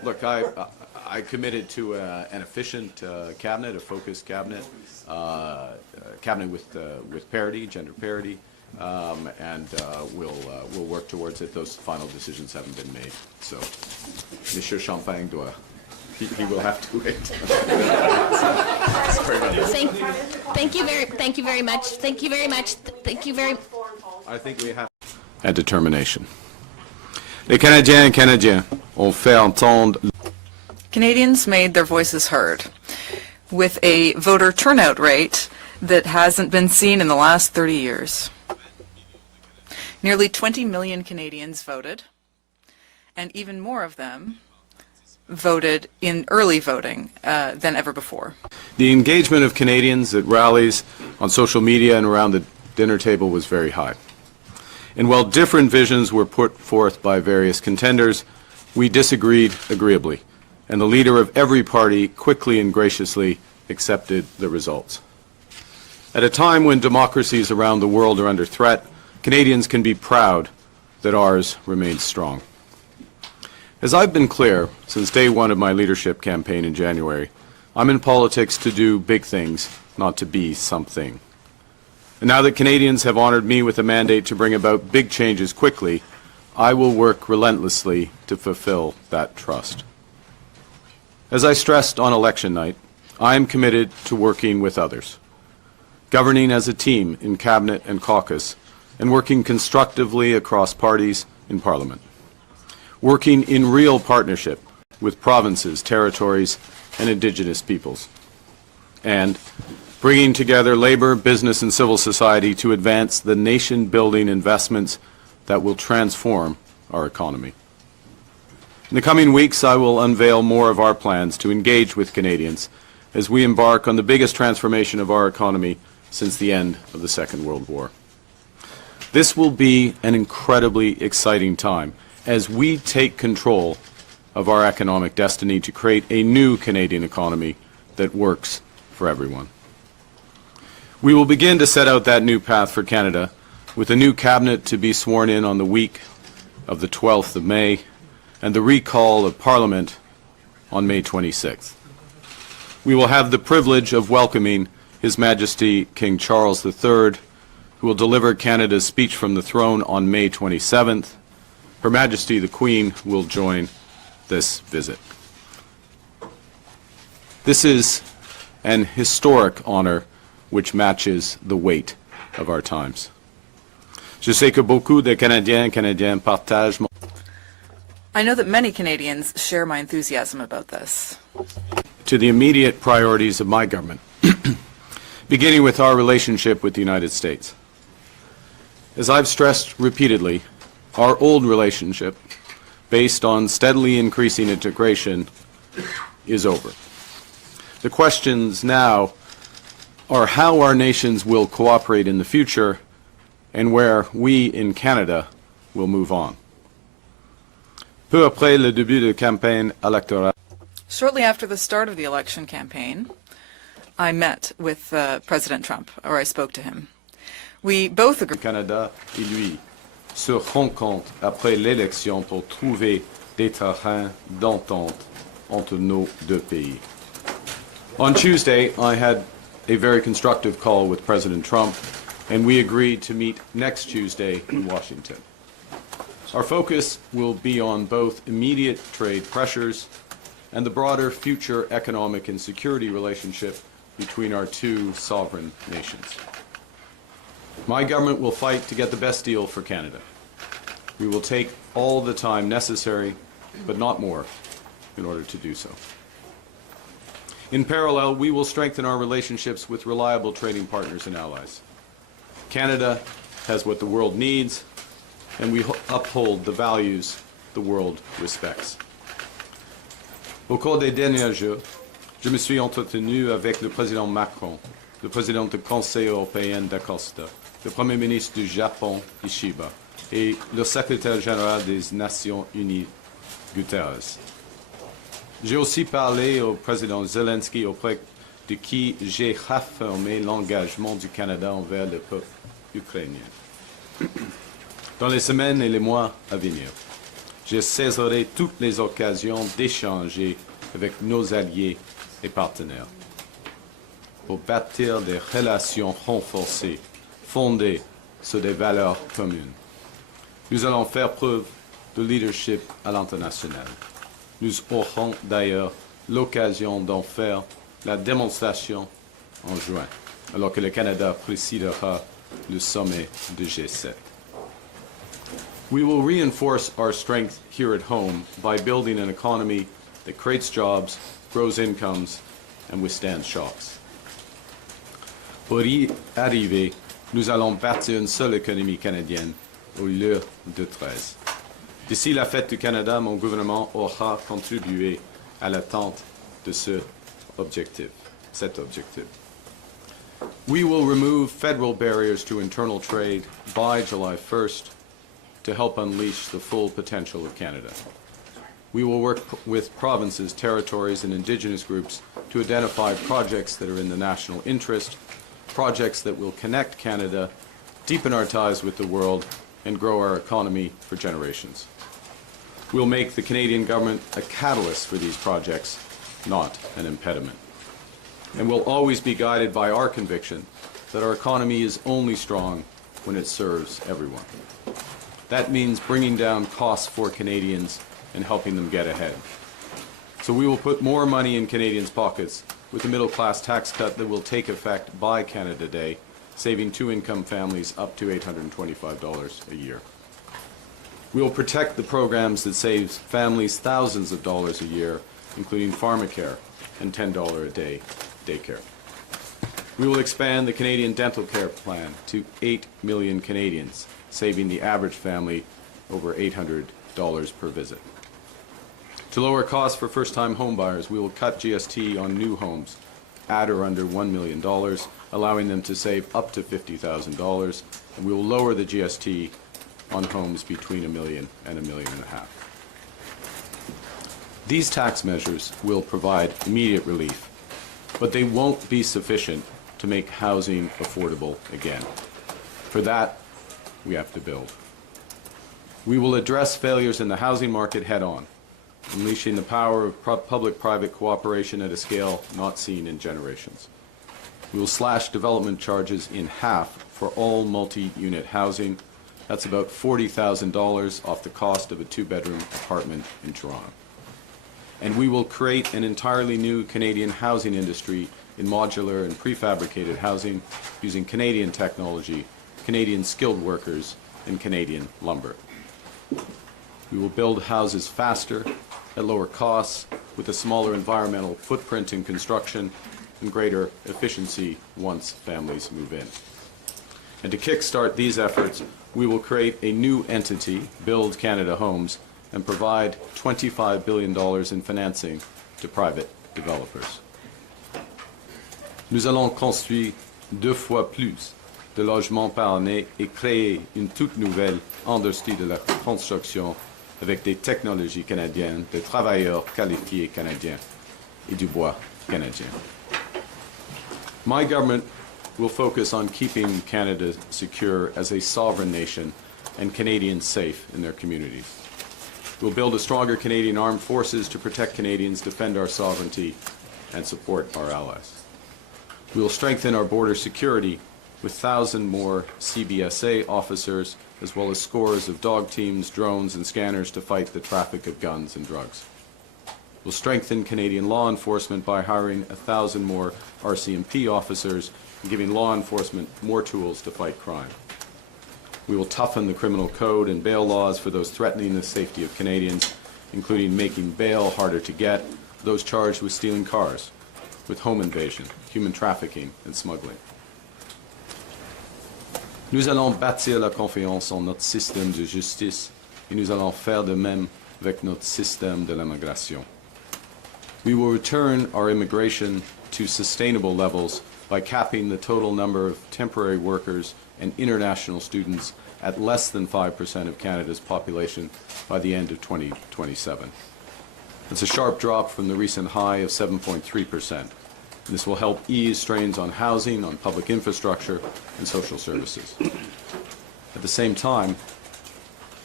Look, I committed to an efficient cabinet, a focused cabinet, cabinet with parity, gender parity, and we'll work towards it. Those final decisions haven't been made, so Monsieur Champagne doit. He will have to wait. Thank you very much. Thank you very much. Thank you very. I think we have. And determination. Les Canadiens et Canadiens ont fait entendre. Canadians made their voices heard with a voter turnout rate that hasn't been seen in the last 30 years. Nearly 20 million Canadians voted, and even more of them voted in early voting than ever before. The engagement of Canadians at rallies, on social media, and around the dinner table was very high. And while different visions were put forth by various contenders, we disagreed agreeably, and the leader of every party quickly and graciously accepted the results. At a time when democracies around the world are under threat, Canadians can be proud that ours remains strong. As I've been clear since day one of my leadership campaign in January, I'm in politics to do big things, not to be something. And now that Canadians have honored me with a mandate to bring about big changes quickly, I will work relentlessly to fulfill that trust. As I stressed on election night, I am committed to working with others, governing as a team in Cabinet and caucus, and working constructively across parties in Parliament. Working in real partnership with provinces, territories, and Indigenous peoples, and bringing together labor, business, and civil society to advance the nation-building investments that will transform our economy. In the coming weeks, I will unveil more of our plans to engage with Canadians as we embark on the biggest transformation of our economy since the end of the Second World War. This will be an incredibly exciting time as we take control of our economic destiny to create a new Canadian economy that works for everyone. We will begin to set out that new path for Canada with a new cabinet to be sworn in on the week of the 12th of May and the recall of Parliament on May 26th. We will have the privilege of welcoming His Majesty King Charles III, who will deliver Canada's speech from the throne on May 27th. Her Majesty the Queen will join this visit. This is an historic honor which matches the weight of our times. Je sais que beaucoup de Canadiens et Canadiennes partagent mon... I know that many Canadians share my enthusiasm about this. To the immediate priorities of my government, beginning with our relationship with the United States. As I've stressed repeatedly, our old relationship, based on steadily increasing integration, is over. The questions now are how our nations will cooperate in the future and where we in Canada will move on. Peu après le début de campagne électorale. Shortly after the start of the election campaign, I met with President Trump, or I spoke to him. We both agreed. Canada et lui se rencontrent après l'élection pour trouver des terrains d'entente entre nos deux pays. On Tuesday, I had a very constructive call with President Trump, and we agreed to meet next Tuesday in Washington. Our focus will be on both immediate trade pressures and the broader future economic and security relationship between our two sovereign nations. My government will fight to get the best deal for Canada. We will take all the time necessary, but not more, in order to do so. In parallel, we will strengthen our relationships with reliable trading partners and allies. Canada has what the world needs, and we uphold the values the world respects. Au cours des derniers jours, je me suis entretenu avec le président Macron, le président du Conseil européen d'Acosta, le Premier ministre du Japon, Ishiba, et le secrétaire général des Nations Unies, Guterres. J'ai aussi parlé au président Zelensky, auprès de qui j'ai réaffirmé l'engagement du Canada envers le peuple ukrainien. Dans les semaines et les mois à venir, je saisirai toutes les occasions d'échanger avec nos alliés et partenaires pour bâtir des relations renforcées, fondées sur des valeurs communes. Nous allons faire preuve de leadership à l'international. Nous aurons d'ailleurs l'occasion d'en faire la démonstration en juin, alors que le Canada présidera le sommet du G7. We will reinforce our strength here at home by building an economy that creates jobs, grows incomes, and withstands shocks. Pour y arriver, nous allons bâtir une seule économie canadienne au lieu de 13. D'ici la fête du Canada, mon gouvernement aura contribué à l'atteinte de cet objectif. We will remove federal barriers to internal trade by July 1st to help unleash the full potential of Canada. We will work with provinces, territories, and Indigenous groups to identify projects that are in the national interest, projects that will connect Canada, deepen our ties with the world, and grow our economy for generations. We'll make the Canadian government a catalyst for these projects, not an impediment. And we'll always be guided by our conviction that our economy is only strong when it serves everyone. That means bringing down costs for Canadians and helping them get ahead. So we will put more money in Canadians' pockets with the middle-class tax cut that will take effect by Canada Day, saving two-income families up to $825 a year. We will protect the programs that save families thousands of dollars a year, including pharmacare and $10 a day daycare. We will expand the Canadian Dental Care Plan to 8 million Canadians, saving the average family over $800 per visit. To lower costs for first-time homebuyers, we will cut GST on new homes at or under $1 million, allowing them to save up to $50,000, and we will lower the GST on homes between $1 million and $1.5 million. These tax measures will provide immediate relief, but they won't be sufficient to make housing affordable again. For that, we have to build. We will address failures in the housing market head-on, unleashing the power of public-private cooperation at a scale not seen in generations. We will slash development charges in half for all multi-unit housing. That's about $40,000 off the cost of a two-bedroom apartment in Toronto. And we will create an entirely new Canadian housing industry in modular and prefabricated housing using Canadian technology, Canadian skilled workers, and Canadian lumber. We will build houses faster, at lower costs, with a smaller environmental footprint in construction and greater efficiency once families move in. And to kickstart these efforts, we will create a new entity, Build Canada Homes, and provide $25 billion in financing to private developers. Nous allons construire 2 fois plus de logements par année et créer une toute nouvelle industrie de la construction avec des technologies canadiennes, des travailleurs qualifiés canadiens et du bois canadien. My government will focus on keeping Canada secure as a sovereign nation and Canadians safe in their communities. We'll build a stronger Canadian armed forces to protect Canadians, defend our sovereignty, and support our allies. We will strengthen our border security with 1,000 more CBSA officers, as well as scores of dog teams, drones, and scanners to fight the traffic of guns and drugs. We'll strengthen Canadian law enforcement by hiring 1,000 more RCMP officers and giving law enforcement more tools to fight crime. We will toughen the criminal code and bail laws for those threatening the safety of Canadians, including making bail harder to get for those charged with stealing cars, with home invasion, human trafficking, and smuggling. Nous allons bâtir la confiance en notre système de justice et nous allons faire de même avec notre système de l'immigration. We will return our immigration to sustainable levels by capping the total number of temporary workers and international students at less than 5% of Canada's population by the end of 2027. It's a sharp drop from the recent high of 7.3%. This will help ease strains on housing, on public infrastructure, and social services. At the same time,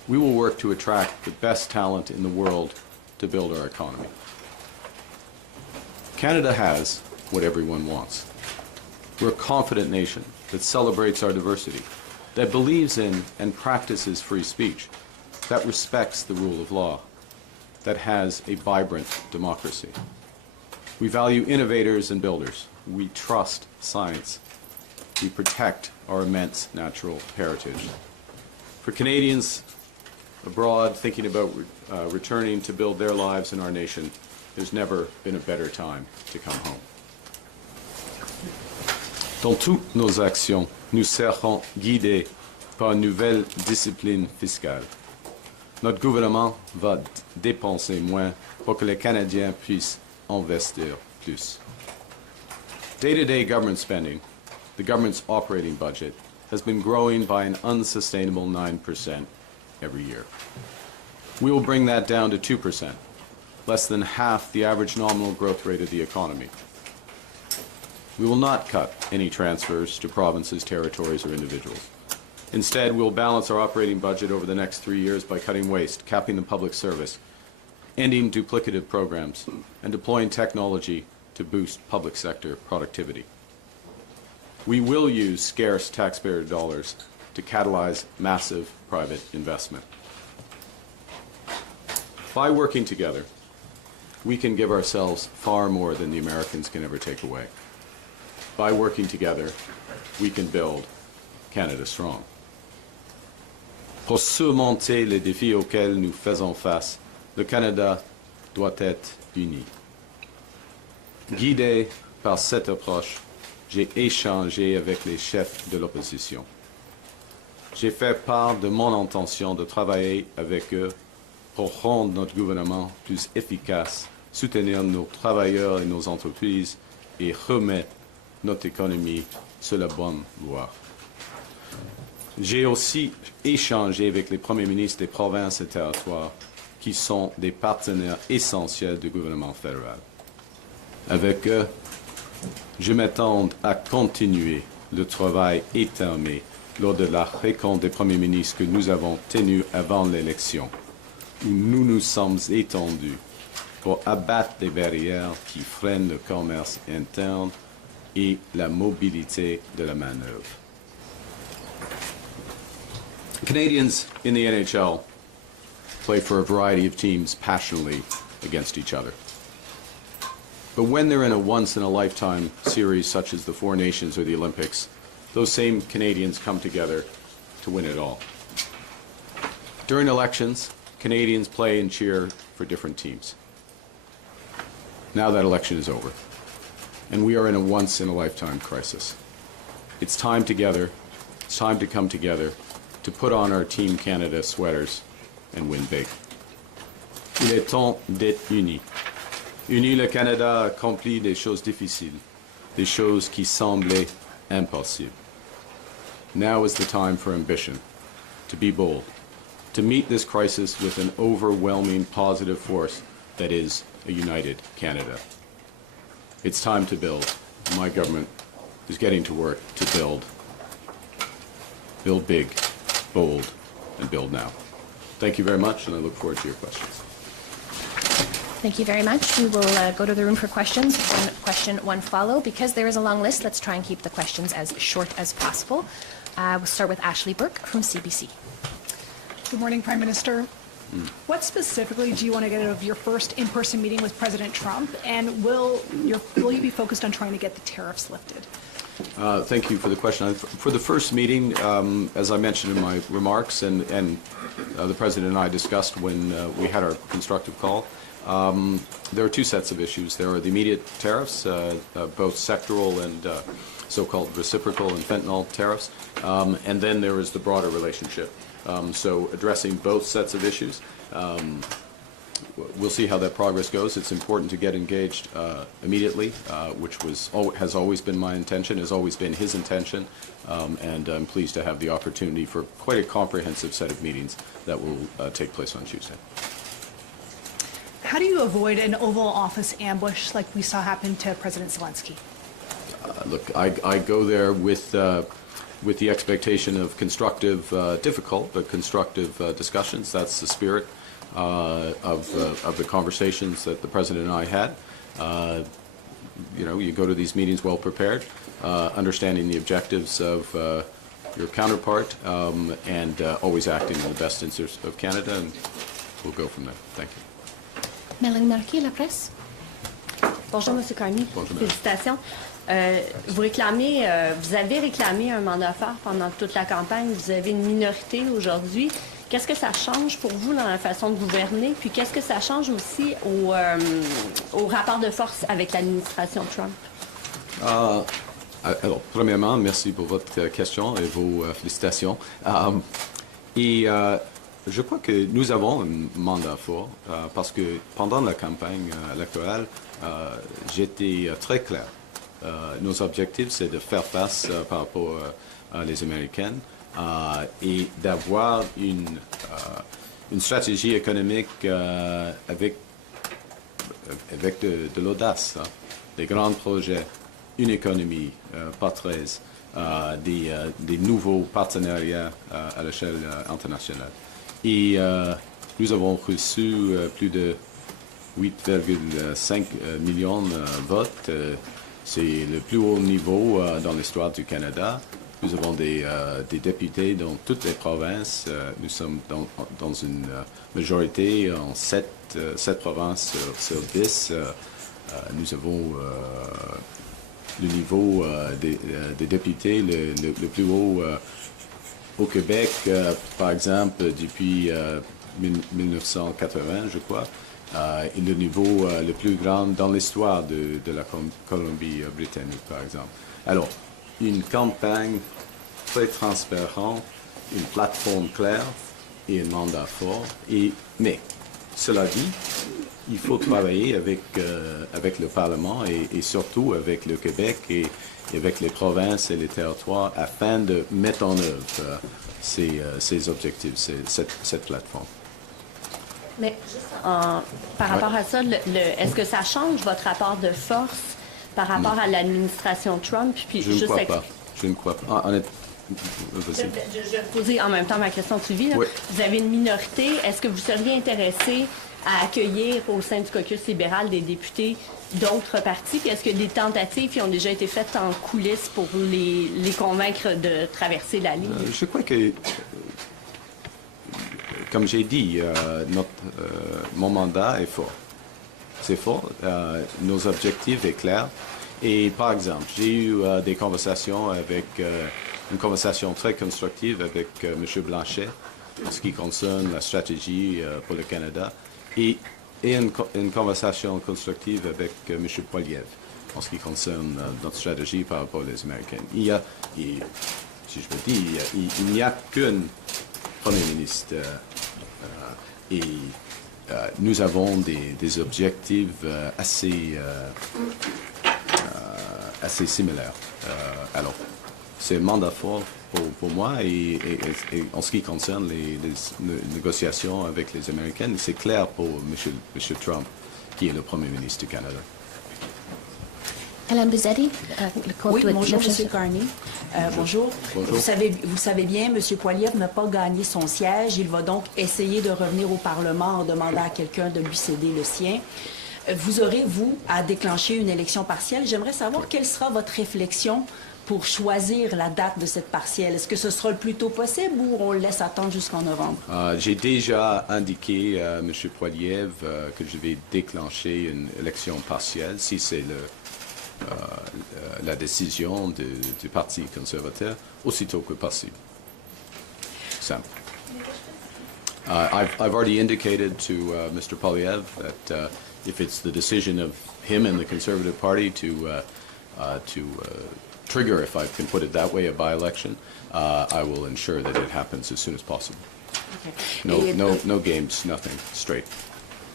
We will work to attract the best talent in the world to build our economy. Canada has what everyone wants. We're a confident nation that celebrates our diversity, that believes in and practices free speech, that respects the rule of law, that has a vibrant democracy. We value innovators and builders. We trust science. We protect our immense natural heritage. For Canadians abroad thinking about returning to build their lives in our nation, there's never been a better time to come home. Dans toutes nos actions, nous serons guidés par une nouvelle discipline fiscale. Notre gouvernement va dépenser moins pour que les Canadiens puissent investir plus. Day-to-day government spending, the government's operating budget, has been growing by an unsustainable 9% every year. We will bring that down to 2%, less than half the average nominal growth rate of the economy. We will not cut any transfers to provinces, territories, or individuals. Instead, we'll balance our operating budget over the next 3 years by cutting waste, capping the public service, ending duplicative programs, and deploying technology to boost public sector productivity. We will use scarce taxpayer dollars to catalyze massive private investment. By working together, we can give ourselves far more than the Americans can ever take away. By working together, we can build Canada strong. Pour surmonter les défis auxquels nous faisons face, le Canada doit être uni. Guidé par cette approche, j'ai échangé avec les chefs de l'opposition. J'ai fait part de mon intention de travailler avec eux pour rendre notre gouvernement plus efficace, soutenir nos travailleurs et nos entreprises et remettre notre économie sur la bonne voie. J'ai aussi échangé avec les premiers ministres des provinces et territoires qui sont des partenaires essentiels du gouvernement fédéral. Avec eux, je m'attends à continuer le travail étamé lors de la rencontre des premiers ministres que nous avons tenue avant l'élection, où nous nous sommes étendus pour abattre les barrières qui freinent le commerce interne et la mobilité de la main-d'œuvre. Canadians in the NHL play for a variety of teams passionately against each other. But when they're in a once-in-a-lifetime series such as the Four Nations or the Olympics, those same Canadians come together to win it all. During elections, Canadians play and cheer for different teams. Now that election is over, and we are in a once-in-a-lifetime crisis. It's time together, it's time to come together to put on our Team Canada sweaters and win big. Il est temps d'être unis. Uni, le Canada a accompli des choses difficiles, des choses qui semblaient impossibles. Now is the time for ambition, to be bold, to meet this crisis with an overwhelming positive force that is a united Canada. It's time to build. My government is getting to work to build. Build big, bold, and build now. Thank you very much, and I look forward to your questions. Thank you very much. We will go to the room for questions. One question, one follow. Because there is a long list, let's try and keep the questions as short as possible. We'll start with Ashley Burke from CBC. Good morning, Prime Minister. What specifically do you want to get out of your first in-person meeting with President Trump, and will you be focused on trying to get the tariffs lifted? Thank you for the question. For the first meeting, as I mentioned in my remarks, and the President and I discussed when we had our constructive call, there are two sets of issues. There are the immediate tariffs, both sectoral and so-called reciprocal and fentanyl tariffs, and then there is the broader relationship. So addressing both sets of issues. We'll see how that progress goes. It's important to get engaged immediately, which has always been my intention, has always been his intention, and I'm pleased to have the opportunity for quite a comprehensive set of meetings that will take place on Tuesday. How do you avoid an Oval Office ambush like we saw happen to President Zelensky? Look, I go there with with the expectation of constructive, difficult, but constructive discussions. That's the spirit of the conversations that the President and I had. You go to these meetings well prepared, understanding the objectives of your counterpart, and always acting in the best interest of Canada, and we'll go from there. Thank you. Mélanie Marquis, La Presse. Bonjour, M. Carney. Bonjour, madame. Félicitations. Vous avez réclamé un mandat fort pendant toute la campagne. Vous avez une minorité aujourd'hui. Qu'est-ce que ça change pour vous dans la façon de gouverner? Puis qu'est-ce que ça change aussi au rapport de force avec l'administration Trump? Alors, premièrement, merci pour votre question et vos félicitations. Je crois que nous avons un mandat fort parce que pendant la campagne électorale, j'étais très clair. Nos objectifs, c'est de faire face par rapport à les Américaines et d'avoir une stratégie économique avec de l'audace, des grands projets, une économie pas 13, des nouveaux partenariats à l'échelle internationale. Et nous avons reçu plus de 8,5 millions de votes. C'est le plus haut niveau dans l'histoire du Canada. Nous avons des députés dans toutes les provinces. Nous sommes dans une majorité en 7 provinces sur 10. Nous avons le niveau des députés le plus haut au Québec, par exemple, depuis 1980, je crois, et le niveau le plus grand dans l'histoire de la Colombie-Britannique, par exemple. Alors, une campagne très transparente, une plateforme claire et un mandat fort. Mais, cela dit, il faut travailler avec le Parlement et surtout avec le Québec et avec les provinces et les territoires afin de mettre en œuvre ces objectifs, cette plateforme. Mais juste par rapport à ça, est-ce que ça change votre rapport de force par rapport à l'administration Trump? Puis Je ne crois pas. Je ne crois pas. Je vais poser en même temps ma question de suivi. Oui. Vous avez une minorité. Est-ce que vous seriez intéressé à accueillir au sein du caucus libéral des députés d'autres partis? Puis est-ce que des tentatives qui ont déjà été faites en coulisses pour les convaincre de traverser la ligne? Je crois que, comme j'ai dit, mon mandat est fort. C'est fort. Nos objectifs sont clairs. Et par exemple, j'ai eu des conversations une conversation très constructive avec M. Blanchet en ce qui concerne la stratégie pour le Canada et une conversation constructive avec M. Poiliev en ce qui concerne notre stratégie par rapport aux Américains. Si je peux dire, il n'y a qu'un Premier ministre et nous avons des objectifs assez similaires. Alors, c'est un mandat fort pour moi et en ce qui concerne les négociations avec les Américains, c'est clair pour M. Trump, qui est le Premier ministre du Canada. Alain Bizzetti, le compte Oui, de bonjour, Jeff M. Carney. Bonjour. Bonjour. Vous le savez bien, M. Poiliev n'a pas gagné son siège. Il va donc essayer de revenir au Parlement en demandant à quelqu'un de lui céder le sien. Vous aurez, vous, à déclencher une élection partielle. J'aimerais savoir quelle sera votre réflexion pour choisir la date de cette partielle. Est-ce que ce sera le plus tôt possible ou on le laisse attendre jusqu'en novembre? J'ai déjà indiqué à M. Poiliev que je vais déclencher une élection partielle si c'est la décision du Parti conservateur aussitôt que possible. Simple. I've already indicated to Mr. Poiliev that if it's the decision of him and the Conservative Party to trigger, if I can put it that way, a by-election, I will ensure that it happens as soon as possible. Okay. No games, nothing, straight.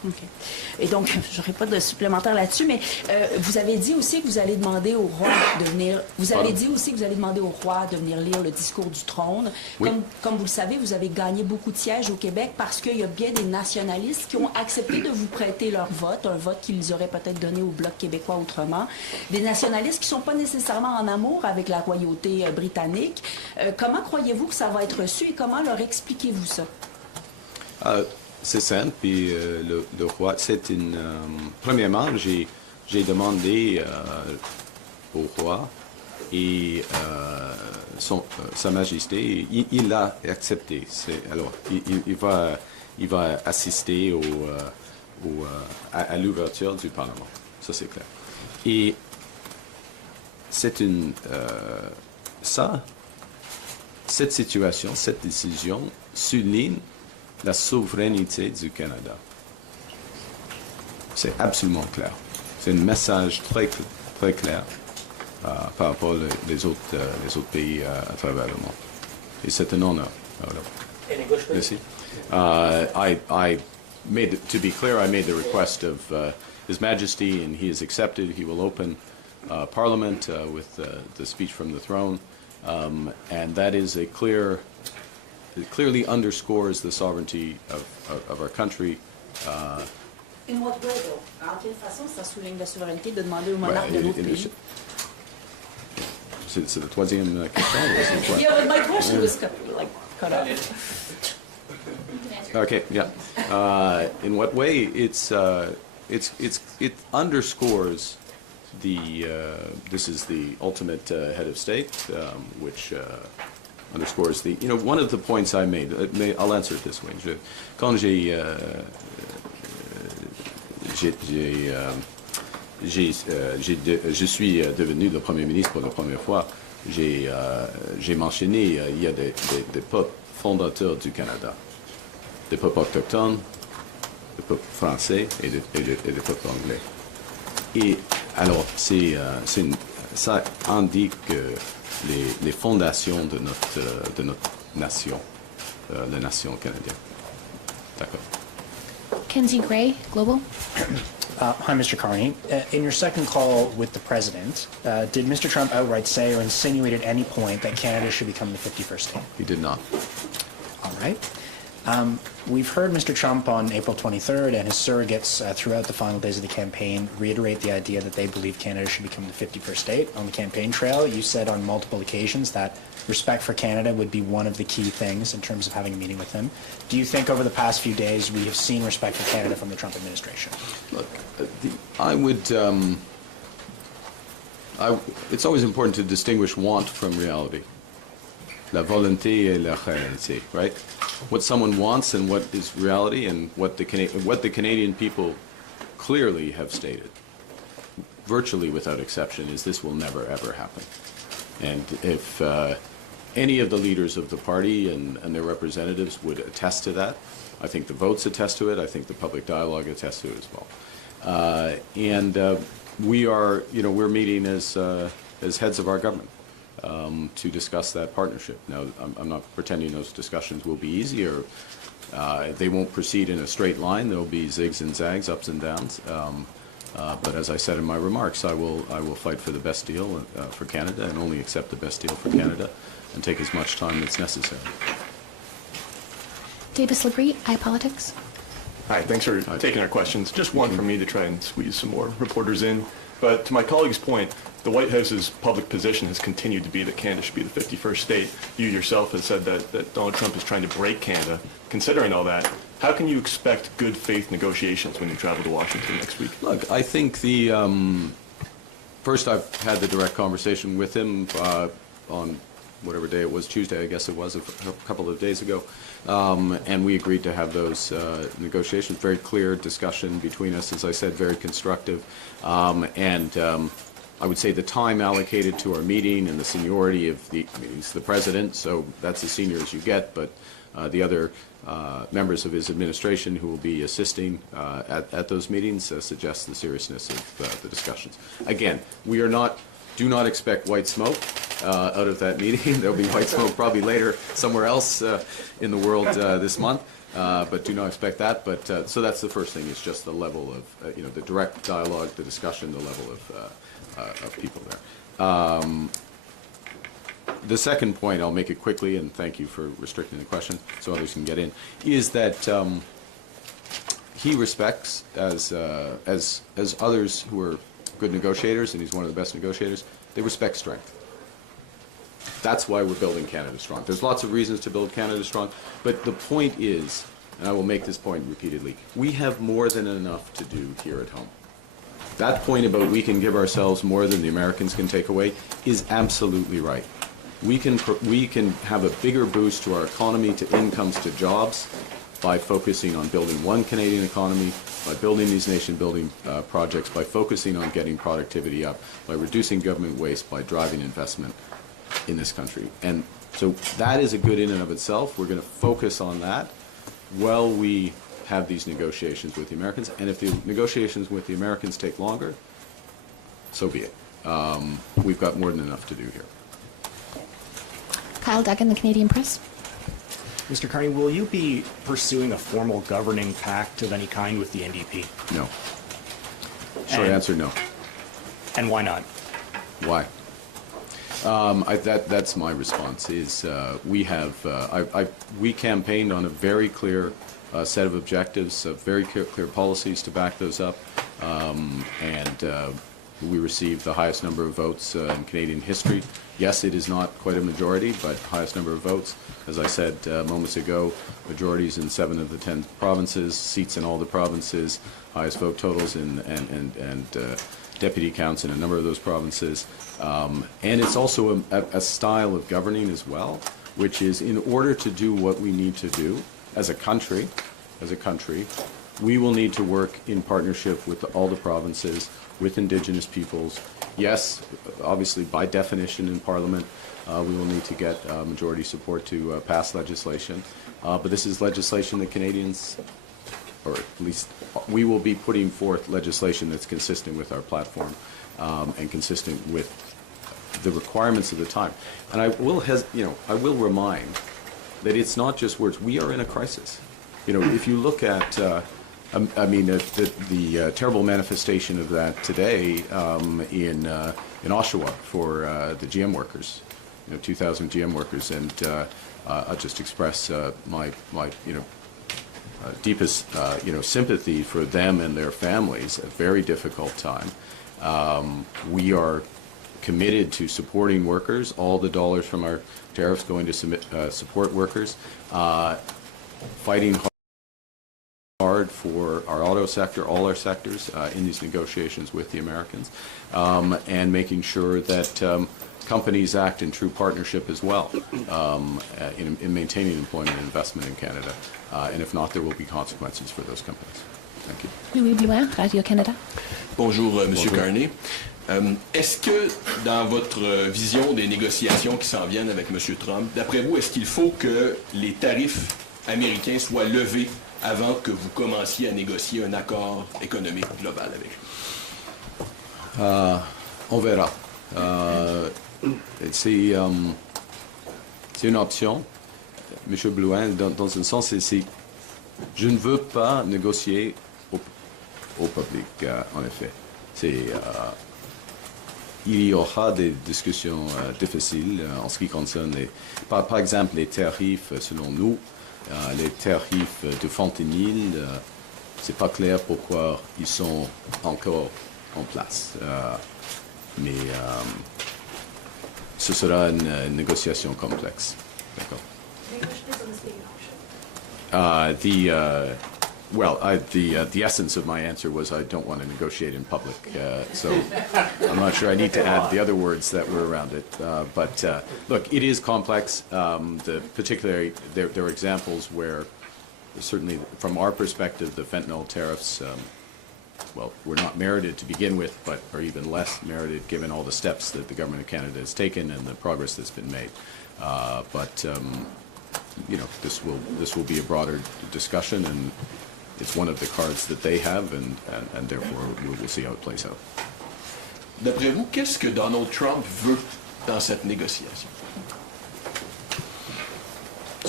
OK. Et donc, je n'aurai pas de supplémentaire là-dessus, mais vous avez dit aussi que vous allez demander au roi de venir. Vous avez dit aussi que vous allez demander au roi de venir lire le discours du trône. Oui. Comme vous le savez, vous avez gagné beaucoup de sièges au Québec parce qu'il y a bien des nationalistes qui ont accepté de vous prêter leur vote, un vote qu'ils auraient peut-être donné au Bloc québécois autrement. Des nationalistes qui ne sont pas nécessairement en amour avec la royauté britannique. Comment croyez-vous que ça va être reçu et comment leur expliquez-vous ça? C'est simple, puis le roi, c'est une... premièrement, j'ai demandé au roi et Sa Majesté, il a accepté. Alors, il va assister à l'ouverture du Parlement. Ça, c'est clair. Et c'est cette situation, cette décision souligne la souveraineté du Canada. C'est absolument clair. C'est un message très, très clair par rapport aux autres pays à travers le monde. Et c'est un honneur. Merci. I made, to be clear, I made the request of His Majesty, and he has accepted. He will open Parliament with the speech from the throne, and that is a clear. It clearly underscores the sovereignty of our country. In what way, though? En quelle façon ça souligne la souveraineté de demander au monarque de notre pays? C'est la troisième question. Ou c'est quoi? Yeah, my question was cut off. Okay, yeah. In what way? It underscores the. This is the ultimate head of state, which. Underscores the, one of the points I made, I'll answer it this way. Quand je suis devenu le Premier ministre pour la première fois, j'ai mentionné, il y a des peuples fondateurs du Canada, des peuples autochtones, des peuples français et des peuples anglais. Et alors, ça indique les fondations de notre nation, la nation canadienne. D'accord. Kenzie Gray, Global. Hi, Mr. Carney. In your second call with the President, did Mr. Trump outright say or insinuate at any point that Canada should become the 51st state? He did not. All right. We've heard Mr. Trump on April 23rd and his surrogates throughout the final days of the campaign reiterate the idea that they believe Canada should become the 51st state. On the campaign trail, you said on multiple occasions that respect for Canada would be one of the key things in terms of having a meeting with him. Do you think over the past few days we have seen respect for Canada from the Trump administration? Look, I would... it's always important to distinguish want from reality. La volonté et la réalité, right? What someone wants and what is reality, and what the Canadian people clearly have stated, virtually without exception, is this will never ever happen. And if any of the leaders of the party and their representatives would attest to that, I think the votes attest to it. I think the public dialogue attests to it as well. We are, we're meeting as heads of our government. To discuss that partnership. Now, I'm not pretending those discussions will be easy, or they won't proceed in a straight line. There will be zigs and zags, ups and downs. But as I said in my remarks, I will fight for the best deal for Canada, and only accept the best deal for Canada, and take as much time as necessary. Davis Labrie, iPolitics. Hi, thanks for taking our questions. Just one from me to try and squeeze some more reporters in. But to my colleague's point, the White House's public position has continued to be that Canada should be the 51st state. You yourself have said that Donald Trump is trying to break Canada. Considering all that, how can you expect good faith negotiations when you travel to Washington next week? Look, I think first I've had the direct conversation with him on whatever day it was, Tuesday I guess it was, a couple of days ago. And we agreed to have those negotiations. Very clear discussion between us, as I said, very constructive. I would say the time allocated to our meeting and the seniority of he's the president, so that's as senior as you get, but the other members of his administration who will be assisting at those meetings suggests the seriousness of the discussions. Again, do not expect white smoke out of that meeting. There'll be white smoke probably later somewhere else in the world this month. but do not expect that. But so that's the first thing, is just the level of, the direct dialogue, the discussion, the level of people there. The second point, I'll make it quickly, and thank you for restricting the question so others can get in, is that he respects, as others who are good negotiators, and he's one of the best negotiators, they respect strength. That's why we're building Canada Strong. There's lots of reasons to build Canada Strong, but the point is, and I will make this point repeatedly, we have more than enough to do here at home. That point about we can give ourselves more than the Americans can take away is absolutely right. We can have a bigger boost to our economy, to incomes, to jobs, by focusing on building one Canadian economy, by building these nation-building projects, by focusing on getting productivity up, by reducing government waste, by driving investment in this country. And so that is a good in and of itself. We're going to focus on that while we have these negotiations with the Americans. And if the negotiations with the Americans take longer, so be it. We've got more than enough to do here. Kyle Duggan, the Canadian Press. Mr. Carney, will you be pursuing a formal governing pact of any kind with the NDP? No. Short answer, no. And why not? Why? That's my response. Is we campaigned on a very clear set of objectives, very clear policies to back those up, and we received the highest number of votes in Canadian history. Yes, it is not quite a majority, but highest number of votes. As I said moments ago, majorities in 7 of the 10 provinces, seats in all the provinces, highest vote totals and deputy counts in a number of those provinces. And it's also a style of governing as well, which is, in order to do what we need to do as a country, we will need to work in partnership with all the provinces, with Indigenous peoples. Yes, obviously, by definition in Parliament, we will need to get majority support to pass legislation. But this is legislation that Canadians, or at least we will be putting forth legislation that's consistent with our platform and consistent with the requirements of the time. And I will remind that it's not just words. We are in a crisis. If you look at, the terrible manifestation of that today in Oshawa for the GM workers, 2,000 GM workers, and I'll just express my deepest sympathy for them and their families. A very difficult time. We are committed to supporting workers. All the dollars from our tariffs going to support workers. Fighting hard for our auto sector, all our sectors in these negotiations with the Americans, and making sure that companies act in true partnership as well in maintaining employment and investment in Canada. And if not, there will be consequences for those companies. Thank you. Louis Blouin, Radio-Canada. Bonjour, Monsieur Carney. Est-ce que, dans votre vision des négociations qui s'en viennent avec M. Trump, d'après vous, est-ce qu'il faut que les tarifs américains soient levés avant que vous commenciez à négocier un accord économique global avec lui? On verra. C'est une option. M. Blouin, dans un sens, je ne veux pas négocier au public, en effet. Il y aura des discussions difficiles en ce qui concerne, par exemple, les tarifs, selon nous. Les tarifs de fentanyl, c'est pas clair pourquoi ils sont encore en place. Mais ce sera une négociation complexe. D'accord. The essence of my answer was I don't want to negotiate in public, so I'm not sure I need to add the other words that were around it. But look, it is complex. Particularly, there are examples where, certainly from our perspective, the fentanyl tariffs, were not merited to begin with, but are even less merited given all the steps that the Government of Canada has taken and the progress that's been made. This will be a broader discussion, and it's one of the cards that they have, and therefore we will see how it plays out. D'après vous, qu'est-ce que Donald Trump veut dans cette négociation?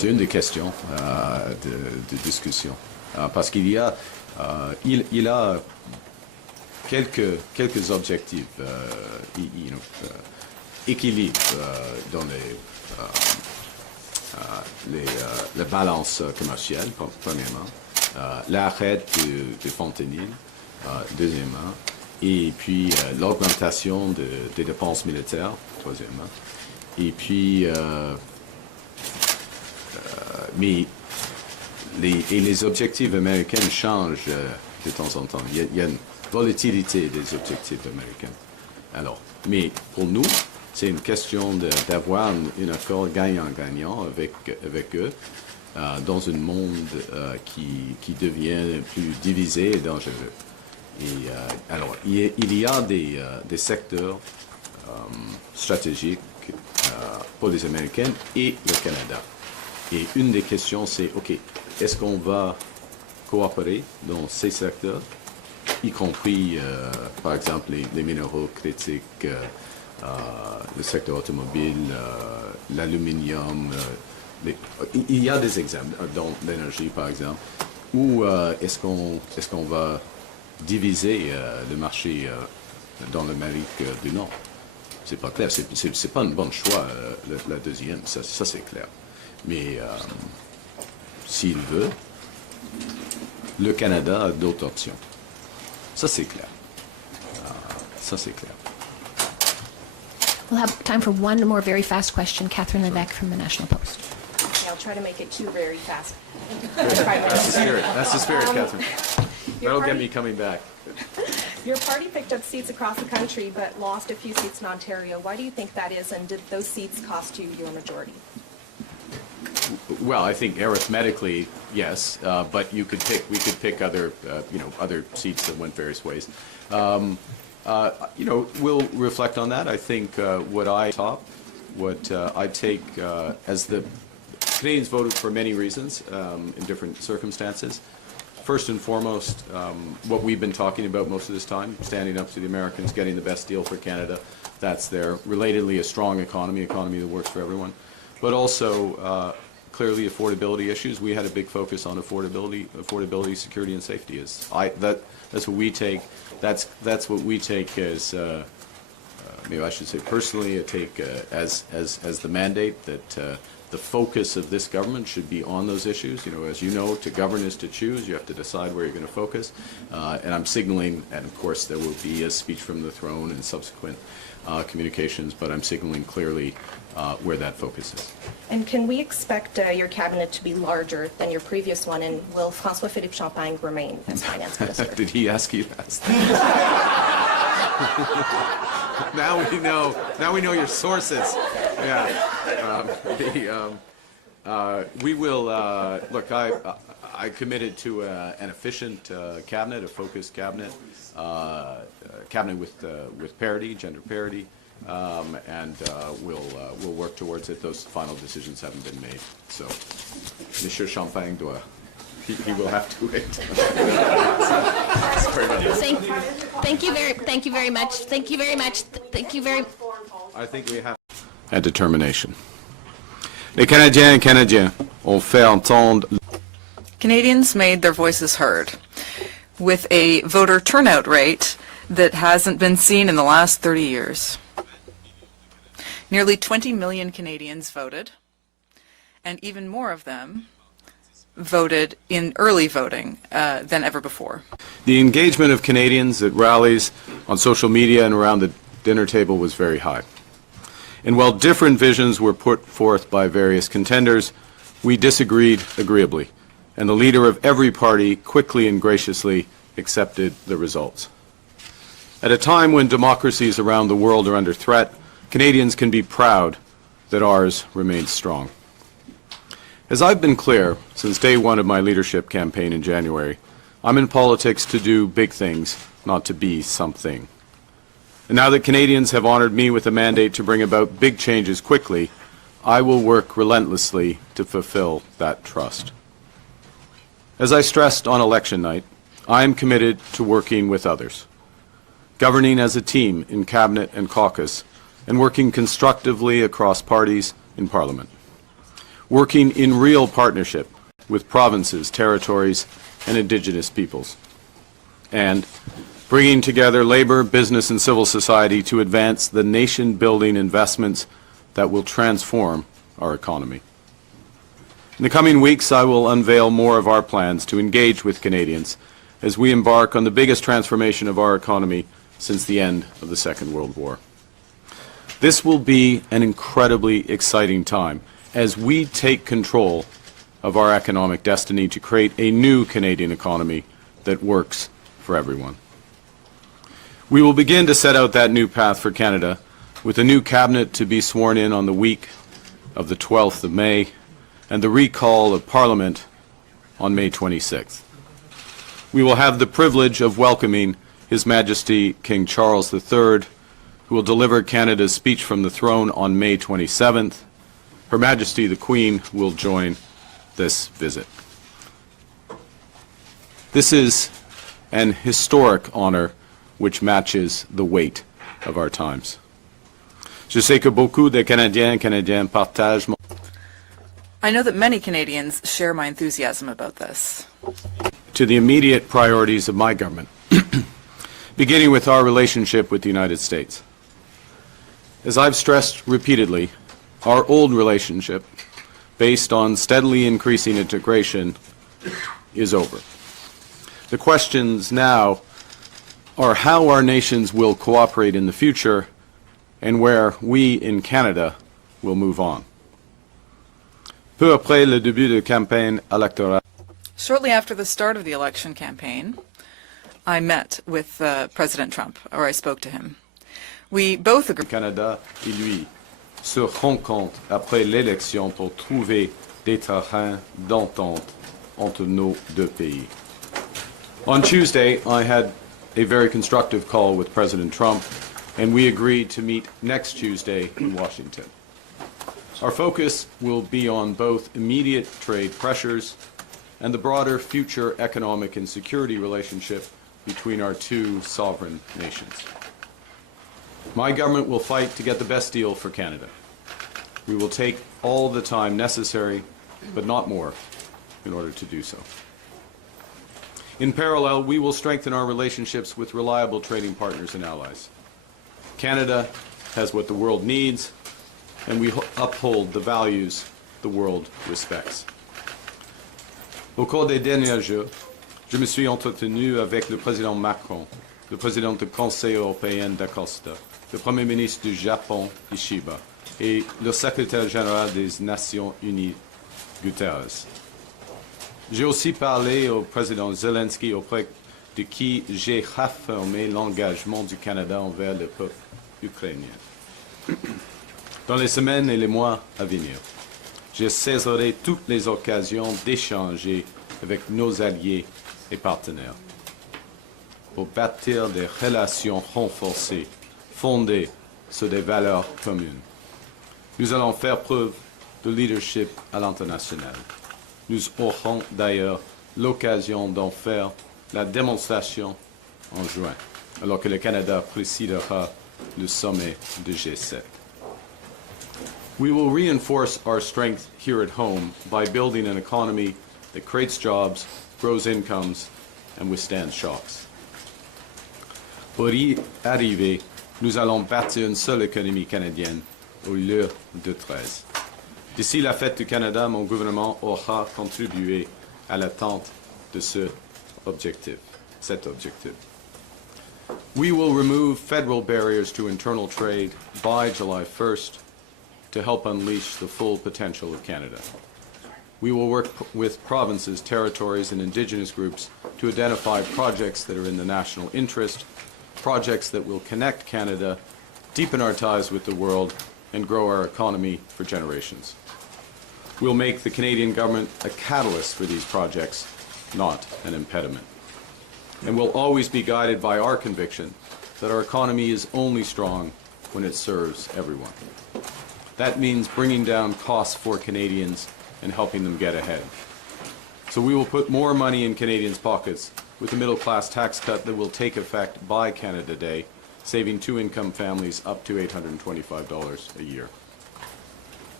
c'est une des questions de discussion. Parce qu'il y a, il a quelques objectifs, équilibre dans la balance commerciale, premièrement, l'arrêt du fentanyl, deuxièmement, et puis l'augmentation des dépenses militaires, troisièmement, et puis mais les objectifs américains changent de temps en temps. Il y a une volatilité des objectifs américains. Alors, mais pour nous, c'est une question d'avoir un accord gagnant-gagnant avec eux dans un monde qui devient plus divisé et dangereux. Et alors, il y a des secteurs stratégiques pour les Américains et le Canada. Et une des questions, c'est, OK, est-ce qu'on va coopérer dans ces secteurs, y compris, par exemple, les minéraux critiques, le secteur automobile, l'aluminium. Il y a des exemples dans l'énergie, par exemple, où est-ce qu'on va diviser le marché dans l'Amérique du Nord? C'est pas clair. C'est pas un bon choix, la deuxième. Ça c'est clair. Mais s'il veut, le Canada a d'autres options. Ça c'est clair. Ça c'est clair. We'll have time for one more very fast question. Catherine Levesque from the National Post. Okay, I'll try to make it two very fast. That's the spirit, Catherine. That'll get me coming back. Your party picked up seats across the country but lost a few seats in Ontario. Why do you think that is, and did those seats cost you your majority? Well, I think arithmetically, yes, but we could pick other, other seats that went various ways. We'll reflect on that. I think what I take as the Canadians voted for many reasons in different circumstances. First and foremost, what we've been talking about most of this time, standing up to the Americans, getting the best deal for Canada, that's there. Relatedly, a strong economy that works for everyone. But also, clearly, affordability issues. We had a big focus on affordability, security, and safety. That's what we take. That's what we take as, maybe I should say personally, I take as the mandate that the focus of this government should be on those issues. As you know, to govern is to choose. You have to decide where you're going to focus. And I'm signaling, and of course there will be a speech from the throne and subsequent communications, but I'm signaling clearly where that focus is. And can we expect your cabinet to be larger than your previous one, and will François-Philippe Champagne remain as finance minister? Did he ask you that? Now we know your sources. Yeah. We will look. I committed to an efficient cabinet, a focused cabinet, cabinet with parity, gender parity, and we'll work towards it. Those final decisions haven't been made, so Monsieur Champagne doit. He will have to wait. Sorry about that. Thank you very much. I think we have a determination. Les Canadiens et Canadiens ont fait entendre. Canadians made their voices heard with a voter turnout rate that hasn't been seen in the last 30 years. Nearly 20 million Canadians voted, and even more of them voted in early voting than ever before. The engagement of Canadians at rallies, on social media, and around the dinner table was very high. And while different visions were put forth by various contenders, we disagreed agreeably, and the leader of every party quickly and graciously accepted the results. At a time when democracies around the world are under threat, Canadians can be proud that ours remains strong. As I've been clear since day one of my leadership campaign in January, I'm in politics to do big things, not to be something. And now that Canadians have honored me with a mandate to bring about big changes quickly, I will work relentlessly to fulfill that trust. As I stressed on election night, I am committed to working with others, governing as a team in Cabinet and caucus, and working constructively across parties in Parliament. working in real partnership with provinces, territories, and Indigenous peoples, and bringing together labor, business, and civil society to advance the nation-building investments that will transform our economy. In the coming weeks, I will unveil more of our plans to engage with Canadians as we embark on the biggest transformation of our economy since the end of the Second World War. This will be an incredibly exciting time as we take control of our economic destiny to create a new Canadian economy that works for everyone. We will begin to set out that new path for Canada with a new cabinet to be sworn in on the week of the 12th of May and the recall of Parliament on May 26th. We will have the privilege of welcoming His Majesty King Charles III, who will deliver Canada's speech from the throne on May 27th. Her Majesty the Queen will join this visit. This is an historic honor which matches the weight of our times. Je sais que beaucoup de Canadiens et Canadiennes partagent mon... I know that many Canadians share my enthusiasm about this. To the immediate priorities of my government, beginning with our relationship with the United States. As I've stressed repeatedly, our old relationship, based on steadily increasing integration, is over. The questions now are how our nations will cooperate in the future and where we in Canada will move on. Peu après le début de campagne électorale, Shortly after the start of the election campaign, I met with President Trump, or I spoke to him. We both agreed. Canada et lui se rencontrent après l'élection pour trouver des terrains d'entente entre nos deux pays. On Tuesday, I had a very constructive call with President Trump, and we agreed to meet next Tuesday in Washington. Our focus will be on both immediate trade pressures and the broader future economic and security relationship between our two sovereign nations. My government will fight to get the best deal for Canada. We will take all the time necessary, but not more, in order to do so. In parallel, we will strengthen our relationships with reliable trading partners and allies. Canada has what the world needs, and we uphold the values the world respects. Au cours des derniers jours, je me suis entretenu avec le président Macron, le président du Conseil européen d'Acosta, le Premier ministre du Japon, Ishiba, et le secrétaire général des Nations Unies, Guterres. J'ai aussi parlé au président Zelensky, auprès de qui j'ai réaffirmé l'engagement du Canada envers le peuple ukrainien. Dans les semaines et les mois à venir, je saisirai toutes les occasions d'échanger avec nos alliés et partenaires pour bâtir des relations renforcées fondées sur des valeurs communes. Nous allons faire preuve de leadership à l'international. Nous aurons d'ailleurs l'occasion d'en faire la démonstration en juin, alors que le Canada présidera le sommet de G7. We will reinforce our strength here at home by building an economy that creates jobs, grows incomes, and withstands shocks. Pour y arriver, nous allons bâtir une seule économie canadienne au lieu de 13. D'ici la fête du Canada, mon gouvernement aura contribué à l'atteinte de cet objectif. We will remove federal barriers to internal trade by July 1st to help unleash the full potential of Canada. We will work with provinces, territories, and Indigenous groups to identify projects that are in the national interest, projects that will connect Canada, deepen our ties with the world, and grow our economy for generations. We'll make the Canadian government a catalyst for these projects, not an impediment. And we'll always be guided by our conviction that our economy is only strong when it serves everyone. That means bringing down costs for Canadians and helping them get ahead. So we will put more money in Canadians' pockets with the middle-class tax cut that will take effect by Canada Day, saving two-income families up to $825 a year.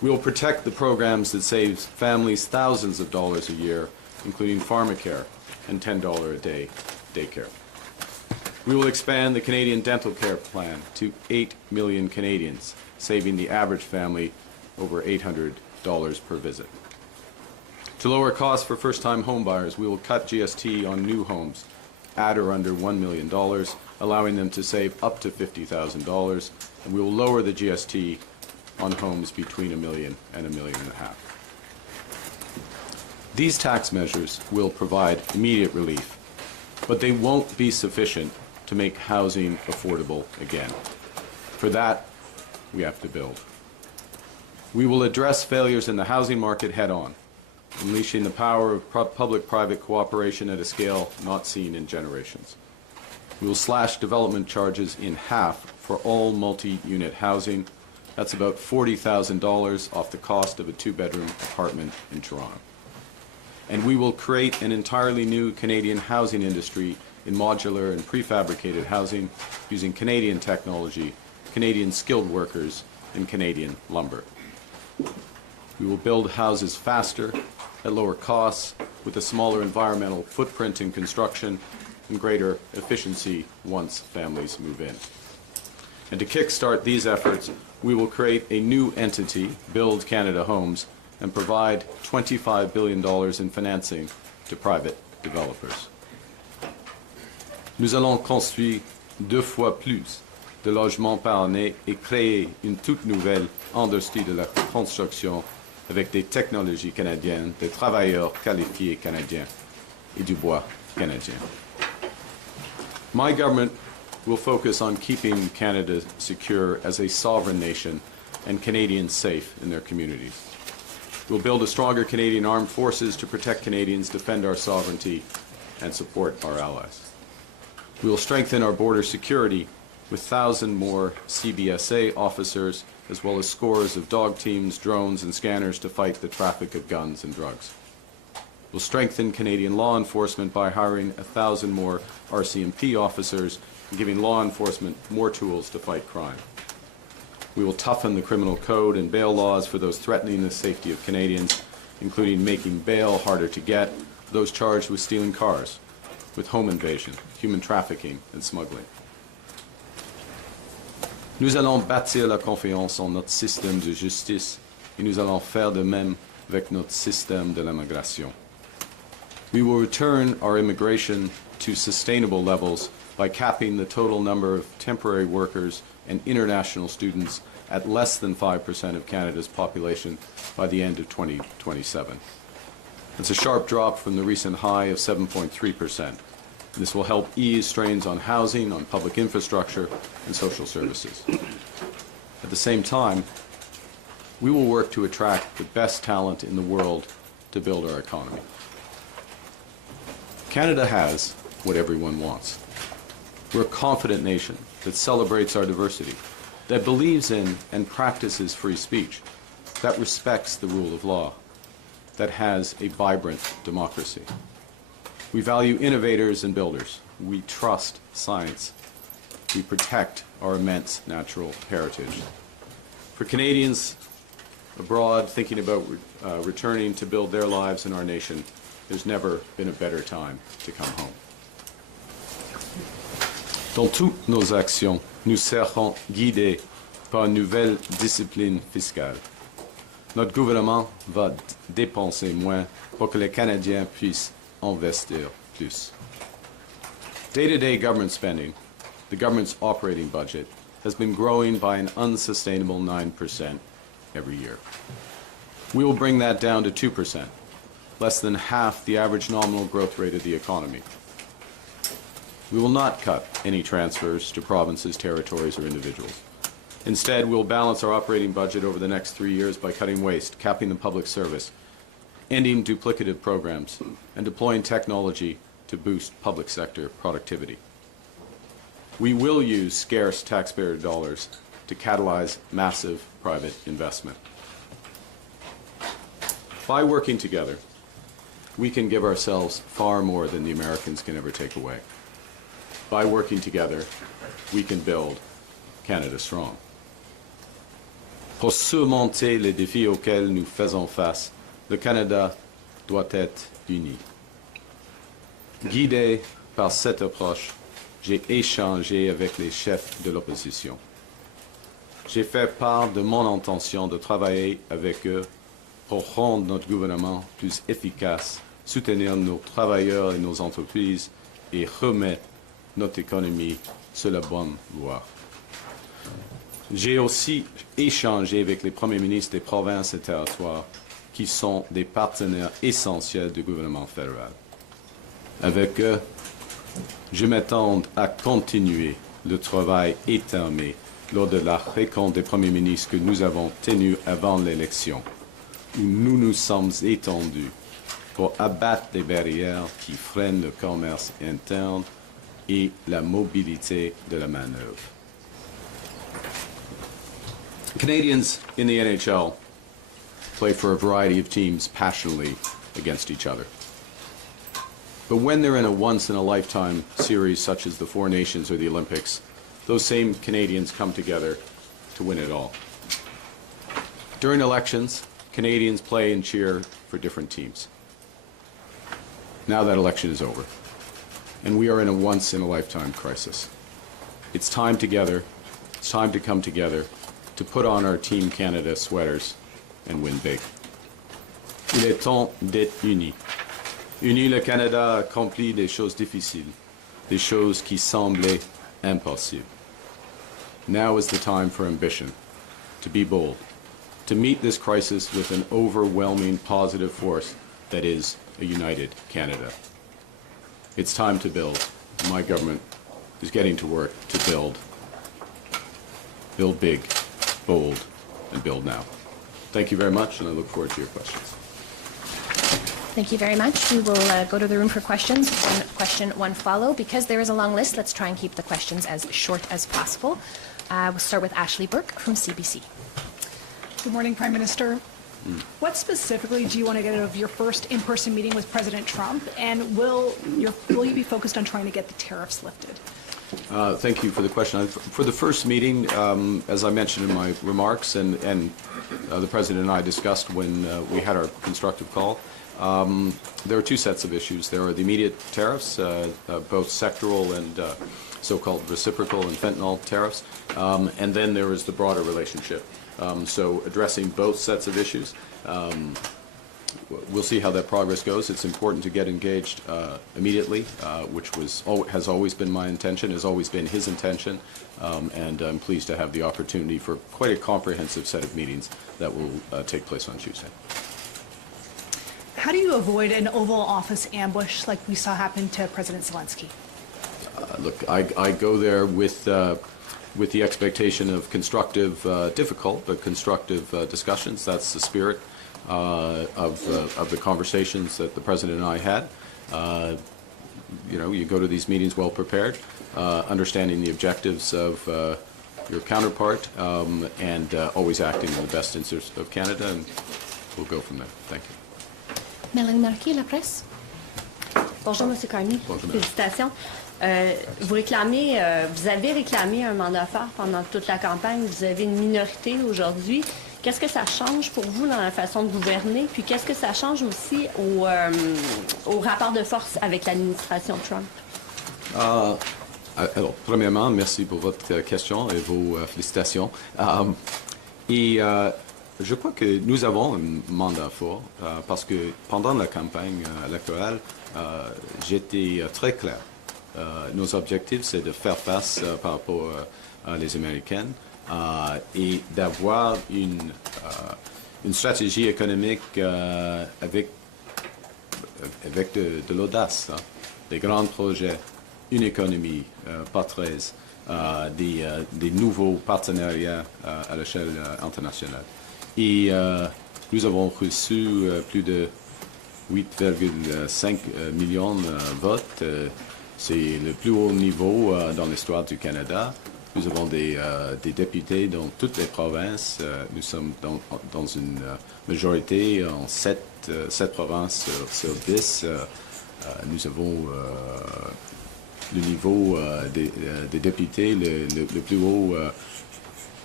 We will protect the programs that save families thousands of dollars a year, including pharmacare and $10 a day daycare. We will expand the Canadian dental care plan to 8 million Canadians, saving the average family over $800 per visit. To lower costs for first-time homebuyers, we will cut GST on new homes at or under $1 million, allowing them to save up to $50,000, and we will lower the GST on homes between $1 million and $1.5 million. These tax measures will provide immediate relief, but they won't be sufficient to make housing affordable again. For that, we have to build. We will address failures in the housing market head-on, unleashing the power of public-private cooperation at a scale not seen in generations. We will slash development charges in half for all multi-unit housing. That's about $40,000 off the cost of a two-bedroom apartment in Toronto. And we will create an entirely new Canadian housing industry in modular and prefabricated housing using Canadian technology, Canadian skilled workers, and Canadian lumber. We will build houses faster, at lower costs, with a smaller environmental footprint in construction and greater efficiency once families move in. And to kickstart these efforts, we will create a new entity, Build Canada Homes, and provide $25 billion in financing to private developers. Nous allons construire 2 fois plus de logements par année et créer une toute nouvelle industrie de la construction avec des technologies canadiennes, des travailleurs qualifiés canadiens et du bois canadien. My government will focus on keeping Canada secure as a sovereign nation and Canadians safe in their communities. We'll build a stronger Canadian armed forces to protect Canadians, defend our sovereignty, and support our allies. We will strengthen our border security with 1,000 more CBSA officers, as well as scores of dog teams, drones, and scanners to fight the traffic of guns and drugs. We'll strengthen Canadian law enforcement by hiring 1,000 more RCMP officers and giving law enforcement more tools to fight crime. We will toughen the criminal code and bail laws for those threatening the safety of Canadians, including making bail harder to get for those charged with stealing cars, with home invasion, human trafficking, and smuggling. Nous allons bâtir la confiance en notre système de justice et nous allons faire de même avec notre système de l'immigration. We will return our immigration to sustainable levels by capping the total number of temporary workers and international students at less than 5% of Canada's population by the end of 2027. It's a sharp drop from the recent high of 7.3%. This will help ease strains on housing, on public infrastructure, and social services. At the same time, we will work to attract the best talent in the world to build our economy. Canada has what everyone wants. We're a confident nation that celebrates our diversity, that believes in and practices free speech, that respects the rule of law, that has a vibrant democracy. We value innovators and builders. We trust science. We protect our immense natural heritage. For Canadians abroad thinking about returning to build their lives in our nation, there's never been a better time to come home. Dans toutes nos actions, nous serons guidés par une nouvelle discipline fiscale. Notre gouvernement va dépenser moins pour que les Canadiens puissent investir plus. Day-to-day government spending, the government's operating budget, has been growing by an unsustainable 9% every year. We will bring that down to 2%, less than half the average nominal growth rate of the economy. We will not cut any transfers to provinces, territories, or individuals. Instead, we'll balance our operating budget over the next 3 years by cutting waste, capping the public service, ending duplicative programs, and deploying technology to boost public sector productivity. We will use scarce taxpayer dollars to catalyze massive private investment. By working together, we can give ourselves far more than the Americans can ever take away. By working together, we can build Canada strong. Pour surmonter les défis auxquels nous faisons face, le Canada doit être uni. Guidé par cette approche, j'ai échangé avec les chefs de l'opposition. J'ai fait part de mon intention de travailler avec eux pour rendre notre gouvernement plus efficace, soutenir nos travailleurs et nos entreprises et remettre notre économie sur la bonne voie. J'ai aussi échangé avec les premiers ministres des provinces et territoires qui sont des partenaires essentiels du gouvernement fédéral. Avec eux, je m'attends à continuer le travail étamé lors de la rencontre des premiers ministres que nous avons tenue avant l'élection, où nous nous sommes étendus pour abattre les barrières qui freinent le commerce interne et la mobilité de la main-d'œuvre. Canadians in the NHL play for a variety of teams passionately against each other. But when they're in a once-in-a-lifetime series such as the Four Nations or the Olympics, those same Canadians come together to win it all. During elections, Canadians play and cheer for different teams. Now that election is over, and we are in a once-in-a-lifetime crisis. It's time to come together to put on our Team Canada sweaters and win big. Il est temps d'être unis. Uni, le Canada a accompli des choses difficiles, des choses qui semblaient impossibles. Now is the time for ambition, to be bold, to meet this crisis with an overwhelming positive force that is a united Canada. It's time to build. My government is getting to work to build. Build big, bold, and build now. Thank you very much, and I look forward to your questions. Thank you very much. We will go to the room for questions. One question, one follow. Because there is a long list, let's try and keep the questions as short as possible. We'll start with Ashley Burke from CBC. Good morning, Prime Minister. What specifically do you want to get out of your first in-person meeting with President Trump, and will you be focused on trying to get the tariffs lifted? Thank you for the question. For the first meeting, as I mentioned in my remarks, and the President and I discussed when we had our constructive call, there are two sets of issues. There are the immediate tariffs, both sectoral and so-called reciprocal and fentanyl tariffs, and then there is the broader relationship. So addressing both sets of issues. We'll see how that progress goes. It's important to get engaged immediately, which has always been my intention, has always been his intention, and I'm pleased to have the opportunity for quite a comprehensive set of meetings that will take place on Tuesday. How do you avoid an Oval Office ambush like we saw happen to President Zelensky? Look, I go there with the expectation of constructive, difficult, but constructive discussions. That's the spirit of the conversations that the President and I had. You go to these meetings well prepared, understanding the objectives of your counterpart, and always acting in the best interest of Canada, and we'll go from there. Thank you. Mélanie Marquis, La Presse. Bonjour, M. Carney. Bonjour, Félicitations. Vous avez réclamé un mandat fort pendant toute la campagne. Vous avez une minorité aujourd'hui. Qu'est-ce que ça change pour vous dans la façon de gouverner? Puis qu'est-ce que ça change aussi au rapport de force avec l'administration Trump? Alors, premièrement, merci pour votre question et vos félicitations. Je crois que nous avons un mandat fort parce que pendant la campagne électorale, j'étais très clair. Nos objectifs, c'est de faire face par rapport à les Américaines et d'avoir une stratégie économique avec de l'audace, des grands projets, une économie par 13, des nouveaux partenariats à l'échelle internationale. Et nous avons reçu plus de 8,5 millions de votes. C'est le plus haut niveau dans l'histoire du Canada. Nous avons des députés dans toutes les provinces. Nous sommes dans une majorité en 7 provinces sur 10. Nous avons le niveau des députés le plus haut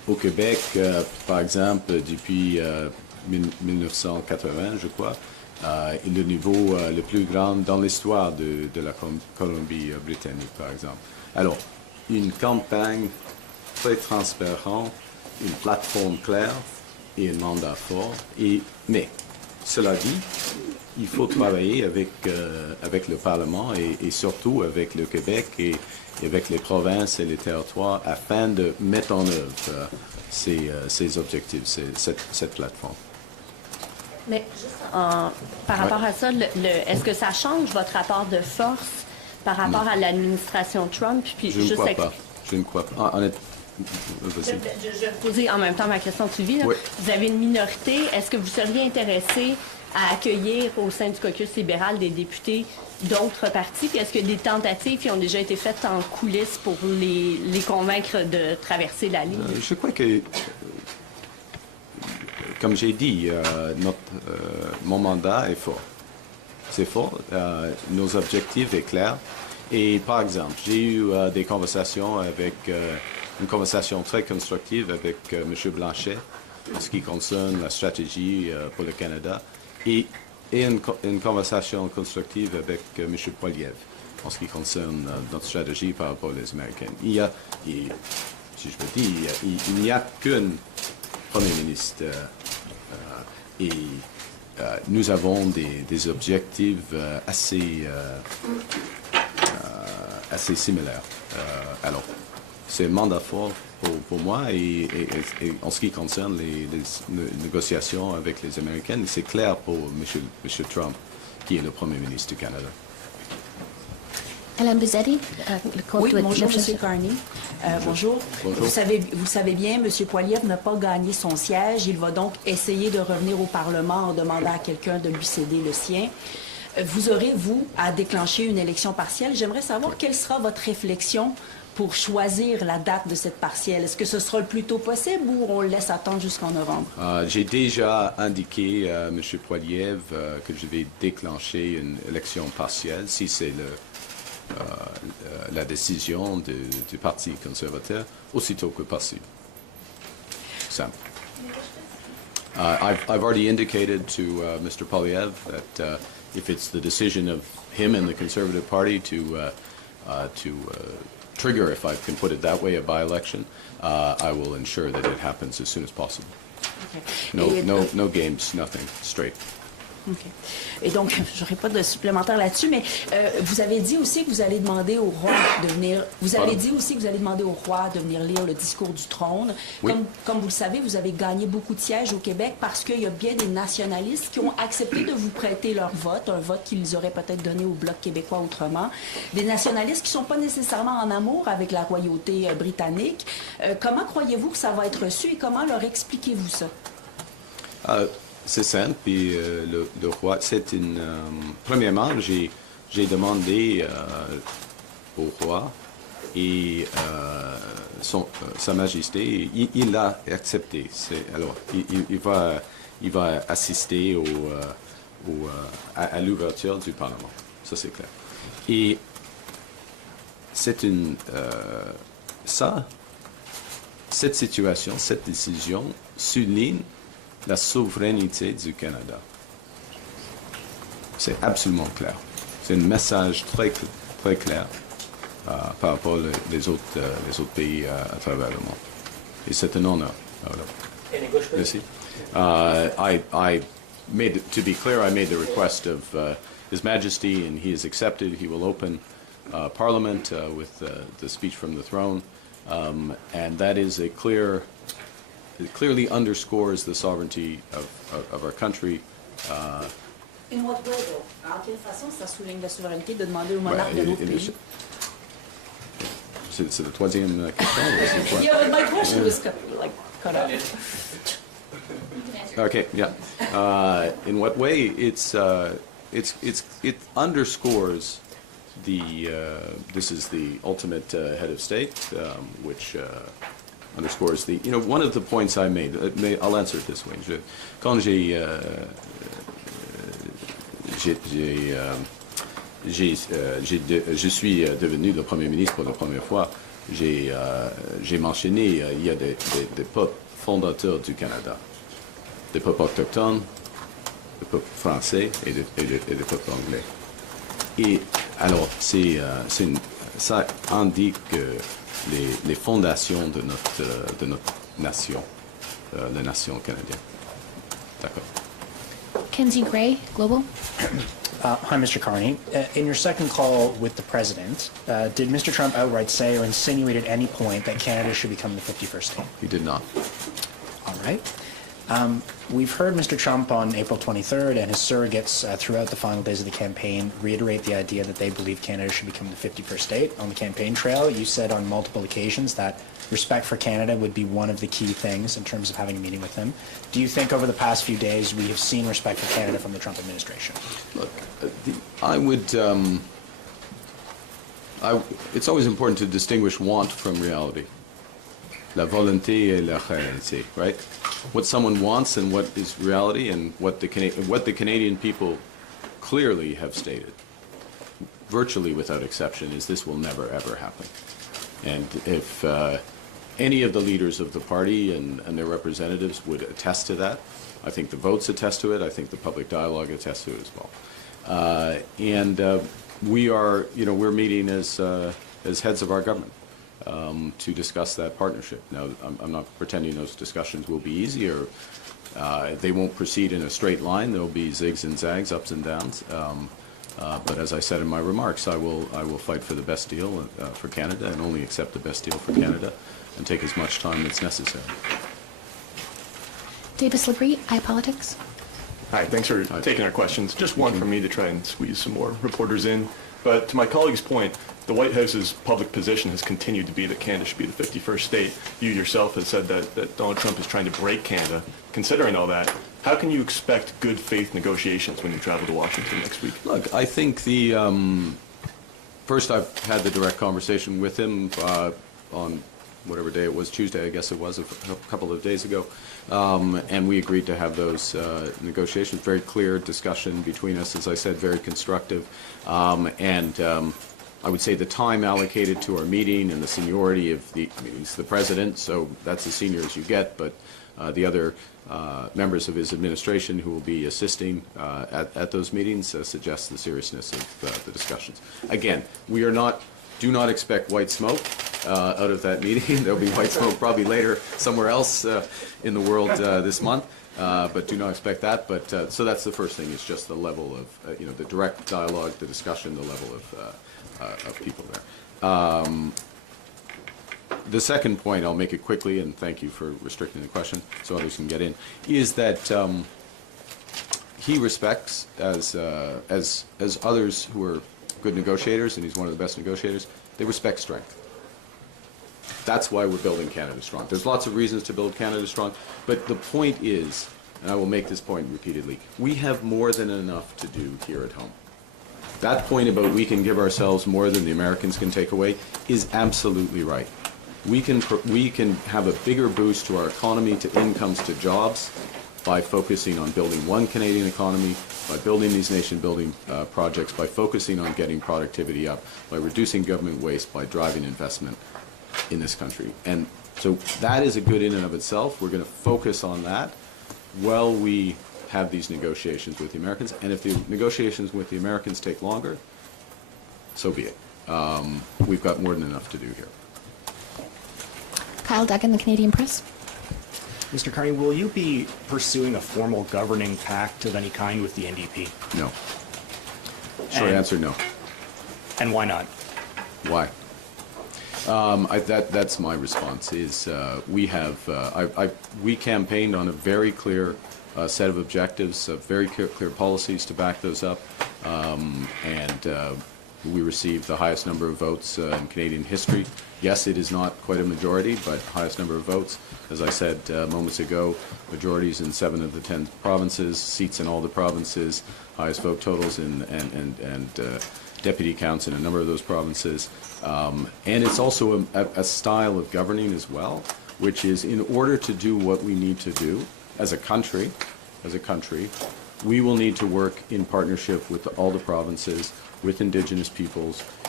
Au Québec, par exemple, depuis 1980, je crois, est le niveau le plus grand dans l'histoire de la Colombie-Britannique, par exemple. Alors, une campagne très transparente, une plateforme claire et un mandat fort. Mais, cela dit, il faut travailler avec le Parlement et surtout avec le Québec et avec les provinces et les territoires afin de mettre en œuvre ces objectifs, cette plateforme. Mais juste par rapport à ça, est-ce que ça change votre rapport de force par rapport à l'administration Trump? Puis Je ne crois pas. Je ne crois pas. Je vais poser en même temps ma question suivie. Là. Oui. Vous avez une minorité. Est-ce que vous seriez intéressé à accueillir au sein du caucus libéral des députés d'autres partis? Puis est-ce que des tentatives qui ont déjà été faites en coulisses pour les convaincre de traverser la ligne? Je crois que, comme j'ai dit, mon mandat est fort. C'est fort. Nos objectifs sont clairs. Et par exemple, j'ai eu des conversations une conversation très constructive avec M. Blanchet en ce qui concerne la stratégie pour le Canada et une conversation constructive avec M. Poiliev en ce qui concerne notre stratégie par rapport aux Américains. Si je peux dire, il n'y a qu'un Premier ministre et nous avons des objectifs assez similaires. Alors, c'est un mandat fort pour moi et en ce qui concerne les négociations avec les Américains, c'est clair pour M. Trump, qui est le Premier ministre du Canada. Alain Buzzetti, Oui, bonjour, M. Carney. Bonjour. Bonjour. Vous savez bien, M. Poiliev n'a pas gagné son siège. Il va donc essayer de revenir au Parlement en demandant à quelqu'un de lui céder le sien. Vous aurez, vous, à déclencher une élection partielle. J'aimerais savoir quelle sera votre réflexion pour choisir la date de cette partielle. Est-ce que ce sera le plus tôt possible ou on le laisse attendre jusqu'en novembre? J'ai déjà indiqué à M. Poiliev que je vais déclencher une élection partielle si c'est la décision du Parti conservateur aussitôt que possible. Simple. I've already indicated to Mr. Poiliev that if it's the decision of him and the Conservative Party to trigger, if I can put it that way, a by-election, I will ensure that it happens as soon as possible. Okay. No games, nothing, straight. OK. Et donc, je n'aurai pas de supplémentaire là-dessus, mais vous avez dit aussi que vous allez demander au roi de venir. Vous avez dit aussi que vous allez demander au roi de venir lire le discours du trône. Oui. Comme vous le savez, vous avez gagné beaucoup de sièges au Québec parce qu'il y a bien des nationalistes qui ont accepté de vous prêter leur vote, un vote qu'ils auraient peut-être donné au Bloc québécois autrement. Des nationalistes qui ne sont pas nécessairement en amour avec la royauté britannique. Comment croyez-vous que ça va être reçu et comment leur expliquez-vous ça? C'est simple, puis le roi, c'est une... premièrement, j'ai demandé au roi et Sa Majesté, il l'a accepté. Alors, il va assister à l'ouverture du Parlement. Ça, c'est clair. Et c'est cette situation, cette décision souligne la souveraineté du Canada. C'est absolument clair. C'est un message très clair par rapport aux autres pays à travers le monde. Et c'est un honneur. Voilà. Merci. To be clear, I made the request of His Majesty, and he has accepted. He will open Parliament with the speech from the throne, and that is a clear. It clearly underscores the sovereignty of our country. In what way, though? En quelle façon ça souligne la souveraineté de demander au monarque de notre pays? C'est la troisième question. Yeah, but my question was cut off. Okay, yeah. In what way? It underscores this is the ultimate head of state, which underscores one of the points I made. I'll answer it this way. Quand je suis devenu le Premier ministre pour la première fois, j'ai mentionné, il y a des peuples fondateurs du Canada, des peuples autochtones, des peuples français et des peuples anglais. Et alors, ça indique les fondations de notre nation, la nation canadienne. D'accord. Kenzie Gray, Global. Hi, Mr. Carney. In your second call with the president, did Mr. Trump outright say or insinuate at any point that Canada should become the 51st state? He did not. All right. We've heard Mr. Trump on April 23rd and his surrogates throughout the final days of the campaign reiterate the idea that they believe Canada should become the 51st state. On the campaign trail, you said on multiple occasions that respect for Canada would be one of the key things in terms of having a meeting with him. Do you think over the past few days we have seen respect for Canada from the Trump administration? Look, it's always important to distinguish want from reality. La volonté et la réalité, right? What someone wants and what is reality, and what the Canadian people clearly have stated, virtually without exception, is this will never ever happen. And if any of the leaders of the party and their representatives would attest to that, I think the votes attest to it. I think the public dialogue attests to it as well. We are, we're meeting as heads of our government to discuss that partnership. Now, I'm not pretending those discussions will be easy, or they won't proceed in a straight line. There'll be zigs and zags, ups and downs. But as I said in my remarks, I will fight for the best deal for Canada, and only accept the best deal for Canada, and take as much time as necessary. Davis Labrie, iPolitics. Hi, thanks for taking our questions. Just one from me to try and squeeze some more reporters in. But to my colleague's point, the White House's public position has continued to be that Canada should be the 51st state. You yourself have said that Donald Trump is trying to break Canada. Considering all that, how can you expect good faith negotiations when you travel to Washington next week? Look, I think first I've had the direct conversation with him on whatever day it was, Tuesday I guess it was, a couple of days ago, and we agreed to have those negotiations. Very clear discussion between us, as I said, very constructive, I would say the time allocated to our meeting and the seniority of he's the president, so that's as senior as you get, but the other members of his administration who will be assisting at those meetings suggests the seriousness of the discussions. Again, do not expect white smoke out of that meeting. There'll be white smoke probably later somewhere else in the world this month, but do not expect that. But so that's the first thing, is just the level of the direct dialogue, the discussion, the level of people there. The second point, I'll make it quickly, and thank you for restricting the question so others can get in, is that he respects, as others who are good negotiators, and he's one of the best negotiators, they respect strength. That's why we're building Canada strong. There's lots of reasons to build Canada strong, but the point is, and I will make this point repeatedly, we have more than enough to do here at home. That point about we can give ourselves more than the Americans can take away is absolutely right. We can have a bigger boost to our economy, to incomes, to jobs, by focusing on building one Canadian economy, by building these nation-building projects, by focusing on getting productivity up, by reducing government waste, by driving investment in this country. And so that is a good in and of itself. We're going to focus on that while we have these negotiations with the Americans. And if the negotiations with the Americans take longer, so be it. We've got more than enough to do here. Kyle Duggan, the Canadian Press. Mr. Carney, will you be pursuing a formal governing pact of any kind with the NDP? No. Short answer, no. And why not? Why? That's my response. Is we campaigned on a very clear set of objectives, very clear policies to back those up, and we received the highest number of votes in Canadian history. Yes, it is not quite a majority, but highest number of votes. As I said moments ago, majorities in 7 of the 10 provinces, seats in all the provinces, highest vote totals and deputy counts in a number of those provinces. And it's also a style of governing as well, which is, in order to do what we need to do as a country, we will need to work in partnership with all the provinces, with Indigenous peoples,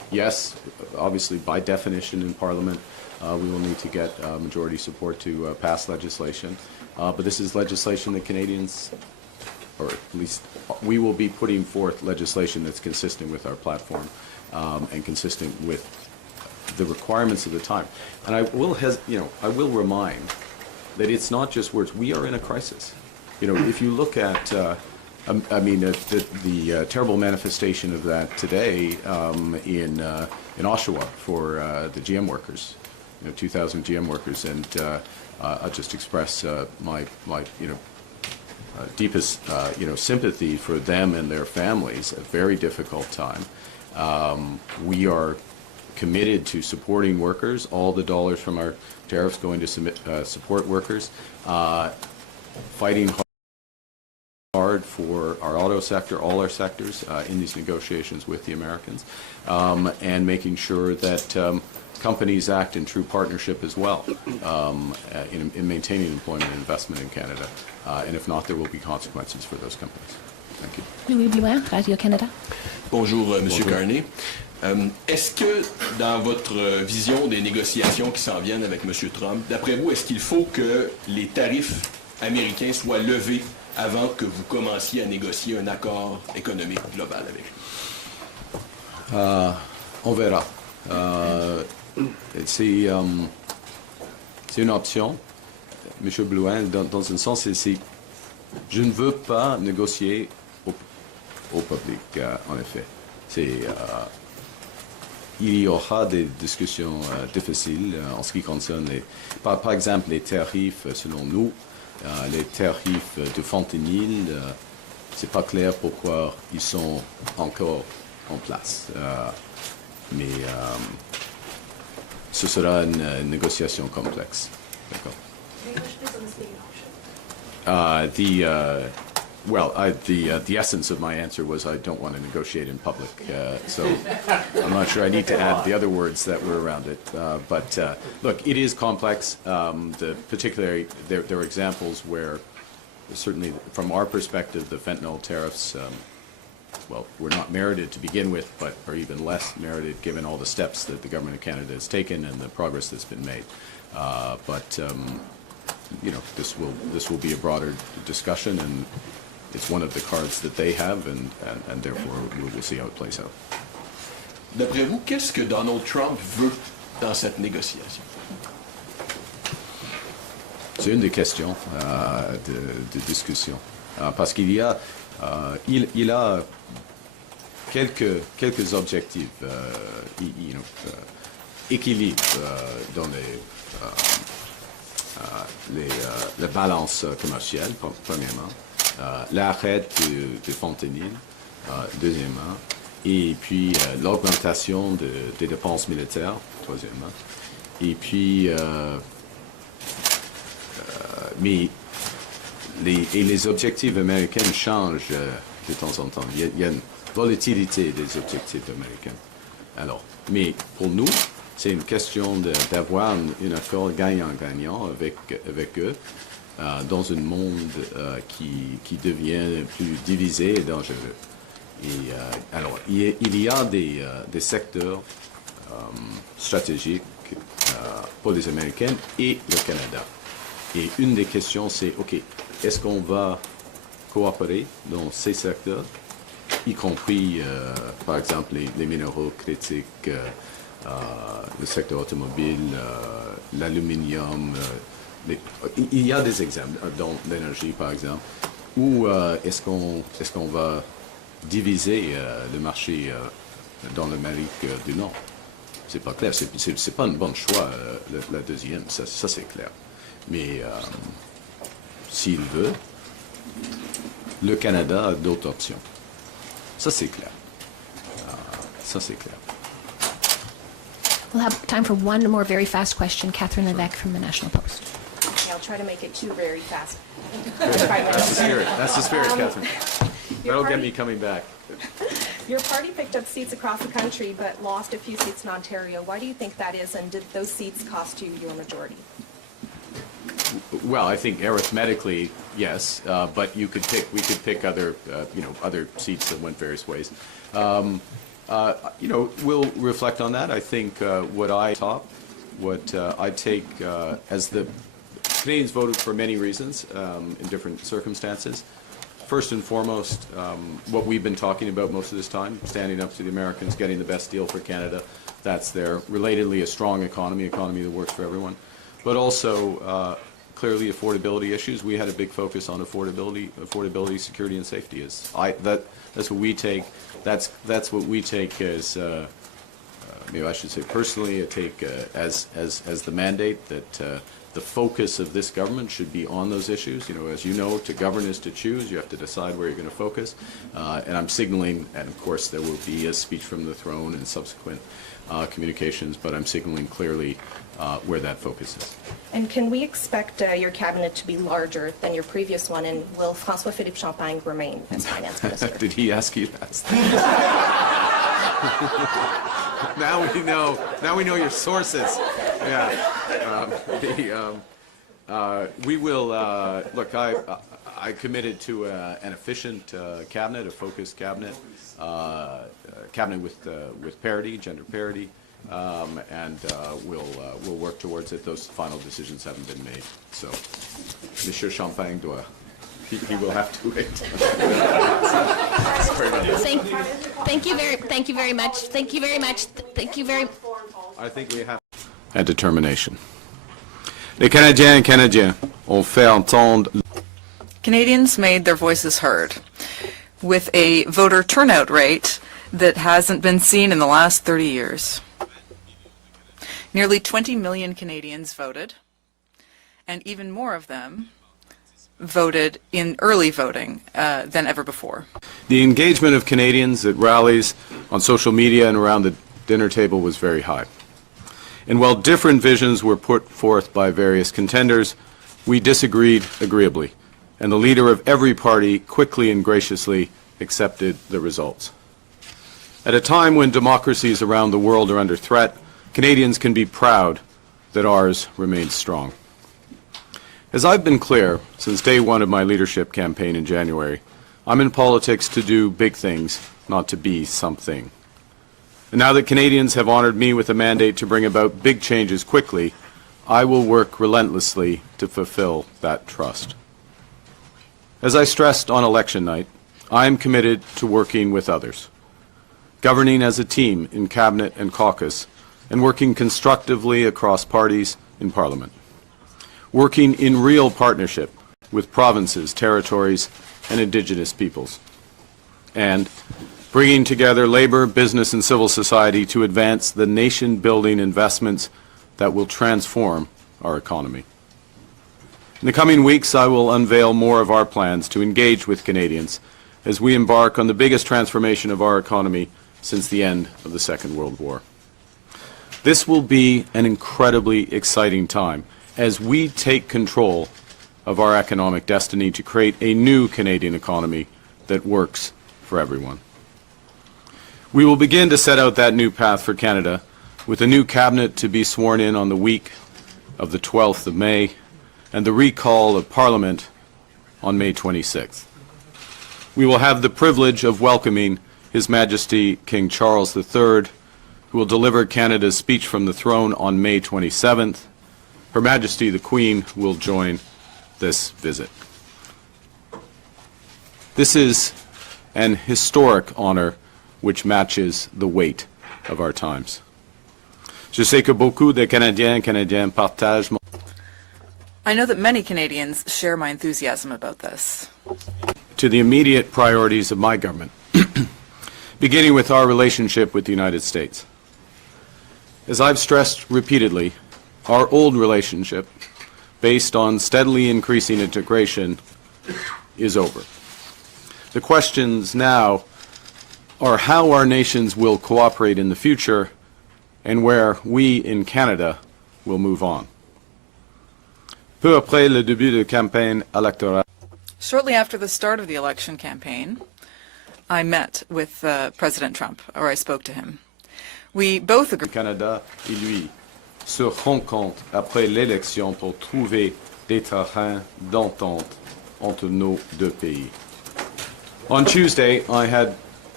yes, obviously, by definition in Parliament, we will need to get majority support to pass legislation. But this is legislation that Canadians, or at least we will be putting forth legislation that's consistent with our platform and consistent with the requirements of the time. And I will, I will remind that it's not just words. We are in a crisis. If you look at, the terrible manifestation of that today in Oshawa for the GM workers, 2,000 GM workers, and I'll just express my deepest sympathy for them and their families. A very difficult time. We are committed to supporting workers. All the dollars from our tariffs going to support workers. Fighting hard for our auto sector, all our sectors in these negotiations with the Americans, and making sure that companies act in true partnership as well in maintaining employment and investment in Canada. And if not, there will be consequences for those companies. Thank you. Louis Blouin, Radio-Canada. Bonjour, Monsieur Carney. Est-ce que dans votre vision des négociations qui s'en viennent avec Monsieur Trump, d'après vous, est-ce qu'il faut que les tarifs américains soient levés avant que vous commenciez à négocier un accord économique global avec lui? On verra. C'est une option, M. Blouin, dans un sens, je ne veux pas négocier au public, en effet. Il y aura des discussions difficiles en ce qui concerne, par exemple, les tarifs, selon nous, les tarifs de fentanyl, c'est pas clair pourquoi ils sont encore en place. Mais ce sera une négociation complexe. D'accord. The essence of my answer was I don't want to negotiate in public, so I'm not sure I need to add the other words that were around it. But look, it is complex. Particularly, there are examples where, certainly from our perspective, the fentanyl tariffs, were not merited to begin with, but are even less merited given all the steps that the Government of Canada has taken and the progress that's been made. This will be a broader discussion, and it's one of the cards that they have, and therefore we will see how it plays out. D'après vous, qu'est-ce que Donald Trump veut dans cette négociation? C'est une des questions de discussion, parce qu'il y a il a quelques objectifs, équilibre dans la balance commerciale, premièrement, l'arrêt de fentanyl, deuxièmement, et puis l'augmentation des dépenses militaires, troisièmement, et puis mais les objectifs américains changent de temps en temps. Il y a une volatilité des objectifs américains. Alors, mais pour nous, c'est une question d'avoir un accord gagnant-gagnant avec eux dans un monde qui devient plus divisé et dangereux. Et alors, il y a des secteurs stratégiques pour les Américains et le Canada. Et une des questions, c'est, OK, est-ce qu'on va coopérer dans ces secteurs, y compris, par exemple, les minéraux critiques, le secteur automobile, l'aluminium. Il y a des exemples, dans l'énergie, par exemple, où est-ce qu'on va diviser le marché dans l'Amérique du Nord? C'est pas clair. C'est pas un bon choix, la deuxième, ça c'est clair. Mais s'il veut, le Canada a d'autres options. Ça, c'est clair. Ça, c'est clair. We'll have time for one more very fast question. Catherine Levesque from the National Post. Okay, I'll try to make it two very fast. That's the spirit. That's the spirit, Catherine. That'll get me coming back. Your party picked up seats across the country but lost a few seats in Ontario. Why do you think that is, and did those seats cost you your majority? Well, I think arithmetically, yes, but we could pick other, other seats that went various ways. We'll reflect on that. I think what I take as the Canadians voted for many reasons in different circumstances. First and foremost, what we've been talking about most of this time, standing up to the Americans, getting the best deal for Canada. That's there. Relatedly, a strong economy that works for everyone. But also, clearly, affordability issues. We had a big focus on affordability, security, and safety. That's what we take. That's what we take as, maybe I should say personally, I take as the mandate that the focus of this government should be on those issues. As you know, to govern is to choose. You have to decide where you're going to focus. And I'm signaling, and of course there will be a speech from the throne and subsequent communications, but I'm signaling clearly where that focus is. And can we expect your cabinet to be larger than your previous one, and will François-Philippe Champagne remain as finance minister? Did he ask you that? Now we know your sources. Yeah. We will look. I committed to an efficient cabinet, a focused cabinet, cabinet with parity, gender parity, and we'll work towards it. Those final decisions haven't been made, so Monsieur Champagne doit. He will have to wait. Thank you very much. I think we have and determination. Les Canadiens et Canadiens ont fait entendre. Canadians made their voices heard with a voter turnout rate that hasn't been seen in the last 30 years. Nearly 20 million Canadians voted, and even more of them voted in early voting than ever before. The engagement of Canadians at rallies, on social media, and around the dinner table was very high. And while different visions were put forth by various contenders, we disagreed agreeably, and the leader of every party quickly and graciously accepted the results. At a time when democracies around the world are under threat, Canadians can be proud that ours remains strong. As I've been clear since day one of my leadership campaign in January, I'm in politics to do big things, not to be something. And now that Canadians have honored me with a mandate to bring about big changes quickly, I will work relentlessly to fulfill that trust. As I stressed on election night, I am committed to working with others, governing as a team in Cabinet and caucus, and working constructively across parties in Parliament, working in real partnership with provinces, territories, and Indigenous peoples, and bringing together labor, business, and civil society to advance the nation-building investments that will transform our economy. In the coming weeks, I will unveil more of our plans to engage with Canadians as we embark on the biggest transformation of our economy since the end of the Second World War. This will be an incredibly exciting time as we take control of our economic destiny to create a new Canadian economy that works for everyone. We will begin to set out that new path for Canada with a new cabinet to be sworn in on the week of the 12th of May and the recall of Parliament on May 26th. We will have the privilege of welcoming His Majesty King Charles III, who will deliver Canada's speech from the throne on May 27th. Her Majesty the Queen will join this visit. This is an historic honor which matches the weight of our times. Je sais que beaucoup de Canadiens et Canadiennes partagent mon... I know that many Canadians share my enthusiasm about this. To the immediate priorities of my government, beginning with our relationship with the United States. As I've stressed repeatedly, our old relationship, based on steadily increasing integration, is over. The questions now are how our nations will cooperate in the future and where we in Canada will move on. Peu après le début de campagne électorale. Shortly after the start of the election campaign, I met with President Trump, or I spoke to him. We both agreed. Canada et lui se rencontrent après l'élection pour trouver des terrains d'entente entre nos deux pays. On Tuesday, I had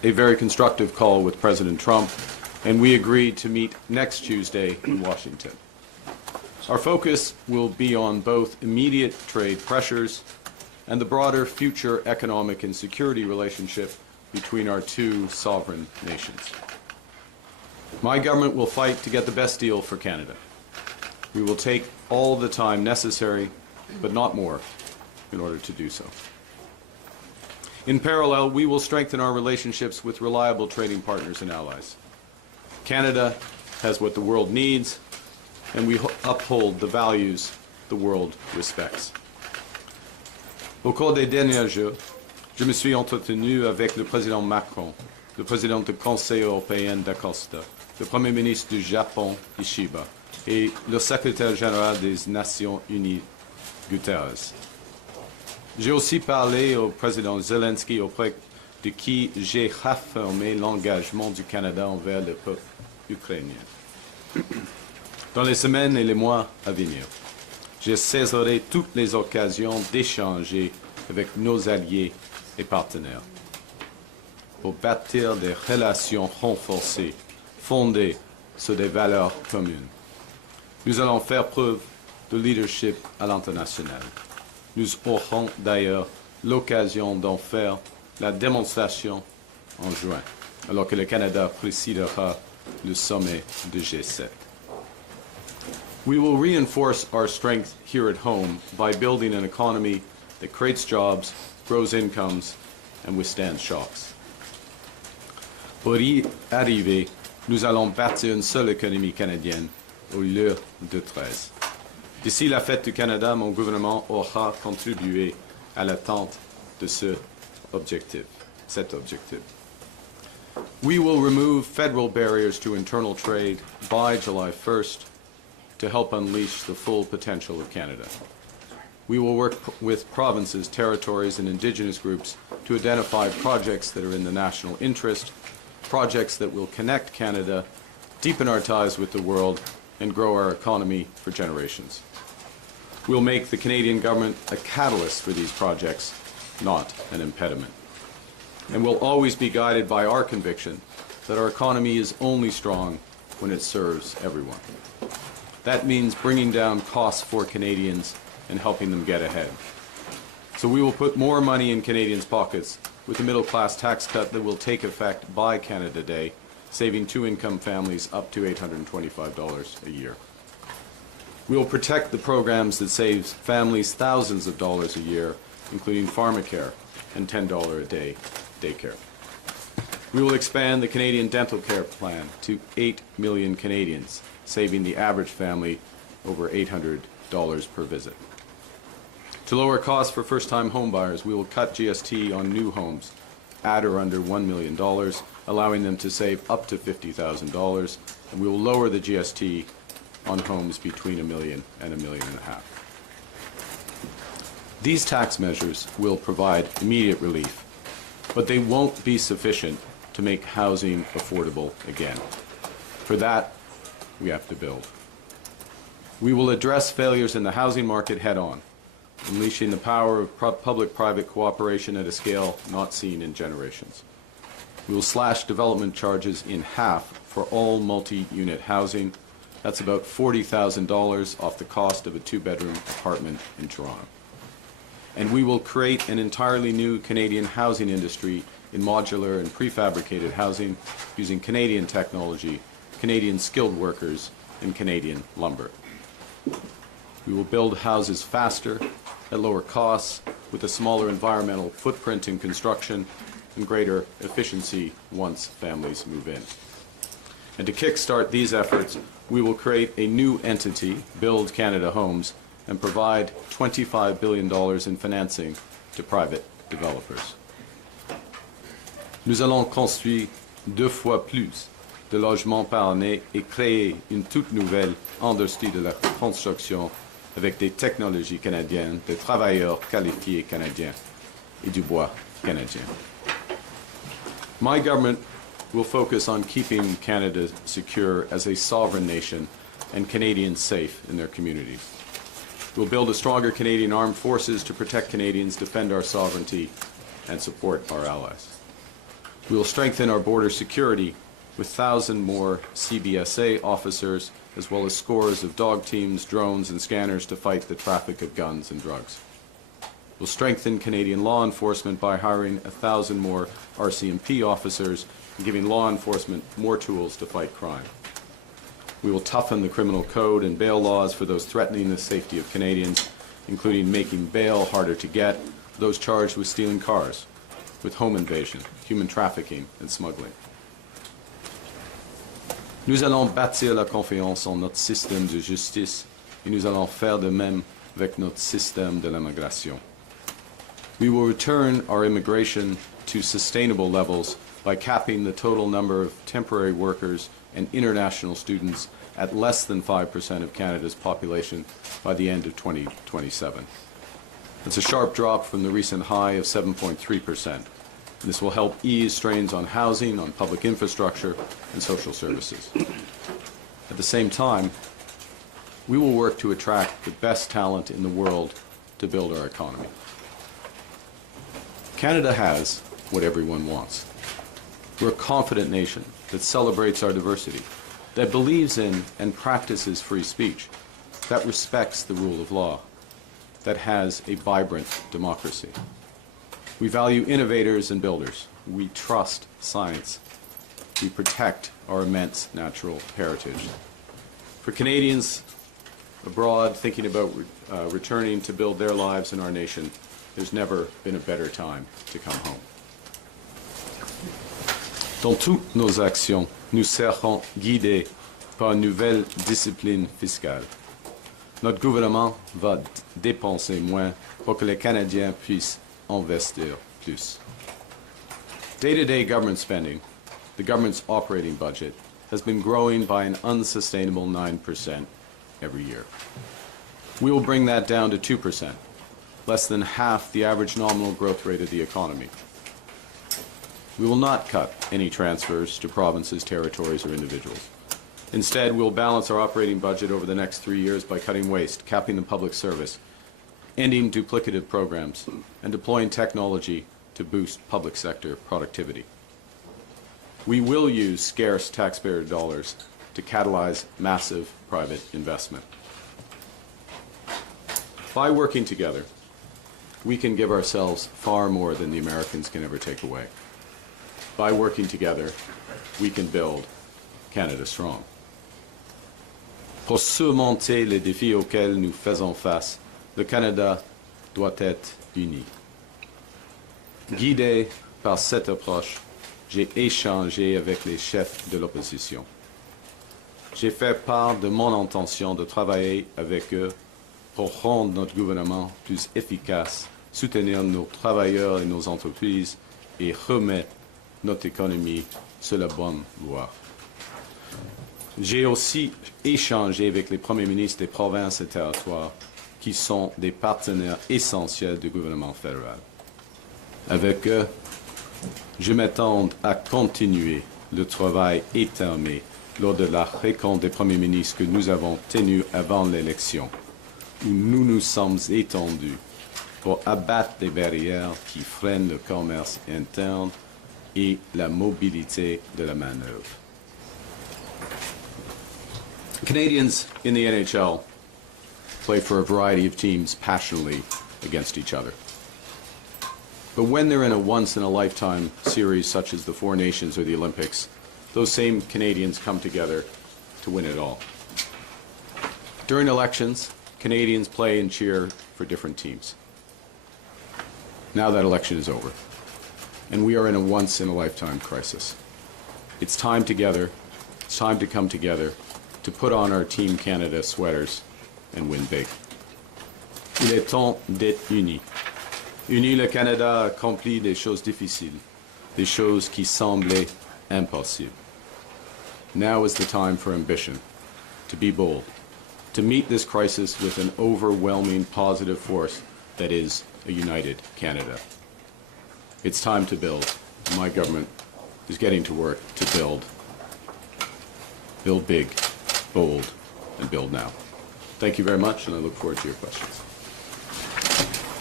a very constructive call with President Trump, and we agreed to meet next Tuesday in Washington. Our focus will be on both immediate trade pressures and the broader future economic and security relationship between our two sovereign nations. My government will fight to get the best deal for Canada. We will take all the time necessary, but not more, in order to do so. In parallel, we will strengthen our relationships with reliable trading partners and allies. Canada has what the world needs, and we uphold the values the world respects. Au cours des derniers jours, je me suis entretenu avec le président Macron, le président du Conseil européen d'Acosta, le Premier ministre du Japon, Ishiba, et le secrétaire général des Nations Unies, Guterres. J'ai aussi parlé au président Zelensky, auprès de qui j'ai réaffirmé l'engagement du Canada envers le peuple ukrainien. Dans les semaines et les mois à venir, je saisirai toutes les occasions d'échanger avec nos alliés et partenaires pour bâtir des relations renforcées, fondées sur des valeurs communes. Nous allons faire preuve de leadership à l'international. Nous aurons d'ailleurs l'occasion d'en faire la démonstration en juin, alors que le Canada présidera le sommet de G7. We will reinforce our strength here at home by building an economy that creates jobs, grows incomes, and withstands shocks. Pour y arriver, nous allons bâtir une seule économie canadienne au lieu de 13. D'ici la fête du Canada, mon gouvernement aura contribué à l'atteinte de cet objectif. We will remove federal barriers to internal trade by July 1st to help unleash the full potential of Canada. We will work with provinces, territories, and Indigenous groups to identify projects that are in the national interest, projects that will connect Canada, deepen our ties with the world, and grow our economy for generations. We'll make the Canadian government a catalyst for these projects, not an impediment. And we'll always be guided by our conviction that our economy is only strong when it serves everyone. That means bringing down costs for Canadians and helping them get ahead. So we will put more money in Canadians' pockets with the middle-class tax cut that will take effect by Canada Day, saving two-income families up to $825 a year. We will protect the programs that save families thousands of dollars a year, including pharmacare and $10 a day daycare. We will expand the Canadian Dental Care Plan to 8 million Canadians, saving the average family over $800 per visit. To lower costs for first-time homebuyers, we will cut GST on new homes at or under $1 million, allowing them to save up to $50,000, and we will lower the GST on homes between $1 million and $1.5 million. These tax measures will provide immediate relief, but they won't be sufficient to make housing affordable again. For that, we have to build. We will address failures in the housing market head-on, unleashing the power of public-private cooperation at a scale not seen in generations. We will slash development charges in half for all multi-unit housing. That's about $40,000 off the cost of a two-bedroom apartment in Toronto. And we will create an entirely new Canadian housing industry in modular and prefabricated housing using Canadian technology, Canadian skilled workers, and Canadian lumber. We will build houses faster, at lower costs, with a smaller environmental footprint in construction and greater efficiency once families move in. And to kickstart these efforts, we will create a new entity, Build Canada Homes, and provide $25 billion in financing to private developers. Nous allons construire 2 fois plus de logements par année et créer une toute nouvelle industrie de la construction avec des technologies canadiennes, des travailleurs qualifiés canadiens et du bois canadien. My government will focus on keeping Canada secure as a sovereign nation and Canadians safe in their communities. We'll build a stronger Canadian armed forces to protect Canadians, defend our sovereignty, and support our allies. We will strengthen our border security with 1,000 more CBSA officers, as well as scores of dog teams, drones, and scanners to fight the traffic of guns and drugs. We'll strengthen Canadian law enforcement by hiring 1,000 more RCMP officers and giving law enforcement more tools to fight crime. We will toughen the criminal code and bail laws for those threatening the safety of Canadians, including making bail harder to get for those charged with stealing cars, with home invasion, human trafficking, and smuggling. Nous allons bâtir la confiance en notre système de justice et nous allons faire de même avec notre système de l'immigration. We will return our immigration to sustainable levels by capping the total number of temporary workers and international students at less than 5% of Canada's population by the end of 2027. It's a sharp drop from the recent high of 7.3%. This will help ease strains on housing, on public infrastructure, and social services. At the same time, we will work to attract the best talent in the world to build our economy. Canada has what everyone wants. We're a confident nation that celebrates our diversity, that believes in and practices free speech, that respects the rule of law, that has a vibrant democracy. We value innovators and builders. We trust science. We protect our immense natural heritage. For Canadians abroad thinking about returning to build their lives in our nation, there's never been a better time to come home. Dans toutes nos actions, nous serons guidés par une nouvelle discipline fiscale. Notre gouvernement va dépenser moins pour que les Canadiens puissent investir plus. Day-to-day government spending, the government's operating budget, has been growing by an unsustainable 9% every year. We will bring that down to 2%, less than half the average nominal growth rate of the economy. We will not cut any transfers to provinces, territories, or individuals. Instead, we'll balance our operating budget over the next 3 years by cutting waste, capping the public service, ending duplicative programs, and deploying technology to boost public sector productivity. We will use scarce taxpayer dollars to catalyze massive private investment. By working together, we can give ourselves far more than the Americans can ever take away. By working together, we can build Canada strong. Pour surmonter les défis auxquels nous faisons face, le Canada doit être uni. Guidé par cette approche, j'ai échangé avec les chefs de l'opposition. J'ai fait part de mon intention de travailler avec eux pour rendre notre gouvernement plus efficace, soutenir nos travailleurs et nos entreprises et remettre notre économie sur la bonne voie. J'ai aussi échangé avec les premiers ministres des provinces et territoires qui sont des partenaires essentiels du gouvernement fédéral. Avec eux, je m'attends à continuer le travail étamé lors de la rencontre des premiers ministres que nous avons tenue avant l'élection, où nous nous sommes étendus pour abattre les barrières qui freinent le commerce interne et la mobilité de la main-d'œuvre. Canadians in the NHL play for a variety of teams passionately against each other. But when they're in a once-in-a-lifetime series such as the Four Nations or the Olympics, those same Canadians come together to win it all. During elections, Canadians play and cheer for different teams. Now that election is over, and we are in a once-in-a-lifetime crisis. It's time together, it's time to come together to put on our Team Canada sweaters and win big. Il est temps d'être unis. Unis, le Canada a accompli des choses difficiles, des choses qui semblaient impossibles. Now is the time for ambition, to be bold, to meet this crisis with an overwhelming positive force that is a united Canada. It's time to build. My government is getting to work to build. Build big, bold, and build now. Thank you very much, and I look forward to your questions.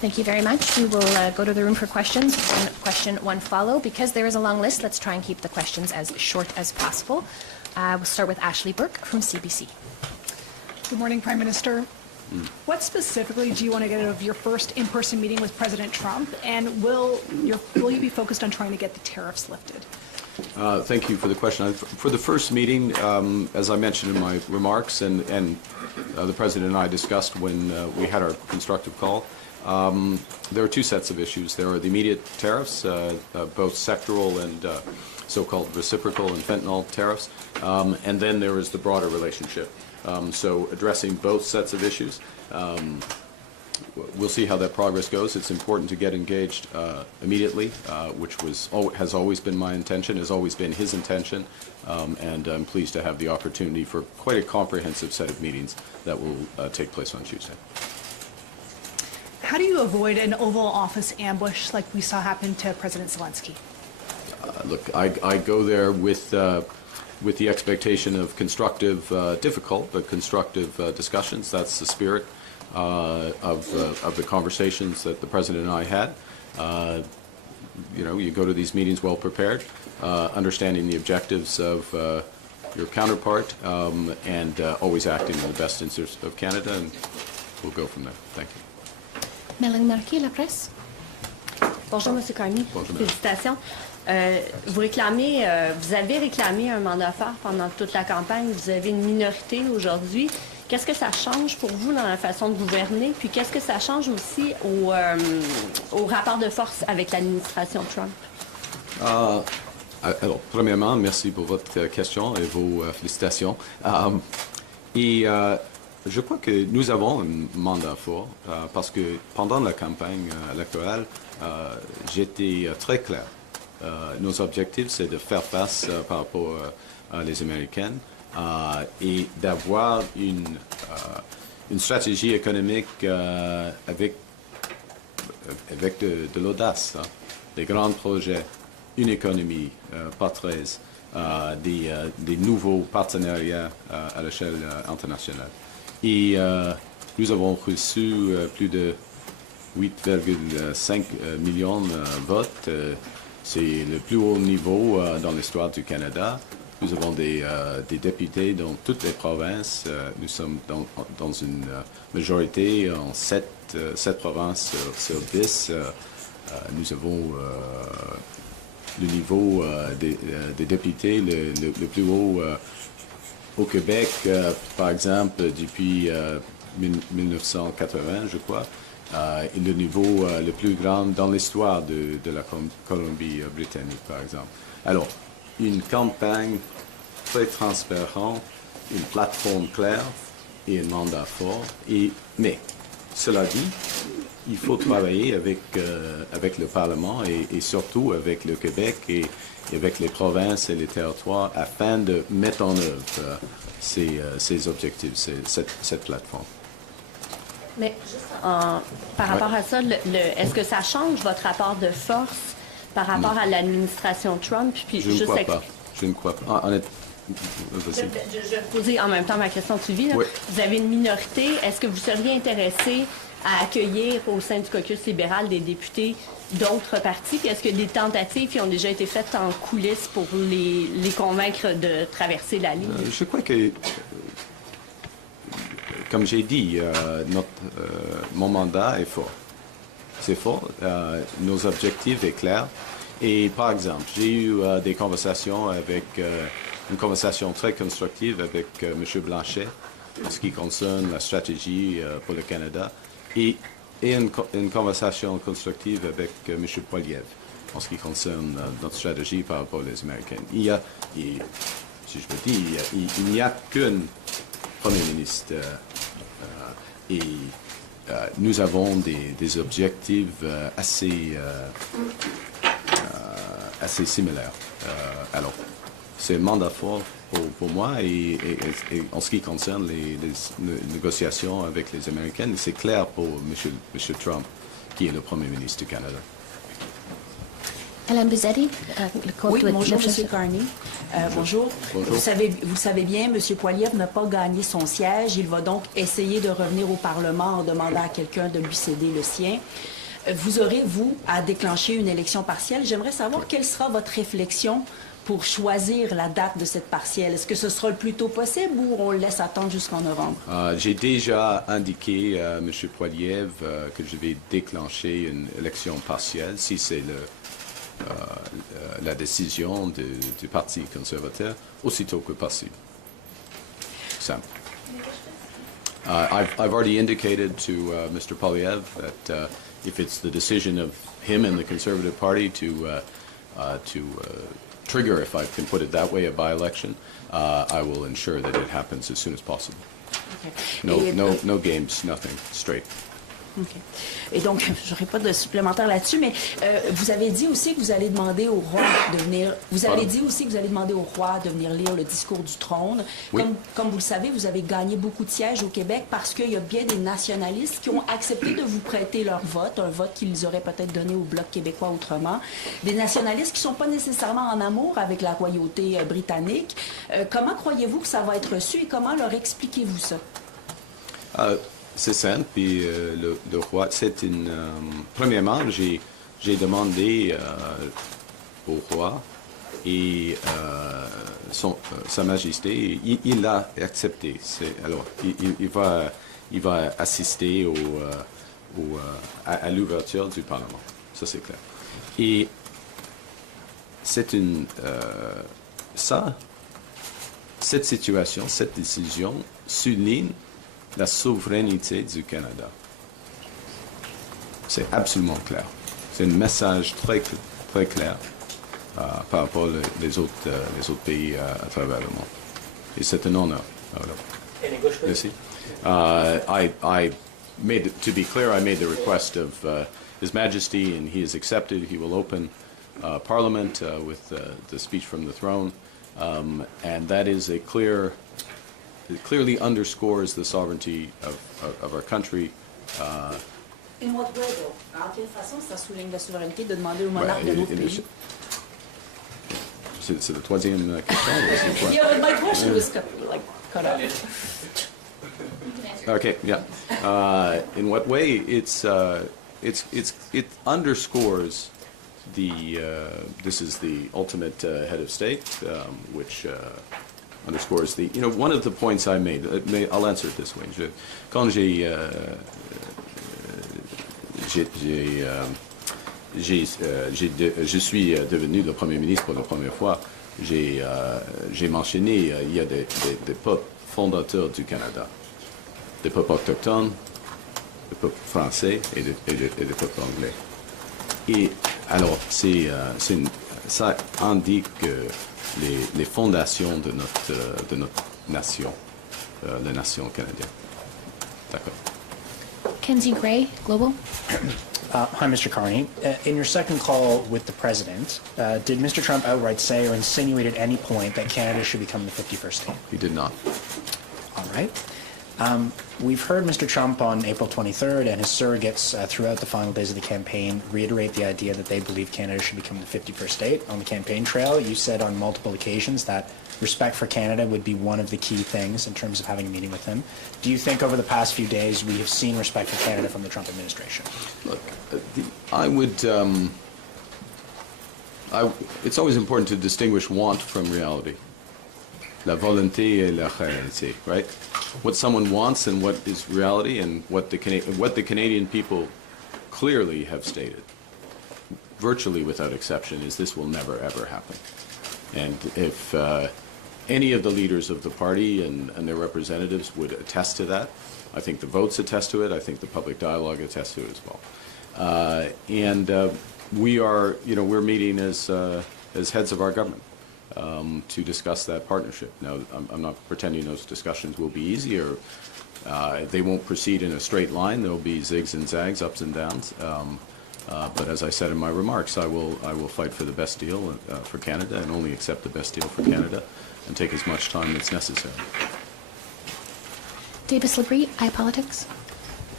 Thank you very much. We will go to the room for questions. One question, one follow. Because there is a long list, let's try and keep the questions as short as possible. We'll start with Ashley Burke from CBC. Good morning, Prime Minister. What specifically do you want to get out of your first in-person meeting with President Trump, and will you be focused on trying to get the tariffs lifted? Thank you for the question. For the first meeting, as I mentioned in my remarks, and the President and I discussed when we had our constructive call, there are two sets of issues. There are the immediate tariffs, both sectoral and so-called reciprocal and fentanyl tariffs, and then there is the broader relationship. So addressing both sets of issues. We'll see how that progress goes. It's important to get engaged immediately, which has always been my intention, has always been his intention, and I'm pleased to have the opportunity for quite a comprehensive set of meetings that will take place on Tuesday. How do you avoid an Oval Office ambush like we saw happen to President Zelensky? Look, I go there with the expectation of constructive, difficult, but constructive discussions. That's the spirit of the conversations that the President and I had. You go to these meetings well prepared, understanding the objectives of your counterpart, and always acting in the best interest of Canada, and we'll go from there. Thank you. Mélanie Marquis, La Presse. Bonjour, M. Carney. Bonjour, Félicitations. Vous avez réclamé un mandat fort pendant toute la campagne. Vous avez une minorité aujourd'hui. Qu'est-ce que ça change pour vous dans la façon de gouverner? Puis qu'est-ce que ça change aussi au rapport de force avec l'administration Trump? Alors, premièrement, merci pour votre question et vos félicitations. Je crois que nous avons un mandat fort parce que pendant la campagne électorale, j'étais très clair. Nos objectifs, c'est de faire face par rapport à les Américaines et d'avoir une stratégie économique avec de l'audace, des grands projets, une économie porteuse, des nouveaux partenariats à l'échelle internationale. Et nous avons reçu plus de 8,5 millions de votes. C'est le plus haut niveau dans l'histoire du Canada. Nous avons des députés dans toutes les provinces. Nous sommes dans une majorité en 7 provinces sur 10. Nous avons le niveau des députés le plus haut au Québec, par exemple, depuis 1980, je crois. Et le niveau le plus grand dans l'histoire de la Colombie-Britannique, par exemple. Alors, une campagne très transparente, une plateforme claire et un mandat fort. Mais, cela dit, il faut travailler avec le Parlement et surtout avec le Québec et avec les provinces et les territoires afin de mettre en œuvre ces objectifs, cette plateforme. Mais juste par rapport à ça, est-ce que ça change votre rapport de force par rapport à l'administration Trump? Puis Je ne crois pas. Je ne crois pas. Je vais poser en même temps ma question de suivi. Oui. Vous avez une minorité. Est-ce que vous seriez intéressé à accueillir au sein du caucus libéral des députés d'autres partis? Puis est-ce que des tentatives qui ont déjà été faites en coulisses pour les convaincre de traverser la ligne? Je crois que, comme j'ai dit, mon mandat est fort. C'est fort. Nos objectifs sont clairs. Et par exemple, j'ai eu des conversations une conversation très constructive avec M. Blanchet en ce qui concerne la stratégie pour le Canada et une conversation constructive avec M. Poiliev en ce qui concerne notre stratégie par rapport aux Américains. Si je me dis, il n'y a qu'un Premier ministre et nous avons des objectifs assez similaires. Alors, c'est un mandat fort pour moi et en ce qui concerne les négociations avec les Américains, c'est clair pour M. Trump, qui est le Premier ministre du Canada. Hélène Bizzetti, le compte Oui, de bonjour, Legislative- M. Carney. Bonjour. Bonjour. Vous le savez bien, M. Poilievre n'a pas gagné son siège. Il va donc essayer de revenir au Parlement en demandant à quelqu'un de lui céder le sien. Vous aurez, vous, à déclencher une élection partielle. J'aimerais savoir quelle sera votre réflexion pour choisir la date de cette partielle. Est-ce que ce sera le plus tôt possible ou on le laisse attendre jusqu'en novembre? J'ai déjà indiqué à M. Poilievre que je vais déclencher une élection partielle si c'est la décision du Parti conservateur aussitôt que possible. Simple. I've already indicated to Mr. Poilievre that if it's the decision of him and the Conservative Party to trigger, if I can put it that way, a by-election, I will ensure that it happens as soon as possible. No games, nothing, straight. OK. Et donc, je n'aurai pas de supplémentaire là-dessus, mais vous avez dit aussi que vous allez demander au roi de venir. Vous avez dit aussi que vous allez demander au roi de venir lire le discours du trône. Oui. Comme vous le savez, vous avez gagné beaucoup de sièges au Québec parce qu'il y a bien des nationalistes qui ont accepté de vous prêter leur vote, un vote qu'ils auraient peut-être donné au Bloc québécois autrement. Des nationalistes qui ne sont pas nécessairement en amour avec la royauté britannique. Comment croyez-vous que ça va être reçu et comment leur expliquez-vous ça? C'est simple, puis le roi, c'est une... premièrement, j'ai demandé au roi et Sa Majesté, il a accepté. Alors, il va assister à l'ouverture du Parlement. Ça, c'est clair. Et c'est une... cette situation, cette décision souligne la souveraineté du Canada. C'est absolument clair. C'est un message très clair par rapport aux autres pays à travers le monde. Et c'est un honneur. Merci. To be clear, I made the request of His Majesty, and he has accepted. He will open Parliament with the speech from the throne, and that is a it clearly underscores the sovereignty of our country. In what way, though? En quelle façon ça souligne la souveraineté de demander au monarque de notre pays? C'est la troisième question. Yeah, my question was cut off. Okay, yeah. In what way? It underscores this is the ultimate head of state, which underscores one of the points I made. I'll answer it this way. Quand je suis devenu le Premier ministre pour la première fois, j'ai mentionné il y a des peuples fondateurs du Canada, des peuples autochtones, des peuples français et des peuples anglais. Et alors, ça indique les fondations de notre nation, la nation canadienne. D'accord. Kenzie Gray, Global. Hi, Mr. Carney. In your second call with the President, did Mr. Trump outright say or insinuate at any point that Canada should become the 51st state? He did not. All right. We've heard Mr. Trump on April 23rd and his surrogates throughout the final days of the campaign reiterate the idea that they believe Canada should become the 51st state. On the campaign trail, you said on multiple occasions that respect for Canada would be one of the key things in terms of having a meeting with him. Do you think over the past few days we have seen respect for Canada from the Trump administration? Look, it's always important to distinguish want from reality. La volonté et la réalité, right? What someone wants and what is reality, and what the Canadian people clearly have stated, virtually without exception, is this will never ever happen. And if any of the leaders of the party and their representatives would attest to that, I think the votes attest to it. I think the public dialogue attests to it as well. We're meeting as heads of our government. To discuss that partnership. Now, I'm not pretending those discussions will be easy, or they won't proceed in a straight line. There will be zigs and zags, ups and downs. But as I said in my remarks, I will fight for the best deal for Canada, and only accept the best deal for Canada, and take as much time as necessary. Davis Labrie, iPolitics.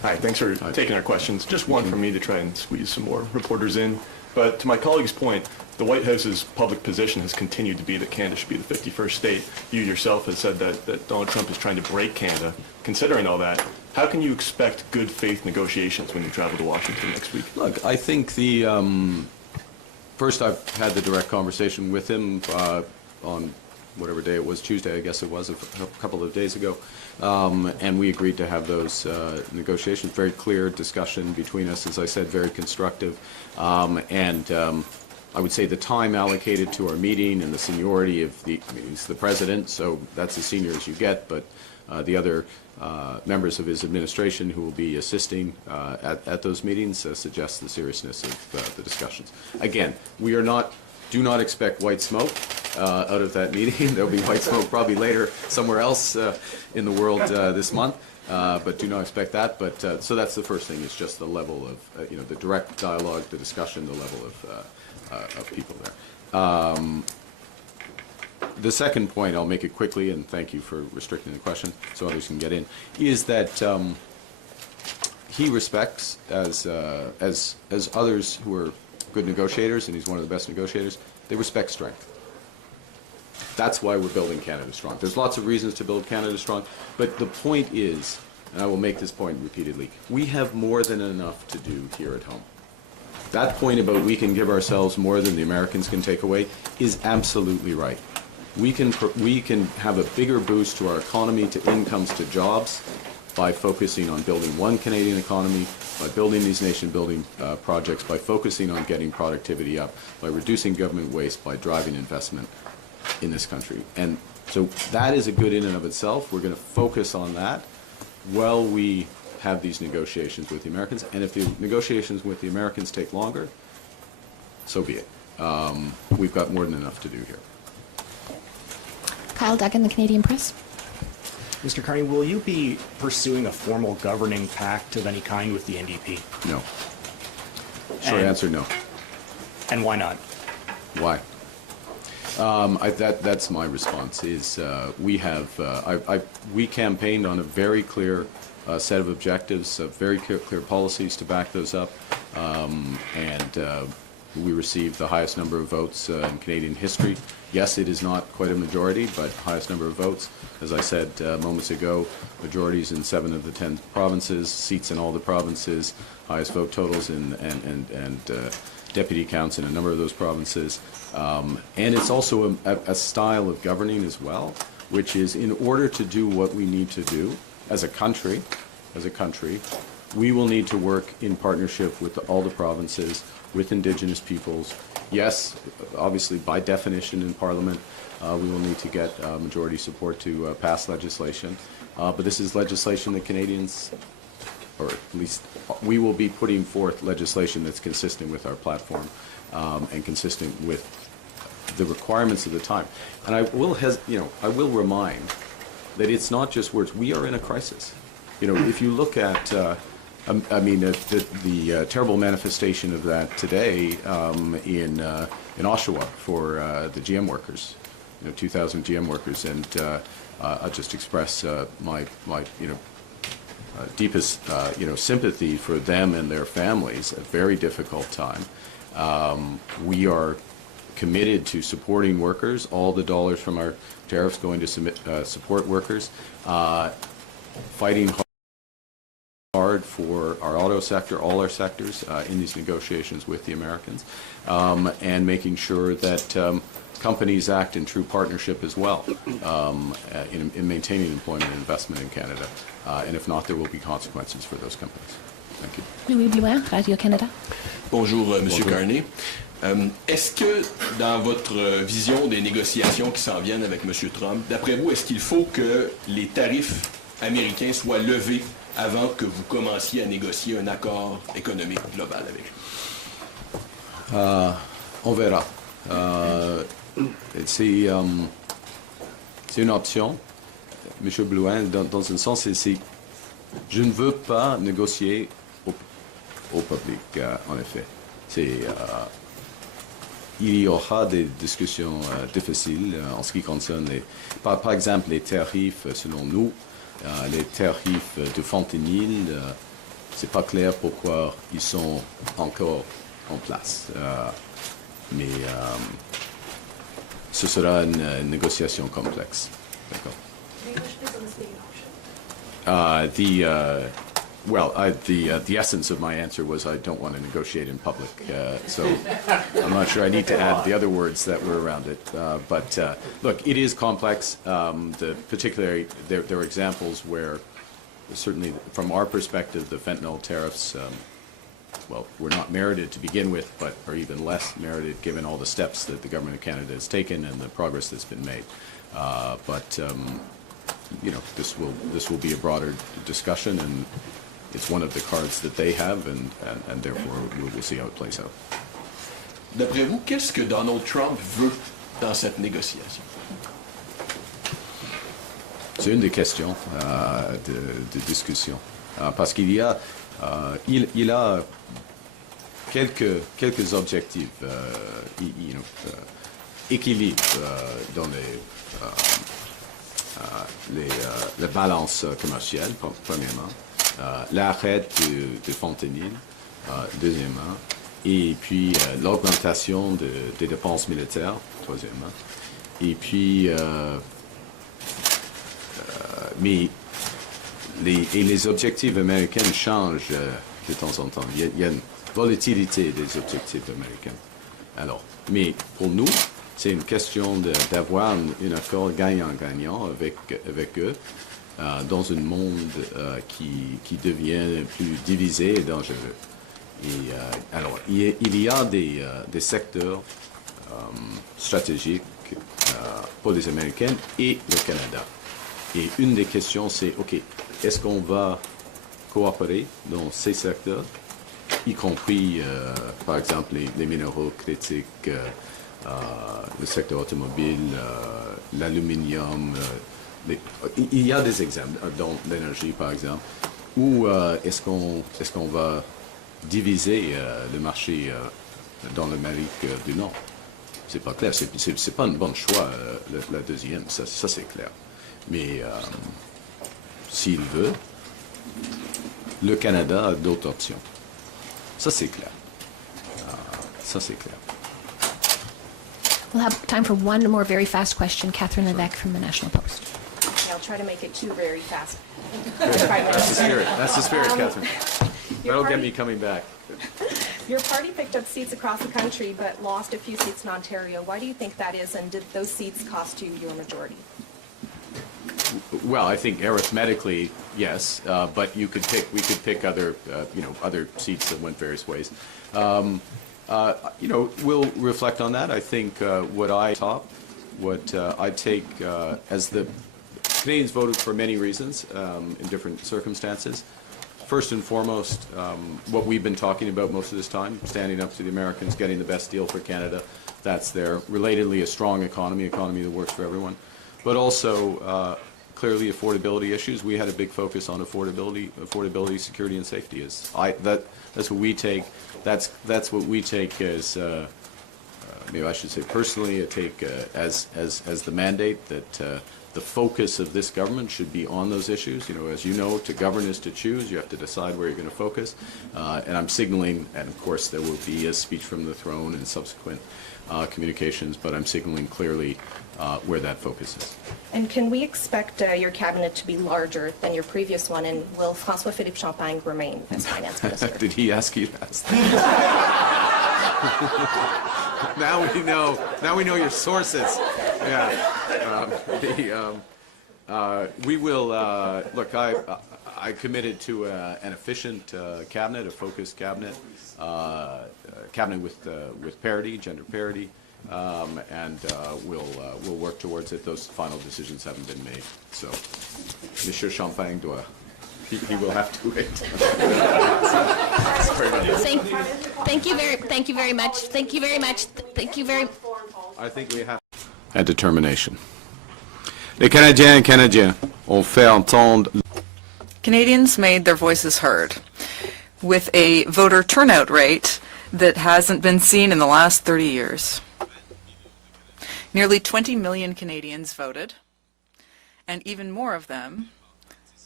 Hi, thanks for taking our questions. Just one from me to try and squeeze some more reporters in. But to my colleague's point, the White House's public position has continued to be that Canada should be the 51st state. You yourself have said that Donald Trump is trying to break Canada. Considering all that, how can you expect good faith negotiations when you travel to Washington next week? Look, I think the first I've had the direct conversation with him on whatever day it was, Tuesday, I guess it was, a couple of days ago, and we agreed to have those negotiations. Very clear discussion between us, as I said, very constructive, and I would say the time allocated to our meeting and the seniority of he's the president, so that's as senior as you get, but the other members of his administration who will be assisting at those meetings suggests the seriousness of the discussions. Again, do not expect white smoke out of that meeting. There'll be white smoke probably later somewhere else in the world this month, but do not expect that. But so that's the first thing, is just the level of the direct dialogue, the discussion, the level of people there. The second point, I'll make it quickly, and thank you for restricting the question so others can get in, is that he respects, as others who are good negotiators, and he's one of the best negotiators, they respect strength. That's why we're building Canada strong. There's lots of reasons to build Canada strong, but the point is, and I will make this point repeatedly, we have more than enough to do here at home. That point about we can give ourselves more than the Americans can take away is absolutely right. We can have a bigger boost to our economy, to incomes, to jobs, by focusing on building one Canadian economy, by building these nation-building projects, by focusing on getting productivity up, by reducing government waste, by driving investment in this country. And so that is a good in and of itself. We're going to focus on that while we have these negotiations with the Americans. And if the negotiations with the Americans take longer, so be it. We've got more than enough to do here. Kyle Duggan, the Canadian Press. Mr. Carney, will you be pursuing a formal governing pact of any kind with the NDP? No. Short answer, no. And why not? Why? That's my response. Is we campaigned on a very clear set of objectives, very clear policies to back those up, and we received the highest number of votes in Canadian history. Yes, it is not quite a majority, but highest number of votes. As I said moments ago, majorities in 7 of the 10 provinces, seats in all the provinces, highest vote totals and deputy counts in a number of those provinces. And it's also a style of governing as well, which is, in order to do what we need to do as a country, we will need to work in partnership with all the provinces, with Indigenous peoples. Yes, obviously, by definition in Parliament, we will need to get majority support to pass legislation. But this is legislation that Canadians, or at least we will be putting forth legislation that's consistent with our platform and consistent with the requirements of the time. And I will remind that it's not just words. We are in a crisis. If you look at the terrible manifestation of that today in Oshawa for the GM workers, 2,000 GM workers, and I'll just express my deepest sympathy for them and their families. A very difficult time. We are committed to supporting workers. All the dollars from our tariffs going to support workers. Fighting hard for our auto sector, all our sectors, in these negotiations with the Americans, and making sure that companies act in true partnership as well in maintaining employment and investment in Canada. And if not, there will be consequences for those companies. Thank you. Louis Blouin, Radio-Canada. Bonjour, Monsieur Carney. Est-ce que, dans votre vision des négociations qui s'en viennent avec Monsieur Trump, d'après vous, est-ce qu'il faut que les tarifs américains soient levés avant que vous commenciez à négocier un accord économique global avec lui? On verra. C'est une option, M. Blouin, dans un sens, je ne veux pas négocier au public, en effet. Il y aura des discussions difficiles en ce qui concerne, par exemple, les tarifs, selon nous, les tarifs de fentanyl c'est pas clair pourquoi ils sont encore en place. Mais ce sera une négociation complexe. D'accord. The essence of my answer was I don't want to negotiate in public, so I'm not sure I need to add the other words that were around it. But look, it is complex. Particularly, there are examples where, certainly from our perspective, the fentanyl tariffs, were not merited to begin with, but are even less merited given all the steps that the government of Canada has taken and the progress that's been made. This will be a broader discussion, and it's one of the cards that they have, and therefore we'll see how it plays out. D'après vous, qu'est-ce que Donald Trump veut dans cette négociation? C'est une des questions de discussion, parce qu'il y a il a quelques objectifs, équilibre dans la balance commerciale, premièrement, l'arrêt de fentanyl, deuxièmement, et puis l'augmentation des dépenses militaires, troisièmement, et puis mais les objectifs américains changent de temps en temps. Il y a une volatilité des objectifs américains. Alors, mais pour nous, c'est une question d'avoir un accord gagnant-gagnant avec eux dans un monde qui devient plus divisé et dangereux. Et alors, il y a des secteurs stratégiques pour les Américains et le Canada. Et une des questions, c'est, OK, est-ce qu'on va coopérer dans ces secteurs, y compris, par exemple, les minéraux critiques, le secteur automobile, l'aluminium. Il y a des exemples, dans l'énergie, par exemple, ou est-ce qu'on va diviser le marché dans l'Amérique du Nord? C'est pas clair, c'est pas un bon choix, la deuxième, ça c'est clair. Mais s'il veut, le Canada a d'autres options. Ça, c'est clair. Ça, c'est clair. We'll have time for one more very fast question. Catherine Levesque from the National Post. Okay, I'll try to make it two very fast. That's the spirit. That's the spirit, Catherine. Your That'll get party- me coming back. Your party picked up seats across the country but lost a few seats in Ontario. Why do you think that is, and did those seats cost you your majority? Well, I think arithmetically, yes, but we could pick other, other seats that went various ways. We'll reflect on that. I think what I take as the Canadians voted for many reasons in different circumstances. First and foremost, what we've been talking about most of this time, standing up to the Americans, getting the best deal for Canada, that's there. Relatedly, a strong economy that works for everyone. But also, clearly, affordability issues. We had a big focus on affordability, security, and safety. That's what we take. That's what we take as, maybe I should say personally, I take as the mandate that the focus of this government should be on those issues. As you know, to govern is to choose. You have to decide where you're going to focus. And I'm signaling, and of course there will be a speech from the throne and subsequent communications, but I'm signaling clearly where that focus is. And can we expect your cabinet to be larger than your previous one, and will François-Philippe Champagne remain as finance minister? Did he ask you that? Now we know your sources. Yeah. We will look. I committed to an efficient cabinet, a focused cabinet, cabinet with parity, gender parity, and we'll work towards it. Those final decisions haven't been made, so Monsieur Champagne he will have to wait. Sorry about that. Thank you very much. Thank you very much. Thank you very. I think we have a determination. Les Canadiens et Canadiens ont fait entendre. Canadians made their voices heard with a voter turnout rate that hasn't been seen in the last 30 years. Nearly 20 million Canadians voted, and even more of them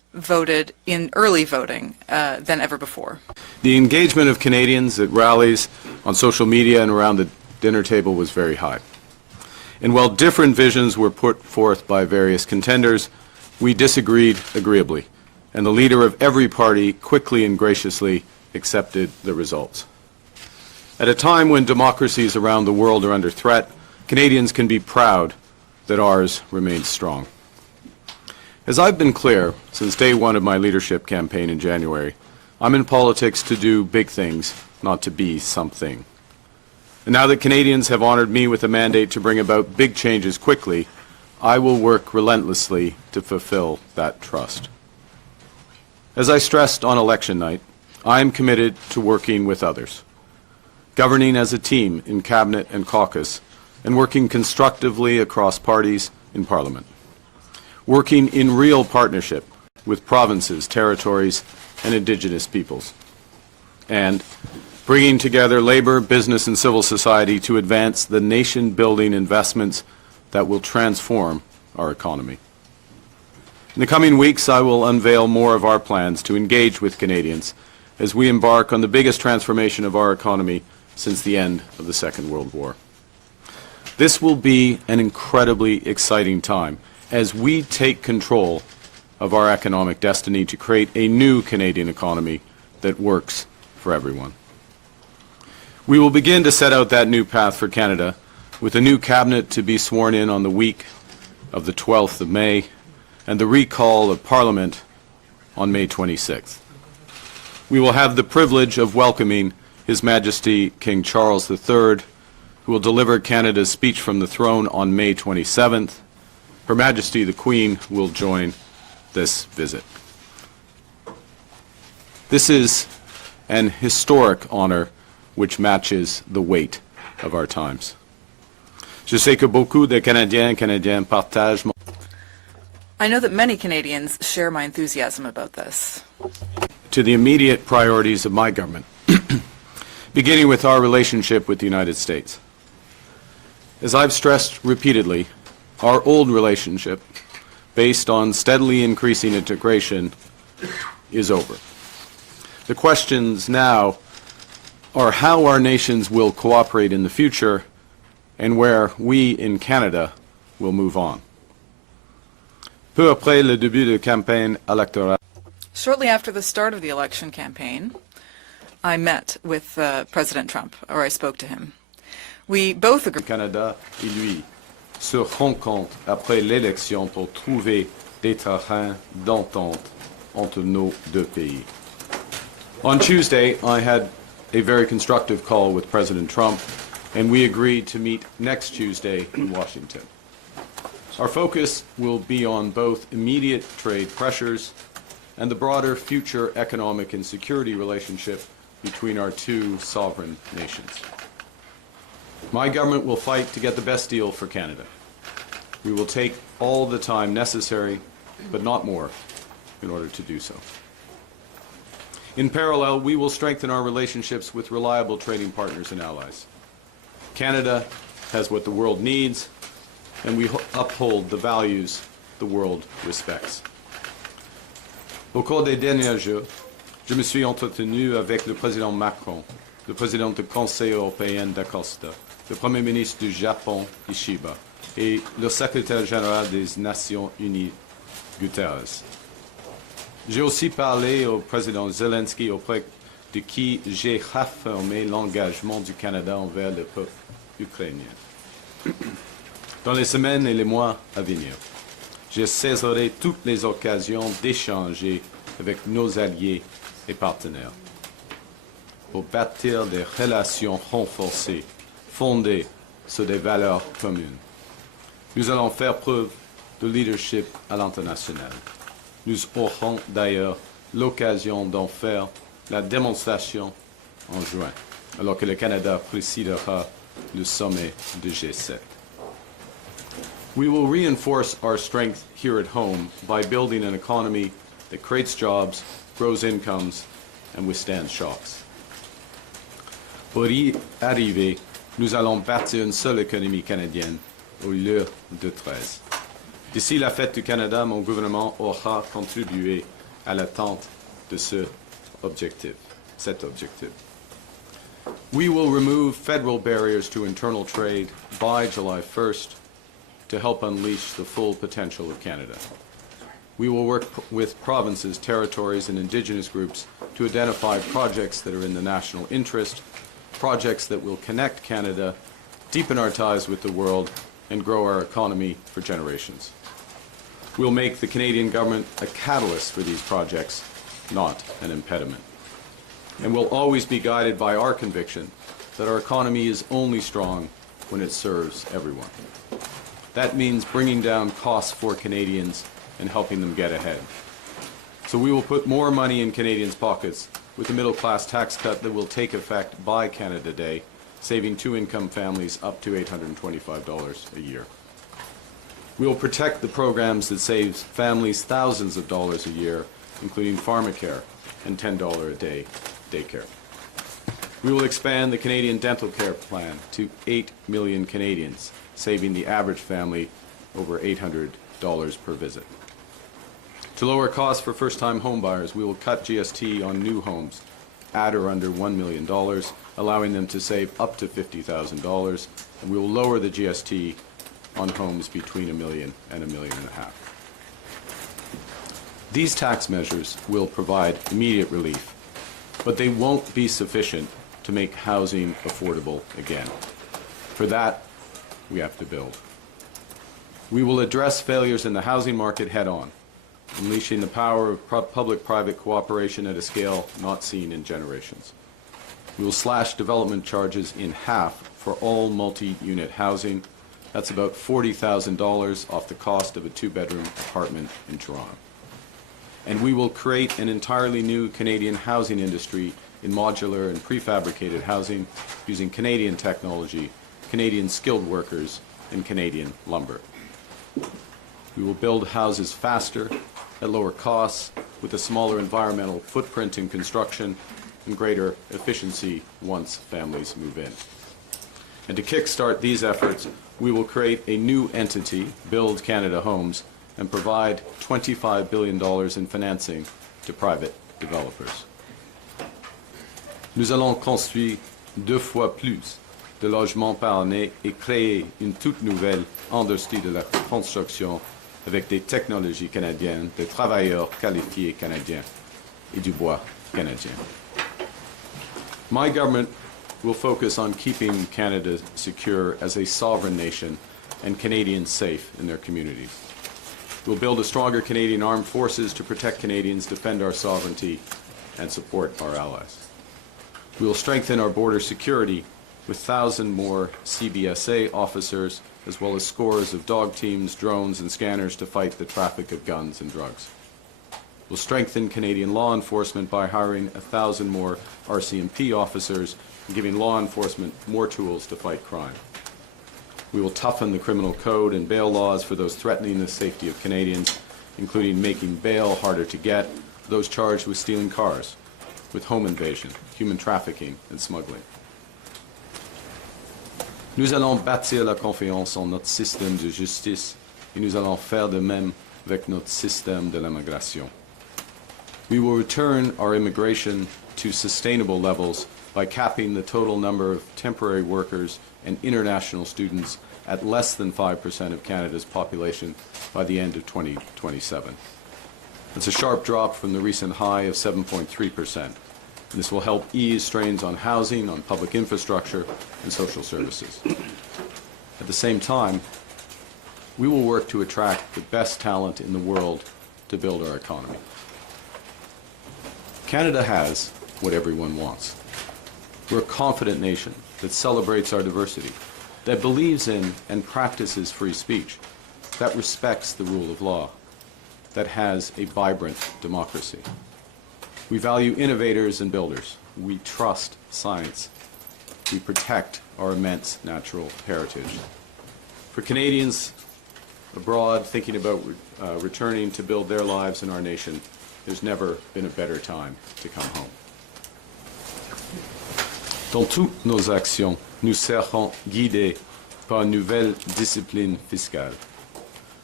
voted in early voting than ever before. The engagement of Canadians at rallies, on social media, and around the dinner table was very high. And while different visions were put forth by various contenders, we disagreed agreeably, and the leader of every party quickly and graciously accepted the results. At a time when democracies around the world are under threat, Canadians can be proud that ours remains strong. As I've been clear since day one of my leadership campaign in January, I'm in politics to do big things, not to be something. And now that Canadians have honored me with a mandate to bring about big changes quickly, I will work relentlessly to fulfill that trust. As I stressed on election night, I am committed to working with others, governing as a team in Cabinet and caucus, and working constructively across parties in Parliament, working in real partnership with provinces, territories, and Indigenous peoples, and bringing together labor, business, and civil society to advance the nation-building investments that will transform our economy. In the coming weeks, I will unveil more of our plans to engage with Canadians as we embark on the biggest transformation of our economy since the end of the Second World War. This will be an incredibly exciting time as we take control of our economic destiny to create a new Canadian economy that works for everyone. We will begin to set out that new path for Canada with a new cabinet to be sworn in on the week of the 12th of May and the recall of Parliament on May 26th. We will have the privilege of welcoming His Majesty King Charles III, who will deliver Canada's speech from the throne on May 27th. Her Majesty the Queen will join this visit. This is an historic honor which matches the weight of our times. Je sais que beaucoup de Canadiens et Canadiennes partagent mon... I know that many Canadians share my enthusiasm about this. To the immediate priorities of my government, beginning with our relationship with the United States. As I've stressed repeatedly, our old relationship, based on steadily increasing integration, is over. The questions now are how our nations will cooperate in the future and where we in Canada will move on. Peu après le début de campagne électorale, Shortly after the start of the election campaign, I met with President Trump, or I spoke to him. We both agreed. Canada et lui se rencontrent après l'élection pour trouver des terrains d'entente entre nos deux pays. On Tuesday, I had a very constructive call with President Trump, and we agreed to meet next Tuesday in Washington. Our focus will be on both immediate trade pressures and the broader future economic and security relationship between our two sovereign nations. My government will fight to get the best deal for Canada. We will take all the time necessary, but not more, in order to do so. In parallel, we will strengthen our relationships with reliable trading partners and allies. Canada has what the world needs, and we uphold the values the world respects. Au cours des derniers jours, je me suis entretenu avec le président Macron, le président du Conseil européen d'Acosta, le Premier ministre du Japon, Ishiba, et le secrétaire général des Nations Unies, Guterres. J'ai aussi parlé au président Zelensky, auprès de qui j'ai réaffirmé l'engagement du Canada envers le peuple ukrainien. Dans les semaines et les mois à venir, je saisirai toutes les occasions d'échanger avec nos alliés et partenaires pour bâtir des relations renforcées fondées sur des valeurs communes. Nous allons faire preuve de leadership à l'international. Nous aurons d'ailleurs l'occasion d'en faire la démonstration en juin, alors que le Canada présidera le sommet du G7. We will reinforce our strength here at home by building an economy that creates jobs, grows incomes, and withstands shocks. Pour y arriver, nous allons bâtir une seule économie canadienne au lieu de 13. D'ici la fête du Canada, mon gouvernement aura contribué à l'atteinte de cet objectif. We will remove federal barriers to internal trade by July 1st to help unleash the full potential of Canada. We will work with provinces, territories, and Indigenous groups to identify projects that are in the national interest, projects that will connect Canada, deepen our ties with the world, and grow our economy for generations. We'll make the Canadian government a catalyst for these projects, not an impediment. And we'll always be guided by our conviction that our economy is only strong when it serves everyone. That means bringing down costs for Canadians and helping them get ahead. So we will put more money in Canadians' pockets with the middle-class tax cut that will take effect by Canada Day, saving two-income families up to $825 a year. We will protect the programs that save families thousands of dollars a year, including pharmacare and $10 a day daycare. We will expand the Canadian dental care plan to 8 million Canadians, saving the average family over $800 per visit. To lower costs for first-time homebuyers, we will cut GST on new homes at or under $1 million, allowing them to save up to $50,000, and we will lower the GST on homes between $1 million and $1.5 million. These tax measures will provide immediate relief, but they won't be sufficient to make housing affordable again. For that, we have to build. We will address failures in the housing market head-on, unleashing the power of public-private cooperation at a scale not seen in generations. We will slash development charges in half for all multi-unit housing. That's about $40,000 off the cost of a two-bedroom apartment in Toronto. And we will create an entirely new Canadian housing industry in modular and prefabricated housing using Canadian technology, Canadian skilled workers, and Canadian lumber. We will build houses faster, at lower costs, with a smaller environmental footprint in construction and greater efficiency once families move in. And to kickstart these efforts, we will create a new entity, Build Canada Homes, and provide $25 billion in financing to private developers. Nous allons construire 2 fois plus de logements par année et créer une toute nouvelle industrie de la construction avec des technologies canadiennes, des travailleurs qualifiés canadiens et du bois canadien. My government will focus on keeping Canada secure as a sovereign nation and Canadians safe in their communities. We'll build a stronger Canadian armed forces to protect Canadians, defend our sovereignty, and support our allies. We will strengthen our border security with 1,000 more CBSA officers, as well as scores of dog teams, drones, and scanners to fight the traffic of guns and drugs. We'll strengthen Canadian law enforcement by hiring 1,000 more RCMP officers and giving law enforcement more tools to fight crime. We will toughen the criminal code and bail laws for those threatening the safety of Canadians, including making bail harder to get for those charged with stealing cars, with home invasion, human trafficking, and smuggling. Nous allons bâtir la confiance en notre système de justice et nous allons faire de même avec notre système de l'immigration. We will return our immigration to sustainable levels by capping the total number of temporary workers and international students at less than 5% of Canada's population by the end of 2027. It's a sharp drop from the recent high of 7.3%. This will help ease strains on housing, on public infrastructure, and social services. At the same time, we will work to attract the best talent in the world to build our economy. Canada has what everyone wants. We're a confident nation that celebrates our diversity, that believes in and practices free speech, that respects the rule of law, that has a vibrant democracy. We value innovators and builders. We trust science. We protect our immense natural heritage. For Canadians abroad thinking about returning to build their lives in our nation, there's never been a better time to come home. Dans toutes nos actions, nous serons guidés par une nouvelle discipline fiscale.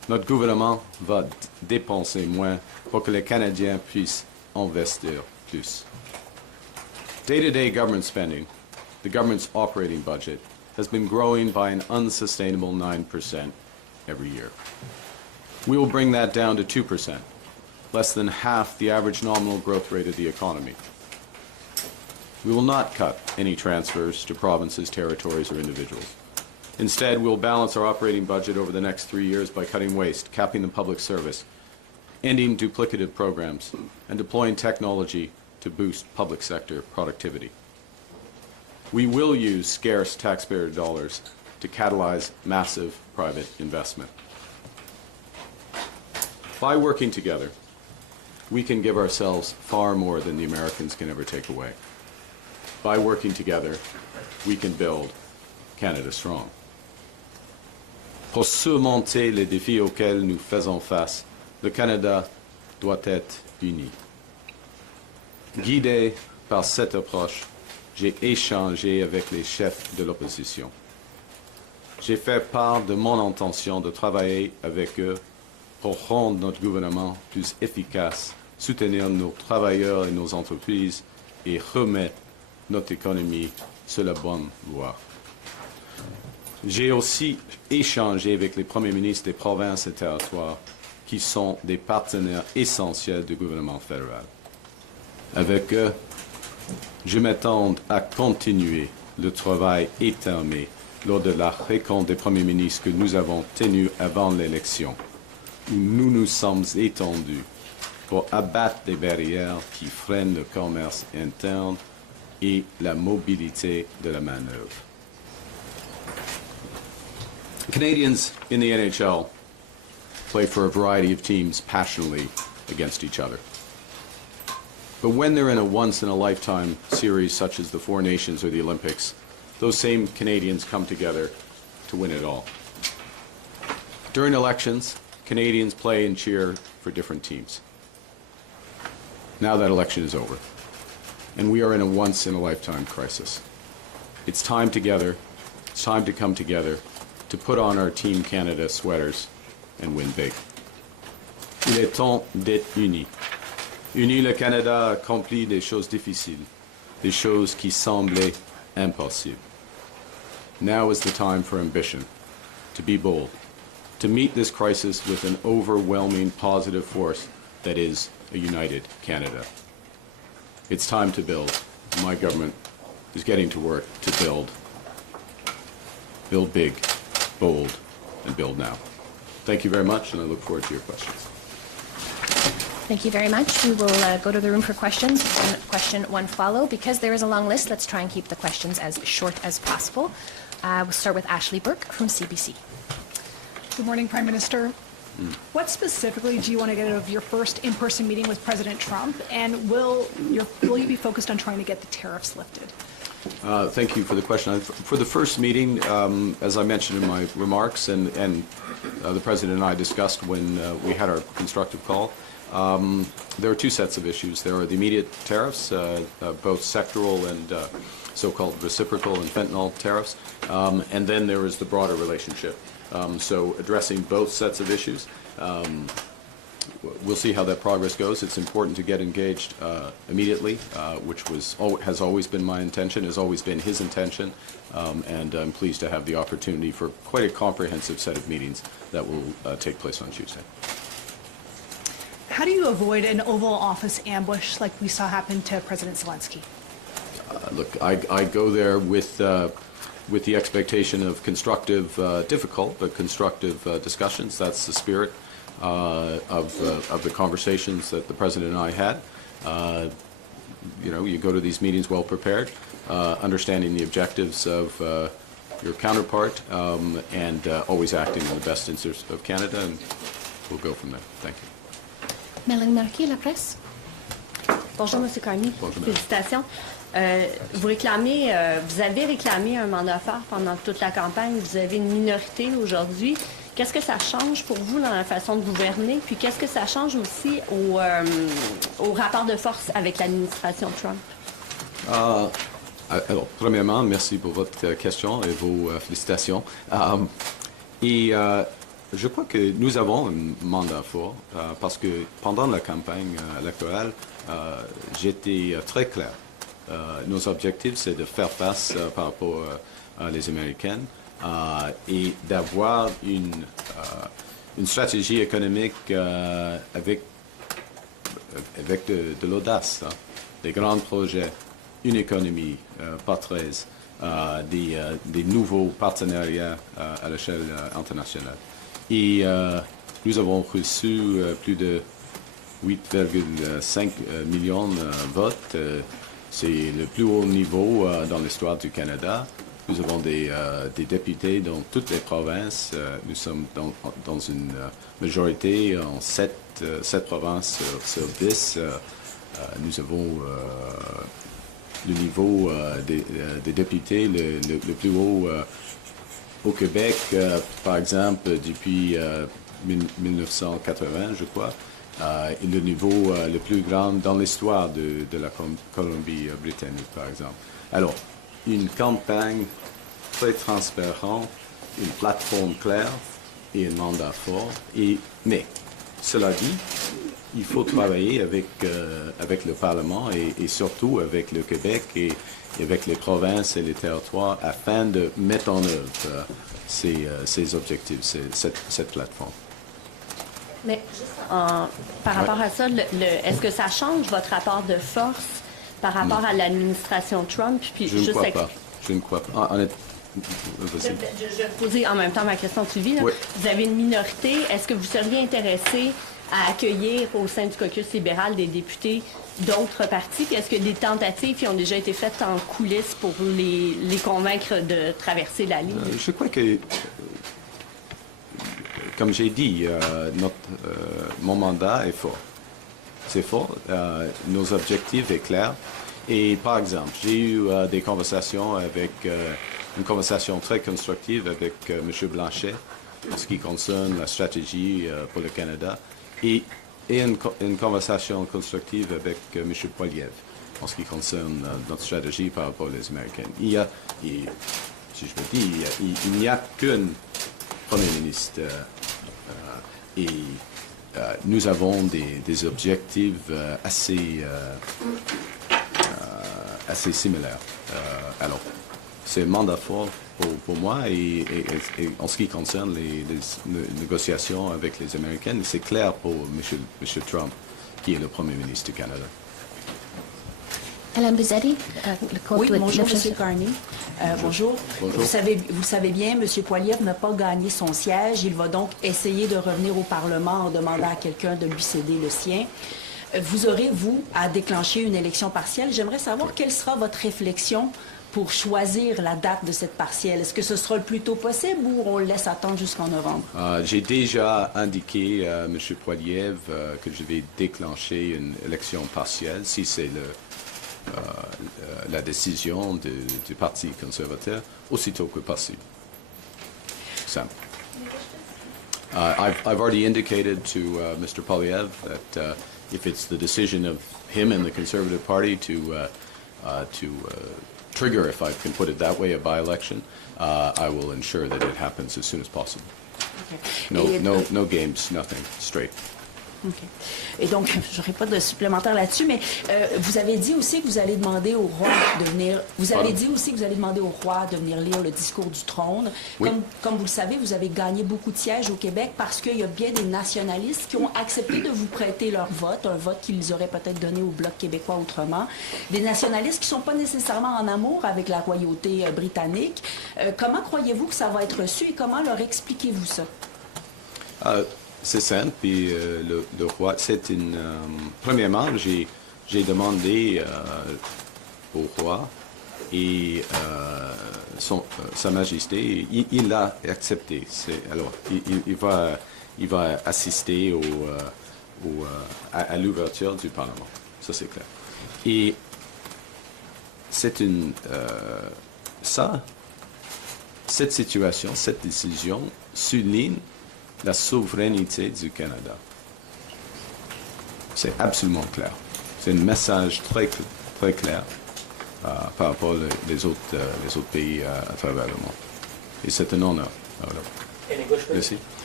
notre gouvernement va dépenser moins pour que les Canadiens puissent investir plus. Day-to-day government spending, the government's operating budget, has been growing by an unsustainable 9% every year. We will bring that down to 2%, less than half the average nominal growth rate of the economy. We will not cut any transfers to provinces, territories, or individuals. Instead, we'll balance our operating budget over the next 3 years by cutting waste, capping the public service, ending duplicative programs, and deploying technology to boost public sector productivity. We will use scarce taxpayer dollars to catalyze massive private investment. By working together, we can give ourselves far more than the Americans can ever take away. By working together, we can build Canada strong. Pour surmonter les défis auxquels nous faisons face, le Canada doit être uni. Guidé par cette approche, j'ai échangé avec les chefs de l'opposition. J'ai fait part de mon intention de travailler avec eux pour rendre notre gouvernement plus efficace, soutenir nos travailleurs et nos entreprises et remettre notre économie sur la bonne voie. J'ai aussi échangé avec les premiers ministres des provinces et territoires qui sont des partenaires essentiels du gouvernement fédéral. Avec eux, je m'attends à continuer le travail étamé lors de la rencontre des premiers ministres que nous avons tenue avant l'élection, où nous nous sommes étendus pour abattre les barrières qui freinent le commerce interne et la mobilité de la main-d'œuvre. Canadians in the NHL play for a variety of teams passionately against each other. But when they're in a once-in-a-lifetime series such as the Four Nations or the Olympics, those same Canadians come together to win it all. During elections, Canadians play and cheer for different teams. Now that election is over, and we are in a once-in-a-lifetime crisis. It's time together, it's time to come together to put on our Team Canada sweaters and win big. Il est temps d'être unis. Unis, le Canada a accompli des choses difficiles, des choses qui semblaient impossibles. Now is the time for ambition, to be bold, to meet this crisis with an overwhelming positive force that is a united Canada. It's time to build. My government is getting to work to build. Build big, bold, and build now. Thank you very much, and I look forward to your questions. Thank you very much. We will go to the room for questions. One question, one follow. Because there is a long list, let's try and keep the questions as short as possible. We'll start with Ashley Burke from CBC. Good morning, Prime Minister. What specifically do you want to get out of your first in-person meeting with President Trump, and will you be focused on trying to get the tariffs lifted? Thank you for the question. For the first meeting, as I mentioned in my remarks, and the President and I discussed when we had our constructive call, there are two sets of issues. There are the immediate tariffs, both sectoral and so-called reciprocal and fentanyl tariffs, and then there is the broader relationship. So addressing both sets of issues. We'll see how that progress goes. It's important to get engaged immediately, which has always been my intention, has always been his intention, and I'm pleased to have the opportunity for quite a comprehensive set of meetings that will take place on Tuesday. How do you avoid an Oval Office ambush like we saw happen to President Zelensky? Look, I go there with the expectation of constructive, difficult, but constructive discussions. That's the spirit of the conversations that the President and I had. You go to these meetings well prepared, understanding the objectives of your counterpart, and always acting in the best interest of Canada, and we'll go from there. Thank you. Mélanie Marquis, La Presse. Bonjour, M. Carney. Bonjour, Félicitations. Vous avez réclamé un mandat fort pendant toute la campagne. Vous avez une minorité aujourd'hui. Qu'est-ce que ça change pour vous dans la façon de gouverner? Puis qu'est-ce que ça change aussi au rapport de force avec l'administration Trump? Alors, premièrement, merci pour votre question et vos félicitations. Je crois que nous avons un mandat fort parce que pendant la campagne électorale, j'étais très clair. Nos objectifs, c'est de faire face par rapport à les Américaines et d'avoir une stratégie économique avec de l'audace, hein, des grands projets, une économie par 13, des nouveaux partenariats à l'échelle internationale. Et nous avons reçu plus de 8,5 millions de votes. C'est le plus haut niveau dans l'histoire du Canada. Nous avons des députés dans toutes les provinces. Nous sommes dans une majorité en 7 provinces sur 10. Nous avons le niveau des députés le plus haut au Québec, par exemple, depuis 1980, je crois, et le niveau le plus grand dans l'histoire de la Colombie-Britannique, par exemple. Alors, une campagne très transparente, une plateforme claire et un mandat fort. Mais, cela dit, il faut travailler avec le Parlement et surtout avec le Québec et avec les provinces et les territoires afin de mettre en œuvre ces objectifs, cette plateforme. Mais juste par rapport à ça, est-ce que ça change votre rapport de force par rapport à l'administration Trump? Puis Je ne crois pas. Je ne crois pas. Je vais poser en même temps ma question de suivi. Oui. Vous avez une minorité. Est-ce que vous seriez intéressé à accueillir au sein du caucus libéral des députés d'autres partis? Puis est-ce que des tentatives qui ont déjà été faites en coulisses pour les convaincre de traverser la ligne? Je crois que, comme j'ai dit, mon mandat est fort. C'est fort. Nos objectifs sont clairs. Et par exemple, j'ai eu des conversations une conversation très constructive avec M. Blanchet en ce qui concerne la stratégie pour le Canada et une conversation constructive avec M. Poiliev en ce qui concerne notre stratégie par rapport aux Américaines. Si je me dis, il n'y a qu'un Premier ministre et nous avons des objectifs assez similaires. Alors, c'est un mandat fort pour moi et en ce qui concerne les négociations avec les Américaines, c'est clair pour M. Trump, qui est le Premier ministre du Canada. Alain Buzzetti, Oui, bonjour, M. Carney. Bonjour. Bonjour. Vous savez bien, M. Poiliev n'a pas gagné son siège. Il va donc essayer de revenir au Parlement en demandant à quelqu'un de lui céder le sien. Vous aurez, vous, à déclencher une élection partielle. J'aimerais savoir quelle sera votre réflexion pour choisir la date de cette partielle. Est-ce que ce sera le plus tôt possible ou on le laisse attendre jusqu'en novembre? J'ai déjà indiqué à M. Poiliev que je vais déclencher une élection partielle si c'est la décision du Parti conservateur aussitôt que possible. Simple. I've already indicated to Mr. Poiliev that if it's the decision of him and the Conservative Party to trigger, if I can put it that way, a by-election, I will ensure that it happens as soon as possible. Okay. No games, nothing, straight. OK. Et donc, je n'aurai pas de supplémentaire là-dessus, mais vous avez dit aussi que vous allez demander au roi de venir. Vous avez dit aussi que vous allez demander au roi de venir lire le discours du trône. Oui. Comme vous le savez, vous avez gagné beaucoup de sièges au Québec parce qu'il y a bien des nationalistes qui ont accepté de vous prêter leur vote, un vote qu'ils auraient peut-être donné au Bloc québécois autrement. Des nationalistes qui ne sont pas nécessairement en amour avec la royauté britannique. Comment croyez-vous que ça va être reçu et comment leur expliquez-vous ça? C'est simple, puis le roi, c'est une... premièrement, j'ai demandé au roi et Sa Majesté, il l'a accepté. Alors, il va assister à l'ouverture du Parlement. Ça, c'est clair. Et c'est cette situation, cette décision souligne la souveraineté du Canada. C'est absolument clair. C'est un message très, très clair par rapport aux autres pays à travers le monde. Et c'est un honneur. Voilà. Merci.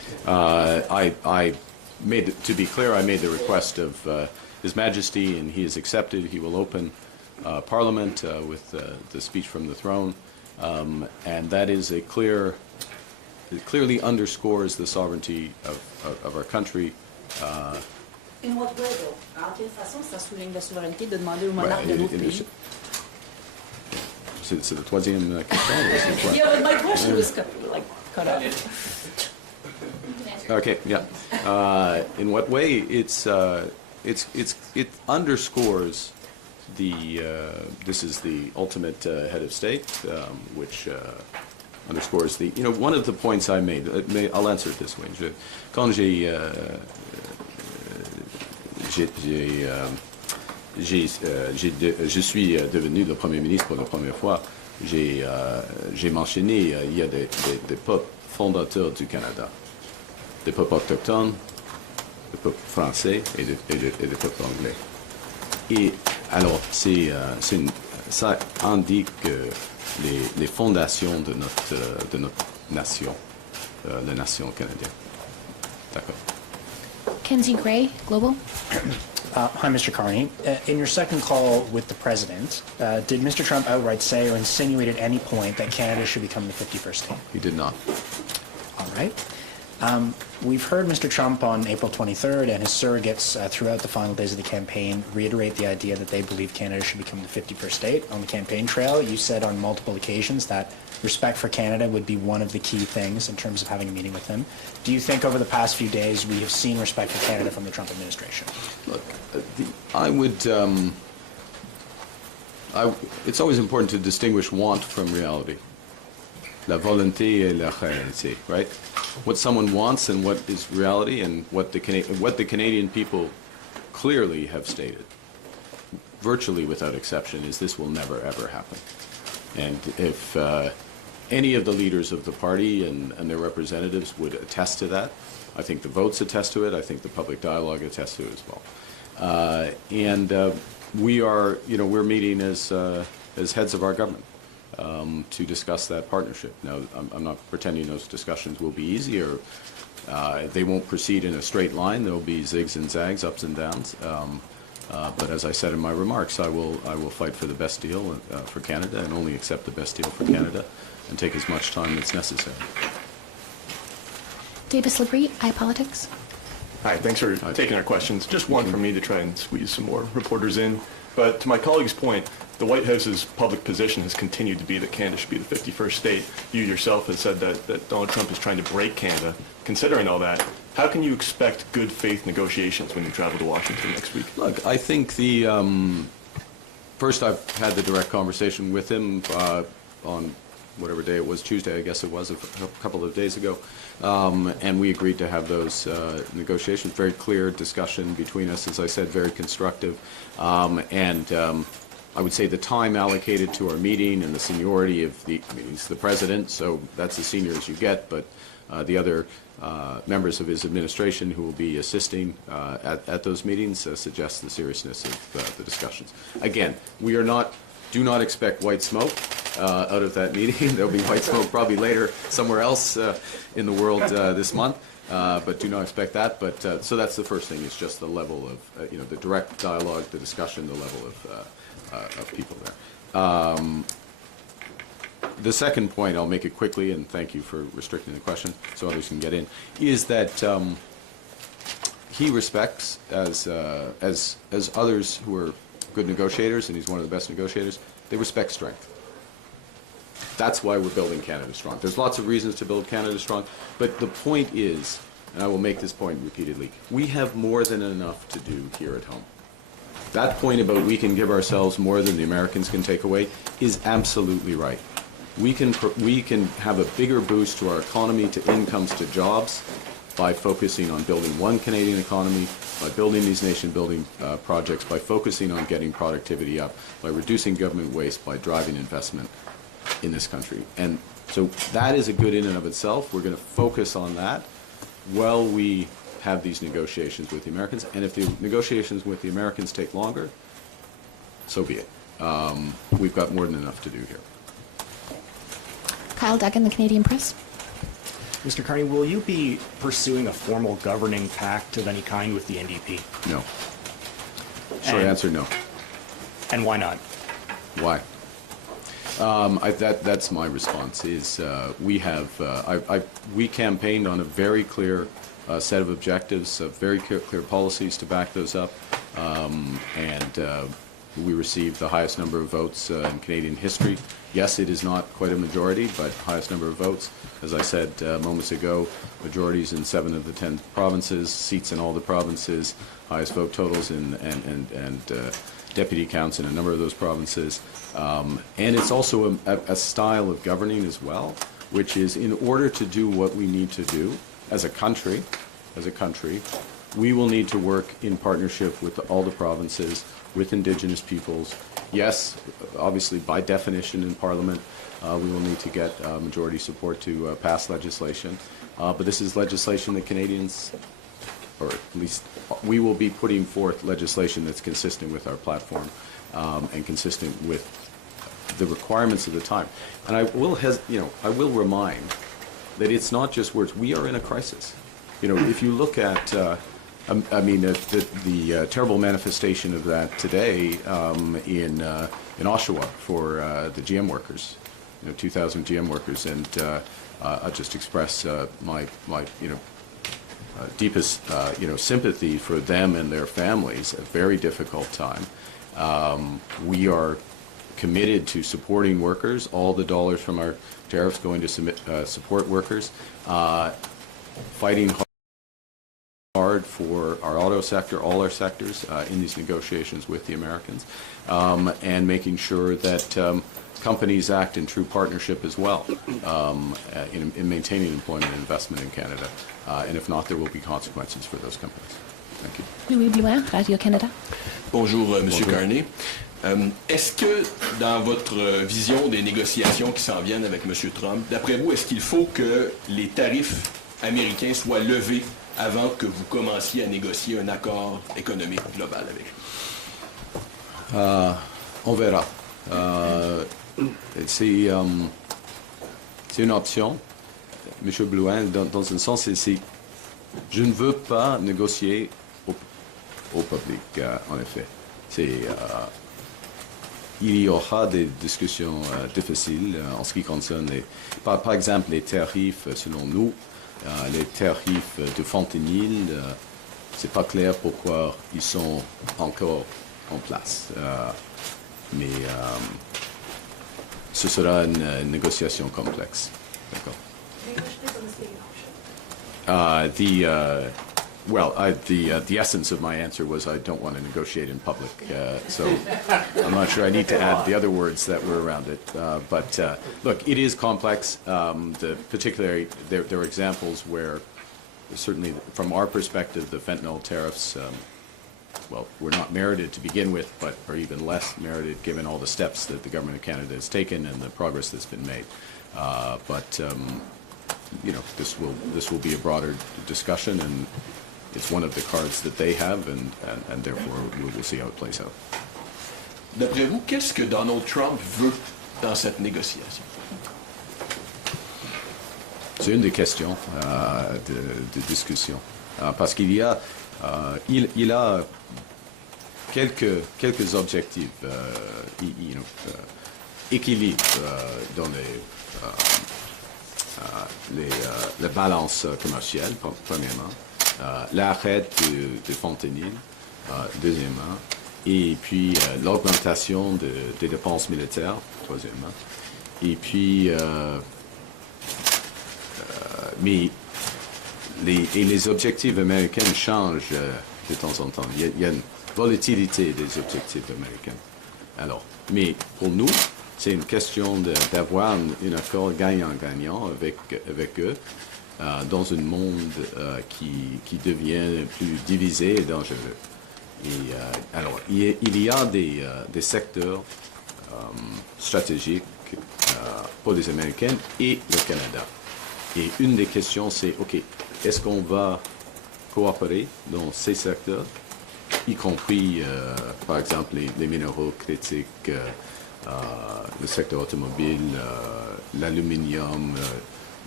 I made, to be clear, I made the request of His Majesty, and he has accepted. He will open Parliament with the speech from the throne, and that is a clear. It clearly underscores the sovereignty of our country. In what way, though? En quelle façon ça souligne la souveraineté de demander au monarque de notre pays? C'est la troisième question. Yeah, my question was cut off. Okay, yeah. In what way? It underscores the. This is the ultimate head of state, which underscores the. You know, one of the points I made. I'll answer it this way. Quand je suis devenu le Premier ministre pour la première fois, j'ai mentionné il y a des peuples fondateurs du Canada, des peuples autochtones, des peuples français et des peuples anglais. Et alors, ça indique les fondations de notre nation, la nation canadienne. D'accord. Kenzie Gray, Global. Hi, Mr. Carney. In your second call with the President, did Mr. Trump outright say or insinuate at any point that Canada should become the 51st state? He did not. All right. We've heard Mr. Trump on April 23rd and his surrogates throughout the final days of the campaign reiterate the idea that they believe Canada should become the 51st state. On the campaign trail, you said on multiple occasions that respect for Canada would be one of the key things in terms of having a meeting with him. Do you think over the past few days we have seen respect for Canada from the Trump administration? Look, I would. It's always important to distinguish want from reality. La volonté et la réalité, right? What someone wants and what is reality, and what the Canadian people clearly have stated, virtually without exception, is this will never ever happen. And if any of the leaders of the party and their representatives would attest to that, I think the votes attest to it. I think the public dialogue attests to it as well. We are, we're meeting as heads of our government. To discuss that partnership. Now, I'm not pretending those discussions will be easy, or they won't proceed in a straight line. There will be zigs and zags, ups and downs. But as I said in my remarks, I will fight for the best deal for Canada, and only accept the best deal for Canada, and take as much time as necessary. Davis Labrie, iPolitics. Hi, thanks for taking our questions. Just one from me to try and squeeze some more reporters in. But to my colleague's point, the White House's public position has continued to be that Canada should be the 51st state. You yourself have said that Donald Trump is trying to break Canada. Considering all that, how can you expect good faith negotiations when you travel to Washington next week? Look, I think first I've had the direct conversation with him on whatever day it was, Tuesday I guess it was, a couple of days ago, and we agreed to have those negotiations. Very clear discussion between us, as I said, very constructive, I would say the time allocated to our meeting and the seniority of he's the president, so that's as senior as you get, but the other members of his administration who will be assisting at those meetings suggests the seriousness of the discussions. Again, do not expect white smoke out of that meeting. There'll be white smoke probably later somewhere else in the world this month, but do not expect that. But so that's the first thing, is just the level of the direct dialogue, the discussion, the level of people there. The second point, I'll make it quickly, and thank you for restricting the question so others can get in, is that he respects, as others who are good negotiators, and he's one of the best negotiators, they respect strength. That's why we're building Canada strong. There's lots of reasons to build Canada strong, but the point is, and I will make this point repeatedly, we have more than enough to do here at home. That point about we can give ourselves more than the Americans can take away is absolutely right. We can have a bigger boost to our economy, to incomes, to jobs, by focusing on building one Canadian economy, by building these nation-building projects, by focusing on getting productivity up, by reducing government waste, by driving investment in this country. And so that is a good in and of itself. We're going to focus on that while we have these negotiations with the Americans. And if the negotiations with the Americans take longer, so be it. We've got more than enough to do here. Kyle Duggan, the Canadian Press. Mr. Carney, will you be pursuing a formal governing pact of any kind with the NDP? No. Short answer, no. And why not? Why? That's my response. Is we campaigned on a very clear set of objectives, very clear policies to back those up, and we received the highest number of votes in Canadian history. Yes, it is not quite a majority, but highest number of votes. As I said moments ago, majorities in 7 of the 10 provinces, seats in all the provinces, highest vote totals and deputy counts in a number of those provinces. And it's also a style of governing as well, which is in order to do what we need to do as a country, we will need to work in partnership with all the provinces, with Indigenous peoples. Yes, obviously, by definition in Parliament, we will need to get majority support to pass legislation. But this is legislation that Canadians, or at least we will be putting forth legislation that's consistent with our platform and consistent with the requirements of the time. And I will remind that it's not just words. We are in a crisis. If you look at, the terrible manifestation of that today in Oshawa for the GM workers, 2,000 GM workers, and I'll just express my deepest sympathy for them and their families. A very difficult time. We are committed to supporting workers. All the dollars from our tariffs going to support workers. Fighting hard for our auto sector, all our sectors in these negotiations with the Americans, and making sure that companies act in true partnership as well in maintaining employment and investment in Canada. And if not, there will be consequences for those companies. Thank you. Louis Blouin, Radio-Canada. Bonjour, Monsieur Carney. Est-ce que, dans votre vision des négociations qui s'en viennent avec M. Trump, d'après vous, est-ce qu'il faut que les tarifs américains soient levés avant que vous commenciez à négocier un accord économique global avec lui? On verra. C'est une option. M. Blouin, dans un sens, je ne veux pas négocier au public, en effet. Il y aura des discussions difficiles en ce qui concerne, par exemple, les tarifs, selon nous, les tarifs de fentanyl, c'est pas clair pourquoi ils sont encore en place. Mais ce sera une négociation complexe. D'accord. The essence of my answer was I don't want to negotiate in public, so I'm not sure I need to add the other words that were around it. But look, it is complex. Particularly, there are examples where, certainly from our perspective, the fentanyl tariffs, were not merited to begin with, but are even less merited given all the steps that the Government of Canada has taken and the progress that's been made. This will be a broader discussion, and it's one of the cards that they have, and therefore we will see how it plays out. D'après vous, qu'est-ce que Donald Trump veut dans cette négociation? C'est une des questions de discussion, parce qu'il y a il a quelques objectifs, équilibre dans la balance commerciale, premièrement, l'arrêt de fentanyl, deuxièmement, et puis l'augmentation des dépenses militaires, troisièmement, et puis mais les objectifs américains changent de temps en temps. Il y a une volatilité des objectifs américains. Alors, mais pour nous, c'est une question d'avoir un accord gagnant-gagnant avec eux dans un monde qui devient plus divisé et dangereux. Et, alors, il y a des secteurs stratégiques pour les Américains et le Canada. Et une des questions, c'est, OK, est-ce qu'on va coopérer dans ces secteurs, y compris, par exemple, les minéraux critiques, le secteur automobile, l'aluminium,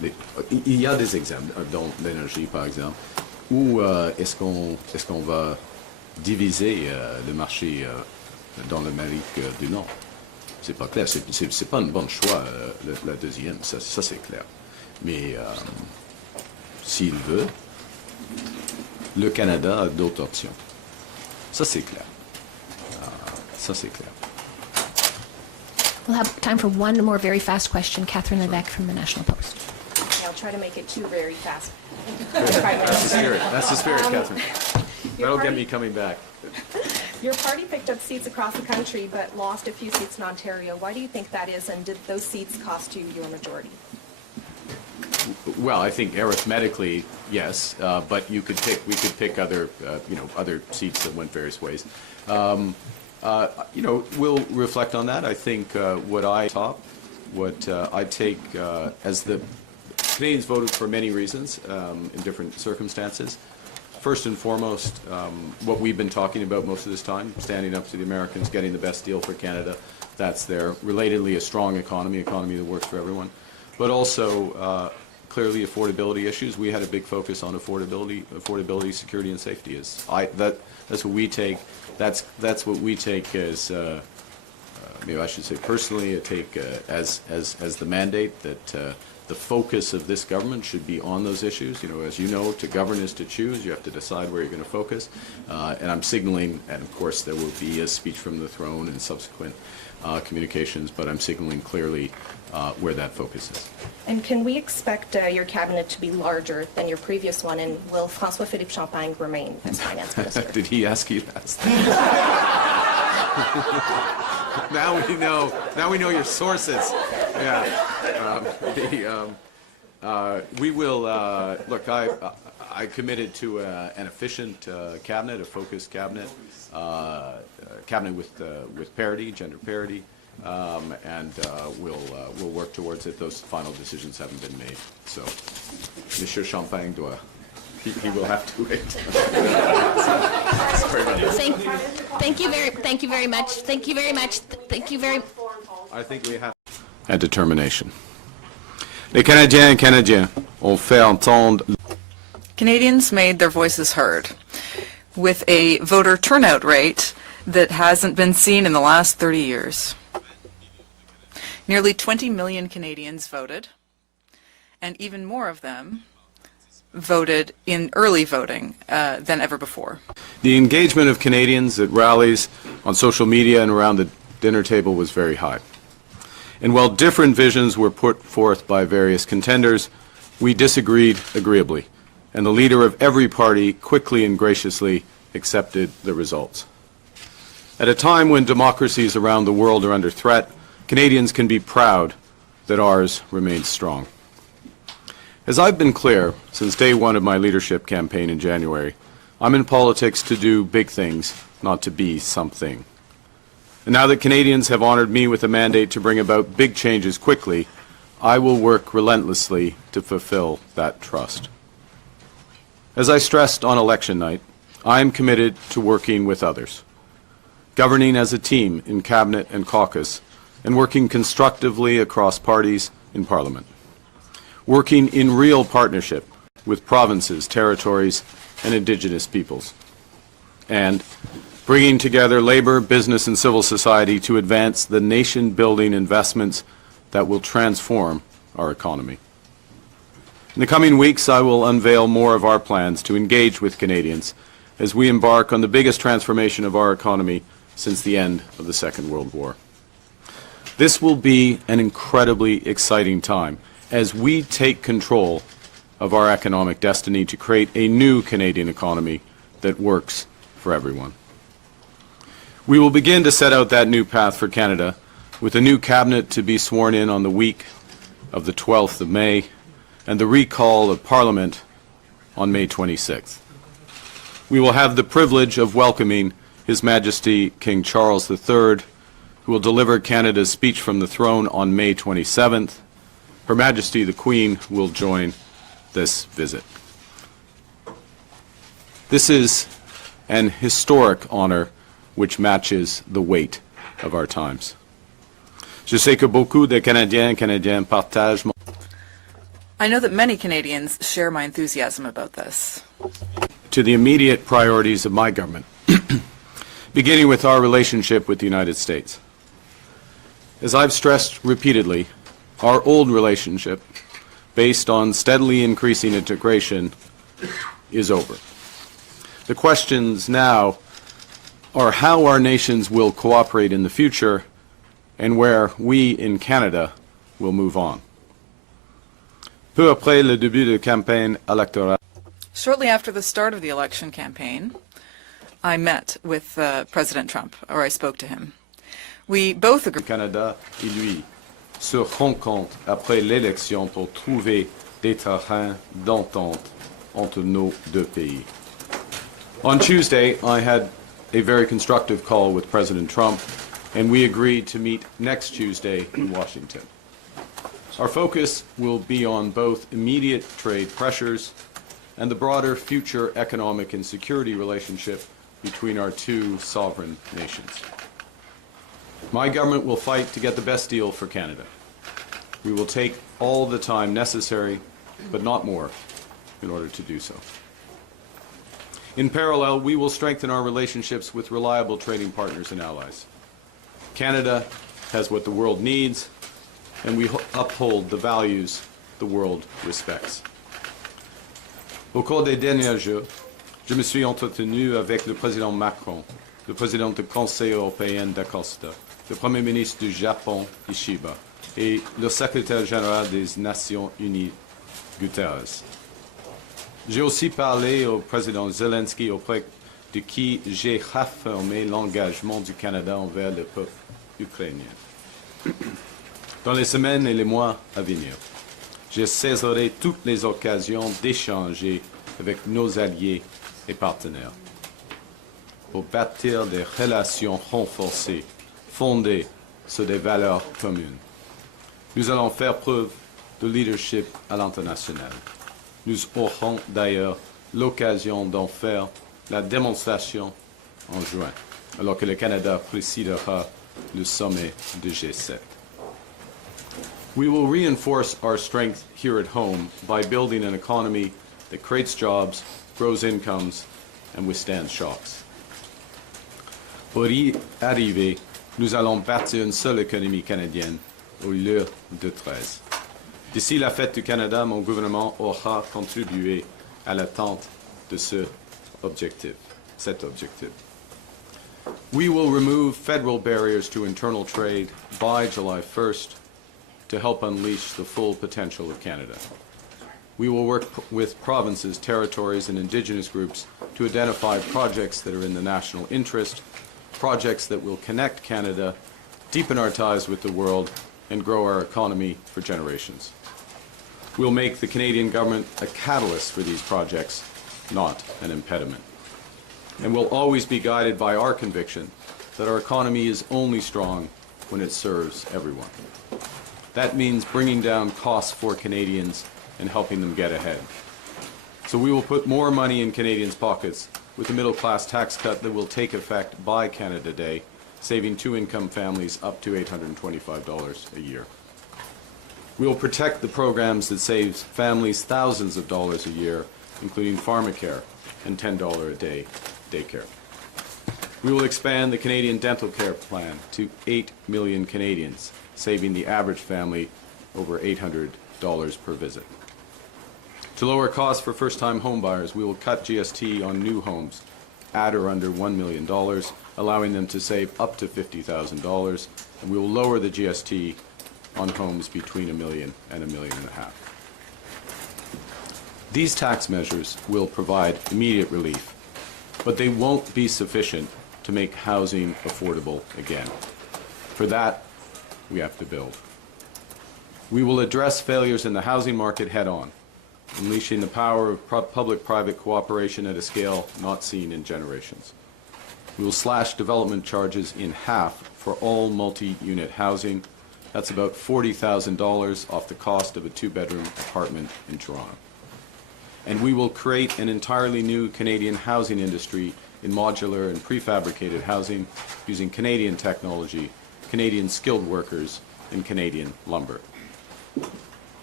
il y a des exemples, dont l'énergie par exemple, où est-ce qu'on va diviser le marché dans l'Amérique du Nord? C'est pas clair, c'est pas un bon choix, la deuxième, ça c'est clair. Mais s'il veut, le Canada a d'autres options. Ça c'est clair. Ça c'est clair. We'll have time for one more very fast question. Catherine Levesque from the National Post. Okay, I'll try to make it two very fast. That's the spirit, Catherine. That'll get me coming back. Your party picked up seats across the country but lost a few seats in Ontario. Why do you think that is, and did those seats cost you your majority? Well, I think arithmetically, yes, but we could pick other, other seats that went various ways. We'll reflect on that. I think what I take as the Canadians voted for many reasons in different circumstances. First and foremost, what we've been talking about most of this time, standing up to the Americans, getting the best deal for Canada. That's there. Relatedly, a strong economy that works for everyone. But also, clearly, affordability issues. We had a big focus on affordability, security, and safety. That's what we take. That's what we take as, maybe I should say personally, I take as the mandate that the focus of this government should be on those issues. As you know, to govern is to choose. You have to decide where you're going to focus. And I'm signaling, and of course there will be a speech from the throne and subsequent communications, but I'm signaling clearly where that focus is. And can we expect your cabinet to be larger than your previous one, and will François-Philippe Champagne remain as finance minister? Did he ask you that? Now we know your sources. Yeah. We will look. I committed to an efficient cabinet, a focused cabinet, cabinet with parity, gender parity, and we'll work towards it. Those final decisions haven't been made, so Monsieur Champagne doit. He will have to wait. Sorry about that. Thank you very much. Thank you very much. I think we have and determination. Les Canadiens et Canadiennes ont fait entendre. Canadians made their voices heard with a voter turnout rate that hasn't been seen in the last 30 years. Nearly 20 million Canadians voted, and even more of them voted in early voting than ever before. The engagement of Canadians at rallies, on social media, and around the dinner table was very high. And while different visions were put forth by various contenders, we disagreed agreeably, and the leader of every party quickly and graciously accepted the results. At a time when democracies around the world are under threat, Canadians can be proud that ours remains strong. As I've been clear since day one of my leadership campaign in January, I'm in politics to do big things, not to be something. And now that Canadians have honored me with a mandate to bring about big changes quickly, I will work relentlessly to fulfill that trust. As I stressed on election night, I am committed to working with others, governing as a team in Cabinet and caucus, and working constructively across parties in Parliament, working in real partnership with provinces, territories, and Indigenous peoples, and bringing together labor, business, and civil society to advance the nation-building investments that will transform our economy. In the coming weeks, I will unveil more of our plans to engage with Canadians as we embark on the biggest transformation of our economy since the end of the Second World War. This will be an incredibly exciting time as we take control of our economic destiny to create a new Canadian economy that works for everyone. We will begin to set out that new path for Canada with a new cabinet to be sworn in on the week of the 12th of May and the recall of Parliament on May 26th. We will have the privilege of welcoming His Majesty King Charles III, who will deliver Canada's speech from the throne on May 27th. Her Majesty the Queen will join this visit. This is an historic honor which matches the weight of our times. Je sais que beaucoup de Canadiens et Canadiennes partagent mon I know that many Canadians share my enthusiasm about this. To the immediate priorities of my government, beginning with our relationship with the United States. As I've stressed repeatedly, our old relationship, based on steadily increasing integration, is over. The questions now are how our nations will cooperate in the future and where we in Canada will move on. Peu après le début de campagne électorale, Shortly after the start of the election campaign, I met with President Trump, or I spoke to him. We both agreed. Canada et lui se rencontrent après l'élection pour trouver des terrains d'entente entre nos deux pays. On Tuesday, I had a very constructive call with President Trump, and we agreed to meet next Tuesday in Washington. Our focus will be on both immediate trade pressures and the broader future economic and security relationship between our two sovereign nations. My government will fight to get the best deal for Canada. We will take all the time necessary, but not more, in order to do so. In parallel, we will strengthen our relationships with reliable trading partners and allies. Canada has what the world needs, and we uphold the values the world respects. Au cours des derniers jours, je me suis entretenu avec le président Macron, le président du Conseil européen d'Acosta, le Premier ministre du Japon, Ishiba, et le secrétaire général des Nations Unies, Guterres. J'ai aussi parlé au président Zelensky, auprès de qui j'ai réaffirmé l'engagement du Canada envers le peuple ukrainien. Dans les semaines et les mois à venir, je saisirai toutes les occasions d'échanger avec nos alliés et partenaires pour bâtir des relations renforcées fondées sur des valeurs communes. Nous allons faire preuve de leadership à l'international. Nous aurons d'ailleurs l'occasion d'en faire la démonstration en juin, alors que le Canada présidera le sommet du G7. We will reinforce our strength here at home by building an economy that creates jobs, grows incomes, and withstands shocks. Pour y arriver, nous allons bâtir une seule économie canadienne au lieu de 13. D'ici la fête du Canada, mon gouvernement aura contribué à l'atteinte de cet objectif. We will remove federal barriers to internal trade by July 1st to help unleash the full potential of Canada. We will work with provinces, territories, and Indigenous groups to identify projects that are in the national interest, projects that will connect Canada, deepen our ties with the world, and grow our economy for generations. We'll make the Canadian government a catalyst for these projects, not an impediment. And we'll always be guided by our conviction that our economy is only strong when it serves everyone. That means bringing down costs for Canadians and helping them get ahead. So we will put more money in Canadians' pockets with the middle-class tax cut that will take effect by Canada Day, saving two-income families up to $825 a year. We will protect the programs that save families thousands of dollars a year, including pharmacare and $10 a day daycare. We will expand the Canadian Dental Care Plan to 8 million Canadians, saving the average family over $800 per visit. To lower costs for first-time homebuyers, we will cut GST on new homes at or under $1 million, allowing them to save up to $50,000, and we will lower the GST on homes between $1 million and $1.5 million. These tax measures will provide immediate relief, but they won't be sufficient to make housing affordable again. For that, we have to build. We will address failures in the housing market head-on, unleashing the power of public-private cooperation at a scale not seen in generations. We will slash development charges in half for all multi-unit housing. That's about $40,000 off the cost of a two-bedroom apartment in Toronto. And we will create an entirely new Canadian housing industry in modular and prefabricated housing using Canadian technology, Canadian skilled workers, and Canadian lumber.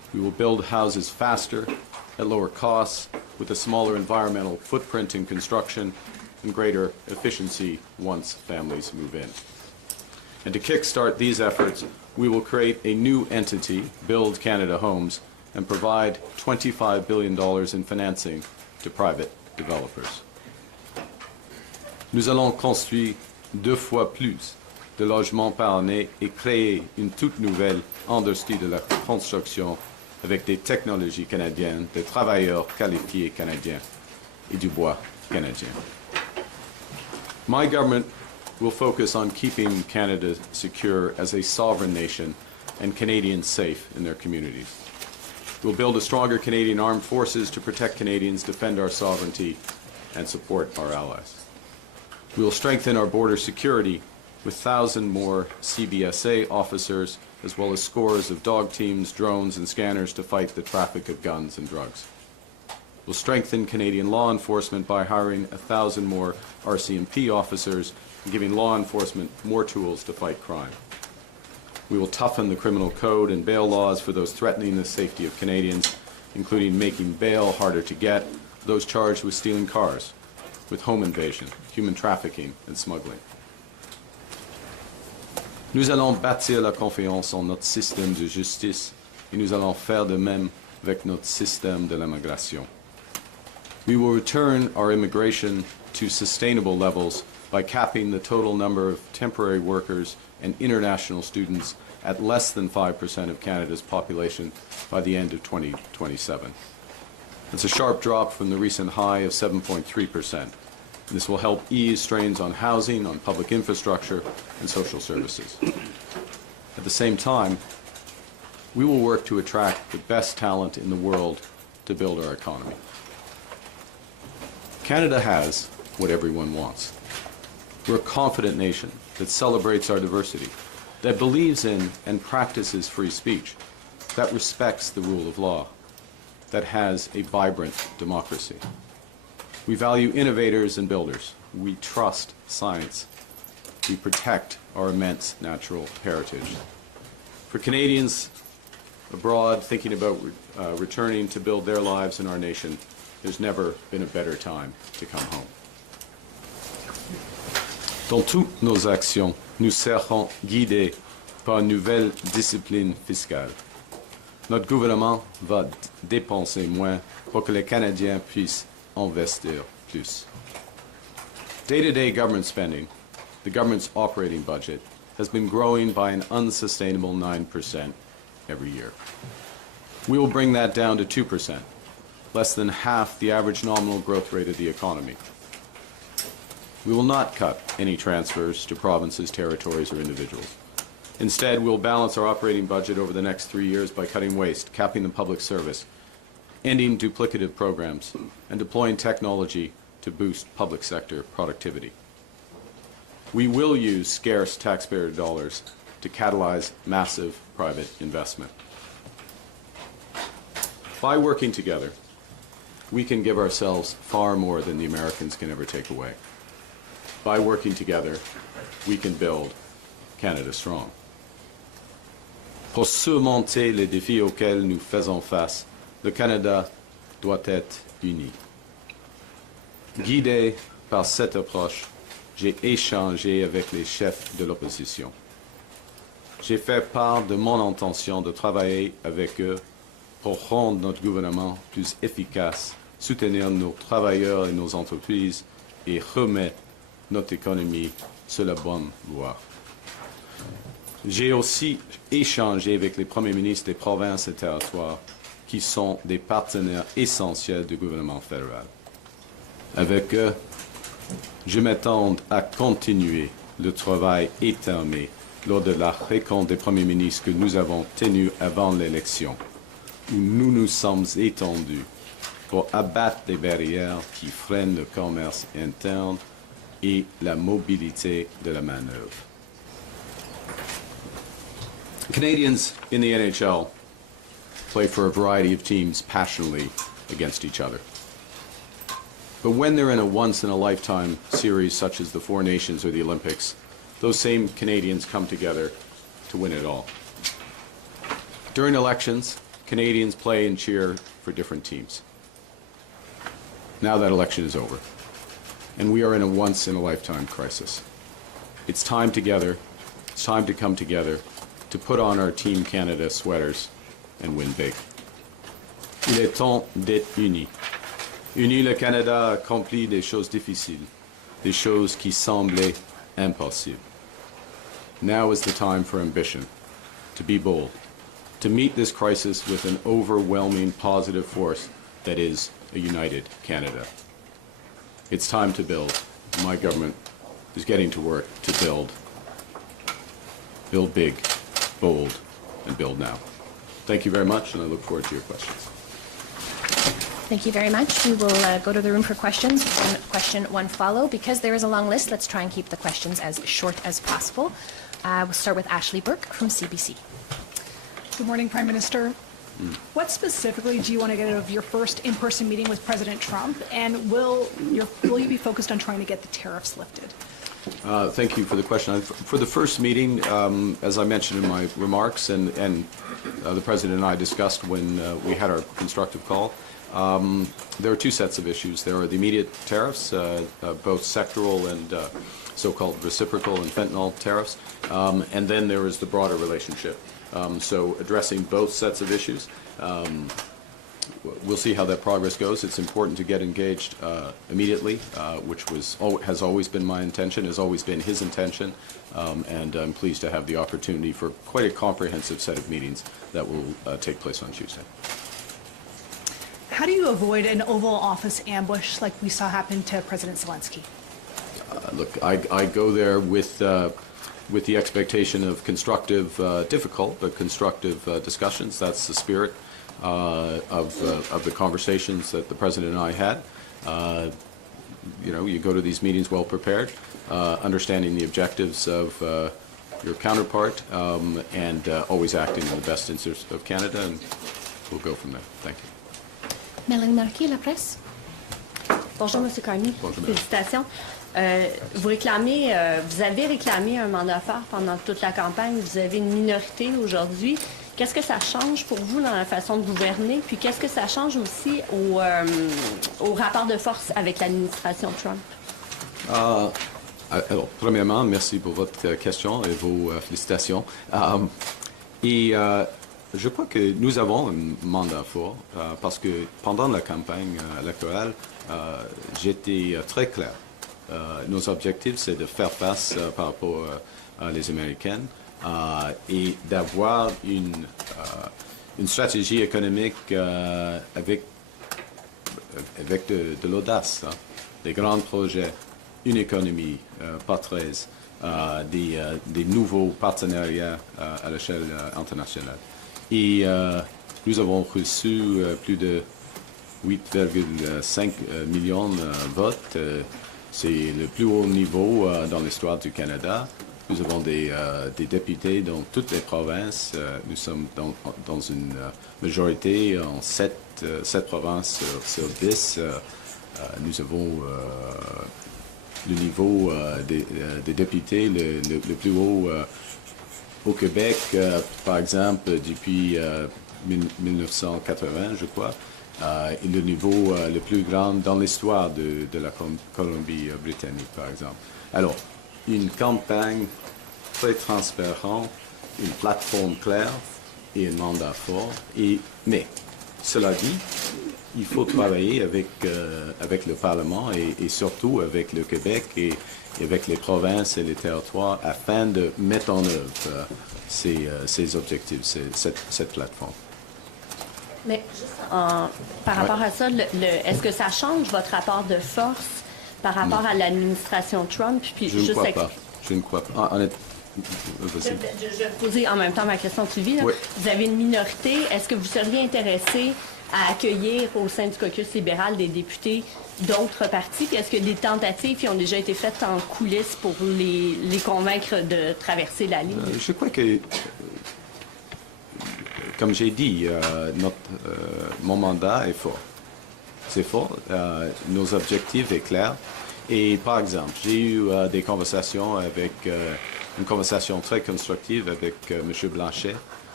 We will build houses faster, at lower costs, with a smaller environmental footprint in construction and greater efficiency once families move in. And to kickstart these efforts, we will create a new entity, Build Canada Homes, and provide $25 billion in financing to private developers. Nous allons construire 2 fois plus de logements par année et créer une toute nouvelle industrie de la construction avec des technologies canadiennes, des travailleurs qualifiés canadiens et du bois canadien. My government will focus on keeping Canada secure as a sovereign nation and Canadians safe in their communities. We'll build a stronger Canadian armed forces to protect Canadians, defend our sovereignty, and support our allies. We will strengthen our border security with 1,000 more CBSA officers, as well as scores of dog teams, drones, and scanners to fight the traffic of guns and drugs. We'll strengthen Canadian law enforcement by hiring 1,000 more RCMP officers and giving law enforcement more tools to fight crime. We will toughen the criminal code and bail laws for those threatening the safety of Canadians, including making bail harder to get for those charged with stealing cars, with home invasion, human trafficking, and smuggling. Nous allons bâtir la confiance en notre système de justice et nous allons faire de même avec notre système de l'immigration. We will return our immigration to sustainable levels by capping the total number of temporary workers and international students at less than 5% of Canada's population by the end of 2027. It's a sharp drop from the recent high of 7.3%. This will help ease strains on housing, on public infrastructure, and social services. At the same time, we will work to attract the best talent in the world to build our economy. Canada has what everyone wants. We're a confident nation that celebrates our diversity, that believes in and practices free speech, that respects the rule of law, that has a vibrant democracy. We value innovators and builders. We trust science. We protect our immense natural heritage. For Canadians abroad thinking about returning to build their lives in our nation, there's never been a better time to come home. Dans toutes nos actions, nous serons guidés par une nouvelle discipline fiscale. Notre gouvernement va dépenser moins pour que les Canadiens puissent investir plus. Day-to-day government spending, the government's operating budget, has been growing by an unsustainable 9% every year. We will bring that down to 2%, less than half the average nominal growth rate of the economy. We will not cut any transfers to provinces, territories, or individuals. Instead, we'll balance our operating budget over the next 3 years by cutting waste, capping the public service, ending duplicative programs, and deploying technology to boost public sector productivity. We will use scarce taxpayer dollars to catalyze massive private investment. By working together, we can give ourselves far more than the Americans can ever take away. By working together, we can build Canada strong. Pour surmonter les défis auxquels nous faisons face, le Canada doit être uni. Guidé par cette approche, j'ai échangé avec les chefs de l'opposition. J'ai fait part de mon intention de travailler avec eux pour rendre notre gouvernement plus efficace, soutenir nos travailleurs et nos entreprises et remettre notre économie sur la bonne voie. J'ai aussi échangé avec les premiers ministres des provinces et territoires qui sont des partenaires essentiels du gouvernement fédéral. Avec eux, je m'attends à continuer le travail étamé lors de la rencontre des premiers ministres que nous avons tenue avant l'élection, où nous nous sommes étendus pour abattre les barrières qui freinent le commerce interne et la mobilité de la main-d'œuvre. Canadians in the NHL play for a variety of teams passionately against each other. But when they're in a once-in-a-lifetime series such as the Four Nations or the Olympics, those same Canadians come together to win it all. During elections, Canadians play and cheer for different teams. Now that election is over, and we are in a once-in-a-lifetime crisis. It's time together, it's time to come together to put on our Team Canada sweaters and win big. Il est temps d'être unis. Unis, le Canada a accompli des choses difficiles, des choses qui semblaient impossibles. Now is the time for ambition, to be bold, to meet this crisis with an overwhelming positive force that is a united Canada. It's time to build. My government is getting to work to build. Build big, bold, and build now. Thank you very much, and I look forward to your questions. Thank you very much. We will go to the room for questions. One question, one follow. Because there is a long list, let's try and keep the questions as short as possible. We'll start with Ashley Burke from CBC. Good morning, Prime Minister. What specifically do you want to get out of your first in-person meeting with President Trump, and will you be focused on trying to get the tariffs lifted? Thank you for the question. For the first meeting, as I mentioned in my remarks, and the President and I discussed when we had our constructive call, there are two sets of issues. There are the immediate tariffs, both sectoral and so-called reciprocal and fentanyl tariffs, and then there is the broader relationship. So addressing both sets of issues. We'll see how that progress goes. It's important to get engaged immediately, which has always been my intention, has always been his intention, and I'm pleased to have the opportunity for quite a comprehensive set of meetings that will take place on Tuesday. How do you avoid an Oval Office ambush like we saw happen to President Zelensky? Look, I go there with the expectation of constructive, difficult, but constructive discussions. That's the spirit of the conversations that the President and I had. You go to these meetings well prepared, understanding the objectives of your counterpart, and always acting in the best interest of Canada, and we'll go from there. Thank you. Mélanie Marquis, La Presse. Bonjour, M. Carney. Bonjour, Félicitations. Vous avez réclamé un mandat fort pendant toute la campagne. Vous avez une minorité aujourd'hui. Qu'est-ce que ça change pour vous dans la façon de gouverner? Puis qu'est-ce que ça change aussi au rapport de force avec l'administration Trump? Alors, premièrement, merci pour votre question et vos félicitations. Je crois que nous avons un mandat fort parce que pendant la campagne électorale, j'étais très clair. Nos objectifs, c'est de faire face par rapport à les Américaines et d'avoir une stratégie économique avec de l'audace, des grands projets, une économie pas très, des nouveaux partenariats à l'échelle internationale. Et nous avons reçu plus de 8,5 millions de votes. C'est le plus haut niveau dans l'histoire du Canada. Nous avons des députés dans toutes les provinces. Nous sommes dans une majorité en 7 provinces sur 10. Nous avons le niveau des députés le plus haut au Québec, par exemple, depuis 1980, je crois. Et le niveau le plus grand dans l'histoire de la Colombie-Britannique, par exemple. Alors, une campagne très transparente, une plateforme claire et un mandat fort. Mais, cela dit, il faut travailler avec le Parlement et surtout avec le Québec et avec les provinces et les territoires afin de mettre en œuvre ces objectifs, cette plateforme. Mais juste par rapport à ça, est-ce que ça change votre rapport de force par rapport à l'administration Trump? Puis Je ne crois pas. Je ne crois pas. Je vais poser en même temps ma question suivie. Oui. Vous avez une minorité. Est-ce que vous seriez intéressé à accueillir au sein du caucus libéral des députés d'autres partis? Puis est-ce que des tentatives qui ont déjà été faites en coulisses pour les convaincre de traverser la ligne? Je crois que, comme j'ai dit, mon mandat est fort. C'est fort. Nos objectifs sont clairs. Et par exemple, j'ai eu des conversations une conversation très constructive avec M. Blanchet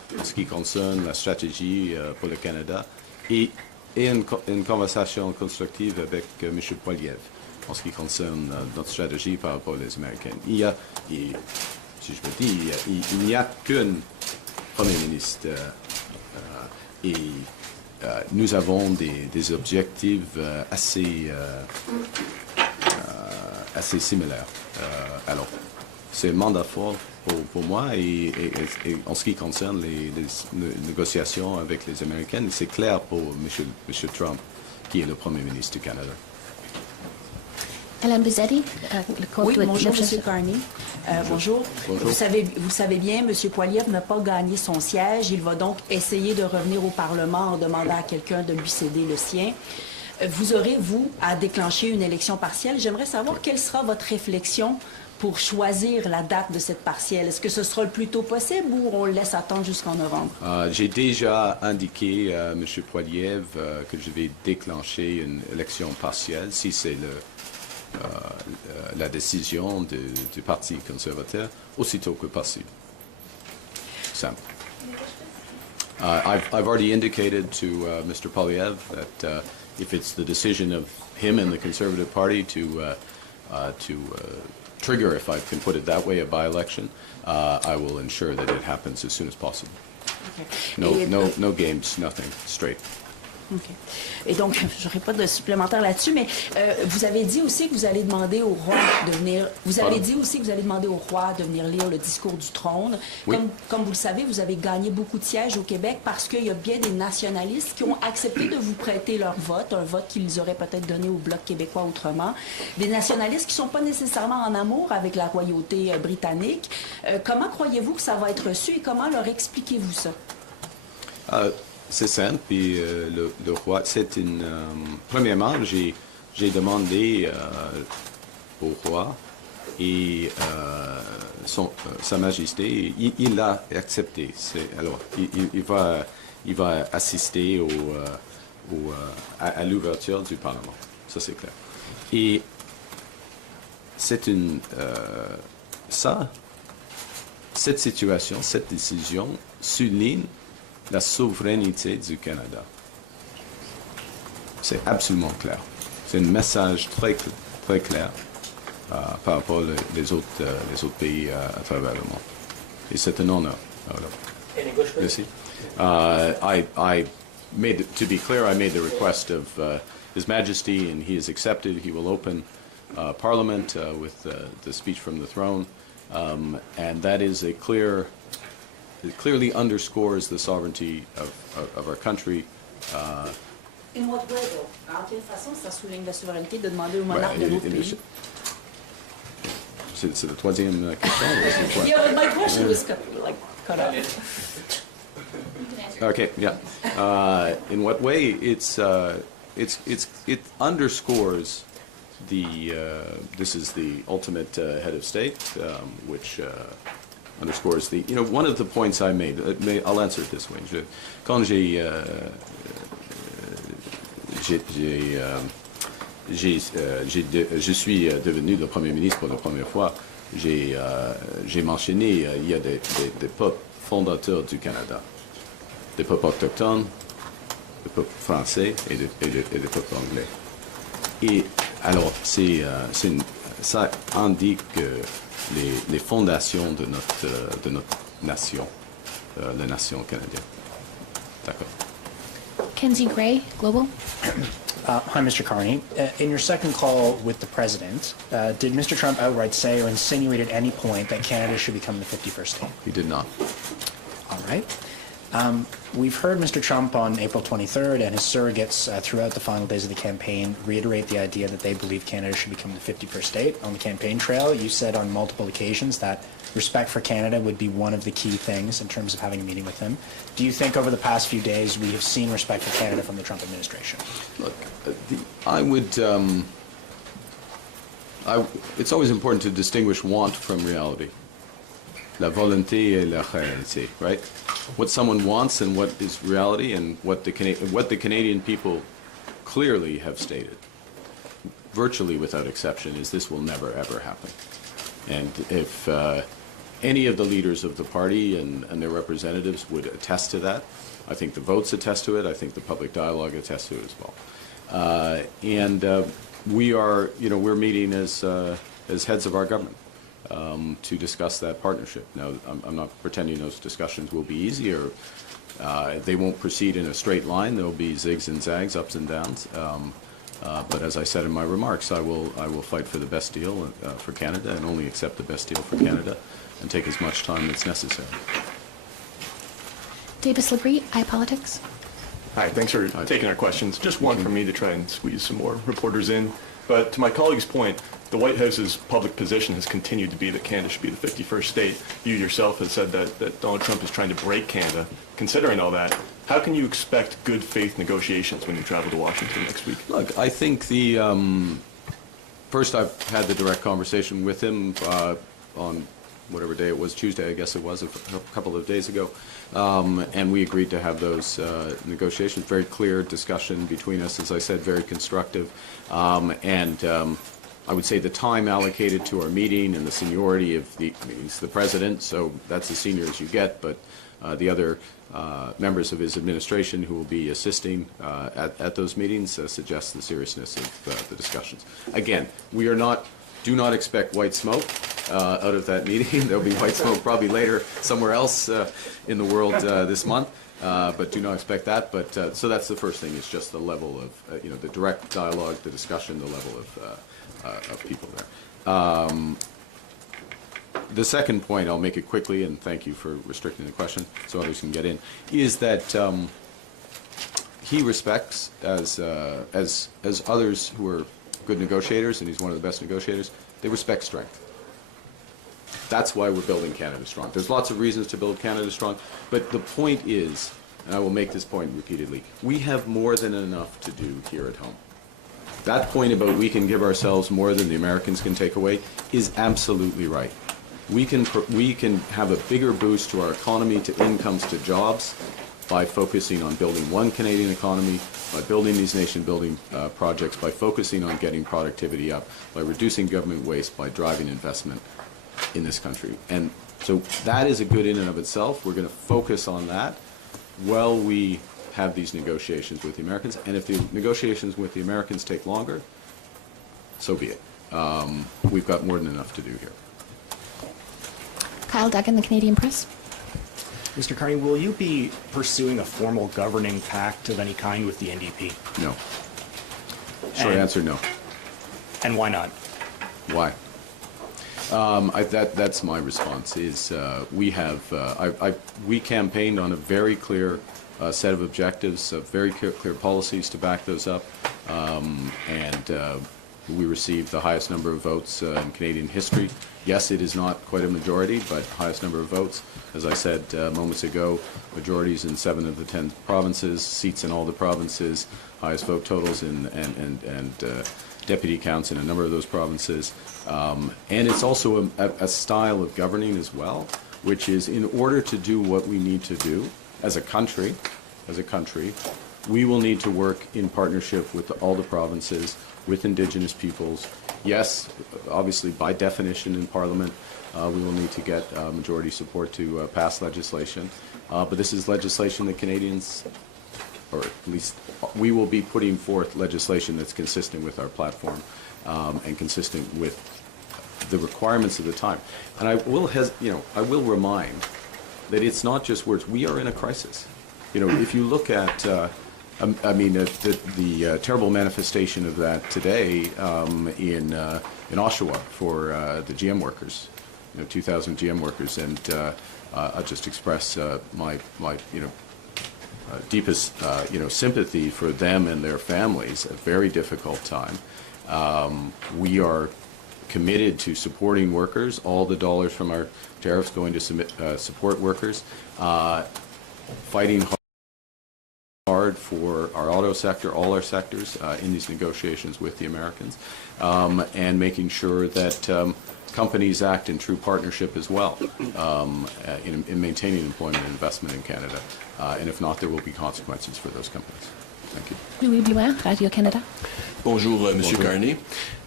en ce qui concerne la stratégie pour le Canada et une conversation constructive avec M. Poilievre en ce qui concerne notre stratégie par rapport aux Américains. Si je me dis, il n'y a qu'un Premier ministre et nous avons des objectifs assez similaires. Alors, c'est un mandat fort pour moi et en ce qui concerne les négociations avec les Américains, c'est clair pour M. Trump, qui est le Premier ministre du Canada. Hélène Bizzetti, le compte Oui, de bonjour, Liberté- M. Carney. Bonjour. Bonjour. Vous le savez bien, M. Poilievre n'a pas gagné son siège. Il va donc essayer de revenir au Parlement en demandant à quelqu'un de lui céder le sien. Vous aurez, vous, à déclencher une élection partielle. J'aimerais savoir quelle sera votre réflexion pour choisir la date de cette partielle. Est-ce que ce sera le plus tôt possible ou on le laisse attendre jusqu'en novembre? J'ai déjà indiqué à M. Poilievre que je vais déclencher une élection partielle si c'est la décision du Parti conservateur aussitôt que possible. Simple. I've already indicated to Mr. Poilievre that if it's the decision of him and the Conservative Party to trigger, if I can put it that way, a by-election, I will ensure that it happens as soon as possible. Et- No games, nothing, straight. OK. Et donc, je n'aurai pas de supplémentaire là-dessus, mais vous avez dit aussi que vous allez demander au roi de venir. Vous avez Pardon? dit aussi que vous allez demander au roi de venir lire le discours du trône. Oui. Comme vous le savez, vous avez gagné beaucoup de sièges au Québec parce qu'il y a bien des nationalistes qui ont accepté de vous prêter leur vote, un vote qu'ils auraient peut-être donné au Bloc québécois autrement. Des nationalistes qui ne sont pas nécessairement en amour avec la royauté britannique. Comment croyez-vous que ça va être reçu et comment leur expliquez-vous ça? C'est simple, puis le roi, c'est une... premièrement, j'ai demandé au roi et Sa Majesté, il l'a accepté. Alors, il va assister à l'ouverture du Parlement. Ça, c'est clair. Et c'est une... cette situation, cette décision souligne la souveraineté du Canada. C'est absolument clair. C'est un message très clair par rapport aux autres pays à travers le monde. Et c'est un honneur. Merci. To be clear, I made the request of His Majesty, and he has accepted. He will open Parliament with the speech from the throne, and that is a clear. It clearly underscores the sovereignty of our country. In what way, though? En quelle façon ça souligne la souveraineté de demander au monarque de l'autre pays? C'est la troisième question. ou c'est quoi? Yeah, my question was cut off. Okay, yeah. In what way? It underscores this is the ultimate head of state, which underscores one of the points I made. I'll answer it this way. Quand je suis devenu le Premier ministre pour la première fois, j'ai mentionné il y a des peuples fondateurs du Canada, des peuples autochtones, des peuples français et des peuples anglais. Et alors, ça indique les fondations de notre nation, la nation canadienne. D'accord. Kenzie Gray, Global. Hi, Mr. Carney. In your second call with the President, did Mr. Trump outright say or insinuate at any point that Canada should become the 51st state? He did not. All right. We've heard Mr. Trump on April 23rd and his surrogates throughout the final days of the campaign reiterate the idea that they believe Canada should become the 51st state. On the campaign trail, you said on multiple occasions that respect for Canada would be one of the key things in terms of having a meeting with him. Do you think over the past few days we have seen respect for Canada from the Trump administration? Look, it's always important to distinguish want from reality. La volonté et la réalité, right? What someone wants and what is reality, and what the Canadian people clearly have stated, virtually without exception, is this will never ever happen. And if Any of the leaders of the party and their representatives would attest to that. I think the votes attest to it. I think the public dialogue attests to it as well. We are, we're meeting as heads of our government to discuss that partnership. Now, I'm not pretending those discussions will be easy or they won't proceed in a straight line. There will be zigs and zags, ups and downs. But as I said in my remarks, I will fight for the best deal for Canada and only accept the best deal for Canada and take as much time as necessary. Davis Labrie, iPolitics. Hi, thanks for taking our questions. Just one from me to try and squeeze some more reporters in. But to my colleague's point, the White House's public position has continued to be that Canada should be the 51st state. You yourself have said that Donald Trump is trying to break Canada. Considering all that, how can you expect good faith negotiations when you travel to Washington next week? Look, I think first I've had the direct conversation with him on whatever day it was, Tuesday I guess it was, a couple of days ago. And we agreed to have those negotiations. Very clear discussion between us, as I said, very constructive. I would say the time allocated to our meeting and the seniority of he's the president, so that's as senior as you get, but the other members of his administration who will be assisting at those meetings suggests the seriousness of the discussions. Again, do not expect white smoke out of that meeting. There'll be white smoke probably later somewhere else in the world this month, but do not expect that. But so that's the first thing, is just the level of the direct dialogue, the discussion, the level of people there. The second point, I'll make it quickly, and thank you for restricting the question so others can get in, is that he respects, as others who are good negotiators, and he's one of the best negotiators, they respect strength. That's why we're building Canada strong. There's lots of reasons to build Canada strong, but the point is, and I will make this point repeatedly, we have more than enough to do here at home. That point about we can give ourselves more than the Americans can take away is absolutely right. We can have a bigger boost to our economy, to incomes, to jobs, by focusing on building one Canadian economy, by building these nation-building projects, by focusing on getting productivity up, by reducing government waste, by driving investment in this country. And so that is a good in and of itself. We're going to focus on that while we have these negotiations with the Americans. And if the negotiations with the Americans take longer, so be it. We've got more than enough to do here. Kyle Duggan, the Canadian Press. Mr. Carney, will you be pursuing a formal governing pact of any kind with the NDP? No. Short answer, no. And why not? Why? That's my response. Is we campaigned on a very clear set of objectives, very clear policies to back those up, and we received the highest number of votes in Canadian history. Yes, it is not quite a majority, but highest number of votes. As I said moments ago, majorities in 7 of the 10 provinces, seats in all the provinces, highest vote totals and deputy counts in a number of those provinces. And it's also a style of governing as well, which is, in order to do what we need to do as a country, we will need to work in partnership with all the provinces, with Indigenous peoples. Yes, obviously, by definition in Parliament, we will need to get majority support to pass legislation. But this is legislation that Canadians, or at least we will be putting forth legislation that's consistent with our platform and consistent with the requirements of the time. And I will remind that it's not just words. We are in a crisis. If you look at the terrible manifestation of that today in Oshawa for the GM workers, 2,000 GM workers, and I'll just express my deepest sympathy for them and their families. A very difficult time. We are committed to supporting workers. All the dollars from our tariffs going to support workers. Fighting hard for our auto sector, all our sectors, in these negotiations with the Americans, and making sure that companies act in true partnership as well in maintaining employment and investment in Canada. And if not, there will be consequences for those companies. Thank you. Louis Blouin, Radio-Canada. Bonjour, Monsieur Carney.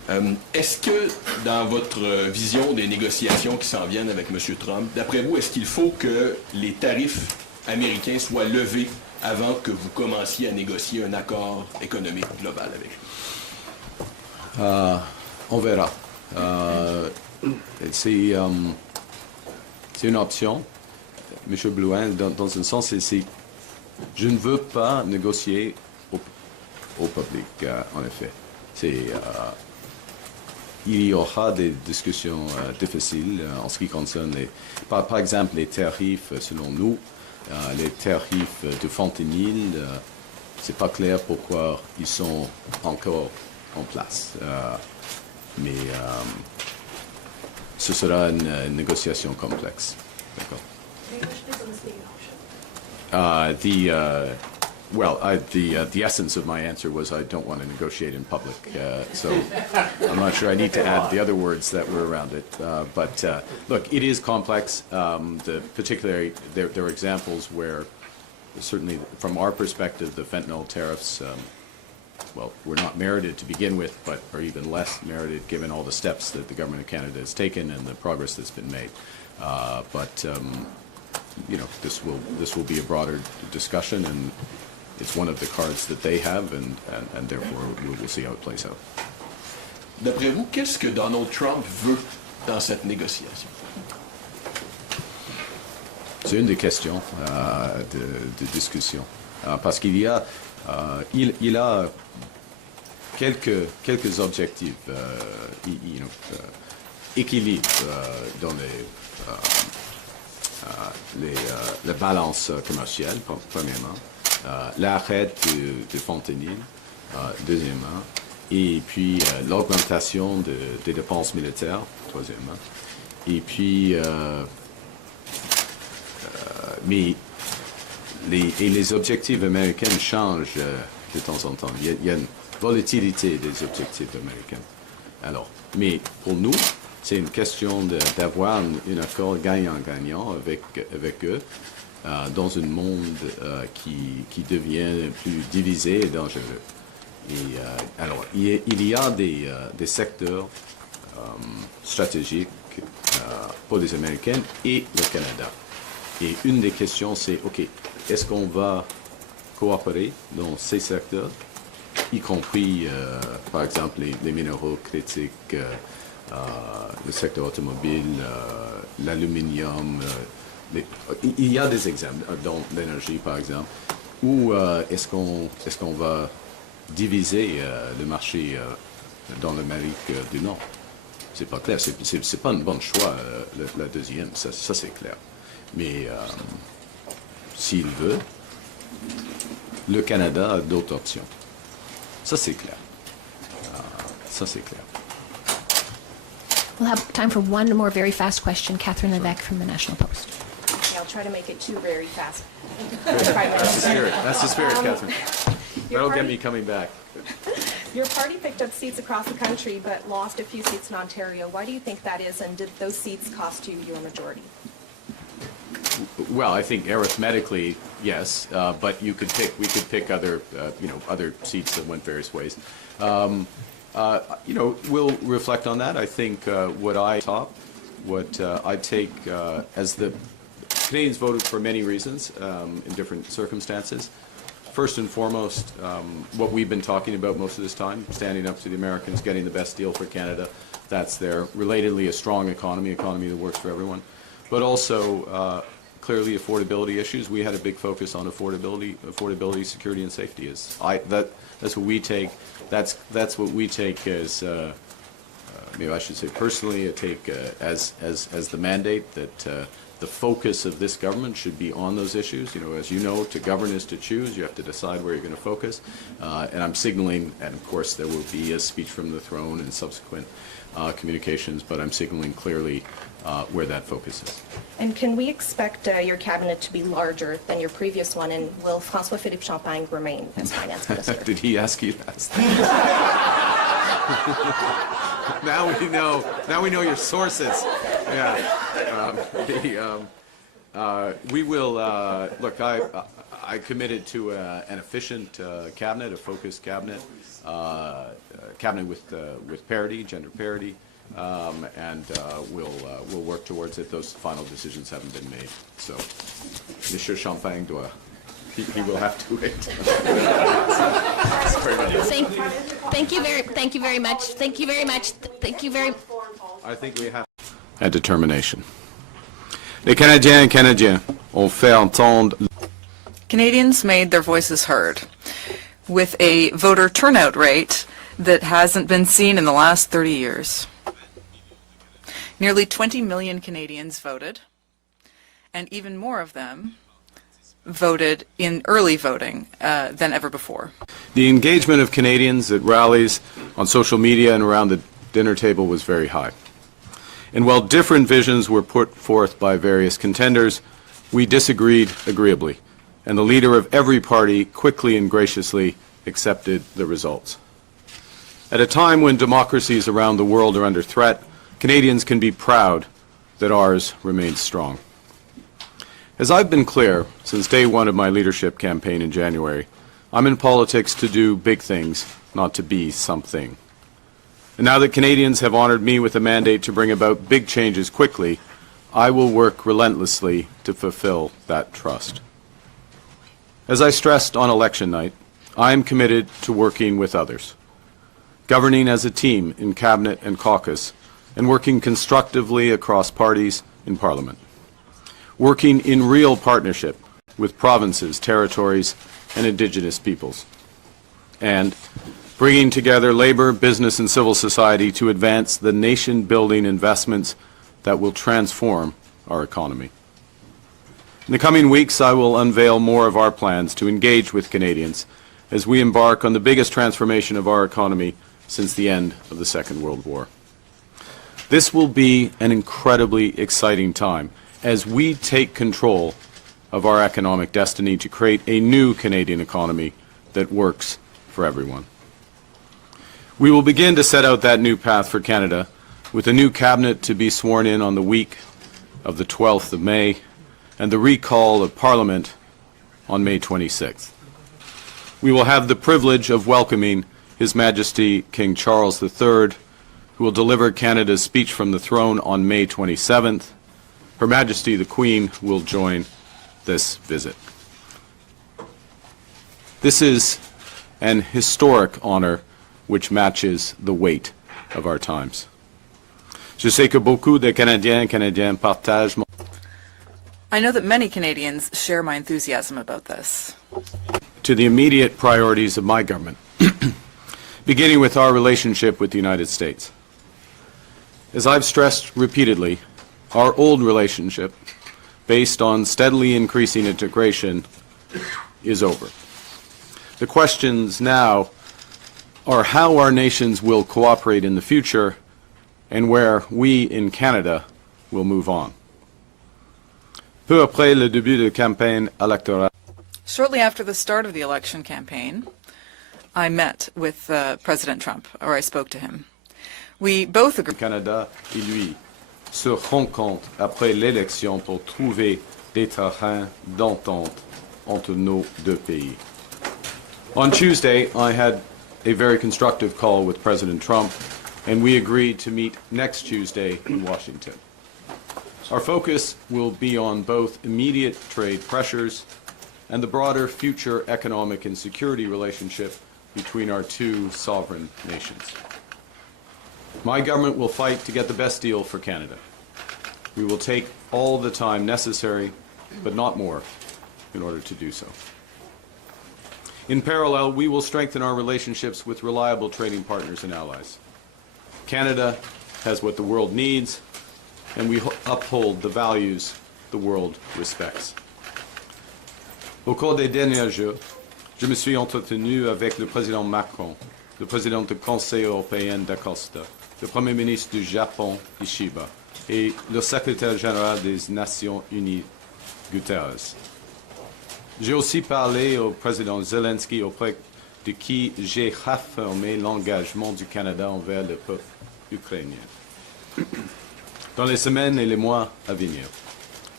Est-ce que, dans votre vision des négociations qui s'en viennent avec M. Trump, d'après vous, est-ce qu'il faut que les tarifs américains soient levés avant que vous commenciez à négocier un accord économique global avec lui? On verra. C'est une option. M. Blouin, dans un sens, je ne veux pas négocier au public, en effet. Il y aura des discussions difficiles en ce qui concerne, par exemple, les tarifs, selon nous, les tarifs de fentanyl. C'est pas clair pourquoi ils sont encore en place. Mais ce sera une négociation complexe. D'accord. The essence of my answer was I don't want to negotiate in public, so I'm not sure I need to add the other words that were around it. But look, it is complex. Particularly, there are examples where, certainly from our perspective, the fentanyl tariffs, were not merited to begin with, but are even less merited given all the steps that the government of Canada has taken and the progress that's been made. This will be a broader discussion, and it's one of the cards that they have, and therefore we'll see how it plays out. D'après vous, qu'est-ce que Donald Trump veut dans cette négociation? C'est une des questions de discussion, parce qu'il y a, il a quelques objectifs, équilibre dans la balance commerciale, premièrement, l'arrêt de fentanyl, deuxièmement, et puis l'augmentation des dépenses militaires, troisièmement, et puis mais les objectifs américains changent de temps en temps. Il y a une volatilité des objectifs américains. Alors, mais pour nous, c'est une question d'avoir un accord gagnant-gagnant avec eux dans un monde qui devient plus divisé et dangereux. Et, alors, il y a des secteurs stratégiques pour les Américains et le Canada. Et une des questions, c'est, OK, est-ce qu'on va coopérer dans ces secteurs, y compris, par exemple, les minéraux critiques, le secteur automobile, l'aluminium. Il y a des exemples, dans l'énergie, par exemple, où est-ce qu'on va diviser le marché dans l'Amérique du Nord? C'est pas clair, c'est pas un bon choix, la deuxième, ça c'est clair. Mais s'il veut, le Canada a d'autres options. Ça c'est clair. Ça c'est clair. We'll have time for one more very fast question. Catherine Levesque from the National Post. I'll try to make it two very fast. That's the spirit, Catherine. That'll get me coming back. Your party picked up seats across the country but lost a few seats in Ontario. Why do you think that is, and did those seats cost you your majority? Well, I think arithmetically, yes, but we could pick other, other seats that went various ways. We'll reflect on that. I think what I take as the Canadians voted for many reasons in different circumstances. First and foremost, what we've been talking about most of this time, standing up to the Americans, getting the best deal for Canada, that's there. Relatedly, a strong economy that works for everyone. But also, clearly, affordability issues. We had a big focus on affordability, security, and safety. That's what we take. That's what we take as, maybe I should say personally, I take as the mandate that the focus of this government should be on those issues. As you know, to govern is to choose. You have to decide where you're going to focus. And I'm signaling, and of course there will be a speech from the throne and subsequent communications, but I'm signaling clearly where that focus is. And can we expect your cabinet to be larger than your previous one, and will François-Philippe Champagne remain as finance minister? Did he ask you that? Now we know your sources. Yeah. We will, look, I committed to an efficient cabinet, a focused cabinet, cabinet with parity, gender parity, and we'll work towards it. Those final decisions haven't been made. So, Monsieur Champagne he will have to wait. Thank you very much. Thank you very much. Thank you very. I think we have a determination. Les Canadiens et Canadiennes ont fait entendre. Canadians made their voices heard with a voter turnout rate that hasn't been seen in the last 30 years. Nearly 20 million Canadians voted, and even more of them voted in early voting than ever before. The engagement of Canadians at rallies, on social media, and around the dinner table was very high. And while different visions were put forth by various contenders, we disagreed agreeably, and the leader of every party quickly and graciously accepted the results. At a time when democracies around the world are under threat, Canadians can be proud that ours remains strong. As I've been clear since day one of my leadership campaign in January, I'm in politics to do big things, not to be something. And now that Canadians have honored me with a mandate to bring about big changes quickly, I will work relentlessly to fulfill that trust. As I stressed on election night, I am committed to working with others, governing as a team in Cabinet and caucus, and working constructively across parties in Parliament, working in real partnership with provinces, territories, and Indigenous peoples, and bringing together labor, business, and civil society to advance the nation-building investments that will transform our economy. In the coming weeks, I will unveil more of our plans to engage with Canadians as we embark on the biggest transformation of our economy since the end of the Second World War. This will be an incredibly exciting time as we take control of our economic destiny to create a new Canadian economy that works for everyone. We will begin to set out that new path for Canada with a new cabinet to be sworn in on the week of the 12th of May and the recall of Parliament on May 26th. We will have the privilege of welcoming His Majesty King Charles III, who will deliver Canada's speech from the throne on May 27th. Her Majesty the Queen will join this visit. This is an historic honor which matches the weight of our times. Je sais que beaucoup de Canadiens et Canadiennes partagent mon... I know that many Canadians share my enthusiasm about this. To the immediate priorities of my government, beginning with our relationship with the United States. As I've stressed repeatedly, our old relationship, based on steadily increasing integration, is over. The questions now are how our nations will cooperate in the future and where we in Canada will move on. Peu après le début de campagne électorale. Shortly after the start of the election campaign, I met with President Trump, or I spoke to him. We both agreed. Canada et lui se rencontrent après l'élection pour trouver des terrains d'entente entre nos deux pays. On Tuesday, I had a very constructive call with President Trump, and we agreed to meet next Tuesday in Washington. Our focus will be on both immediate trade pressures and the broader future economic and security relationship between our two sovereign nations. My government will fight to get the best deal for Canada. We will take all the time necessary, but not more, in order to do so. In parallel, we will strengthen our relationships with reliable trading partners and allies. Canada has what the world needs, and we uphold the values the world respects. Au cours des derniers jours, je me suis entretenu avec le président Macron, le président du Conseil européen d'Acosta, le Premier ministre du Japon, Ishiba, et le secrétaire général des Nations Unies, Guterres. J'ai aussi parlé au président Zelensky, auprès de qui j'ai réaffirmé l'engagement du Canada envers le peuple ukrainien. Dans les semaines et les mois à venir,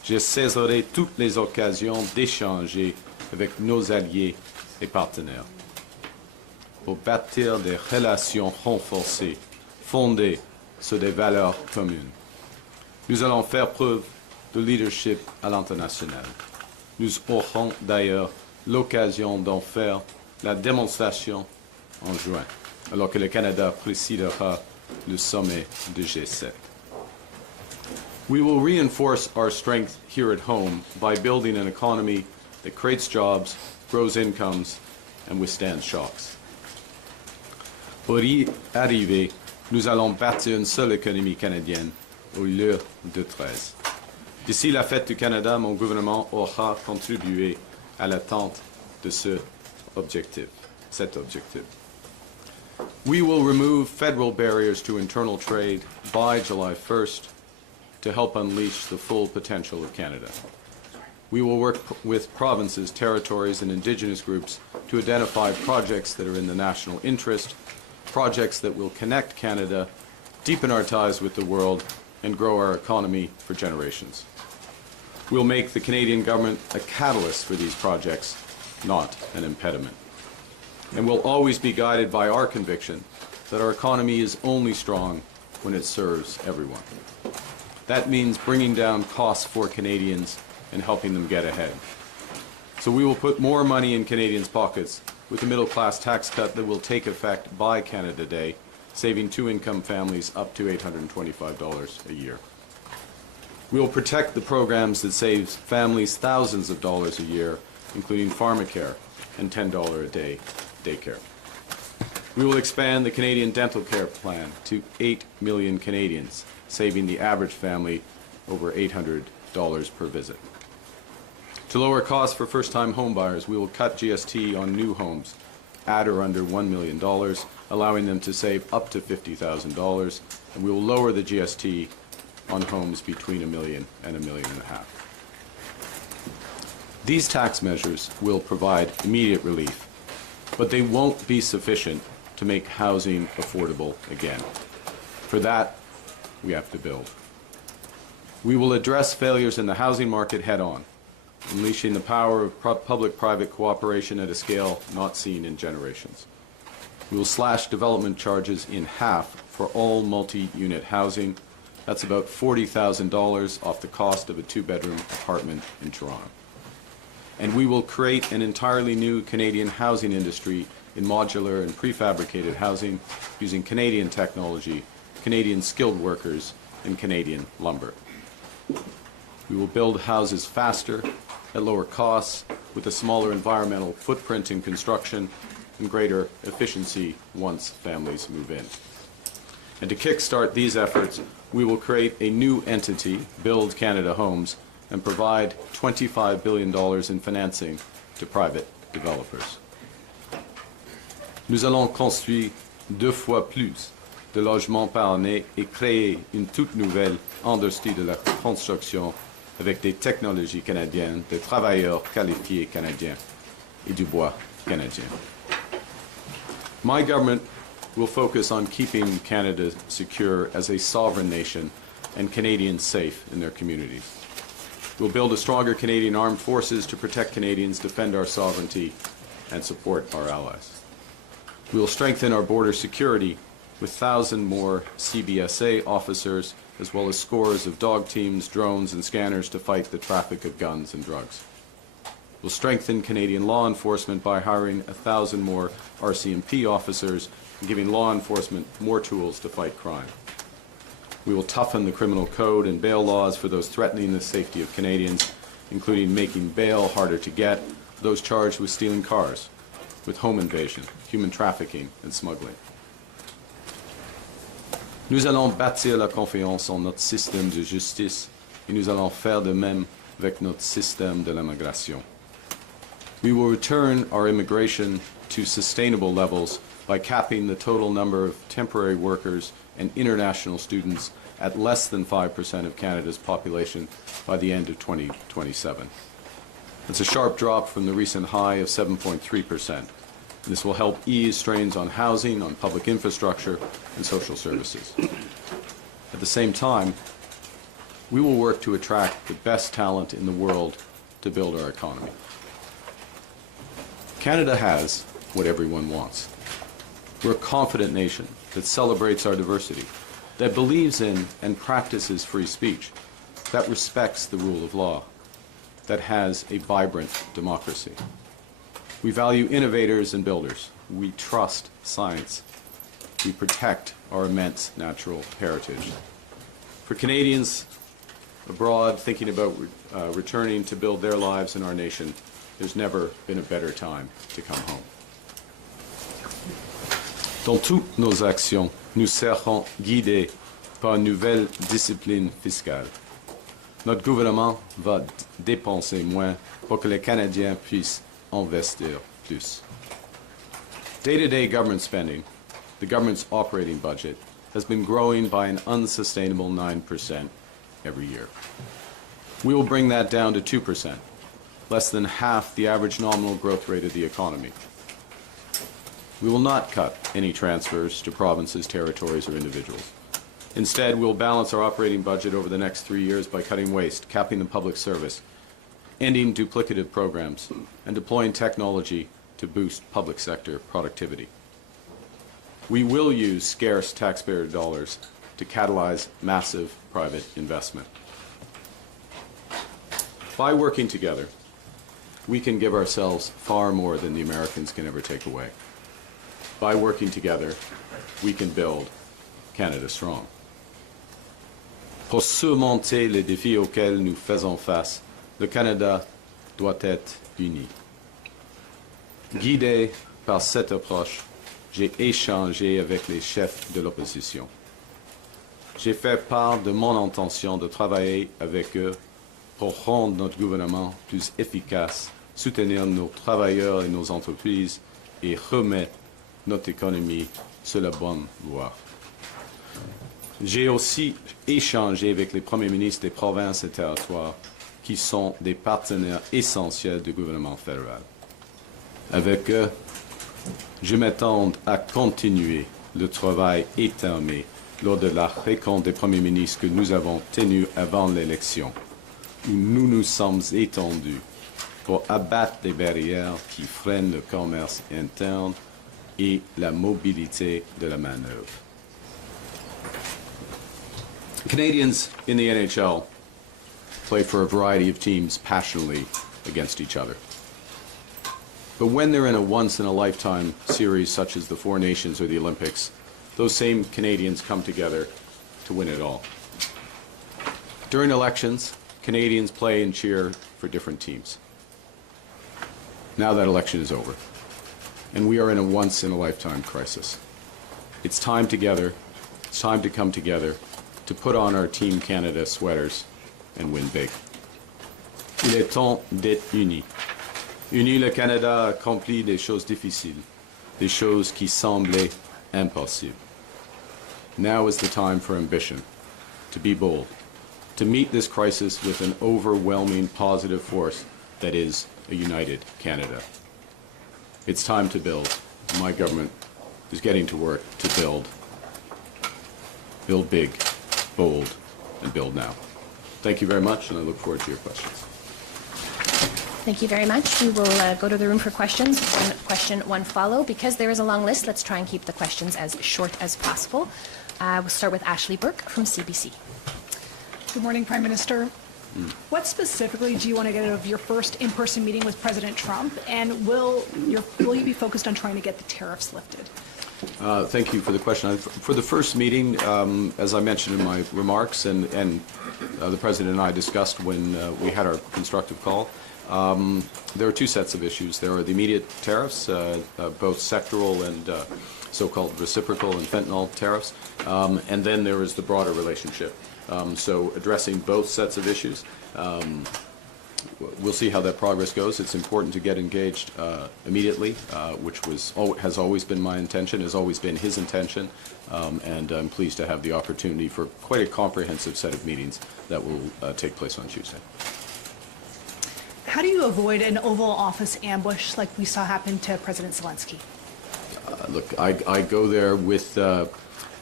je saisirai toutes les occasions d'échanger avec nos alliés et partenaires pour bâtir des relations renforcées, fondées sur des valeurs communes. Nous allons faire preuve de leadership à l'international. Nous aurons d'ailleurs l'occasion d'en faire la démonstration en juin, alors que le Canada présidera le sommet du G7. We will reinforce our strength here at home by building an economy that creates jobs, grows incomes, and withstands shocks. Pour y arriver, nous allons bâtir une seule économie canadienne au lieu de 13. D'ici la fête du Canada, mon gouvernement aura contribué à l'atteinte de cet objectif. We will remove federal barriers to internal trade by July 1st to help unleash the full potential of Canada. We will work with provinces, territories, and Indigenous groups to identify projects that are in the national interest, projects that will connect Canada, deepen our ties with the world, and grow our economy for generations. We'll make the Canadian government a catalyst for these projects, not an impediment. And we'll always be guided by our conviction that our economy is only strong when it serves everyone. That means bringing down costs for Canadians and helping them get ahead. So we will put more money in Canadians' pockets with the middle-class tax cut that will take effect by Canada Day, saving two-income families up to $825 a year. We will protect the programs that save families thousands of dollars a year, including pharmacare and $10 a day daycare. We will expand the Canadian Dental Care Plan to 8 million Canadians, saving the average family over $800 per visit. To lower costs for first-time homebuyers, we will cut GST on new homes at or under $1 million, allowing them to save up to $50,000, and we will lower the GST on homes between $1 million and $1.5 million. These tax measures will provide immediate relief, but they won't be sufficient to make housing affordable again. For that, we have to build. We will address failures in the housing market head-on, unleashing the power of public-private cooperation at a scale not seen in generations. We will slash development charges in half for all multi-unit housing. That's about $40,000 off the cost of a two-bedroom apartment in Toronto. And we will create an entirely new Canadian housing industry in modular and prefabricated housing using Canadian technology, Canadian skilled workers, and Canadian lumber. We will build houses faster, at lower costs, with a smaller environmental footprint in construction and greater efficiency once families move in. And to kickstart these efforts, we will create a new entity, Build Canada Homes, and provide $25 billion in financing to private developers. Nous allons construire 2 fois plus de logements par année et créer une toute nouvelle industrie de la construction avec des technologies canadiennes, des travailleurs qualifiés canadiens et du bois canadien. My government will focus on keeping Canada secure as a sovereign nation and Canadians safe in their communities. We'll build a stronger Canadian armed forces to protect Canadians, defend our sovereignty, and support our allies. We will strengthen our border security with 1,000 more CBSA officers, as well as scores of dog teams, drones, and scanners to fight the traffic of guns and drugs. We'll strengthen Canadian law enforcement by hiring 1,000 more RCMP officers and giving law enforcement more tools to fight crime. We will toughen the criminal code and bail laws for those threatening the safety of Canadians, including making bail harder to get for those charged with stealing cars, with home invasion, human trafficking, and smuggling. Nous allons bâtir la confiance en notre système de justice et nous allons faire de même avec notre système de l'immigration. We will return our immigration to sustainable levels by capping the total number of temporary workers and international students at less than 5% of Canada's population by the end of 2027. It's a sharp drop from the recent high of 7.3%. This will help ease strains on housing, on public infrastructure, and social services. At the same time, We will work to attract the best talent in the world to build our economy. Canada has what everyone wants. We're a confident nation that celebrates our diversity, that believes in and practices free speech, that respects the rule of law, that has a vibrant democracy. We value innovators and builders. We trust science. We protect our immense natural heritage. For Canadians abroad thinking about returning to build their lives in our nation, there's never been a better time to come home. Dans toutes nos actions, nous serons guidés par une nouvelle discipline fiscale. Notre gouvernement va dépenser moins pour que les Canadiens puissent investir plus. Day-to-day government spending, the government's operating budget, has been growing by an unsustainable 9% every year. We will bring that down to 2%, less than half the average nominal growth rate of the economy. We will not cut any transfers to provinces, territories, or individuals. Instead, we'll balance our operating budget over the next 3 years by cutting waste, capping the public service, ending duplicative programs, and deploying technology to boost public sector productivity. We will use scarce taxpayer dollars to catalyze massive private investment. By working together, we can give ourselves far more than the Americans can ever take away. By working together, we can build Canada strong. Pour surmonter les défis auxquels nous faisons face, le Canada doit être uni. Guidé par cette approche, j'ai échangé avec les chefs de l'opposition. J'ai fait part de mon intention de travailler avec eux pour rendre notre gouvernement plus efficace, soutenir nos travailleurs et nos entreprises et remettre notre économie sur la bonne voie. J'ai aussi échangé avec les premiers ministres des provinces et territoires qui sont des partenaires essentiels du gouvernement fédéral. Avec eux, je m'attends à continuer le travail étamé lors de la rencontre des premiers ministres que nous avons tenue avant l'élection, où nous nous sommes étendus pour abattre les barrières qui freinent le commerce interne et la mobilité de la main-d'œuvre. Canadians in the NHL play for a variety of teams passionately against each other. But when they're in a once-in-a-lifetime series such as the Four Nations or the Olympics, those same Canadians come together to win it all. During elections, Canadians play and cheer for different teams. Now that election is over, and we are in a once-in-a-lifetime crisis. It's time together, it's time to come together to put on our Team Canada sweaters and win big. Il est temps d'être unis. Uni, le Canada a accompli des choses difficiles, des choses qui semblaient impossibles. Now is the time for ambition, to be bold, to meet this crisis with an overwhelming positive force that is a united Canada. It's time to build. My government is getting to work to build. Build big, bold, and build now. Thank you very much, and I look forward to your questions. Thank you very much. We will go to the room for questions. One question, one follow. Because there is a long list, let's try and keep the questions as short as possible. We'll start with Ashley Burke from CBC. Good morning, Prime Minister. What specifically do you want to get out of your first in-person meeting with President Trump, and will you be focused on trying to get the tariffs lifted? Thank you for the question. For the first meeting, as I mentioned in my remarks, and the President and I discussed when we had our constructive call, there are two sets of issues. There are the immediate tariffs, both sectoral and so-called reciprocal and fentanyl tariffs, and then there is the broader relationship. So addressing both sets of issues. We'll see how that progress goes. It's important to get engaged immediately, which has always been my intention, has always been his intention, and I'm pleased to have the opportunity for quite a comprehensive set of meetings that will take place on Tuesday. How do you avoid an Oval Office ambush like we saw happen to President Zelensky? Look, I go there with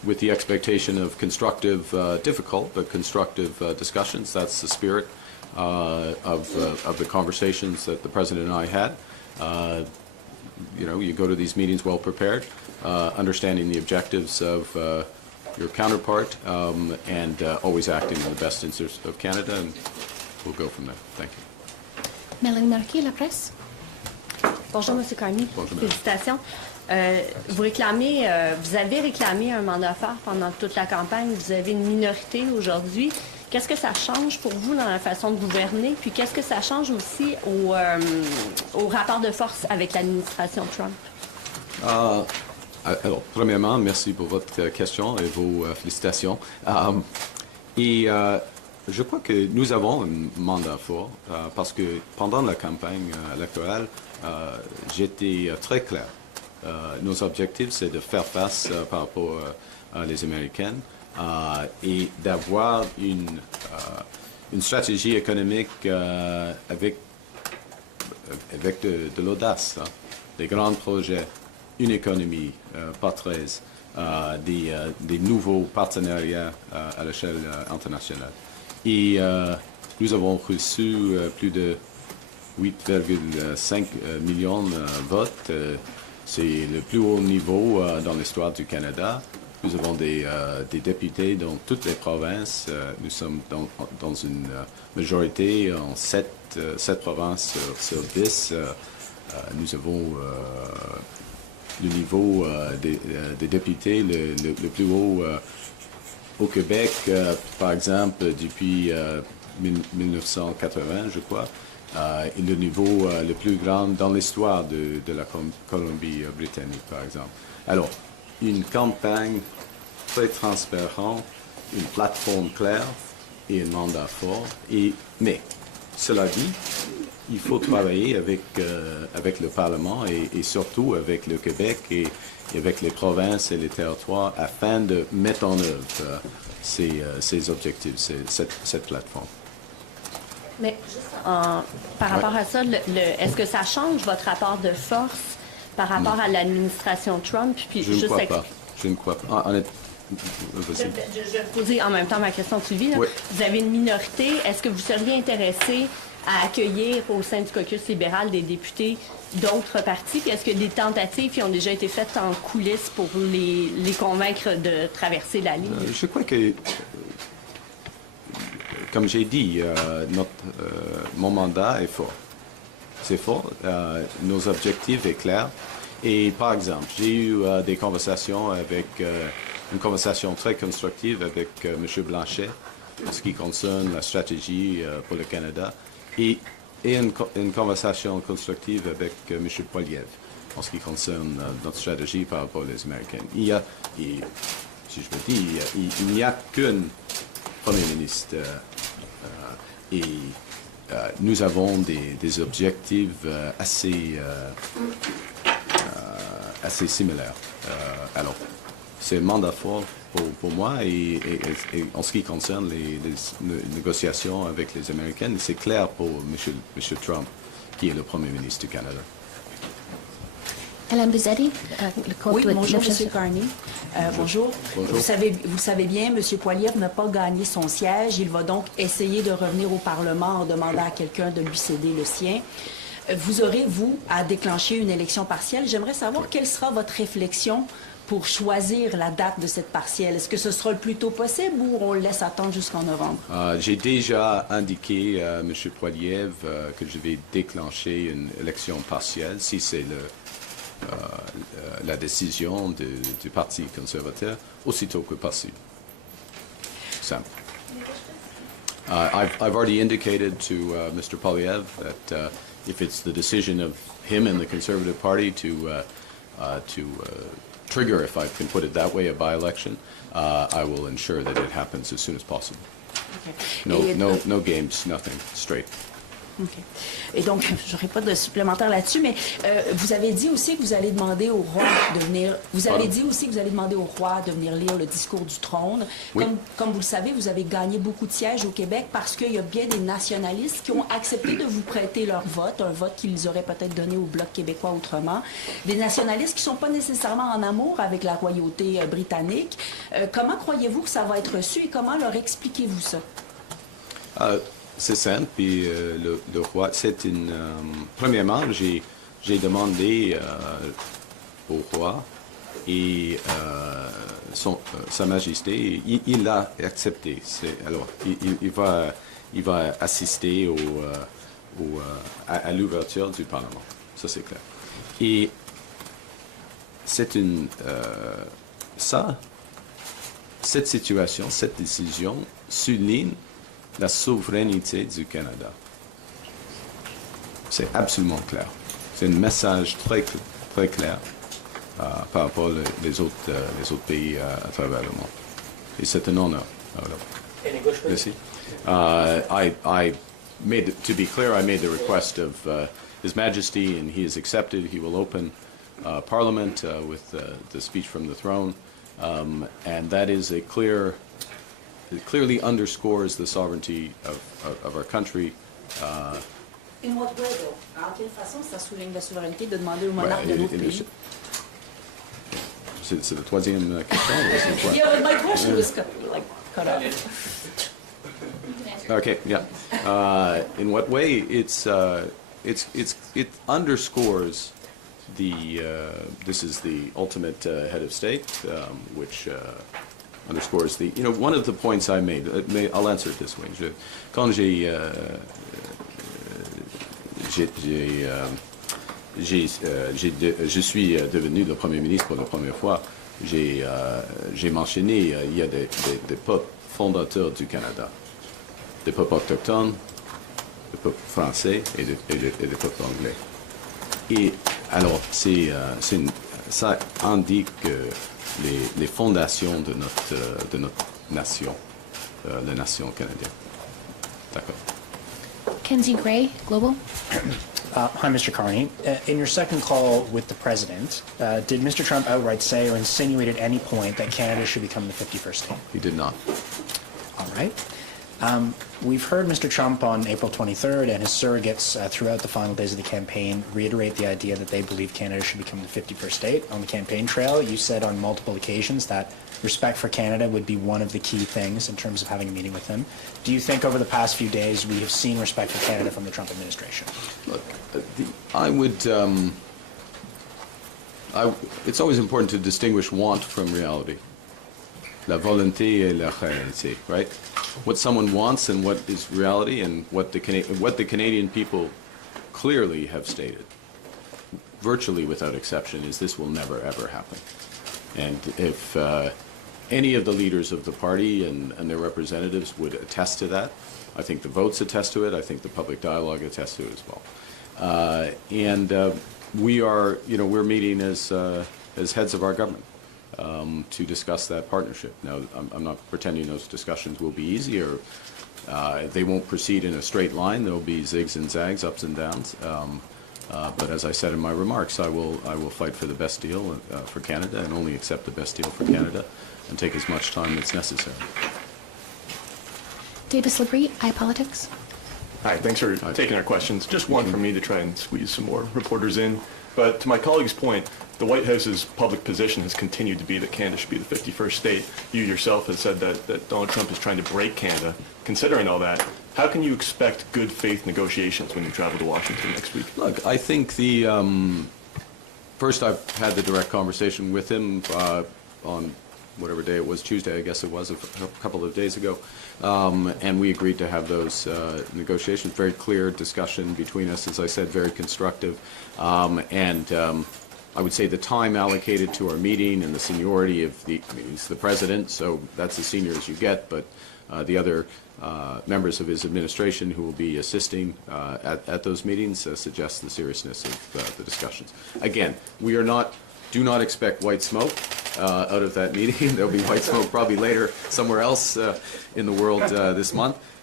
with the expectation of constructive, difficult, but constructive discussions. That's the spirit of the conversations that the President and I had. You go to these meetings well prepared, understanding the objectives of your counterpart, and always acting in the best interest of Canada, and we'll go from there. Thank you. Mélanie Marquis, La Presse. Bonjour, M. Carney. Bonjour, madame. Félicitations. Vous avez réclamé un mandat fort pendant toute la campagne. Vous avez une minorité aujourd'hui. Qu'est-ce que ça change pour vous dans la façon de gouverner? Puis qu'est-ce que ça change aussi au rapport de force avec l'administration Trump? Alors, premièrement, merci pour votre question et vos félicitations. Je crois que nous avons un mandat fort parce que pendant la campagne électorale, j'étais très clair. Nos objectifs, c'est de faire face par rapport à les Américaines et d'avoir une stratégie économique avec de l'audace, des grands projets, une économie par 13, des nouveaux partenariats à l'échelle internationale. Et nous avons reçu plus de 8,5 millions de votes. C'est le plus haut niveau dans l'histoire du Canada. Nous avons des députés dans toutes les provinces. Nous sommes dans une majorité en 7 provinces sur 10. Nous avons le niveau des députés le plus haut au Québec, par exemple, depuis 1980, je crois. Et le niveau le plus grand dans l'histoire de la Colombie-Britannique, par exemple. Alors, une campagne très transparente, une plateforme claire et un mandat fort. Mais, cela dit, il faut travailler avec le Parlement et surtout avec le Québec et avec les provinces et les territoires afin de mettre en œuvre ces objectifs, cette plateforme. Mais juste par rapport à ça, est-ce que ça change votre rapport de force par rapport à l'administration Trump? Puis Je ne crois pas. Je ne crois pas. Je vais poser en même temps ma question de suivi. Oui. Vous avez une minorité. Est-ce que vous seriez intéressé à accueillir au sein du caucus libéral des députés d'autres partis? Puis est-ce que des tentatives qui ont déjà été faites en coulisses pour les convaincre de traverser la ligne? Je crois que, comme j'ai dit, mon mandat est fort. C'est fort. Nos objectifs sont clairs. Et par exemple, j'ai eu des conversations une conversation très constructive avec M. Blanchet en ce qui concerne la stratégie pour le Canada et une conversation constructive avec M. Poiliev en ce qui concerne notre stratégie par rapport aux Américaines. Si je me dis, il n'y a qu'un Premier ministre et nous avons des objectifs assez similaires. Alors, c'est un mandat fort pour moi et en ce qui concerne les négociations avec les Américaines, c'est clair pour M. Trump, qui est le Premier ministre du Canada. Alain Bizzetti, le compte Oui, doit être bonjour, le- M. Carney. Bonjour. Bonjour. Vous le savez bien, M. Poiliev n'a pas gagné son siège. Il va donc essayer de revenir au Parlement en demandant à quelqu'un de lui céder le sien. Vous aurez, vous, à déclencher une élection partielle. J'aimerais savoir quelle sera votre réflexion pour choisir la date de cette partielle. Est-ce que ce sera le plus tôt possible ou on le laisse attendre jusqu'en novembre? J'ai déjà indiqué à M. Poiliev que je vais déclencher une élection partielle si c'est la décision du Parti conservateur aussitôt que possible. Simple. I've already indicated to Mr. Poiliev that if it's the decision of him and the Conservative Party to trigger, if I can put it that way, a by-election, I will ensure that it happens as soon as possible. Okay. No games, nothing, straight. OK. Et donc, je n'aurai pas de supplémentaire là-dessus, mais vous avez dit aussi que vous allez demander au roi de venir. Vous avez dit aussi que vous allez demander au roi de venir lire le discours du trône. Oui. Comme vous le savez, vous avez gagné beaucoup de sièges au Québec parce qu'il y a bien des nationalistes qui ont accepté de vous prêter leur vote, un vote qu'ils auraient peut-être donné au Bloc québécois autrement. Des nationalistes qui ne sont pas nécessairement en amour avec la royauté britannique. Comment croyez-vous que ça va être reçu et comment leur expliquez-vous ça? C'est simple, puis le roi, c'est une... premièrement, j'ai demandé au roi et Sa Majesté, il a accepté. Alors, il va assister à l'ouverture du Parlement. Ça, c'est clair. Et c'est une... cette situation, cette décision souligne la souveraineté du Canada. C'est absolument clair. C'est un message très, très clair par rapport aux autres pays à travers le monde. Et c'est un honneur. Merci. I made, to be clear, I made the request of His Majesty, and he has accepted. He will open Parliament with the speech from the throne, and that is a clear. It clearly underscores the sovereignty of our country. In what way, though? En quelle façon ça souligne la souveraineté de demander au monarque de notre pays? C'est la troisième question. Yeah, my question was cut off. Okay, yeah. In what way? It underscores the. This is the ultimate head of state, which. Underscores the, one of the points I made, I'll answer it this way. Quand je suis devenu le Premier ministre pour la première fois, j'ai mentionné, il y a des peuples fondateurs du Canada, des peuples autochtones, des peuples français et des peuples anglais. Et alors, ça indique les fondations de notre nation, la nation canadienne. D'accord. Kenzie Gray, Global. Hi, Mr. Carney. In your second call with the President, did Mr. Trump outright say or insinuate at any point that Canada should become the 51st state? He did not. All right. We've heard Mr. Trump on April 23rd and his surrogates throughout the final days of the campaign reiterate the idea that they believe Canada should become the 51st state. On the campaign trail, you said on multiple occasions that respect for Canada would be one of the key things in terms of having a meeting with him. Do you think over the past few days we have seen respect for Canada from the Trump administration? Look, I would... it's always important to distinguish want from reality. La volonté et la réalité, right? What someone wants and what is reality, and what the Canadian people clearly have stated, virtually without exception, is this will never ever happen. And if any of the leaders of the party and their representatives would attest to that, I think the votes attest to it. I think the public dialogue attests to it as well. We are, we're meeting as heads of our government. To discuss that partnership. Now, I'm not pretending those discussions will be easy, or they won't proceed in a straight line. There will be zigs and zags, ups and downs. But as I said in my remarks, I will fight for the best deal for Canada, and only accept the best deal for Canada, and take as much time as necessary. Davis Labrie, iPolitics. Hi, thanks for taking our questions. Just one from me to try and squeeze some more reporters in. But to my colleague's point, the White House's public position has continued to be that Canada should be the 51st state. You yourself have said that Donald Trump is trying to break Canada. Considering all that, how can you expect good faith negotiations when you travel to Washington next week? Look, I think first I've had the direct conversation with him on whatever day it was, Tuesday I guess it was, a couple of days ago. And we agreed to have those negotiations. Very clear discussion between us, as I said, very constructive. I would say the time allocated to our meeting and the seniority of he's the president, so that's as senior as you get, but the other members of his administration who will be assisting at those meetings suggests the seriousness of the discussions. Again, do not expect white smoke out of that meeting. There'll be white smoke probably later somewhere else in the world this month.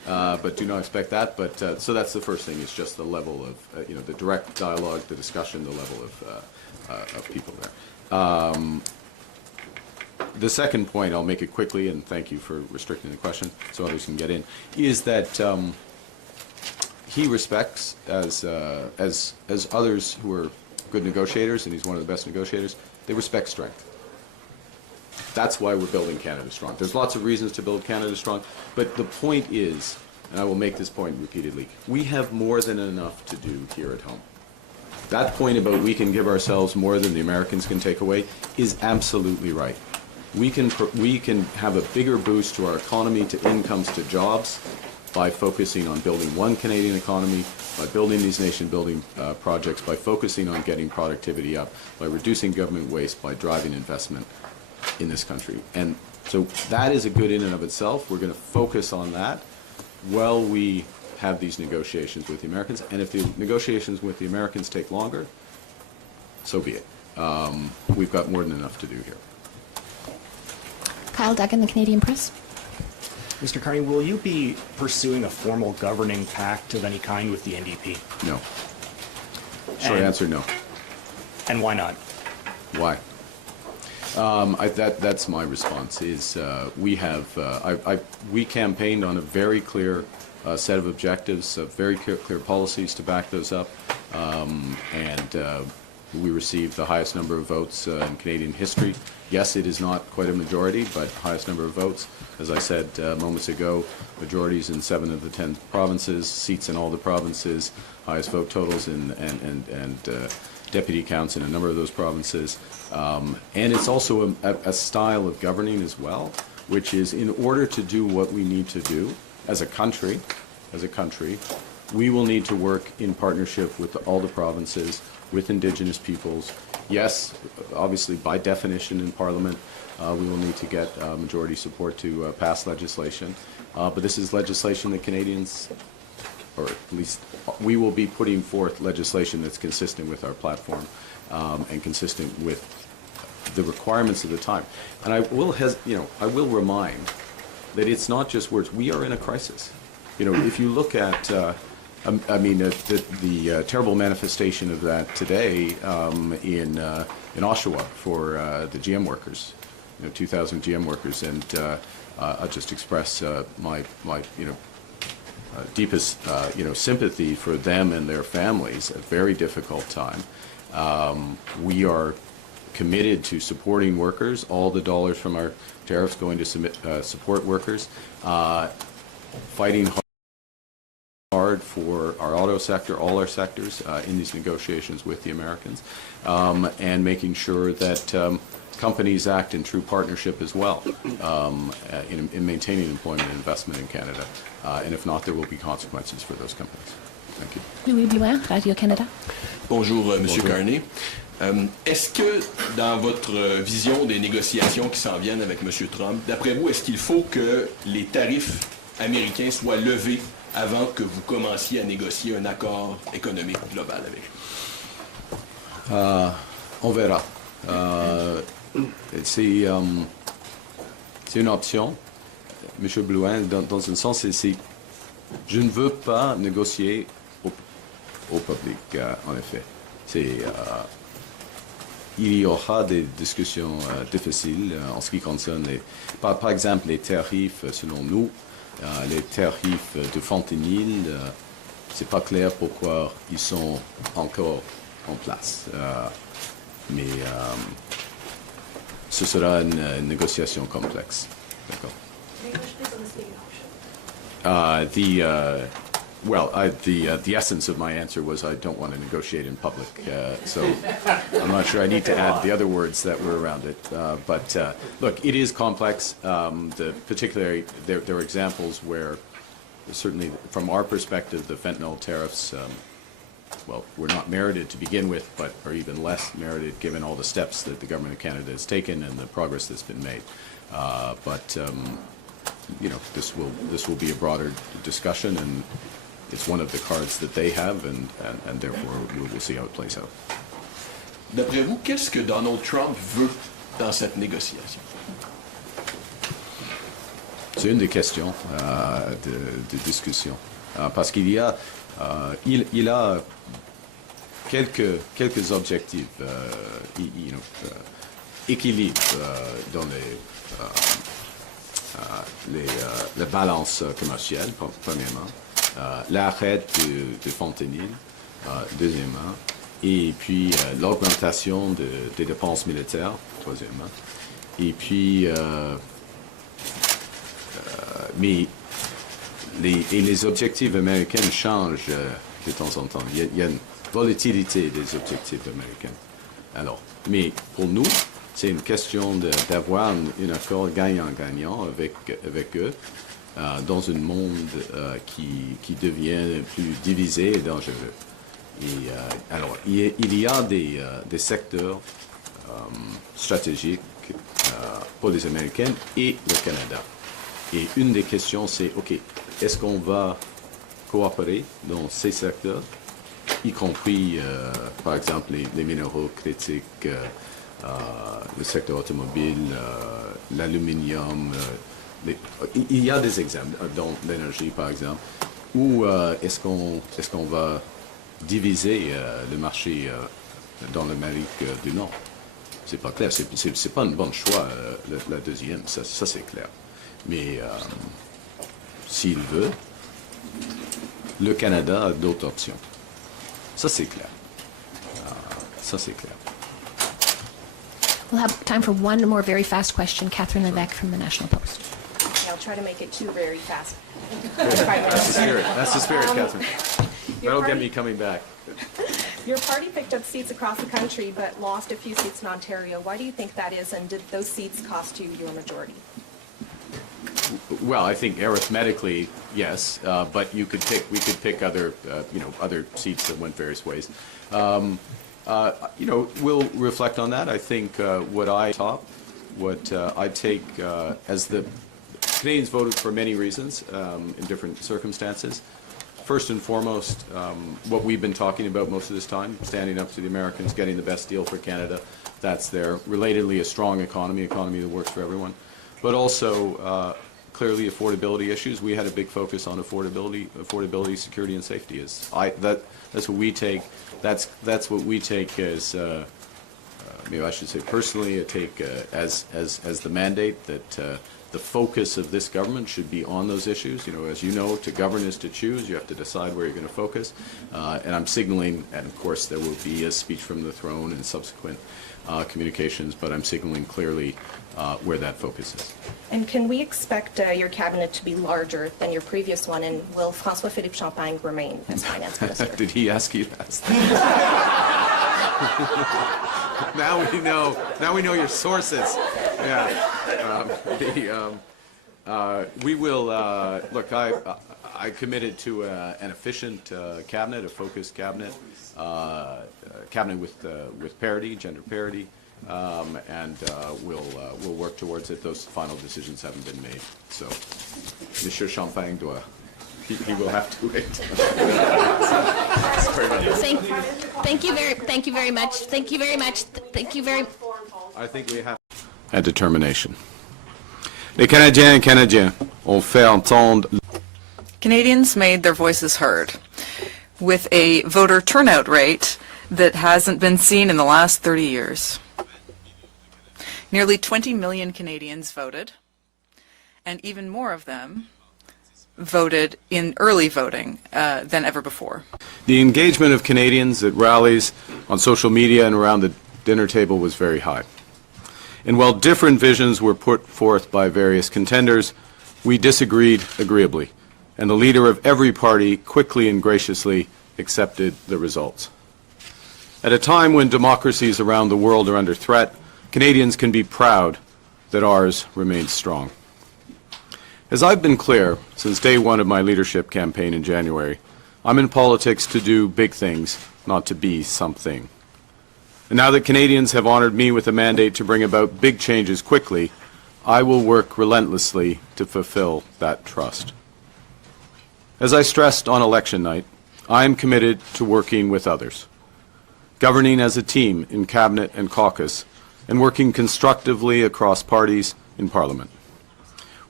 but do not expect that. But so that's the first thing, is just the level of, the direct dialogue, the discussion, the level of people there. The second point, I'll make it quickly, and thank you for restricting the question so others can get in, is that he respects, as others who are good negotiators, and he's one of the best negotiators, they respect strength. That's why we're building Canada strong. There's lots of reasons to build Canada strong, but the point is, and I will make this point repeatedly, we have more than enough to do here at home. That point about we can give ourselves more than the Americans can take away is absolutely right. We can have a bigger boost to our economy, to incomes, to jobs, by focusing on building one Canadian economy, by building these nation-building projects, by focusing on getting productivity up, by reducing government waste, by driving investment in this country. And so that is a good in and of itself. We're going to focus on that while we have these negotiations with the Americans. And if the negotiations with the Americans take longer, so be it. We've got more than enough to do here. Kyle Duggan, the Canadian Press. Mr. Carney, will you be pursuing a formal governing pact of any kind with the NDP? No. Short answer, no. And why not? Why? That's my response. Is we campaigned on a very clear set of objectives, very clear policies to back those up, and we received the highest number of votes in Canadian history. Yes, it is not quite a majority, but highest number of votes. As I said moments ago, majorities in 7 of the 10 provinces, seats in all the provinces, highest vote totals and deputy counts in a number of those provinces. And it's also a style of governing as well, which is, in order to do what we need to do as a country, we will need to work in partnership with all the provinces, with Indigenous peoples. Yes, obviously, by definition in Parliament, we will need to get majority support to pass legislation. But this is legislation that Canadians, or at least we will be putting forth legislation that's consistent with our platform and consistent with the requirements of the time. And I will remind that it's not just words. We are in a crisis. If you look at, the terrible manifestation of that today in Oshawa for the GM workers, 2,000 GM workers, and I'll just express my deepest sympathy for them and their families. A very difficult time. We are committed to supporting workers. All the dollars from our tariffs going to support workers. Fighting hard for our auto sector, all our sectors in these negotiations with the Americans, and making sure that companies act in true partnership as well in maintaining employment and investment in Canada. And if not, there will be consequences for those companies. Thank you. Louis Blouin, Radio-Canada. Bonjour, Monsieur Carney. Est-ce que, dans votre vision des négociations qui s'en viennent avec Monsieur Trump, d'après vous, est-ce qu'il faut que les tarifs américains soient levés avant que vous commenciez à négocier un accord économique global avec eux? On verra. C'est une option, Monsieur Blouin, dans un sens, je ne veux pas négocier au public, en effet. Il y aura des discussions difficiles en ce qui concerne, par exemple, les tarifs, selon nous, les tarifs de fentanyl, c'est pas clair pourquoi ils sont encore en place. Mais ce sera une négociation complexe. D'accord. The essence of my answer was I don't want to negotiate in public, so I'm not sure I need to add the other words that were around it. But look, it is complex. Particularly, there are examples where, certainly from our perspective, the fentanyl tariffs, were not merited to begin with, but are even less merited given all the steps that the Government of Canada has taken and the progress that's been made. This will be a broader discussion, and it's one of the cards that they have, and therefore we will see how it plays out. D'après vous, qu'est-ce que Donald Trump veut dans cette négociation? c'est une des questions de discussion. Parce qu'il y a, il a quelques objectifs, équilibre dans la balance commerciale, premièrement, l'arrêt de fentanyl, deuxièmement, et puis l'augmentation des dépenses militaires, troisièmement, et puis mais les objectifs américains changent de temps en temps. Il y a une volatilité des objectifs américains. Alors, mais pour nous, c'est une question d'avoir un accord gagnant-gagnant avec eux dans un monde qui devient plus divisé et dangereux. Et alors, il y a des secteurs stratégiques pour les Américains et le Canada. Et une des questions, c'est, OK, est-ce qu'on va coopérer dans ces secteurs, y compris, par exemple, les minéraux critiques, le secteur automobile, l'aluminium. Il y a des exemples dans l'énergie, par exemple, où est-ce qu'on va diviser le marché dans l'Amérique du Nord? C'est pas clair. C'est pas un bon choix, la deuxième. Ça c'est clair. Mais s'il veut, le Canada a d'autres options. Ça c'est clair. Ça c'est clair. We'll have time for one more very fast question. Catherine Levesque from the National Post. Okay, I'll try to make it two very fast. That's the spirit, Catherine. That'll get me coming back. Your party picked up seats across the country but lost a few seats in Ontario. Why do you think that is, and did those seats cost you your majority? Well, I think arithmetically, yes, but we could pick other, other seats that went various ways. We'll reflect on that. I think what I take as the Canadians voted for many reasons in different circumstances. First and foremost, what we've been talking about most of this time, standing up to the Americans, getting the best deal for Canada. That's there. Relatedly, a strong economy that works for everyone. But also, clearly, affordability issues. We had a big focus on affordability, security, and safety. That's what we take. That's what we take as, maybe I should say personally, I take as the mandate that the focus of this government should be on those issues. As you know, to govern is to choose. You have to decide where you're going to focus. And I'm signaling, and of course there will be a speech from the throne and subsequent communications, but I'm signaling clearly where that focus is. And can we expect your cabinet to be larger than your previous one, and will François-Philippe Champagne remain as finance minister? Did he ask you that? Now we know your sources. Yeah. We will look. I committed to an efficient cabinet, a focused cabinet, cabinet with parity, gender parity, and we'll work towards it. Those final decisions haven't been made, so Monsieur Champagne he will have to wait. Sorry about that. Thank you very much. Thank you very much. Thank you very. I think we have a determination. Les Canadiens et Canadiens ont fait entendre. Canadians made their voices heard with a voter turnout rate that hasn't been seen in the last 30 years. Nearly 20 million Canadians voted, and even more of them voted in early voting than ever before. The engagement of Canadians at rallies, on social media, and around the dinner table was very high. And while different visions were put forth by various contenders, we disagreed agreeably, and the leader of every party quickly and graciously accepted the results. At a time when democracies around the world are under threat, Canadians can be proud that ours remains strong. As I've been clear since day one of my leadership campaign in January, I'm in politics to do big things, not to be something. And now that Canadians have honored me with a mandate to bring about big changes quickly, I will work relentlessly to fulfill that trust. As I stressed on election night, I am committed to working with others, governing as a team in Cabinet and caucus, and working constructively across parties in Parliament.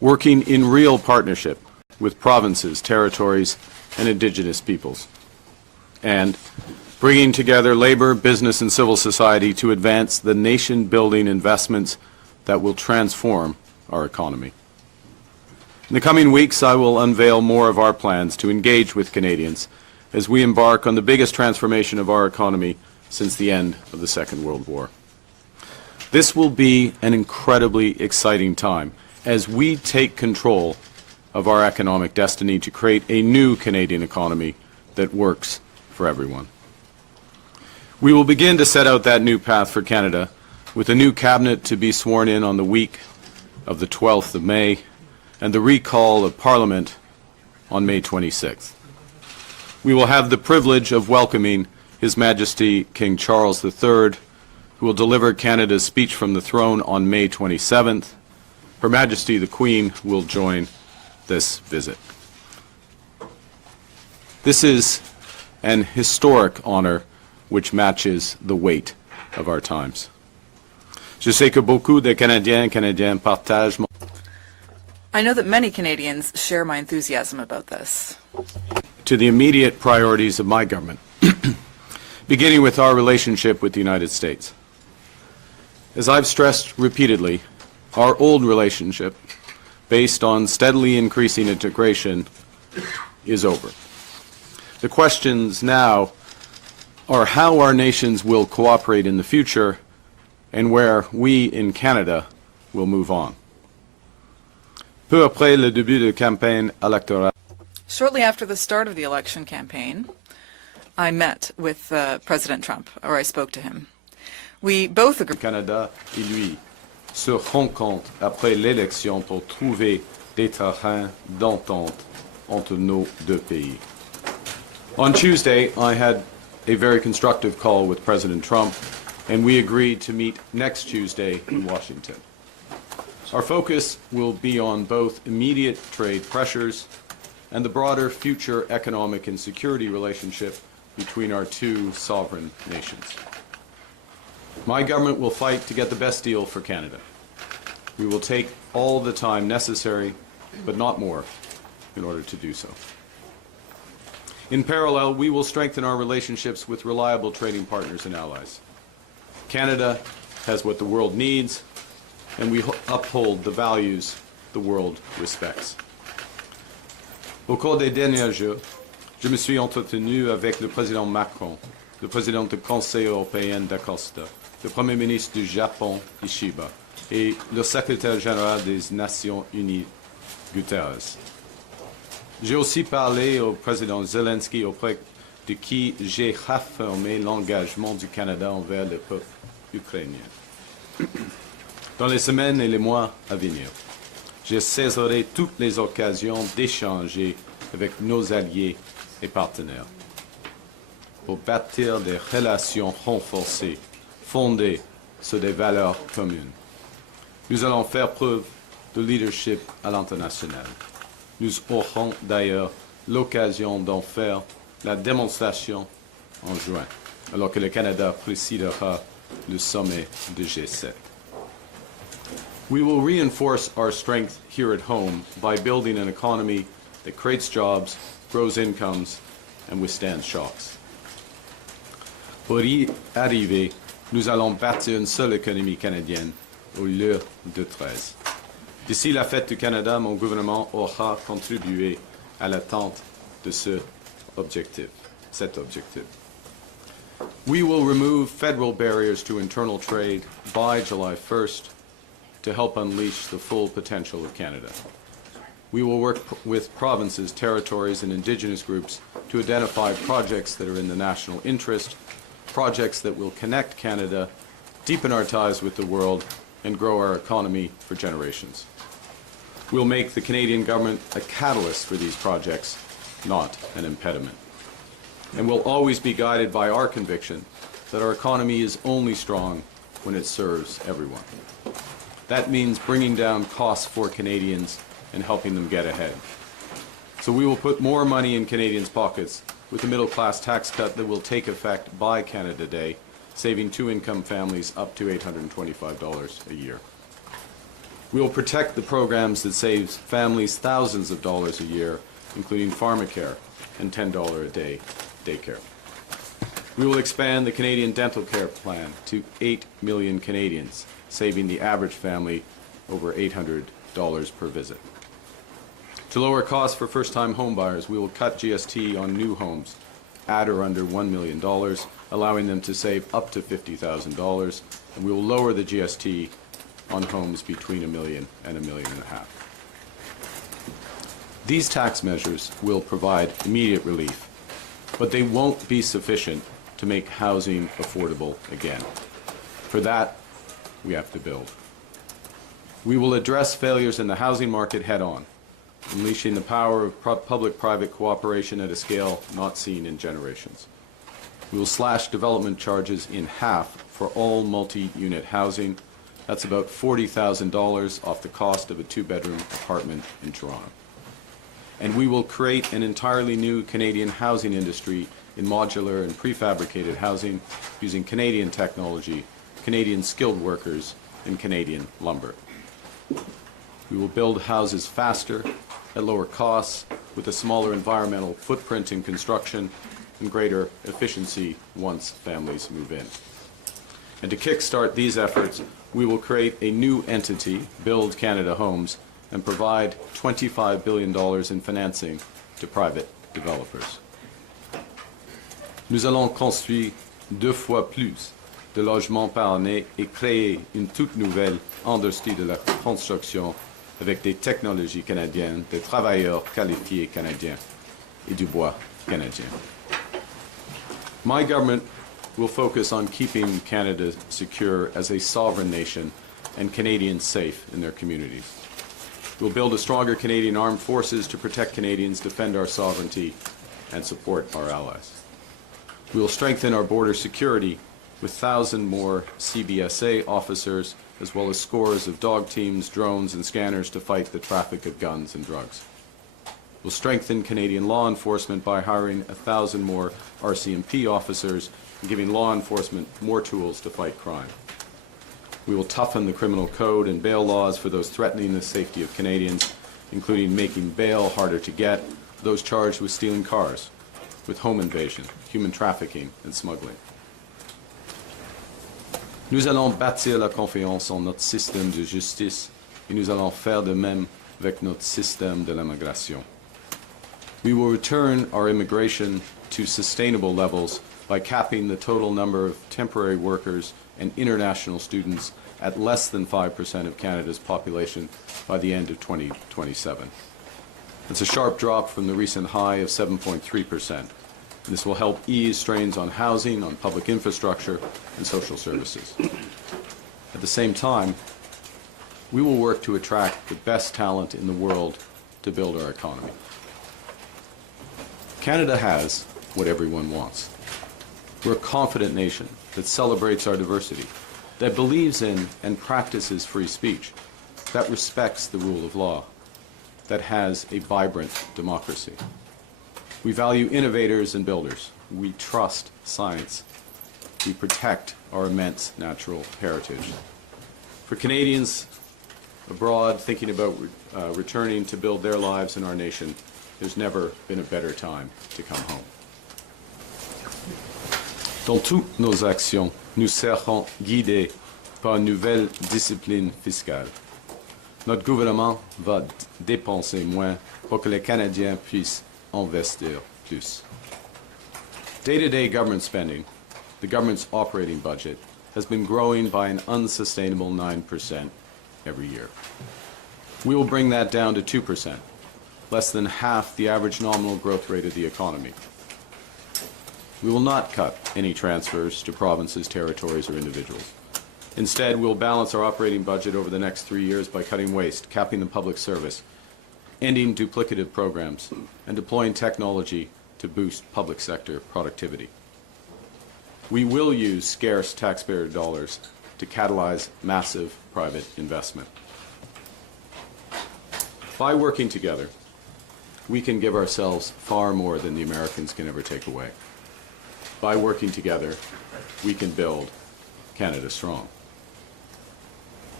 working in real partnership with provinces, territories, and Indigenous peoples, and bringing together labor, business, and civil society to advance the nation-building investments that will transform our economy. In the coming weeks, I will unveil more of our plans to engage with Canadians as we embark on the biggest transformation of our economy since the end of the Second World War. This will be an incredibly exciting time as we take control of our economic destiny to create a new Canadian economy that works for everyone. We will begin to set out that new path for Canada with a new cabinet to be sworn in on the week of the 12th of May and the recall of Parliament on May 26th. We will have the privilege of welcoming His Majesty King Charles III, who will deliver Canada's speech from the throne on May 27th. Her Majesty the Queen will join this visit. This is an historic honor which matches the weight of our times. Je sais que beaucoup de Canadiens partagent mon... I know that many Canadians share my enthusiasm about this. To the immediate priorities of my government, beginning with our relationship with the United States. As I've stressed repeatedly, our old relationship, based on steadily increasing integration, is over. The questions now are how our nations will cooperate in the future and where we in Canada will move on. Peu après le début de campagne électorale, Shortly after the start of the election campaign, I met with President Trump, or I spoke to him. We both agreed. Canada et lui se rencontrent après l'élection pour trouver des terrains d'entente entre nos deux pays. On Tuesday, I had a very constructive call with President Trump, and we agreed to meet next Tuesday in Washington. Our focus will be on both immediate trade pressures and the broader future economic and security relationship between our two sovereign nations. My government will fight to get the best deal for Canada. We will take all the time necessary, but not more, in order to do so. In parallel, we will strengthen our relationships with reliable trading partners and allies. Canada has what the world needs, and we uphold the values the world respects. Au cours des derniers jours, je me suis entretenu avec le président Macron, le président du Conseil européen d'Acosta, le Premier ministre du Japon, Ishiba, et le secrétaire général des Nations Unies, Guterres. J'ai aussi parlé au président Zelensky, auprès de qui j'ai réaffirmé l'engagement du Canada envers le peuple ukrainien. Dans les semaines et les mois à venir, je saisirai toutes les occasions d'échanger avec nos alliés et partenaires pour bâtir des relations renforcées fondées sur des valeurs communes. Nous allons faire preuve de leadership à l'international. Nous aurons d'ailleurs l'occasion d'en faire la démonstration en juin, alors que le Canada présidera le sommet de G7. We will reinforce our strength here at home by building an economy that creates jobs, grows incomes, and withstands shocks. Pour y arriver, nous allons bâtir une seule économie canadienne au lieu de 13. D'ici la fête du Canada, mon gouvernement aura contribué à l'atteinte de cet objectif. We will remove federal barriers to internal trade by July 1st to help unleash the full potential of Canada. We will work with provinces, territories, and Indigenous groups to identify projects that are in the national interest, projects that will connect Canada, deepen our ties with the world, and grow our economy for generations. We'll make the Canadian government a catalyst for these projects, not an impediment. And we'll always be guided by our conviction that our economy is only strong when it serves everyone. That means bringing down costs for Canadians and helping them get ahead. So we will put more money in Canadians' pockets with the middle-class tax cut that will take effect by Canada Day, saving two-income families up to $825 a year. We will protect the programs that save families thousands of dollars a year, including pharmacare and $10 a day daycare. We will expand the Canadian Dental Care Plan to 8 million Canadians, saving the average family over $800 per visit. To lower costs for first-time homebuyers, we will cut GST on new homes at or under $1 million, allowing them to save up to $50,000, and we will lower the GST on homes between $1 million and $1.5 million. These tax measures will provide immediate relief, but they won't be sufficient to make housing affordable again. For that, we have to build. We will address failures in the housing market head-on, unleashing the power of public-private cooperation at a scale not seen in generations. We will slash development charges in half for all multi-unit housing. That's about $40,000 off the cost of a two-bedroom apartment in Toronto. And we will create an entirely new Canadian housing industry in modular and prefabricated housing using Canadian technology, Canadian skilled workers, and Canadian lumber. We will build houses faster, at lower costs, with a smaller environmental footprint in construction and greater efficiency once families move in. And to kickstart these efforts, we will create a new entity, Build Canada Homes, and provide $25 billion in financing to private developers. Nous allons construire 2 fois plus de logements par année et créer une toute nouvelle industrie de la construction avec des technologies canadiennes, des travailleurs qualifiés canadiens et du bois canadien. My government will focus on keeping Canada secure as a sovereign nation and Canadians safe in their communities. We'll build a stronger Canadian armed forces to protect Canadians, defend our sovereignty, and support our allies. We will strengthen our border security with 1,000 more CBSA officers, as well as scores of dog teams, drones, and scanners to fight the traffic of guns and drugs. We'll strengthen Canadian law enforcement by hiring 1,000 more RCMP officers and giving law enforcement more tools to fight crime. We will toughen the criminal code and bail laws for those threatening the safety of Canadians, including making bail harder to get for those charged with stealing cars, with home invasion, human trafficking, and smuggling. Nous allons bâtir la confiance en notre système de justice et nous allons faire de même avec notre système de l'immigration. We will return our immigration to sustainable levels by capping the total number of temporary workers and international students at less than 5% of Canada's population by the end of 2027. It's a sharp drop from the recent high of 7.3%. This will help ease strains on housing, on public infrastructure, and social services. At the same time, we will work to attract the best talent in the world to build our economy. Canada has what everyone wants. We're a confident nation that celebrates our diversity, that believes in and practices free speech, that respects the rule of law, that has a vibrant democracy. We value innovators and builders. We trust science. We protect our immense natural heritage. For Canadians abroad thinking about returning to build their lives in our nation, there's never been a better time to come home. Dans toutes nos actions, nous serons guidés par une nouvelle discipline fiscale. Notre gouvernement va dépenser moins pour que les Canadiens puissent investir plus. Day-to-day government spending, the government's operating budget, has been growing by an unsustainable 9% every year. We will bring that down to 2%, less than half the average nominal growth rate of the economy. We will not cut any transfers to provinces, territories, or individuals. Instead, we'll balance our operating budget over the next 3 years by cutting waste, capping the public service, ending duplicative programs, and deploying technology to boost public sector productivity. We will use scarce taxpayer dollars to catalyze massive private investment. By working together, we can give ourselves far more than the Americans can ever take away. By working together, we can build Canada strong.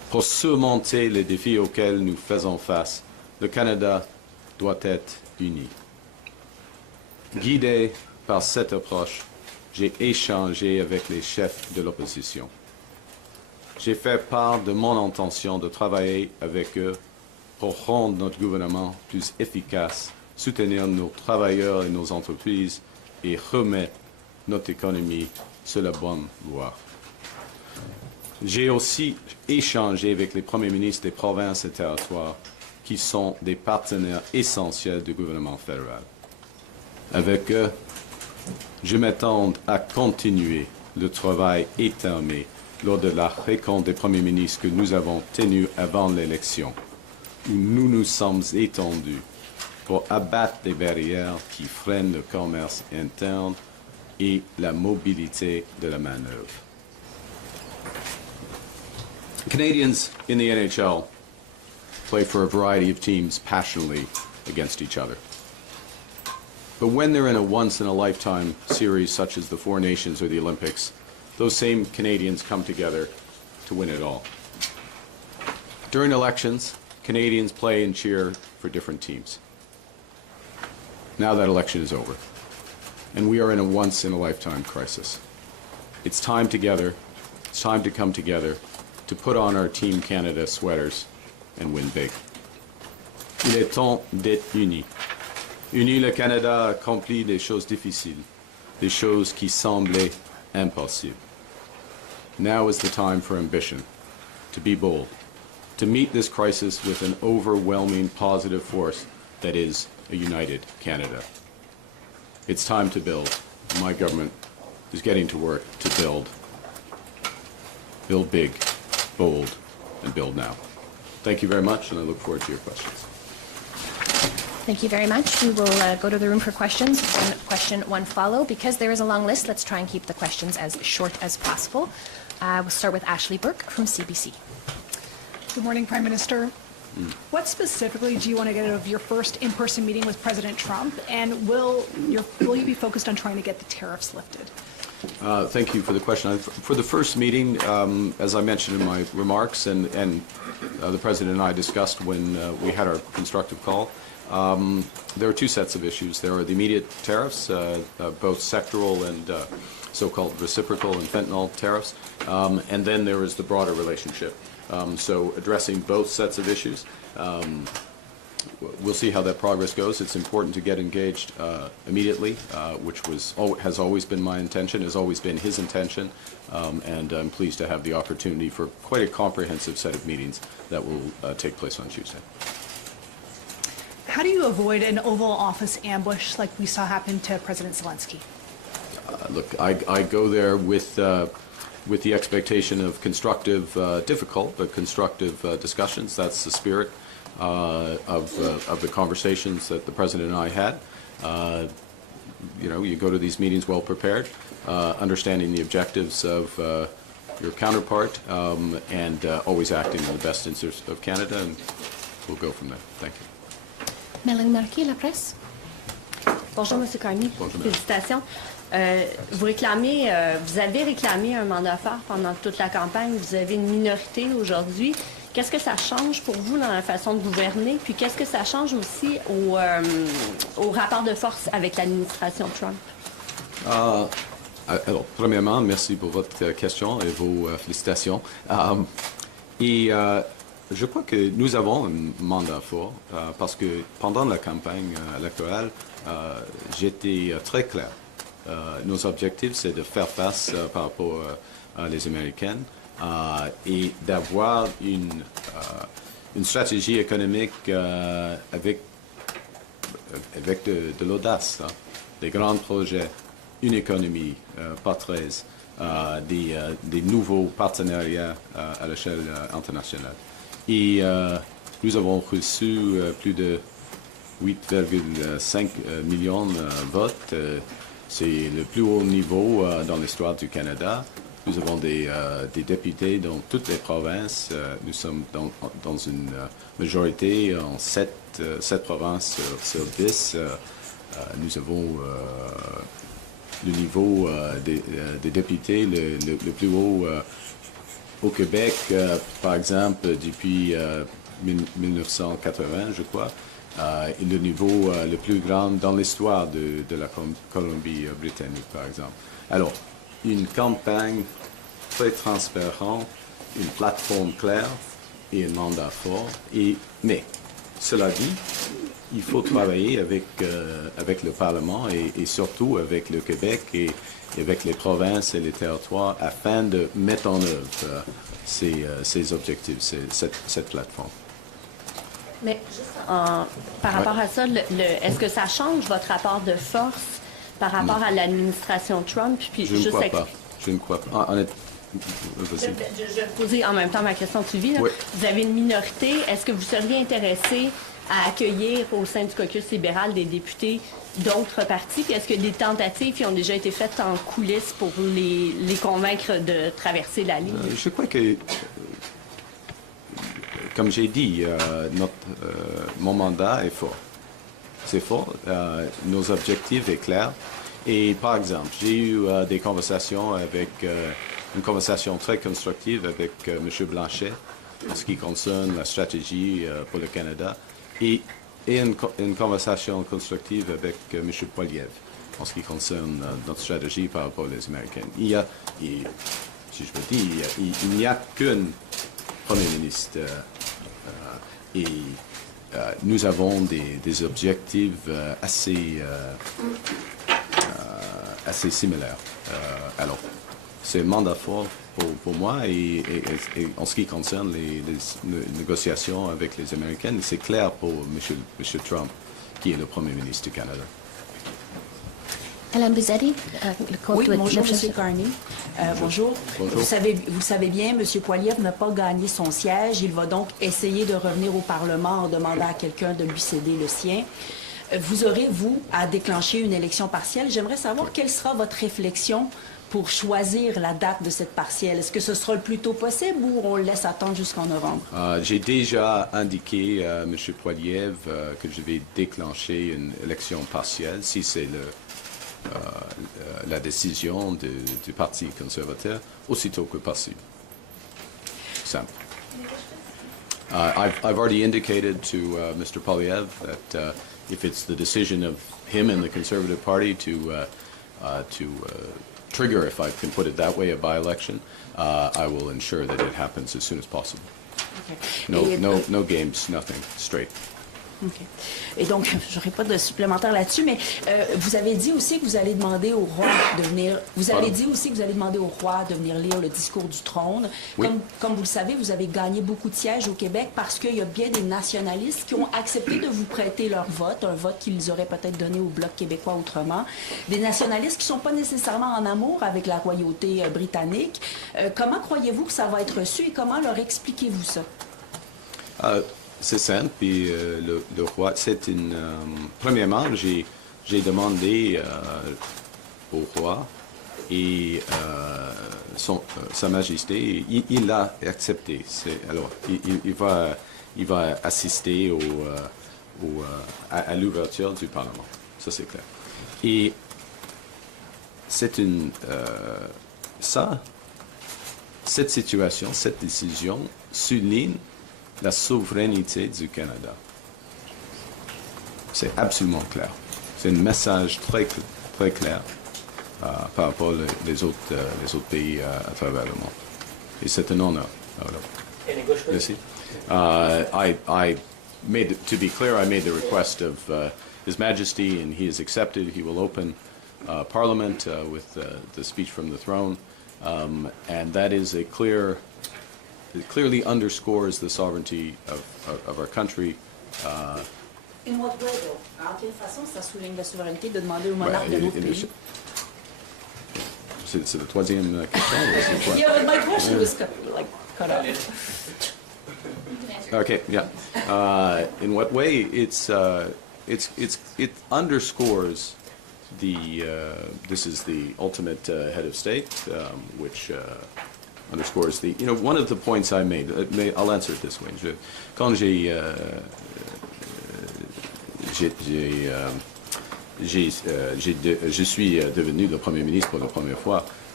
Pour surmonter les défis auxquels nous faisons face, le Canada doit être uni. Guidé par cette approche, j'ai échangé avec les chefs de l'opposition. J'ai fait part de mon intention de travailler avec eux pour rendre notre gouvernement plus efficace, soutenir nos travailleurs et nos entreprises et remettre notre économie sur la bonne voie. J'ai aussi échangé avec les premiers ministres des provinces et territoires qui sont des partenaires essentiels du gouvernement fédéral. Avec eux, je m'attends à continuer le travail étamé lors de la rencontre des premiers ministres que nous avons tenue avant l'élection, où nous nous sommes étendus pour abattre les barrières qui freinent le commerce interne et la mobilité de la main-d'œuvre. Canadians in the NHL play for a variety of teams passionately against each other. But when they're in a once-in-a-lifetime series such as the Four Nations or the Olympics, those same Canadians come together to win it all. During elections, Canadians play and cheer for different teams. Now that election is over, and we are in a once-in-a-lifetime crisis. It's time to come together to put on our Team Canada sweaters and win big. Il est temps d'être unis. Uni, le Canada a accompli des choses difficiles, des choses qui semblaient impossibles. Now is the time for ambition, to be bold, to meet this crisis with an overwhelming positive force that is a united Canada. It's time to build. My government is getting to work to build. Build big, bold, and build now. Thank you very much, and I look forward to your questions. Thank you very much. We will go to the room for questions. One question, one follow. Because there is a long list, let's try and keep the questions as short as possible. We'll start with Ashley Burke from CBC. Good morning, Prime Minister. What specifically do you want to get out of your first in-person meeting with President Trump, and will you be focused on trying to get the tariffs lifted? Thank you for the question. For the first meeting, as I mentioned in my remarks, and the President and I discussed when we had our constructive call, there are two sets of issues. There are the immediate tariffs, both sectoral and so-called reciprocal and fentanyl tariffs, and then there is the broader relationship. So addressing both sets of issues. We'll see how that progress goes. It's important to get engaged immediately, which has always been my intention, has always been his intention, and I'm pleased to have the opportunity for quite a comprehensive set of meetings that will take place on Tuesday. How do you avoid an Oval Office ambush like we saw happen to President Zelensky? Look, I go there with the expectation of constructive, difficult, but constructive discussions. That's the spirit of the conversations that the President and I had. You go to these meetings well prepared, understanding the objectives of your counterpart, and always acting in the best interest of Canada, and we'll go from there. Thank you. Mélanie Marquis, La Presse. Bonjour, M. Carney. Bonjour, Félicitations. Vous avez réclamé un mandat fort pendant toute la campagne. Vous avez une minorité aujourd'hui. Qu'est-ce que ça change pour vous dans la façon de gouverner? Puis qu'est-ce que ça change aussi au rapport de force avec l'administration Trump? Alors, premièrement, merci pour votre question et vos félicitations. Je crois que nous avons un mandat fort parce que pendant la campagne électorale, j'étais très clair. Nos objectifs, c'est de faire face par rapport à les Américaines et d'avoir une stratégie économique avec de l'audace, des grands projets, une économie par 13, des nouveaux partenariats à l'échelle internationale. Et nous avons reçu plus de 8,5 millions de votes. C'est le plus haut niveau dans l'histoire du Canada. Nous avons des députés dans toutes les provinces. Nous sommes dans une majorité en 7 provinces sur 10. Nous avons le niveau des députés le plus haut Au Québec, par exemple, depuis 1980, je crois, est le niveau le plus grand dans l'histoire de la Colombie-Britannique, par exemple. Alors, une campagne très transparente, une plateforme claire et un mandat fort. Mais, cela dit, il faut travailler avec le Parlement et surtout avec le Québec et avec les provinces et les territoires afin de mettre en œuvre ces objectifs, cette plateforme. Mais par rapport à ça, est-ce que ça change votre rapport de force par rapport à l'administration Trump? Puis Je ne crois pas. Je ne crois pas. Je vais poser en même temps ma question suivie. Oui. Vous avez une minorité. Est-ce que vous seriez intéressé à accueillir au sein du caucus libéral des députés d'autres partis? Puis est-ce que des tentatives qui ont déjà été faites en coulisses pour les convaincre de traverser la ligne? Je crois que, comme j'ai dit, mon mandat est fort. C'est fort. Nos objectifs sont clairs. Et par exemple, j'ai eu des conversations une conversation très constructive avec M. Blanchet en ce qui concerne la stratégie pour le Canada et une conversation constructive avec M. Poilievre en ce qui concerne notre stratégie par rapport aux Américains. Si je peux dire, il n'y a qu'un Premier ministre et nous avons des objectifs assez similaires. Alors, c'est un mandat fort pour moi et en ce qui concerne les négociations avec les Américains, c'est clair pour M. Trump, qui est le Premier ministre du Canada. Alain Buzzetti, Oui, bonjour, M. Carney. Bonjour. Bonjour. Vous le savez bien, M. Poilievre n'a pas gagné son siège. Il va donc essayer de revenir au Parlement en demandant à quelqu'un de lui céder le sien. Vous aurez, vous, à déclencher une élection partielle. J'aimerais savoir quelle sera votre réflexion pour choisir la date de cette partielle. Est-ce que ce sera le plus tôt possible ou on le laisse attendre jusqu'en novembre? J'ai déjà indiqué à M. Poilievre que je vais déclencher une élection partielle si c'est la décision du Parti conservateur aussitôt que possible. Simple. I've already indicated to Mr. Poilievre that if it's the decision of him and the Conservative Party to trigger, if I can put it that way, a by-election, I will ensure that it happens as soon as possible. Okay. No games, nothing, straight. OK. Et donc, je n'aurai pas de supplémentaire là-dessus, mais vous avez dit aussi que vous allez demander au roi de venir. Vous avez dit aussi que vous allez demander au roi de venir lire le discours du trône. Oui. Comme vous le savez, vous avez gagné beaucoup de sièges au Québec parce qu'il y a bien des nationalistes qui ont accepté de vous prêter leur vote, un vote qu'ils auraient peut-être donné au Bloc québécois autrement. Des nationalistes qui ne sont pas nécessairement en amour avec la royauté britannique. Comment croyez-vous que ça va être reçu et comment leur expliquez-vous ça? C'est simple, puis le roi, c'est une... premièrement, j'ai demandé au roi et Sa Majesté, il l'a accepté. Alors, il va assister à l'ouverture du Parlement. Ça, c'est clair. Et c'est cette situation, cette décision souligne la souveraineté du Canada. C'est absolument clair. C'est un message très, très clair par rapport aux autres pays à travers le monde. Et c'est un honneur. Merci. To be clear, I made the request of His Majesty, and he has accepted. He will open Parliament with the speech from the throne, and that is a clear. It clearly underscores the sovereignty of our country. In what way, though? En quelle façon ça souligne la souveraineté de demander au monarque de notre pays? C'est la troisième question. Yeah, but my question was cut off. Okay, yeah. In what way? It underscores this is the ultimate head of state, which underscores one of the points I made. I'll answer it this way. Quand je suis devenu le Premier ministre pour la première fois,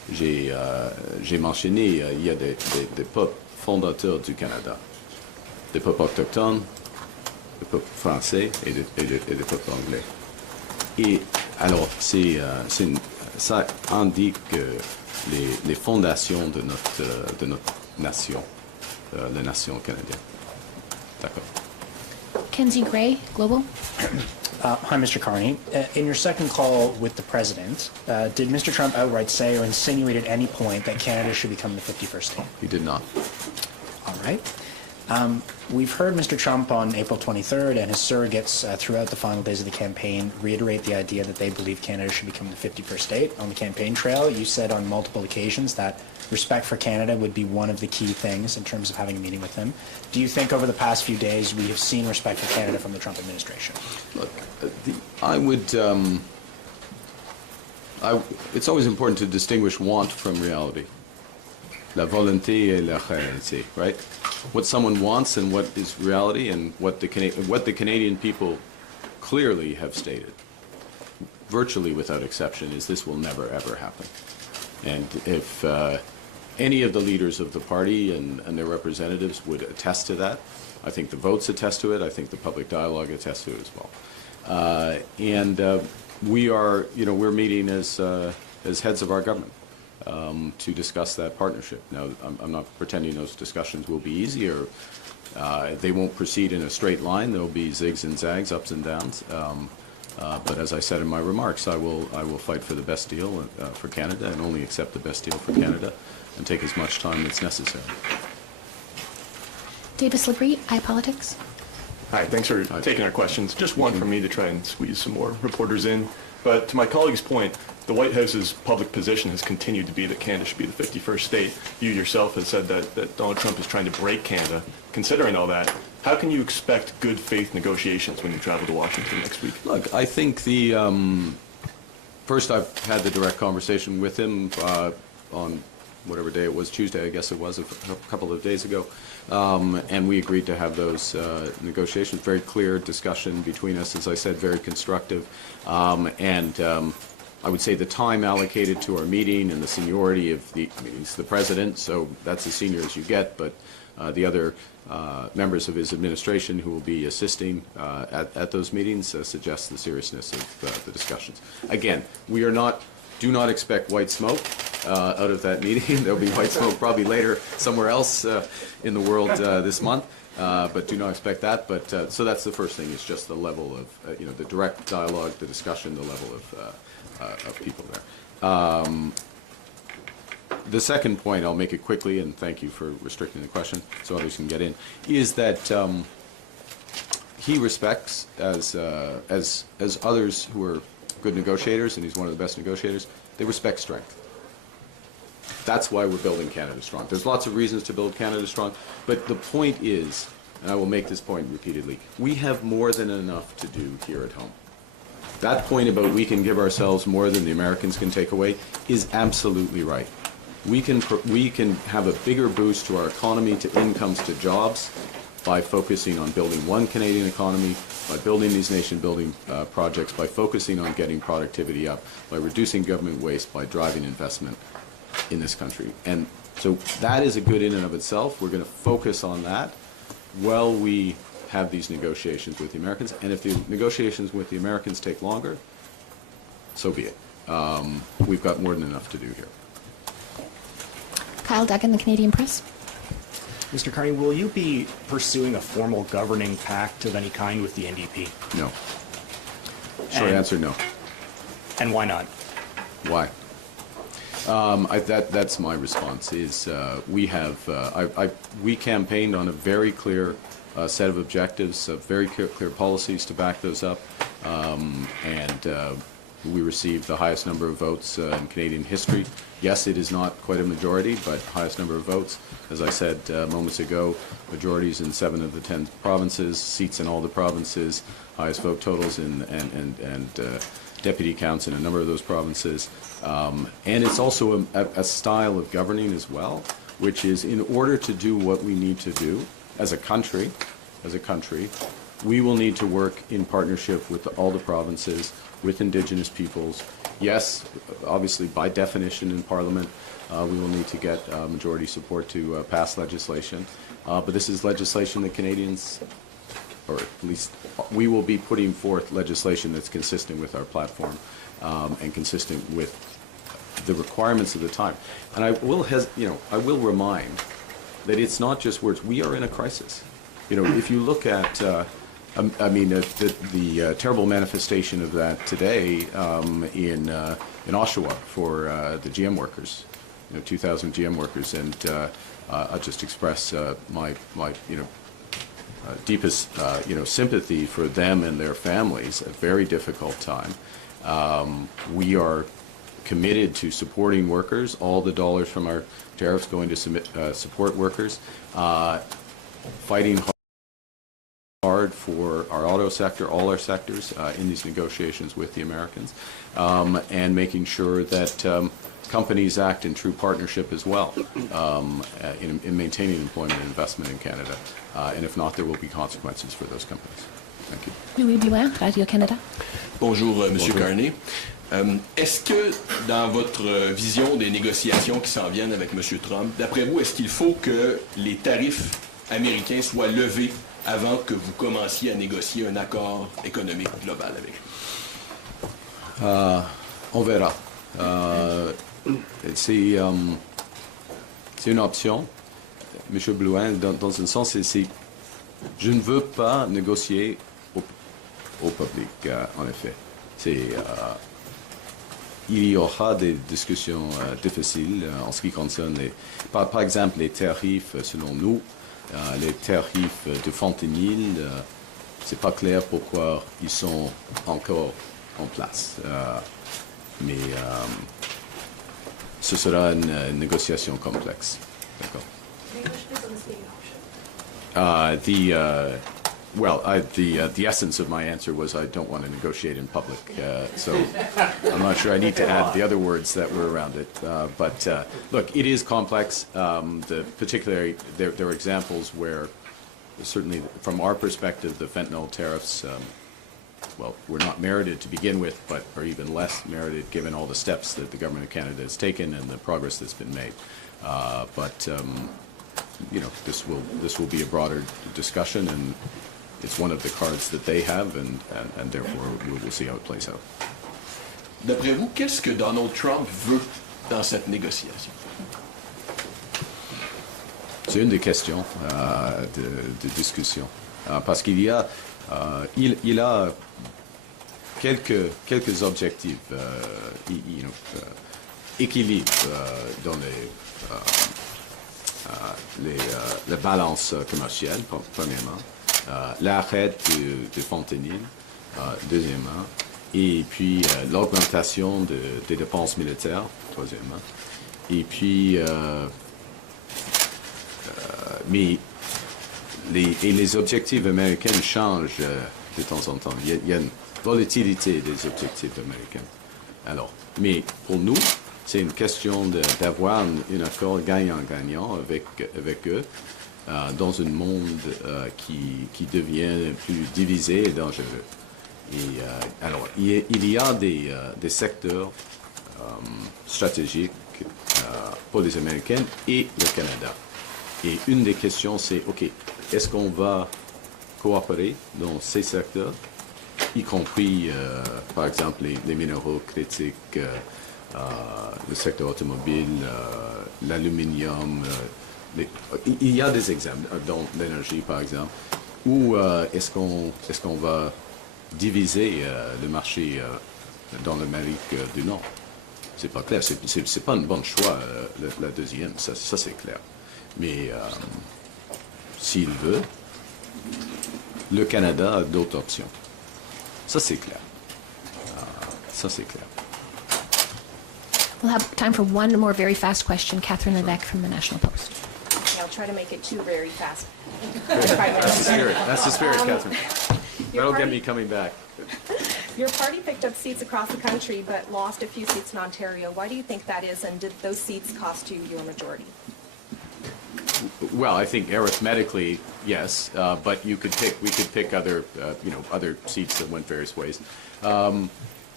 j'ai mentionné, il y a des peuples fondateurs du Canada, des peuples autochtones, des peuples français et des peuples anglais. Et alors, ça indique les fondations de notre nation, la nation canadienne. D'accord. Kenzie Gray, Global. Hi, Mr. Carney. In your second call with the president, did Mr. Trump outright say or insinuate at any point that Canada should become the 51st state? He did not. All right. We've heard Mr. Trump on April 23rd and his surrogates throughout the final days of the campaign reiterate the idea that they believe Canada should become the 51st state. On the campaign trail, you said on multiple occasions that respect for Canada would be one of the key things in terms of having a meeting with him. Do you think over the past few days we have seen respect for Canada from the Trump administration? Look, it's always important to distinguish want from reality. La volonté et la réalité, right? What someone wants and what is reality, and what the Canadian people clearly have stated, virtually without exception, is this will never ever happen. And if any of the leaders of the party and their representatives would attest to that, I think the votes attest to it. I think the public dialogue attests to it as well. We are, we're meeting as heads of our government to discuss that partnership. Now, I'm not pretending those discussions will be easy, or they won't proceed in a straight line. There'll be zigs and zags, ups and downs. But as I said in my remarks, I will fight for the best deal for Canada, and only accept the best deal for Canada, and take as much time as necessary. Davis Labrie, iPolitics. Hi, thanks for taking our questions. Just one from me to try and squeeze some more reporters in. But to my colleague's point, the White House's public position has continued to be that Canada should be the 51st state. You yourself have said that Donald Trump is trying to break Canada. Considering all that, how can you expect good faith negotiations when you travel to Washington next week? Look, I think first I've had the direct conversation with him on whatever day it was, Tuesday I guess it was, a couple of days ago. And we agreed to have those negotiations. Very clear discussion between us, as I said, very constructive. I would say the time allocated to our meeting and the seniority of he's the president, so that's as senior as you get, but the other members of his administration who will be assisting at those meetings suggests the seriousness of the discussions. Again, do not expect white smoke out of that meeting. There'll be white smoke probably later somewhere else in the world this month, but do not expect that. But so that's the first thing, is just the level of the direct dialogue, the discussion, the level of people there. The second point, I'll make it quickly, and thank you for restricting the question so others can get in, is that he respects, as others who are good negotiators, and he's one of the best negotiators, they respect strength. That's why we're building Canada strong. There's lots of reasons to build Canada strong, but the point is, and I will make this point repeatedly, we have more than enough to do here at home. That point about we can give ourselves more than the Americans can take away is absolutely right. We can have a bigger boost to our economy, to incomes, to jobs, by focusing on building one Canadian economy, by building these nation-building projects, by focusing on getting productivity up, by reducing government waste, by driving investment in this country. And so that is a good in and of itself. We're going to focus on that while we have these negotiations with the Americans. And if the negotiations with the Americans take longer, so be it. We've got more than enough to do here. Kyle Duggan, the Canadian Press. Mr. Carney, will you be pursuing a formal governing pact of any kind with the NDP? No. Short answer, no. And why not? Why? That's my response. Is we campaigned on a very clear set of objectives, very clear policies to back those up, and we received the highest number of votes in Canadian history. Yes, it is not quite a majority, but highest number of votes. As I said moments ago, majorities in 7 of the 10 provinces, seats in all the provinces, highest vote totals and deputy counts in a number of those provinces. And it's also a style of governing as well, which is, in order to do what we need to do as a country, we will need to work in partnership with all the provinces, with Indigenous peoples, yes, obviously, by definition in Parliament, we will need to get majority support to pass legislation. But this is legislation that Canadians, or at least we will be putting forth legislation that's consistent with our platform and consistent with the requirements of the time. And I will, I will remind that it's not just words. We are in a crisis. If you look at, the terrible manifestation of that today in Oshawa for the GM workers, 2,000 GM workers, and I'll just express my deepest sympathy for them and their families. A very difficult time. We are committed to supporting workers. All the dollars from our tariffs going to support workers. Fighting hard for our auto sector, all our sectors in these negotiations with the Americans, and making sure that companies act in true partnership as well in maintaining employment and investment in Canada. And if not, there will be consequences for those companies. Thank you. Louis Blouin, Radio-Canada. Bonjour, Monsieur Carney. Est-ce que dans votre vision des négociations qui s'en viennent avec Monsieur Trump, d'après vous, est-ce qu'il faut que les tarifs américains soient levés avant que vous commenciez à négocier un accord économique global avec lui? On verra. C'est une option, M. Blouin, dans un sens, je ne veux pas négocier au public, en effet. Il y aura des discussions difficiles en ce qui concerne, par exemple, les tarifs, selon nous, les tarifs de fentanyl, c'est pas clair pourquoi ils sont encore en place. Mais ce sera une négociation complexe. D'accord. The essence of my answer was I don't want to negotiate in public, so I'm not sure I need to add the other words that were around it. But look, it is complex. Particularly, there are examples where, certainly from our perspective, the fentanyl tariffs, were not merited to begin with, but are even less merited given all the steps that the Government of Canada has taken and the progress that's been made. This will be a broader discussion, and it's one of the cards that they have, and therefore we will see how it plays out. D'après vous, qu'est-ce que Donald Trump veut dans cette négociation? C'est une des questions de discussion, parce qu'il y a il a quelques objectifs, équilibre dans la balance commerciale, premièrement, l'arrêt de fentanyl, deuxièmement, et puis l'augmentation des dépenses militaires, troisièmement, et puis mais les objectifs américains changent de temps en temps. Il y a une volatilité des objectifs américains. Alors, mais pour nous, c'est une question d'avoir un accord gagnant-gagnant avec eux dans un monde qui devient plus divisé et dangereux. Et alors, il y a des secteurs stratégiques pour les Américains et le Canada. Et une des questions, c'est, OK, est-ce qu'on va coopérer dans ces secteurs, y compris, par exemple, les minéraux critiques, le secteur automobile, l'aluminium. Il y a des exemples, dans l'énergie, par exemple, où est-ce qu'on va diviser le marché dans l'Amérique du Nord? C'est pas clair. C'est pas un bon choix, la deuxième, ça c'est clair. Mais s'il veut, le Canada a d'autres options. Ça, c'est clair. We'll have time for one more very fast question. Catherine Levesque from the National Post. Okay, I'll try to make it two very fast. That's the spirit, Catherine. That'll get me coming back. Your party picked up seats across the country but lost a few seats in Ontario. Why do you think that is, and did those seats cost you your majority? Well, I think arithmetically, yes, but we could pick other, other seats that went various ways.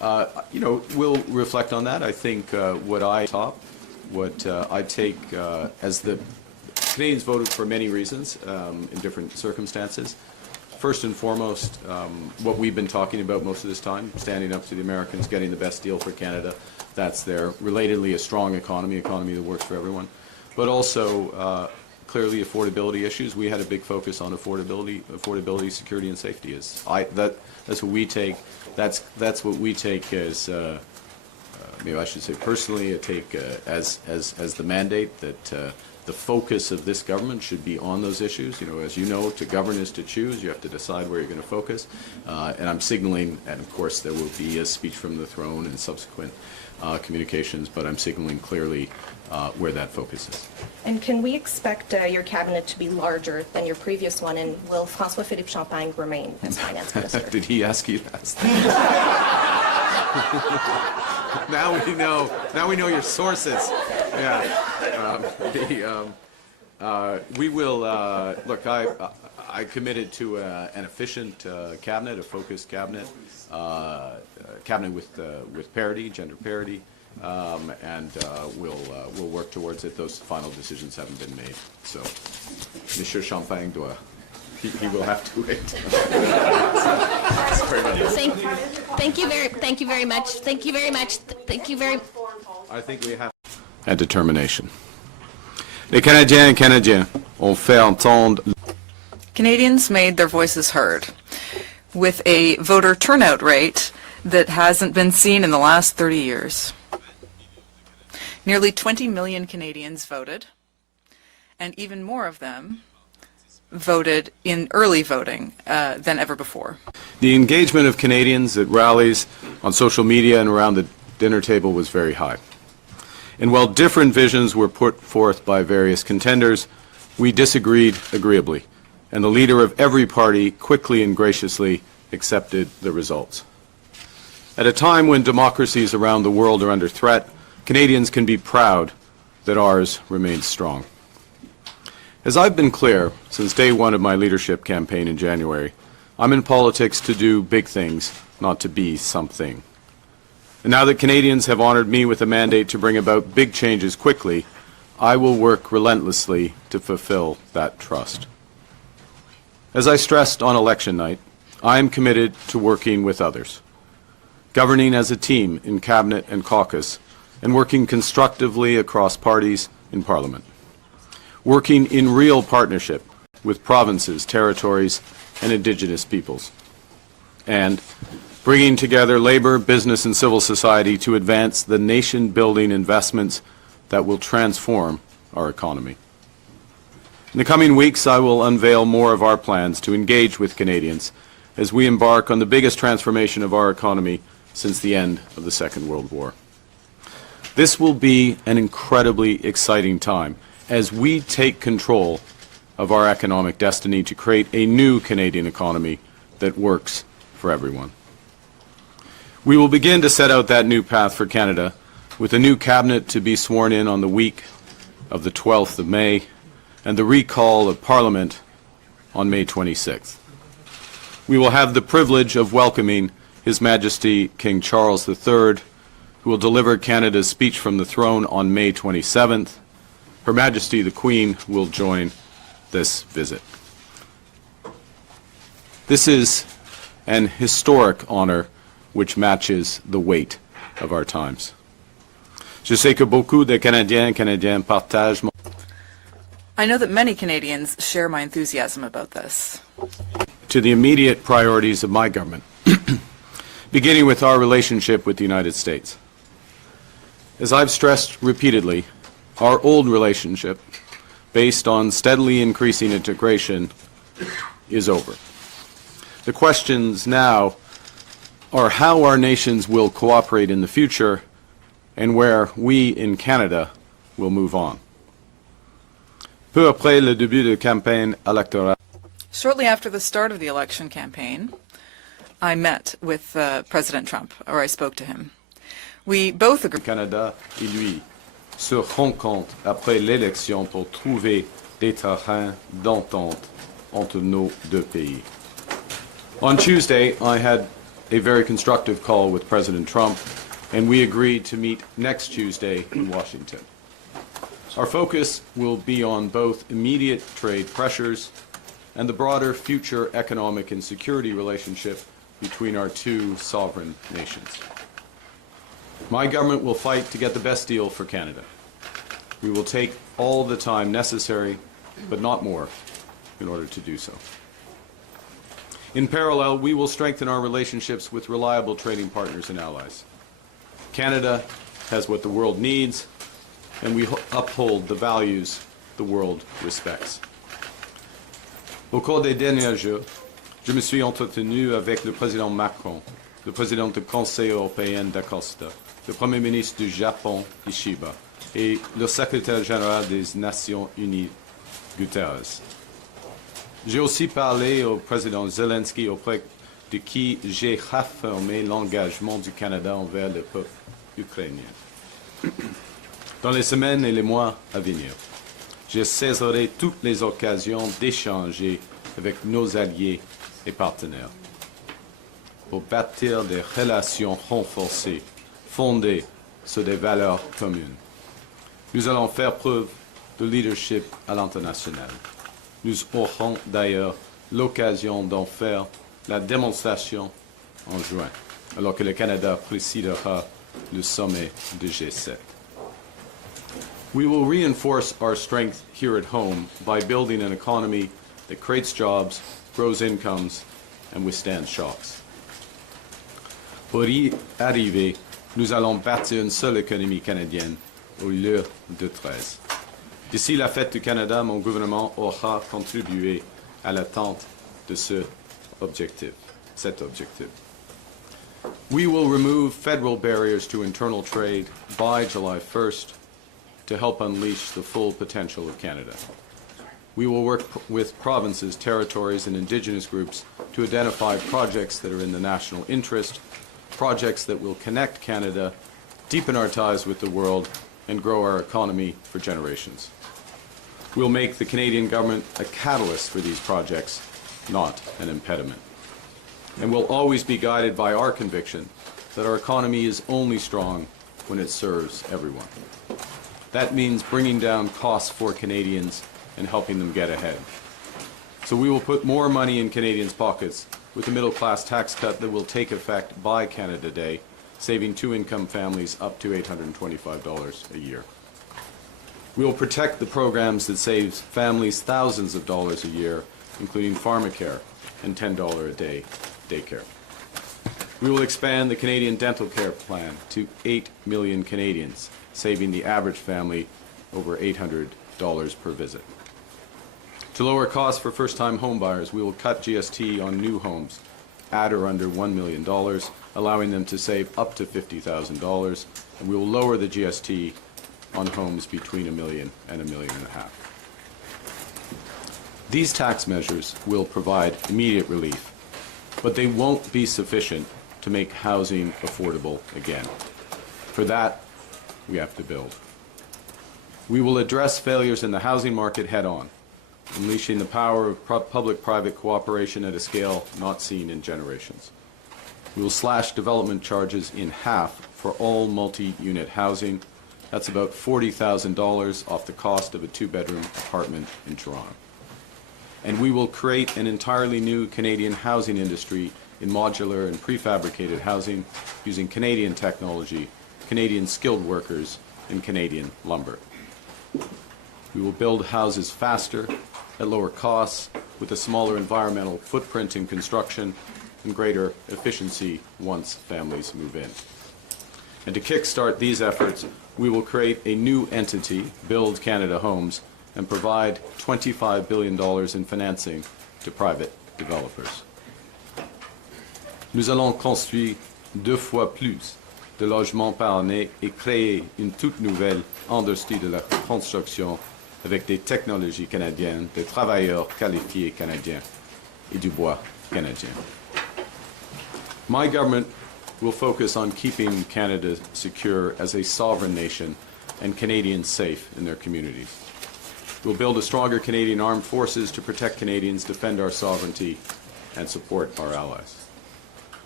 We'll reflect on that. I think what I take as the Canadians voted for many reasons in different circumstances. First and foremost, what we've been talking about most of this time, standing up to the Americans, getting the best deal for Canada. That's there. Relatedly, a strong economy that works for everyone. But also, clearly, affordability issues. We had a big focus on affordability, security, and safety. That's what we take. That's what we take as, maybe I should say personally, I take as the mandate that the focus of this government should be on those issues. As you know, to govern is to choose. You have to decide where you're going to focus. And I'm signaling, and of course there will be a speech from the throne and subsequent communications, but I'm signaling clearly where that focus is. And can we expect your cabinet to be larger than your previous one, and will François-Philippe Champagne remain as finance minister? Did he ask you that? Now we know your sources. Yeah. We will look. I committed to an efficient cabinet, a focused cabinet, cabinet with parity, gender parity, and we'll work towards it. Those final decisions haven't been made, so Monsieur Champagne doit. He will have to wait. Thank you very much. I think we have and determination. Les Canadiens et Canadiens ont fait entendre. Canadians made their voices heard with a voter turnout rate that hasn't been seen in the last 30 years. Nearly 20 million Canadians voted, and even more of them voted in early voting than ever before. The engagement of Canadians at rallies, on social media, and around the dinner table was very high. And while different visions were put forth by various contenders, we disagreed agreeably, and the leader of every party quickly and graciously accepted the results. At a time when democracies around the world are under threat, Canadians can be proud that ours remains strong. As I've been clear since day one of my leadership campaign in January, I'm in politics to do big things, not to be something. And now that Canadians have honored me with a mandate to bring about big changes quickly, I will work relentlessly to fulfill that trust. As I stressed on election night, I am committed to working with others, governing as a team in Cabinet and caucus, and working constructively across parties in Parliament, working in real partnership with provinces, territories, and Indigenous peoples, and bringing together labor, business, and civil society to advance the nation-building investments that will transform our economy. In the coming weeks, I will unveil more of our plans to engage with Canadians as we embark on the biggest transformation of our economy since the end of the Second World War. This will be an incredibly exciting time as we take control of our economic destiny to create a new Canadian economy that works for everyone. We will begin to set out that new path for Canada with a new cabinet to be sworn in on the week of the 12th of May and the recall of Parliament on May 26th. We will have the privilege of welcoming His Majesty King Charles III, who will deliver Canada's speech from the throne on May 27th. Her Majesty the Queen will join this visit. This is an historic honor which matches the weight of our times. Je sais que beaucoup de Canadiens et Canadiennes partagent mon... I know that many Canadians share my enthusiasm about this. To the immediate priorities of my government, beginning with our relationship with the United States. As I've stressed repeatedly, our old relationship, based on steadily increasing integration, is over. The questions now are how our nations will cooperate in the future and where we in Canada will move on. Peu après le début de campagne électorale. Shortly after the start of the election campaign, I met with President Trump, or I spoke to him. We both agreed. Canada et lui se rencontrent après l'élection pour trouver des terrains d'entente entre nos deux pays. On Tuesday, I had a very constructive call with President Trump, and we agreed to meet next Tuesday in Washington. Our focus will be on both immediate trade pressures and the broader future economic and security relationship between our two sovereign nations. My government will fight to get the best deal for Canada. We will take all the time necessary, but not more, in order to do so. In parallel, we will strengthen our relationships with reliable trading partners and allies. Canada has what the world needs, and we uphold the values the world respects. Au cours des derniers jours, je me suis entretenu avec le président Macron, le président du Conseil européen d'Acosta, le Premier ministre du Japon, Ishiba, et le secrétaire général des Nations Unies, Guterres. J'ai aussi parlé au président Zelensky, auprès de qui j'ai réaffirmé l'engagement du Canada envers le peuple ukrainien. Dans les semaines et les mois à venir, je saisirai toutes les occasions d'échanger avec nos alliés et partenaires pour bâtir des relations renforcées, fondées sur des valeurs communes. Nous allons faire preuve de leadership à l'international. Nous aurons d'ailleurs l'occasion d'en faire la démonstration en juin, alors que le Canada présidera le sommet du G7. We will reinforce our strength here at home by building an economy that creates jobs, grows incomes, and withstands shocks. Pour y arriver, nous allons bâtir une seule économie canadienne au lieu de 13. D'ici la fête du Canada, mon gouvernement aura contribué à l'atteinte de cet objectif. We will remove federal barriers to internal trade by July 1st to help unleash the full potential of Canada. We will work with provinces, territories, and Indigenous groups to identify projects that are in the national interest, projects that will connect Canada, deepen our ties with the world, and grow our economy for generations. We'll make the Canadian government a catalyst for these projects, not an impediment. And we'll always be guided by our conviction that our economy is only strong when it serves everyone. That means bringing down costs for Canadians and helping them get ahead. So we will put more money in Canadians' pockets with the middle-class tax cut that will take effect by Canada Day, saving two-income families up to $825 a year. We will protect the programs that save families thousands of dollars a year, including pharmacare and $10 a day daycare. We will expand the Canadian Dental Care Plan to 8 million Canadians, saving the average family over $800 per visit. To lower costs for first-time homebuyers, we will cut GST on new homes at or under $1 million, allowing them to save up to $50,000, and we will lower the GST on homes between $1 million and $1.5 million. These tax measures will provide immediate relief, but they won't be sufficient to make housing affordable again. For that, we have to build. We will address failures in the housing market head-on, unleashing the power of public-private cooperation at a scale not seen in generations. We will slash development charges in half for all multi-unit housing. That's about $40,000 off the cost of a two-bedroom apartment in Toronto. And we will create an entirely new Canadian housing industry in modular and prefabricated housing using Canadian technology, Canadian skilled workers, and Canadian lumber. We will build houses faster, at lower costs, with a smaller environmental footprint in construction and greater efficiency once families move in. And to kickstart these efforts, we will create a new entity, Build Canada Homes, and provide $25 billion in financing to private developers. Nous allons construire 2 fois plus de logements par année et créer une toute nouvelle industrie de la construction avec des technologies canadiennes, des travailleurs qualifiés canadiens et du bois canadien. My government will focus on keeping Canada secure as a sovereign nation and Canadians safe in their communities. We'll build a stronger Canadian armed forces to protect Canadians, defend our sovereignty, and support our allies.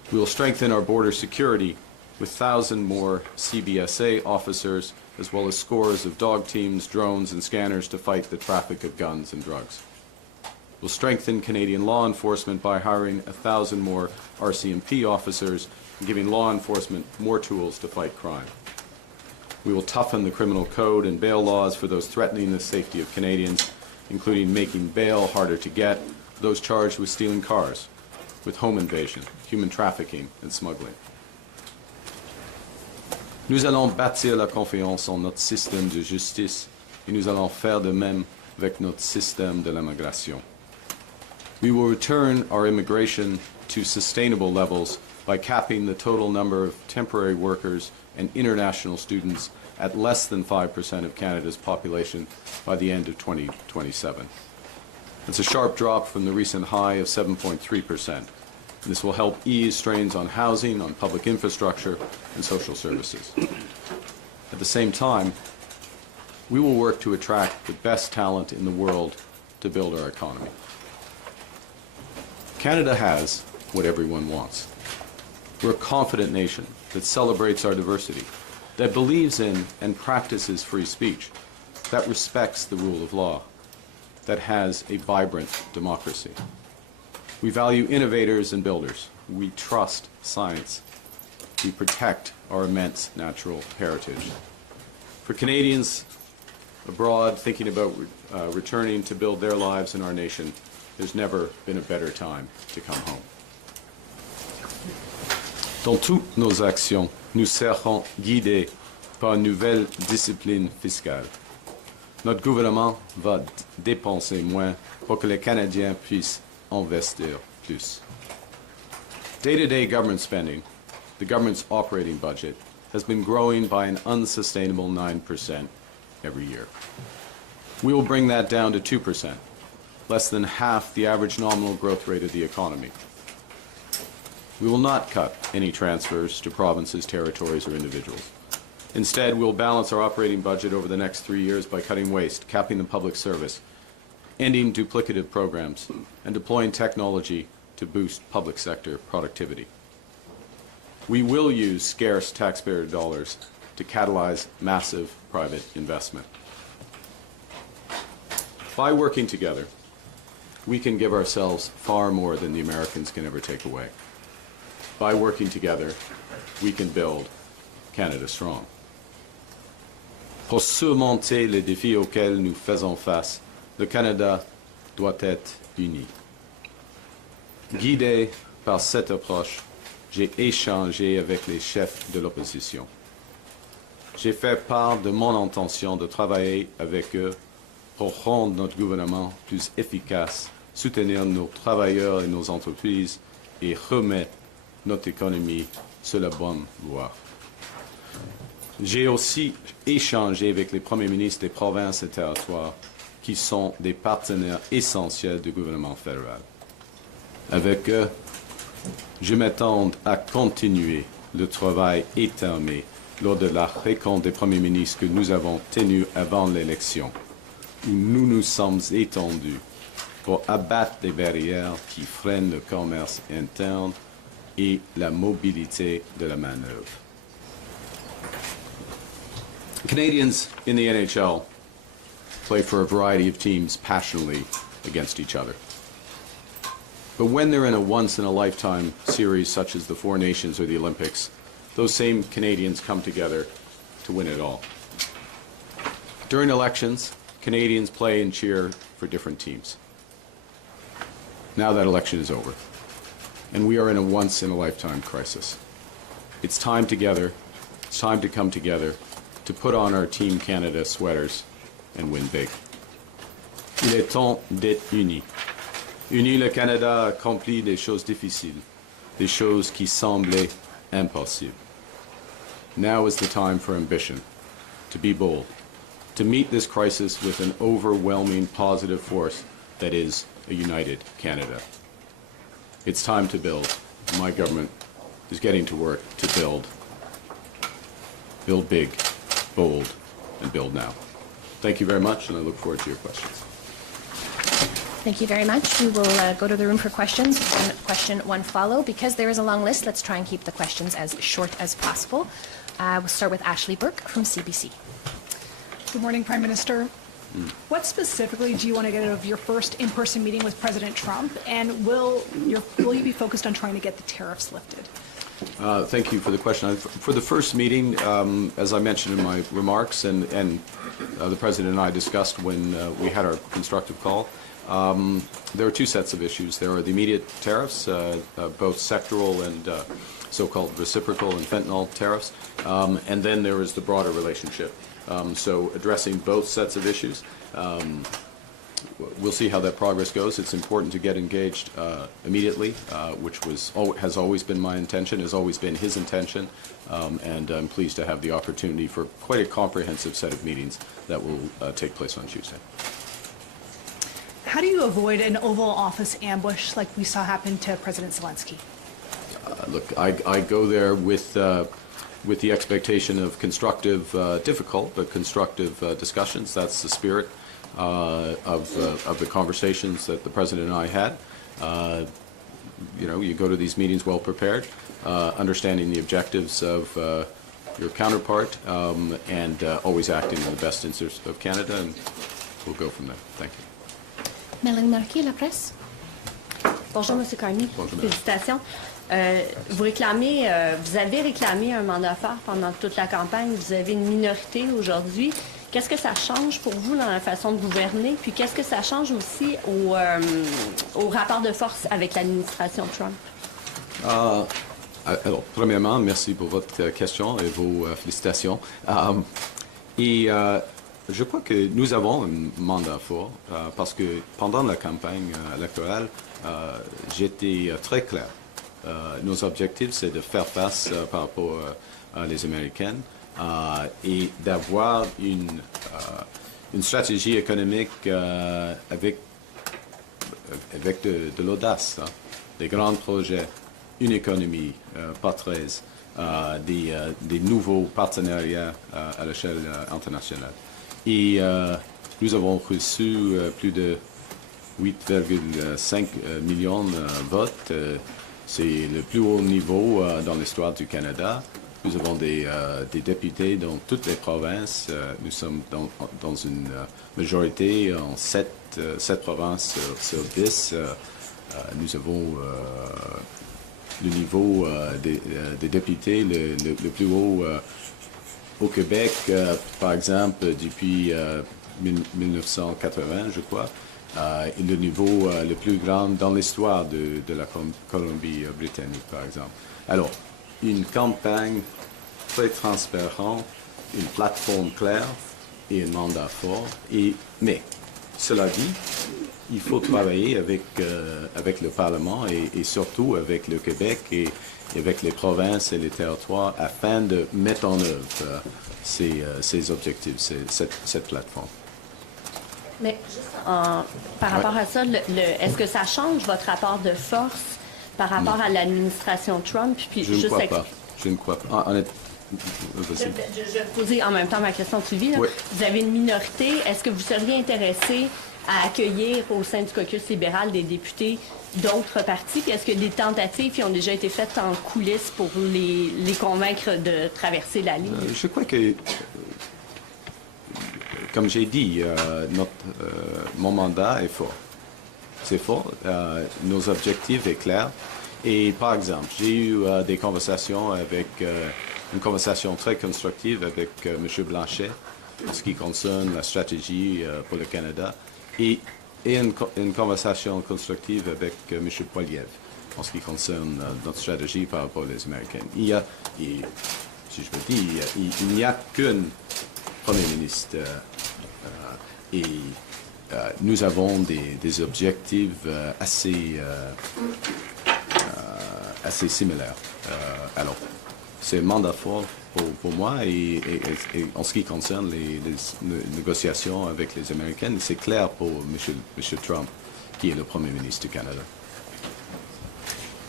We will strengthen our border security with 1,000 more CBSA officers, as well as scores of dog teams, drones, and scanners to fight the traffic of guns and drugs. We'll strengthen Canadian law enforcement by hiring 1,000 more RCMP officers and giving law enforcement more tools to fight crime. We will toughen the criminal code and bail laws for those threatening the safety of Canadians, including making bail harder to get for those charged with stealing cars, with home invasion, human trafficking, and smuggling. Nous allons bâtir la confiance en notre système de justice et nous allons faire de même avec notre système de l'immigration. We will return our immigration to sustainable levels by capping the total number of temporary workers and international students at less than 5% of Canada's population by the end of 2027. It's a sharp drop from the recent high of 7.3%. This will help ease strains on housing, on public infrastructure, and social services. At the same time, we will work to attract the best talent in the world to build our economy. Canada has what everyone wants. We're a confident nation that celebrates our diversity, that believes in and practices free speech, that respects the rule of law, that has a vibrant democracy. We value innovators and builders. We trust science. We protect our immense natural heritage. For Canadians abroad thinking about returning to build their lives in our nation, there's never been a better time to come home. Dans toutes nos actions, nous serons guidés par une nouvelle discipline fiscale. Notre gouvernement va dépenser moins pour que les Canadiens puissent investir plus. Day-to-day government spending, the government's operating budget, has been growing by an unsustainable 9% every year. We will bring that down to 2%, less than half the average nominal growth rate of the economy. We will not cut any transfers to provinces, territories, or individuals. Instead, we will balance our operating budget over the next 3 years by cutting waste, capping the public service, ending duplicative programs, and deploying technology to boost public sector productivity. We will use scarce taxpayer dollars to catalyze massive private investment. By working together, we can give ourselves far more than the Americans can ever take away. By working together, we can build Canada strong. Pour surmonter les défis auxquels nous faisons face, le Canada doit être uni. Guidé par cette approche, j'ai échangé avec les chefs de l'opposition. J'ai fait part de mon intention de travailler avec eux pour rendre notre gouvernement plus efficace, soutenir nos travailleurs et nos entreprises et remettre notre économie sur la bonne voie. J'ai aussi échangé avec les premiers ministres des provinces et territoires qui sont des partenaires essentiels du gouvernement fédéral. Avec eux, je m'attends à continuer le travail étamé lors de la rencontre des premiers ministres que nous avons tenue avant l'élection, où nous nous sommes étendus pour abattre les barrières qui freinent le commerce interne et la mobilité de la main-d'œuvre. Canadians in the NHL play for a variety of teams passionately against each other. But when they're in a once-in-a-lifetime series such as the Four Nations or the Olympics, those same Canadians come together to win it all. During elections, Canadians play and cheer for different teams. Now that election is over, and we are in a once-in-a-lifetime crisis. It's time together, it's time to come together to put on our Team Canada sweaters and win big. Il est temps d'être unis. Unis, le Canada a accompli des choses difficiles, des choses qui semblaient impossibles. Now is the time for ambition, to be bold, to meet this crisis with an overwhelming positive force that is a united Canada. It's time to build. My government is getting to work to build. Build big, bold, and build now. Thank you very much, and I look forward to your questions. Thank you very much. We will go to the room for questions. One question, one follow. Because there is a long list, let's try and keep the questions as short as possible. We'll start with Ashley Burke from CBC. Good morning, Prime Minister. What specifically do you want to get out of your first in-person meeting with President Trump, and will you be focused on trying to get the tariffs lifted? Thank you for the question. For the first meeting, as I mentioned in my remarks, and the President and I discussed when we had our constructive call, there are two sets of issues. There are the immediate tariffs, both sectoral and so-called reciprocal and fentanyl tariffs, and then there is the broader relationship. So addressing both sets of issues. We'll see how that progress goes. It's important to get engaged immediately, which has always been my intention, has always been his intention, and I'm pleased to have the opportunity for quite a comprehensive set of meetings that will take place on Tuesday. How do you avoid an Oval Office ambush like we saw happen to President Zelensky? Look, I go there with the expectation of constructive, difficult, but constructive discussions. That's the spirit of the conversations that the President and I had. You go to these meetings well prepared, understanding the objectives of your counterpart, and always acting in the best interest of Canada, and we'll go from there. Thank you. Mélanie Marquis, La Presse. Bonjour, M. Carney. Bonjour, Félicitations. Vous avez réclamé un mandat fort pendant toute la campagne. Vous avez une minorité aujourd'hui. Qu'est-ce que ça change pour vous dans la façon de gouverner? Puis qu'est-ce que ça change aussi au rapport de force avec l'administration Trump? Alors, premièrement, merci pour votre question et vos félicitations. Je crois que nous avons un mandat fort parce que pendant la campagne électorale, j'étais très clair. Nos objectifs, c'est de faire face par rapport à les Américaines et d'avoir une stratégie économique avec de l'audace, des grands projets, une économie pas très, des nouveaux partenariats à l'échelle internationale. Et nous avons reçu plus de 8,5 millions de votes. C'est le plus haut niveau dans l'histoire du Canada. Nous avons des députés dans toutes les provinces. Nous sommes dans une majorité en 7 provinces sur 10. Nous avons le niveau des députés le plus haut au Québec, par exemple, depuis 1980, je crois. Le niveau le plus grand dans l'histoire de la Colombie-Britannique, par exemple. Alors, une campagne très transparente, une plateforme claire et un mandat fort. Mais, cela dit, il faut travailler avec le Parlement et surtout avec le Québec et avec les provinces et les territoires afin de mettre en œuvre ces objectifs, cette plateforme. Mais juste par rapport à ça, est-ce que ça change votre rapport de force par rapport à l'administration Trump? Puis Je ne crois pas. Je ne crois pas. Je vais poser en même temps ma question de suivi. Oui. Vous avez une minorité. Est-ce que vous seriez intéressé à accueillir au sein du caucus libéral des députés d'autres partis? Puis est-ce que des tentatives qui ont déjà été faites en coulisses pour les convaincre de traverser la ligne? Je crois que, comme j'ai dit, mon mandat est fort. C'est fort. Nos objectifs sont clairs. Et par exemple, j'ai eu des conversations une conversation très constructive avec M. Blanchet en ce qui concerne la stratégie pour le Canada et une conversation constructive avec M. Poiliev en ce qui concerne notre stratégie par rapport aux Américains. Si je me dis, il n'y a qu'un Premier ministre et nous avons des objectifs assez similaires. Alors, c'est un mandat fort pour moi et en ce qui concerne les négociations avec les Américaines, c'est clair pour M. Trump, qui est le Premier ministre du Canada.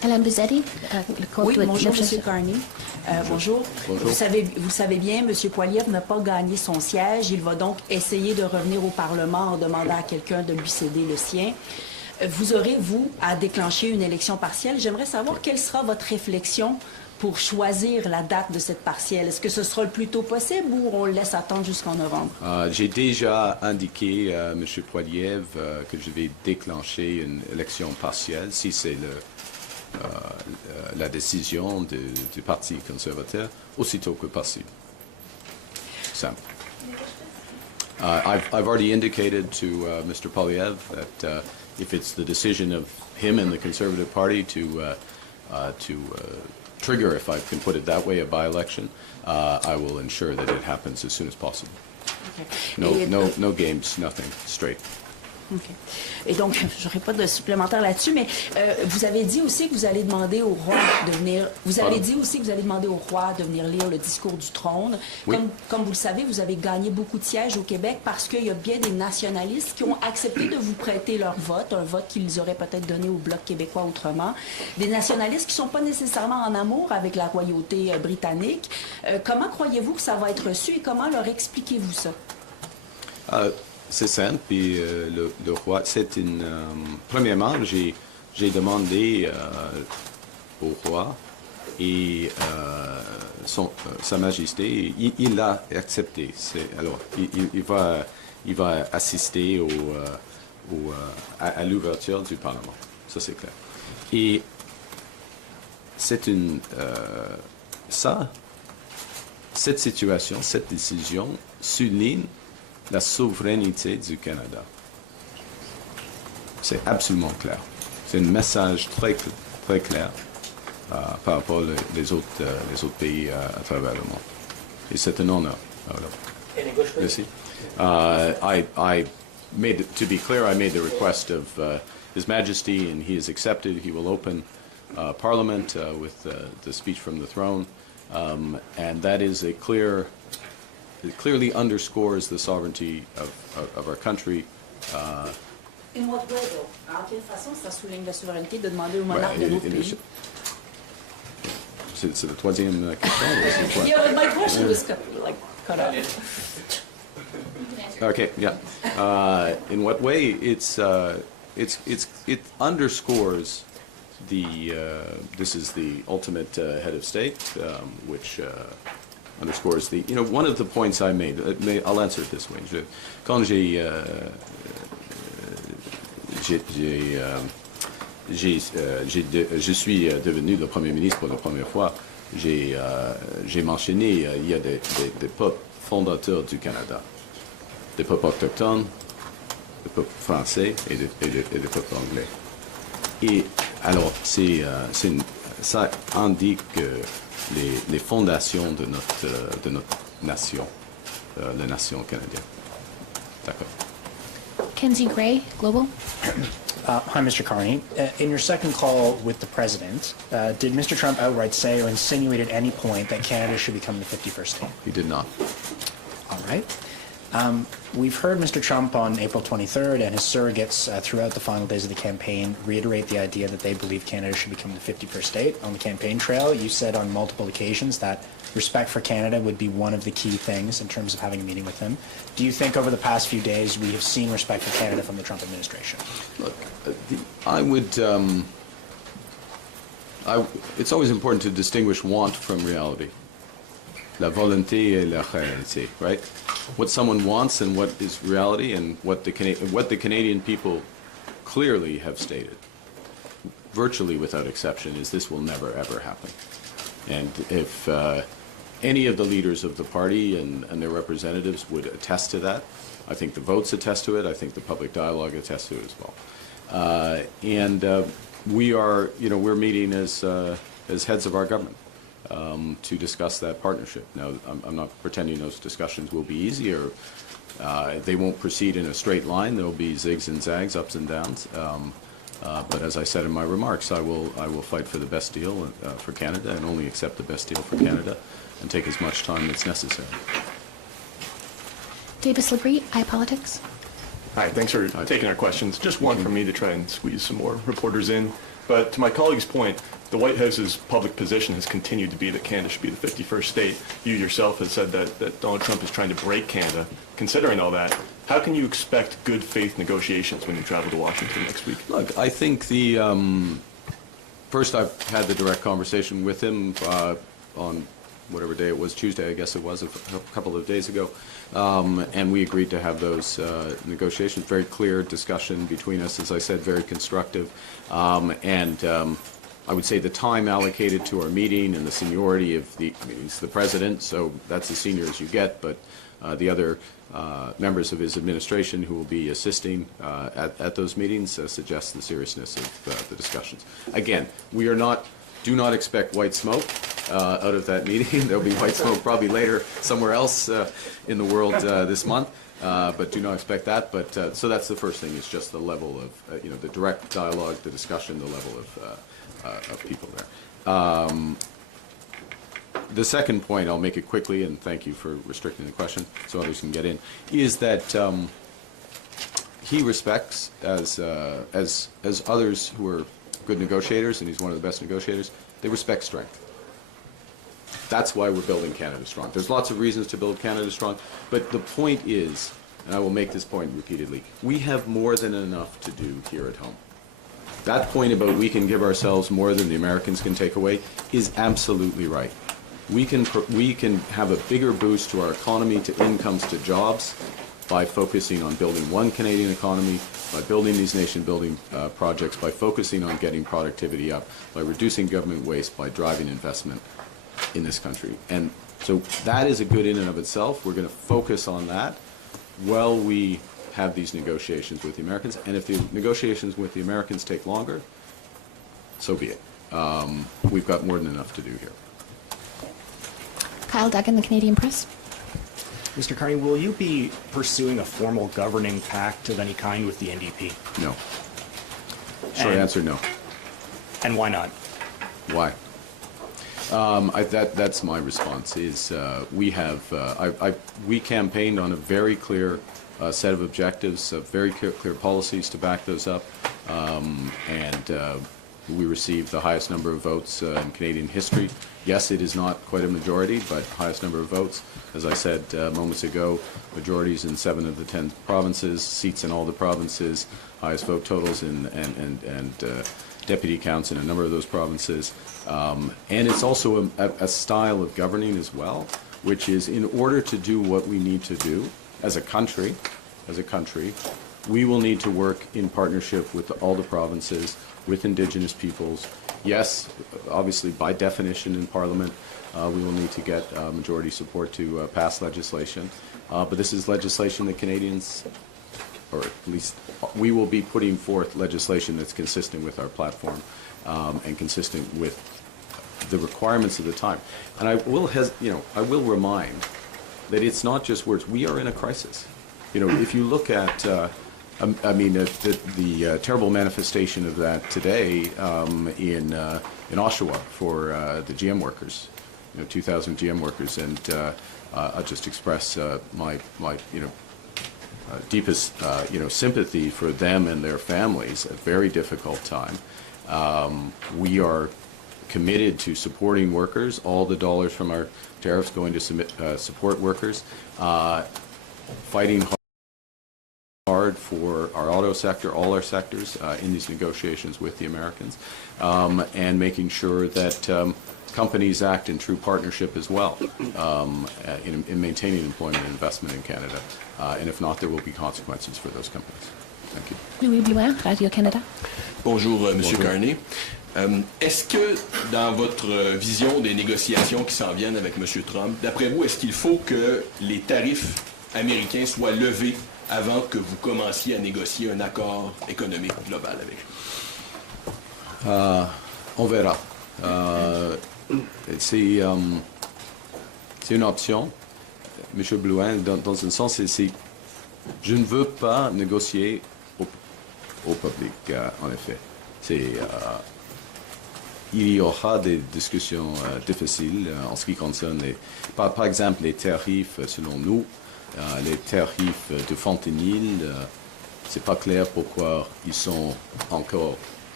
Alain Bizzetti, le compte Oui, doit- bonjour, le- M. Carney. Bonjour. Bonjour. Vous savez bien, M. Poilievre n'a pas gagné son siège. Il va donc essayer de revenir au Parlement en demandant à quelqu'un de lui céder le sien. Vous aurez, vous, à déclencher une élection partielle. J'aimerais savoir quelle sera votre réflexion pour choisir la date de cette partielle. Est-ce que ce sera le plus tôt possible ou on le laisse attendre jusqu'en novembre? J'ai déjà indiqué à M. Poilievre que je vais déclencher une élection partielle si c'est la décision du Parti conservateur aussitôt que possible. Simple. I've already indicated to Mr. Poilievre that if it's the decision of him and the Conservative Party to trigger, if I can put it that way, a by-election, I will ensure that it happens as soon as possible. Et- No games, nothing, straight. OK. Et donc, je n'aurai pas de supplémentaire là-dessus, mais vous avez dit aussi que vous allez demander au roi de venir. Vous avez Pardon? dit aussi que vous allez demander au roi de venir lire le discours du trône. Oui. Comme vous le savez, vous avez gagné beaucoup de sièges au Québec parce qu'il y a bien des nationalistes qui ont accepté de vous prêter leur vote, un vote qu'ils auraient peut-être donné au Bloc québécois autrement. Des nationalistes qui ne sont pas nécessairement en amour avec la royauté britannique. Comment croyez-vous que ça va être reçu et comment leur expliquez-vous ça? C'est simple, puis le roi, c'est une... premièrement, j'ai demandé au roi et Sa Majesté, il a accepté. Alors, il va assister à l'ouverture du Parlement. Ça, c'est clair. Et c'est une... cette situation, cette décision souligne la souveraineté du Canada. C'est absolument clair. C'est un message très clair par rapport aux autres pays à travers le monde. Et c'est un honneur. Merci. To be clear, I made the request of His Majesty, and he has accepted. He will open Parliament with the speech from the throne, and that is a it clearly underscores the sovereignty of our country. In what way, though? En quelle façon ça souligne la souveraineté de demander au monarque de notre pays? C'est la troisième question. ou c'est quoi? Yeah, my question was cut off. Okay, yeah. In what way? It underscores this is the ultimate head of state, which underscores one of the points I made. I'll answer it this way. Quand je suis devenu le Premier ministre pour la première fois, j'ai mentionné il y a des peuples fondateurs du Canada, des peuples autochtones, des peuples français et des peuples anglais. Et alors, ça indique les fondations de notre nation, la nation canadienne. D'accord. Kenzie Gray, Global. Hi, Mr. Carney. In your second call with the President, did Mr. Trump outright say or insinuate at any point that Canada should become the 51st state? He did not. All right. We've heard Mr. Trump on April 23rd and his surrogates throughout the final days of the campaign reiterate the idea that they believe Canada should become the 51st state. On the campaign trail, you said on multiple occasions that respect for Canada would be one of the key things in terms of having a meeting with him. Do you think over the past few days we have seen respect for Canada from the Trump administration? Look, it's always important to distinguish want from reality. La volonté et la réalité, right? What someone wants and what is reality, and what the Canadian people clearly have stated, virtually without exception, is this will never ever happen. And if any of the leaders of the party and their representatives would attest to that, I think the votes attest to it. I think the public dialogue attests to it as well. We're meeting as heads of our government. To discuss that partnership. Now, I'm not pretending those discussions will be easy, or they won't proceed in a straight line. There will be zigs and zags, ups and downs. But as I said in my remarks, I will fight for the best deal for Canada, and only accept the best deal for Canada, and take as much time as necessary. Davis Labrie, iPolitics. Hi, thanks for taking our questions. Just one from me to try and squeeze some more reporters in. But to my colleague's point, the White House's public position has continued to be that Canada should be the 51st state. You yourself have said that Donald Trump is trying to break Canada. Considering all that, how can you expect good faith negotiations when you travel to Washington next week? Look, I think the first I've had the direct conversation with him on whatever day it was, Tuesday, I guess it was, a couple of days ago, and we agreed to have those negotiations. Very clear discussion between us, as I said, very constructive, and I would say the time allocated to our meeting and the seniority of he's the president, so that's as senior as you get, but the other members of his administration who will be assisting at those meetings suggests the seriousness of the discussions. Again, do not expect white smoke out of that meeting. There'll be white smoke probably later somewhere else in the world this month, but do not expect that. But so that's the first thing, is just the level of the direct dialogue, the discussion, the level of people there. The second point, I'll make it quickly, and thank you for restricting the question so others can get in, is that he respects, as others who are good negotiators, and he's one of the best negotiators, they respect strength. That's why we're building Canada strong. There's lots of reasons to build Canada strong, but the point is, and I will make this point repeatedly, we have more than enough to do here at home. That point about we can give ourselves more than the Americans can take away is absolutely right. We can have a bigger boost to our economy, to incomes, to jobs, by focusing on building one Canadian economy, by building these nation-building projects, by focusing on getting productivity up, by reducing government waste, by driving investment in this country. And so that is a good in and of itself. We're going to focus on that while we have these negotiations with the Americans. And if the negotiations with the Americans take longer, so be it. We've got more than enough to do here. Kyle Duggan, the Canadian Press. Mr. Carney, will you be pursuing a formal governing pact of any kind with the NDP? No. Short answer, no. And why not? Why? That's my response. Is we campaigned on a very clear set of objectives, very clear policies to back those up, and we received the highest number of votes in Canadian history. Yes, it is not quite a majority, but highest number of votes. As I said moments ago, majorities in 7 of the 10 provinces, seats in all the provinces, highest vote totals and deputy counts in a number of those provinces. And it's also a style of governing as well, which is, in order to do what we need to do as a country, we will need to work in partnership with all the provinces, with Indigenous peoples. Yes, obviously, by definition in Parliament, we will need to get majority support to pass legislation. But this is legislation that Canadians, or at least we will be putting forth legislation that's consistent with our platform and consistent with the requirements of the time. And I will remind that it's not just words. We are in a crisis. If you look at the terrible manifestation of that today in Oshawa for the GM workers, 2,000 GM workers, and I'll just express my deepest sympathy for them and their families. A very difficult time. We are committed to supporting workers. All the dollars from our tariffs going to support workers. Fighting hard for our auto sector, all our sectors, in these negotiations with the Americans, and making sure that companies act in true partnership as well in maintaining employment and investment in Canada. And if not, there will be consequences for those companies. Thank you. Louis Blouin, Radio-Canada. Bonjour, Monsieur Carney. Est-ce que, dans votre vision des négociations qui s'en viennent avec Monsieur Trump, d'après vous, est-ce qu'il faut que les tarifs américains soient levés avant que vous commenciez à négocier un accord économique global avec lui? On verra. C'est une option, M. Blouin, dans un sens, je ne veux pas négocier au public, en effet. Il y aura des discussions difficiles en ce qui concerne, par exemple, les tarifs, selon nous. Les tarifs de fentanyl, c'est pas clair pourquoi ils sont encore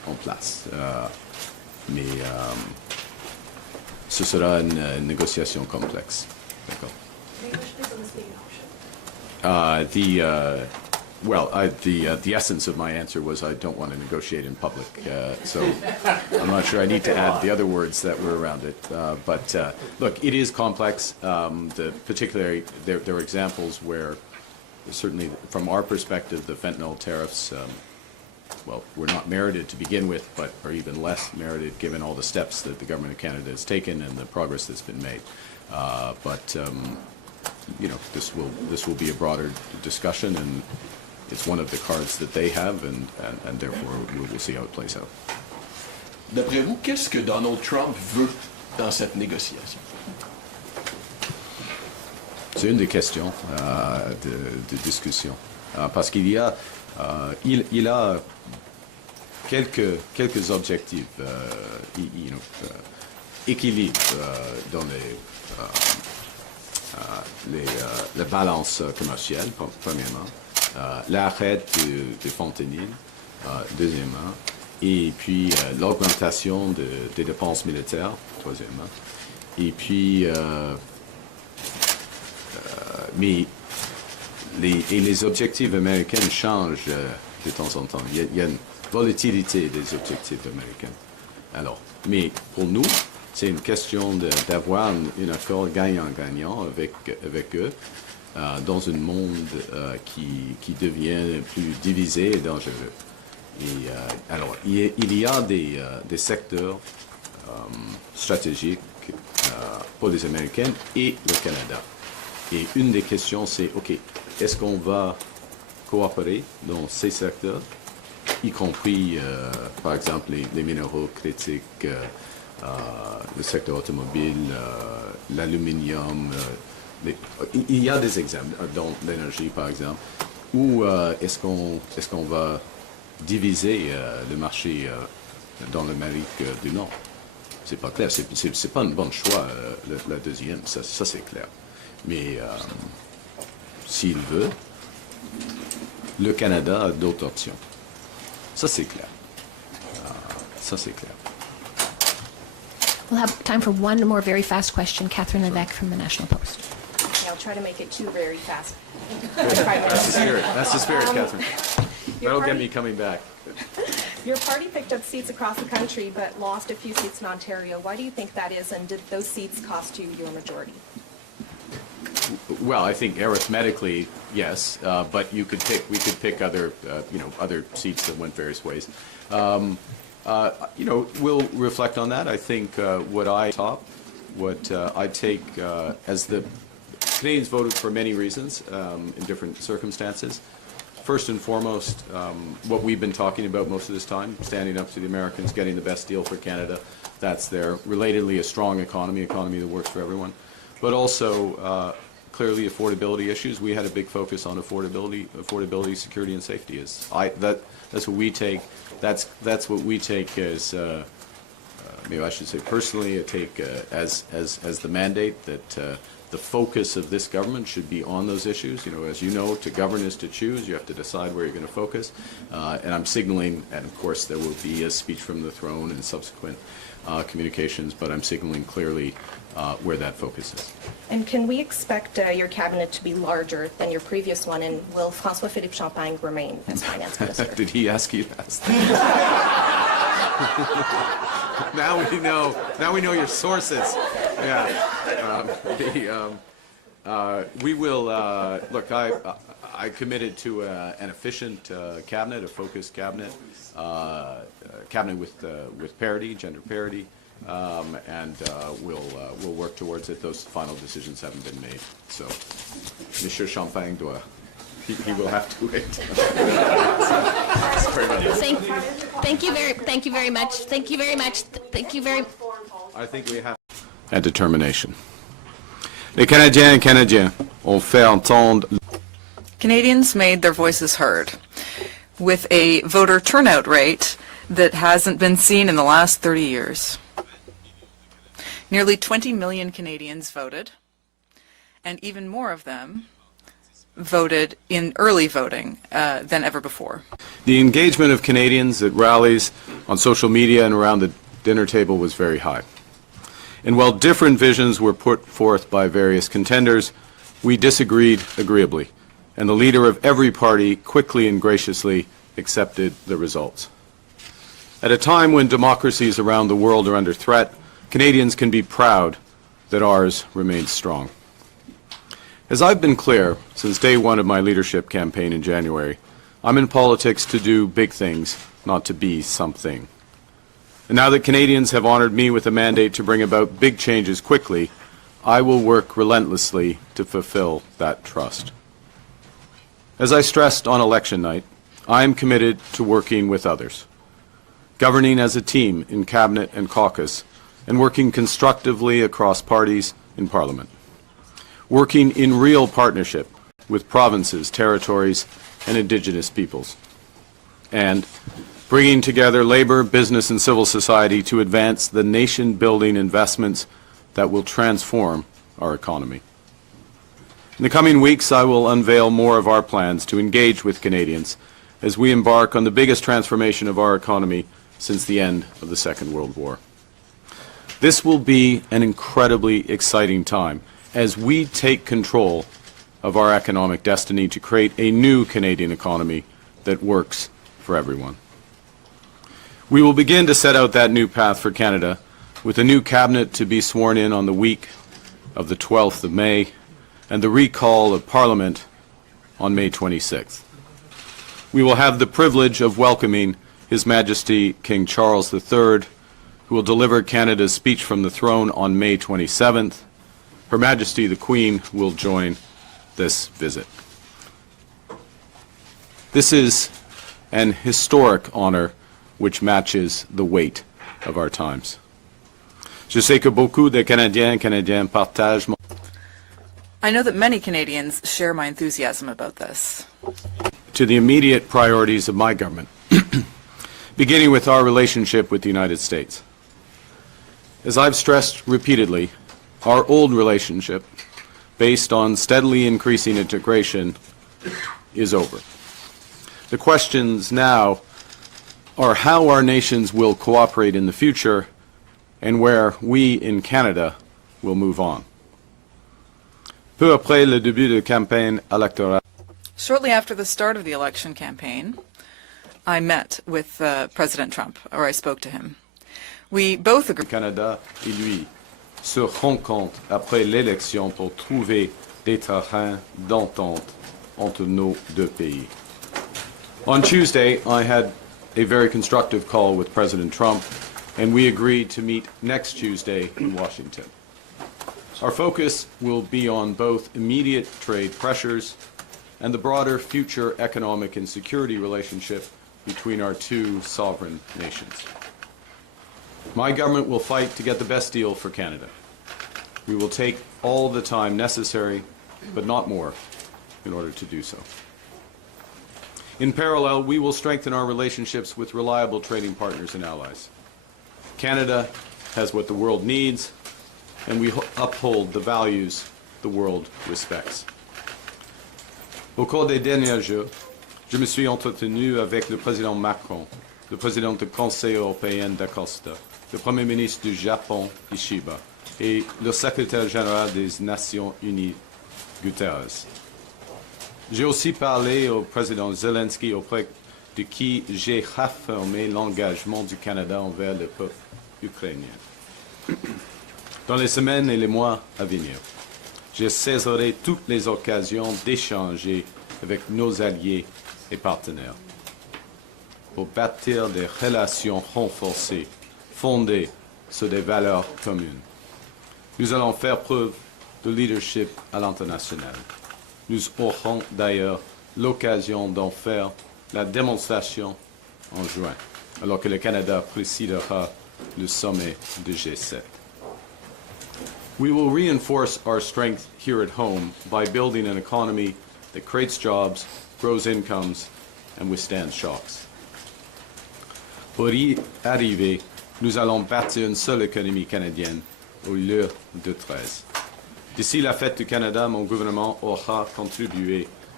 en place. Mais ce sera une négociation complexe. D'accord. The essence of my answer was I don't want to negotiate in public, so I'm not sure I need to add the other words that were around it. But look, it is complex. Particularly, there are examples where, certainly from our perspective, the fentanyl tariffs, were not merited to begin with, but are even less merited given all the steps that the government of Canada has taken and the progress that's been made. This will be a broader discussion, and it's one of the cards that they have, and therefore we will see how it plays out. D'après vous, qu'est-ce que Donald Trump veut dans cette négociation? C'est une des questions de discussion, parce qu'il y a, il a quelques objectifs, équilibre dans la balance commerciale, premièrement, l'arrêt du fentanyl, deuxièmement, et puis l'augmentation des dépenses militaires, troisièmement, et puis mais les objectifs américains changent de temps en temps. Il y a une volatilité des objectifs américains. Alors, mais pour nous, c'est une question d'avoir un accord gagnant-gagnant avec eux dans un monde qui devient plus divisé et dangereux. Et, alors, il y a des secteurs stratégiques pour les Américains et le Canada. Et une des questions, c'est, OK, est-ce qu'on va coopérer dans ces secteurs, y compris, par exemple, les minéraux critiques, le secteur automobile, l'aluminium. Il y a des exemples, dans l'énergie, par exemple, où est-ce qu'on va diviser le marché dans l'Amérique du Nord? C'est pas clair, c'est pas un bon choix, la deuxième, ça c'est clair. Mais s'il veut, le Canada a d'autres options. Ça c'est clair. Ça c'est clair. We'll have time for one more very fast question. Catherine Levesque from the National Post. Okay, I'll try to make it two very fast. That's the spirit, Catherine. That'll get me coming back. Your party picked up seats across the country but lost a few seats in Ontario. Why do you think that is, and did those seats cost you your majority? Well, I think arithmetically, yes, but we could pick other, other seats that went various ways. We'll reflect on that. I think what I take as the Canadians voted for many reasons in different circumstances. First and foremost, what we've been talking about most of this time, standing up to the Americans, getting the best deal for Canada, that's there. Relatedly, a strong economy that works for everyone. But also, clearly, affordability issues. We had a big focus on affordability, security, and safety. That's what we take. That's what we take as, maybe I should say personally, I take as the mandate that the focus of this government should be on those issues. As you know, to govern is to choose. You have to decide where you're going to focus. And I'm signaling, and of course there will be a speech from the throne and subsequent communications, but I'm signaling clearly where that focus is. And can we expect your cabinet to be larger than your previous one, and will François-Philippe Champagne remain as finance minister? Did he ask you that? Now we know your sources. Yeah. We will look. I committed to an efficient cabinet, a focused cabinet, cabinet with parity, gender parity, and we'll work towards it. Those final decisions haven't been made, so Monsieur Champagne he will have to wait. Sorry about that. Thank you very much. I think we have a determination. Les Canadiens et Canadiens ont fait entendre. Canadians made their voices heard with a voter turnout rate that hasn't been seen in the last 30 years. Nearly 20 million Canadians voted, and even more of them voted in early voting than ever before. The engagement of Canadians at rallies, on social media, and around the dinner table was very high. And while different visions were put forth by various contenders, we disagreed agreeably, and the leader of every party quickly and graciously accepted the results. At a time when democracies around the world are under threat, Canadians can be proud that ours remains strong. As I've been clear since day one of my leadership campaign in January, I'm in politics to do big things, not to be something. And now that Canadians have honored me with a mandate to bring about big changes quickly, I will work relentlessly to fulfill that trust. As I stressed on election night, I am committed to working with others, governing as a team in Cabinet and caucus, and working constructively across parties in Parliament, working in real partnership with provinces, territories, and Indigenous peoples, and bringing together labor, business, and civil society to advance the nation-building investments that will transform our economy. In the coming weeks, I will unveil more of our plans to engage with Canadians as we embark on the biggest transformation of our economy since the end of the Second World War. This will be an incredibly exciting time as we take control of our economic destiny to create a new Canadian economy that works for everyone. We will begin to set out that new path for Canada with a new cabinet to be sworn in on the week of the 12th of May and the recall of Parliament on May 26th. We will have the privilege of welcoming His Majesty King Charles III, who will deliver Canada's speech from the throne on May 27th. Her Majesty the Queen will join this visit. This is an historic honor which matches the weight of our times. Je sais que beaucoup de Canadiens et Canadiennes partagent mon... I know that many Canadians share my enthusiasm about this. To the immediate priorities of my government, beginning with our relationship with the United States. As I've stressed repeatedly, our old relationship, based on steadily increasing integration, is over. The questions now are how our nations will cooperate in the future and where we in Canada will move on. Peu après le début de campagne électorale, Shortly after the start of the election campaign, I met with President Trump, or I spoke to him. We both agreed. Canada et lui se rencontrent après l'élection pour trouver des terrains d'entente entre nos deux pays. On Tuesday, I had a very constructive call with President Trump, and we agreed to meet next Tuesday in Washington. Our focus will be on both immediate trade pressures and the broader future economic and security relationship between our two sovereign nations. My government will fight to get the best deal for Canada. We will take all the time necessary, but not more, in order to do so. In parallel, we will strengthen our relationships with reliable trading partners and allies. Canada has what the world needs, and we uphold the values the world respects. Au cours des derniers jours, je me suis entretenu avec le président Macron, le président du Conseil européen d'Acosta, le Premier ministre du Japon, Ishiba, et le secrétaire général des Nations Unies, Guterres. J'ai aussi parlé au président Zelensky, auprès de qui j'ai réaffirmé l'engagement du Canada envers le peuple ukrainien. Dans les semaines et les mois à venir, je saisirai toutes les occasions d'échanger avec nos alliés et partenaires pour bâtir des relations renforcées fondées sur des valeurs communes. Nous allons faire preuve de leadership à l'international. Nous aurons d'ailleurs l'occasion d'en faire la démonstration en juin, alors que le Canada présidera le sommet du G7. We will reinforce our strength here at home by building an economy that creates jobs, grows incomes, and withstands shocks. Pour y arriver, nous allons bâtir une seule économie canadienne au lieu de 13. D'ici la fête du Canada, mon gouvernement aura contribué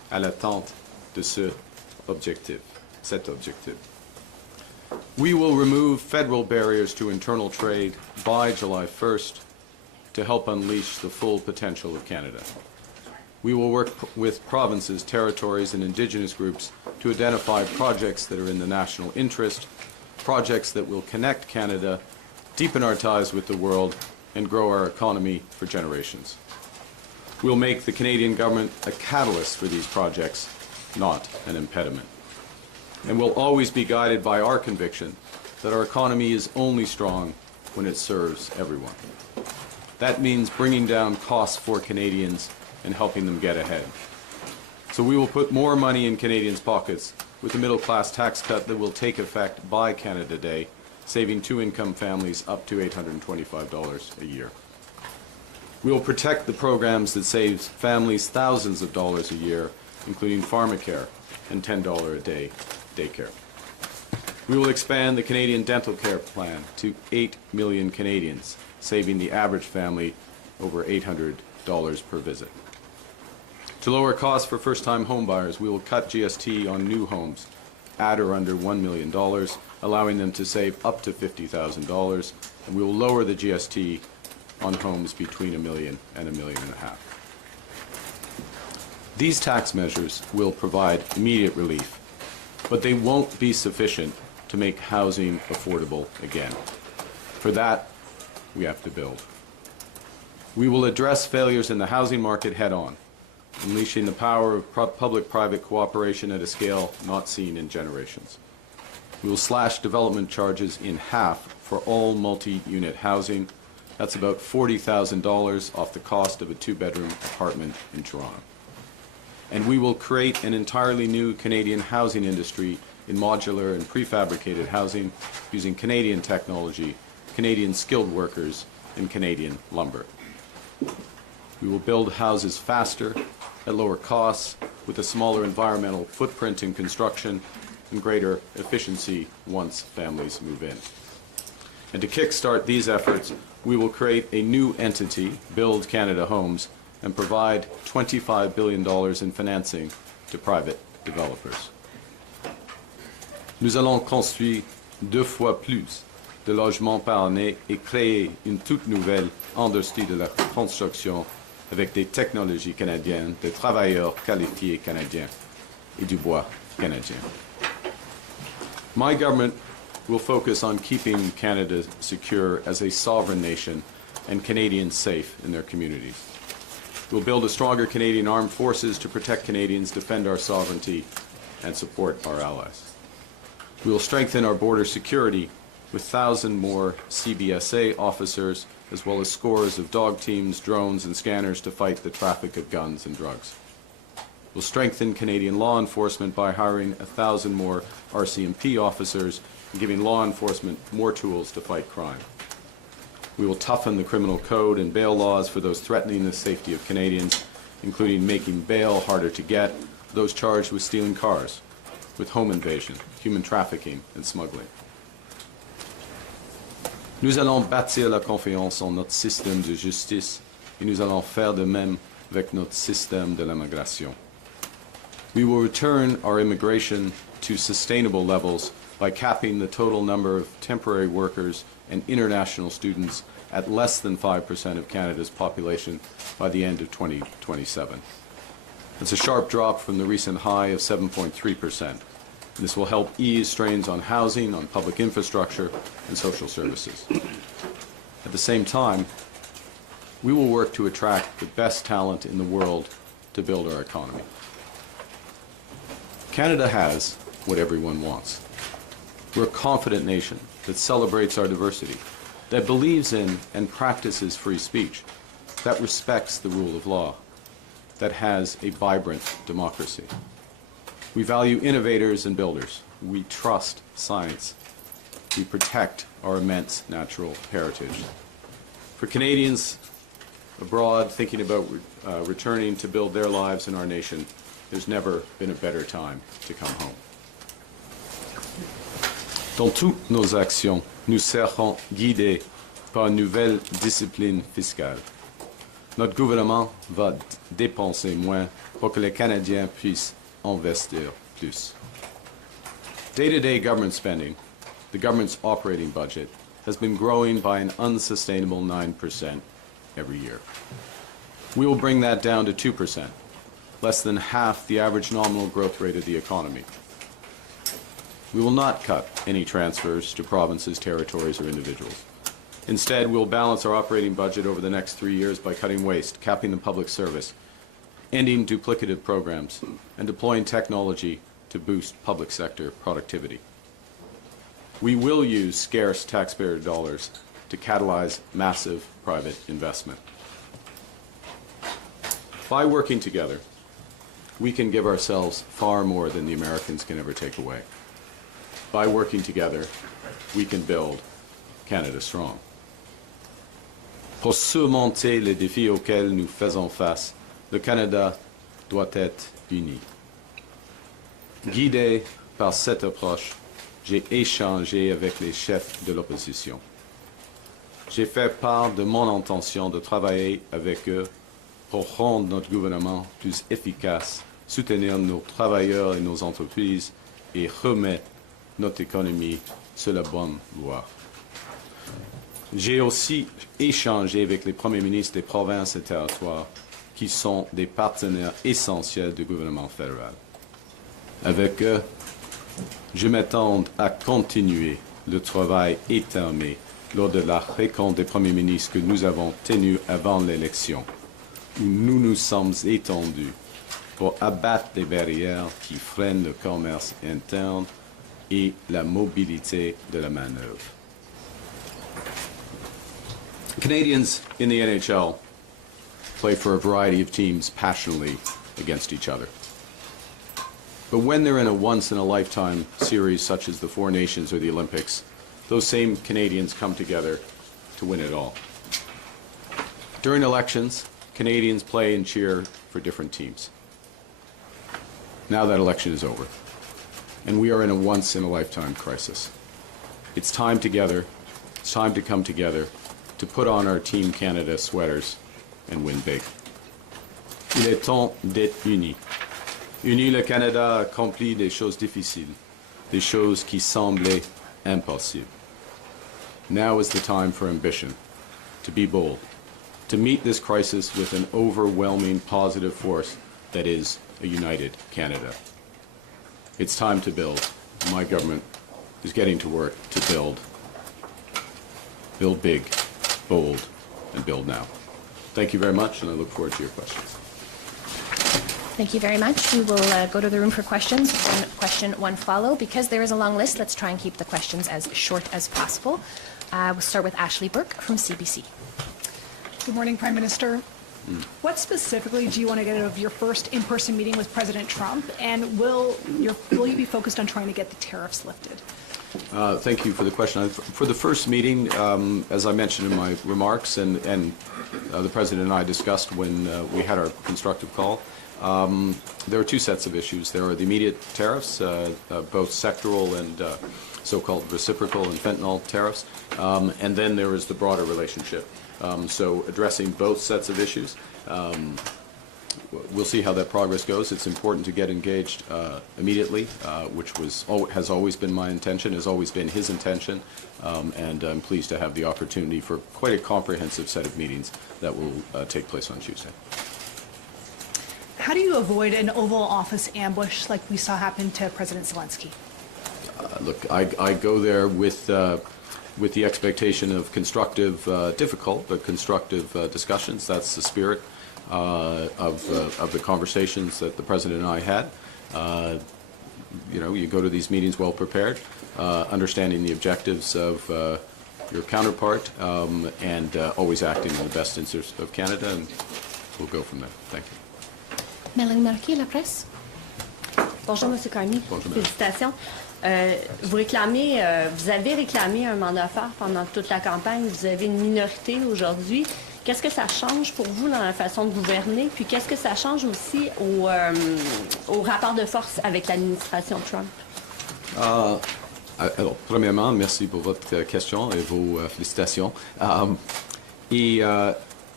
à l'atteinte de cet objectif. We will remove federal barriers to internal trade by July 1st to help unleash the full potential of Canada. We will work with provinces, territories, and Indigenous groups to identify projects that are in the national interest, projects that will connect Canada, deepen our ties with the world, and grow our economy for generations. We'll make the Canadian government a catalyst for these projects, not an impediment. And we'll always be guided by our conviction that our economy is only strong when it serves everyone. That means bringing down costs for Canadians and helping them get ahead. So we will put more money in Canadians' pockets with the middle-class tax cut that will take effect by Canada Day, saving two-income families up to $825 a year. We will protect the programs that save families thousands of dollars a year, including pharmacare and $10 a day daycare. We will expand the Canadian dental care plan to 8 million Canadians, saving the average family over $800 per visit. To lower costs for first-time homebuyers, we will cut GST on new homes at or under $1 million, allowing them to save up to $50,000, and we will lower the GST on homes between $1 million and $1.5 million. These tax measures will provide immediate relief, but they won't be sufficient to make housing affordable again. For that, we have to build. We will address failures in the housing market head-on, unleashing the power of public-private cooperation at a scale not seen in generations. We will slash development charges in half for all multi-unit housing. That's about $40,000 off the cost of a two-bedroom apartment in Toronto. And we will create an entirely new Canadian housing industry in modular and prefabricated housing using Canadian technology, Canadian skilled workers, and Canadian lumber. We will build houses faster, at lower costs, with a smaller environmental footprint in construction and greater efficiency once families move in. And to kickstart these efforts, we will create a new entity, Build Canada Homes, and provide $25 billion in financing to private developers. Nous allons construire 2 fois plus de logements par année et créer une toute nouvelle industrie de la construction avec des technologies canadiennes, des travailleurs qualifiés canadiens et du bois canadien. My government will focus on keeping Canada secure as a sovereign nation and Canadians safe in their communities. We'll build a stronger Canadian armed forces to protect Canadians, defend our sovereignty, and support our allies. We will strengthen our border security with 1,000 more CBSA officers, as well as scores of dog teams, drones, and scanners to fight the traffic of guns and drugs. We'll strengthen Canadian law enforcement by hiring 1,000 more RCMP officers and giving law enforcement more tools to fight crime. We will toughen the criminal code and bail laws for those threatening the safety of Canadians, including making bail harder to get for those charged with stealing cars, with home invasion, human trafficking, and smuggling. Nous allons bâtir la confiance en notre système de justice et nous allons faire de même avec notre système de l'immigration. We will return our immigration to sustainable levels by capping the total number of temporary workers and international students at less than 5% of Canada's population by the end of 2027. It's a sharp drop from the recent high of 7.3%. This will help ease strains on housing, on public infrastructure, and social services. At the same time, we will work to attract the best talent in the world to build our economy. Canada has what everyone wants. We're a confident nation that celebrates our diversity, that believes in and practices free speech, that respects the rule of law, that has a vibrant democracy. We value innovators and builders. We trust science. We protect our immense natural heritage. For Canadians abroad thinking about returning to build their lives in our nation, there's never been a better time to come home. Dans toutes nos actions, nous serons guidés par une nouvelle discipline fiscale. notre gouvernement va dépenser moins pour que les Canadiens puissent investir plus. Day-to-day government spending, the government's operating budget, has been growing by an unsustainable 9% every year. We will bring that down to 2%, less than half the average nominal growth rate of the economy. We will not cut any transfers to provinces, territories, or individuals. Instead, we'll balance our operating budget over the next 3 years by cutting waste, capping the public service, ending duplicative programs, and deploying technology to boost public sector productivity. We will use scarce taxpayer dollars to catalyze massive private investment. By working together, we can give ourselves far more than the Americans can ever take away. By working together, we can build Canada strong. Pour surmonter les défis auxquels nous faisons face, le Canada doit être uni. Guidé par cette approche, j'ai échangé avec les chefs de l'opposition. J'ai fait part de mon intention de travailler avec eux pour rendre notre gouvernement plus efficace, soutenir nos travailleurs et nos entreprises et remettre notre économie sur la bonne voie. J'ai aussi échangé avec les premiers ministres des provinces et territoires qui sont des partenaires essentiels du gouvernement fédéral. Avec eux, je m'attends à continuer le travail étamé lors de la rencontre des premiers ministres que nous avons tenue avant l'élection, où nous nous sommes étendus pour abattre les barrières qui freinent le commerce interne et la mobilité de la main-d'œuvre. Canadians in the NHL play for a variety of teams passionately against each other. But when they're in a once-in-a-lifetime series such as the Four Nations or the Olympics, those same Canadians come together to win it all. During elections, Canadians play and cheer for different teams. Now that election is over, and we are in a once-in-a-lifetime crisis. It's time together, it's time to come together to put on our Team Canada sweaters and win big. Il est temps d'être unis. Uni, le Canada a accompli des choses difficiles, des choses qui semblaient impossibles. Now is the time for ambition, to be bold, to meet this crisis with an overwhelming positive force that is a united Canada. It's time to build. My government is getting to work to build. Build big, bold, and build now. Thank you very much, and I look forward to your questions. Thank you very much. We will go to the room for questions. One question, one follow. Because there is a long list, let's try and keep the questions as short as possible. We'll start with Ashley Burke from CBC. Good morning, Prime Minister. What specifically do you want to get out of your first in-person meeting with President Trump, and will you be focused on trying to get the tariffs lifted? Thank you for the question. For the first meeting, as I mentioned in my remarks, and the President and I discussed when we had our constructive call, there are two sets of issues. There are the immediate tariffs, both sectoral and so-called reciprocal and fentanyl tariffs, and then there is the broader relationship. So addressing both sets of issues. We'll see how that progress goes. It's important to get engaged immediately, which has always been my intention, has always been his intention, and I'm pleased to have the opportunity for quite a comprehensive set of meetings that will take place on Tuesday. How do you avoid an Oval Office ambush like we saw happen to President Zelensky? Look, I go there with the expectation of constructive, difficult, but constructive discussions. That's the spirit of the conversations that the President and I had. You go to these meetings well prepared, understanding the objectives of your counterpart, and always acting in the best interest of Canada, and we'll go from there. Thank you. Mélanie Marquis, La Presse. Bonjour, M. Carney. Bonjour, Félicitations. Vous avez réclamé un mandat fort pendant toute la campagne. Vous avez une minorité aujourd'hui. Qu'est-ce que ça change pour vous dans la façon de gouverner? Puis qu'est-ce que ça change aussi au rapport de force avec l'administration Trump? Alors, premièrement, merci pour votre question et vos félicitations.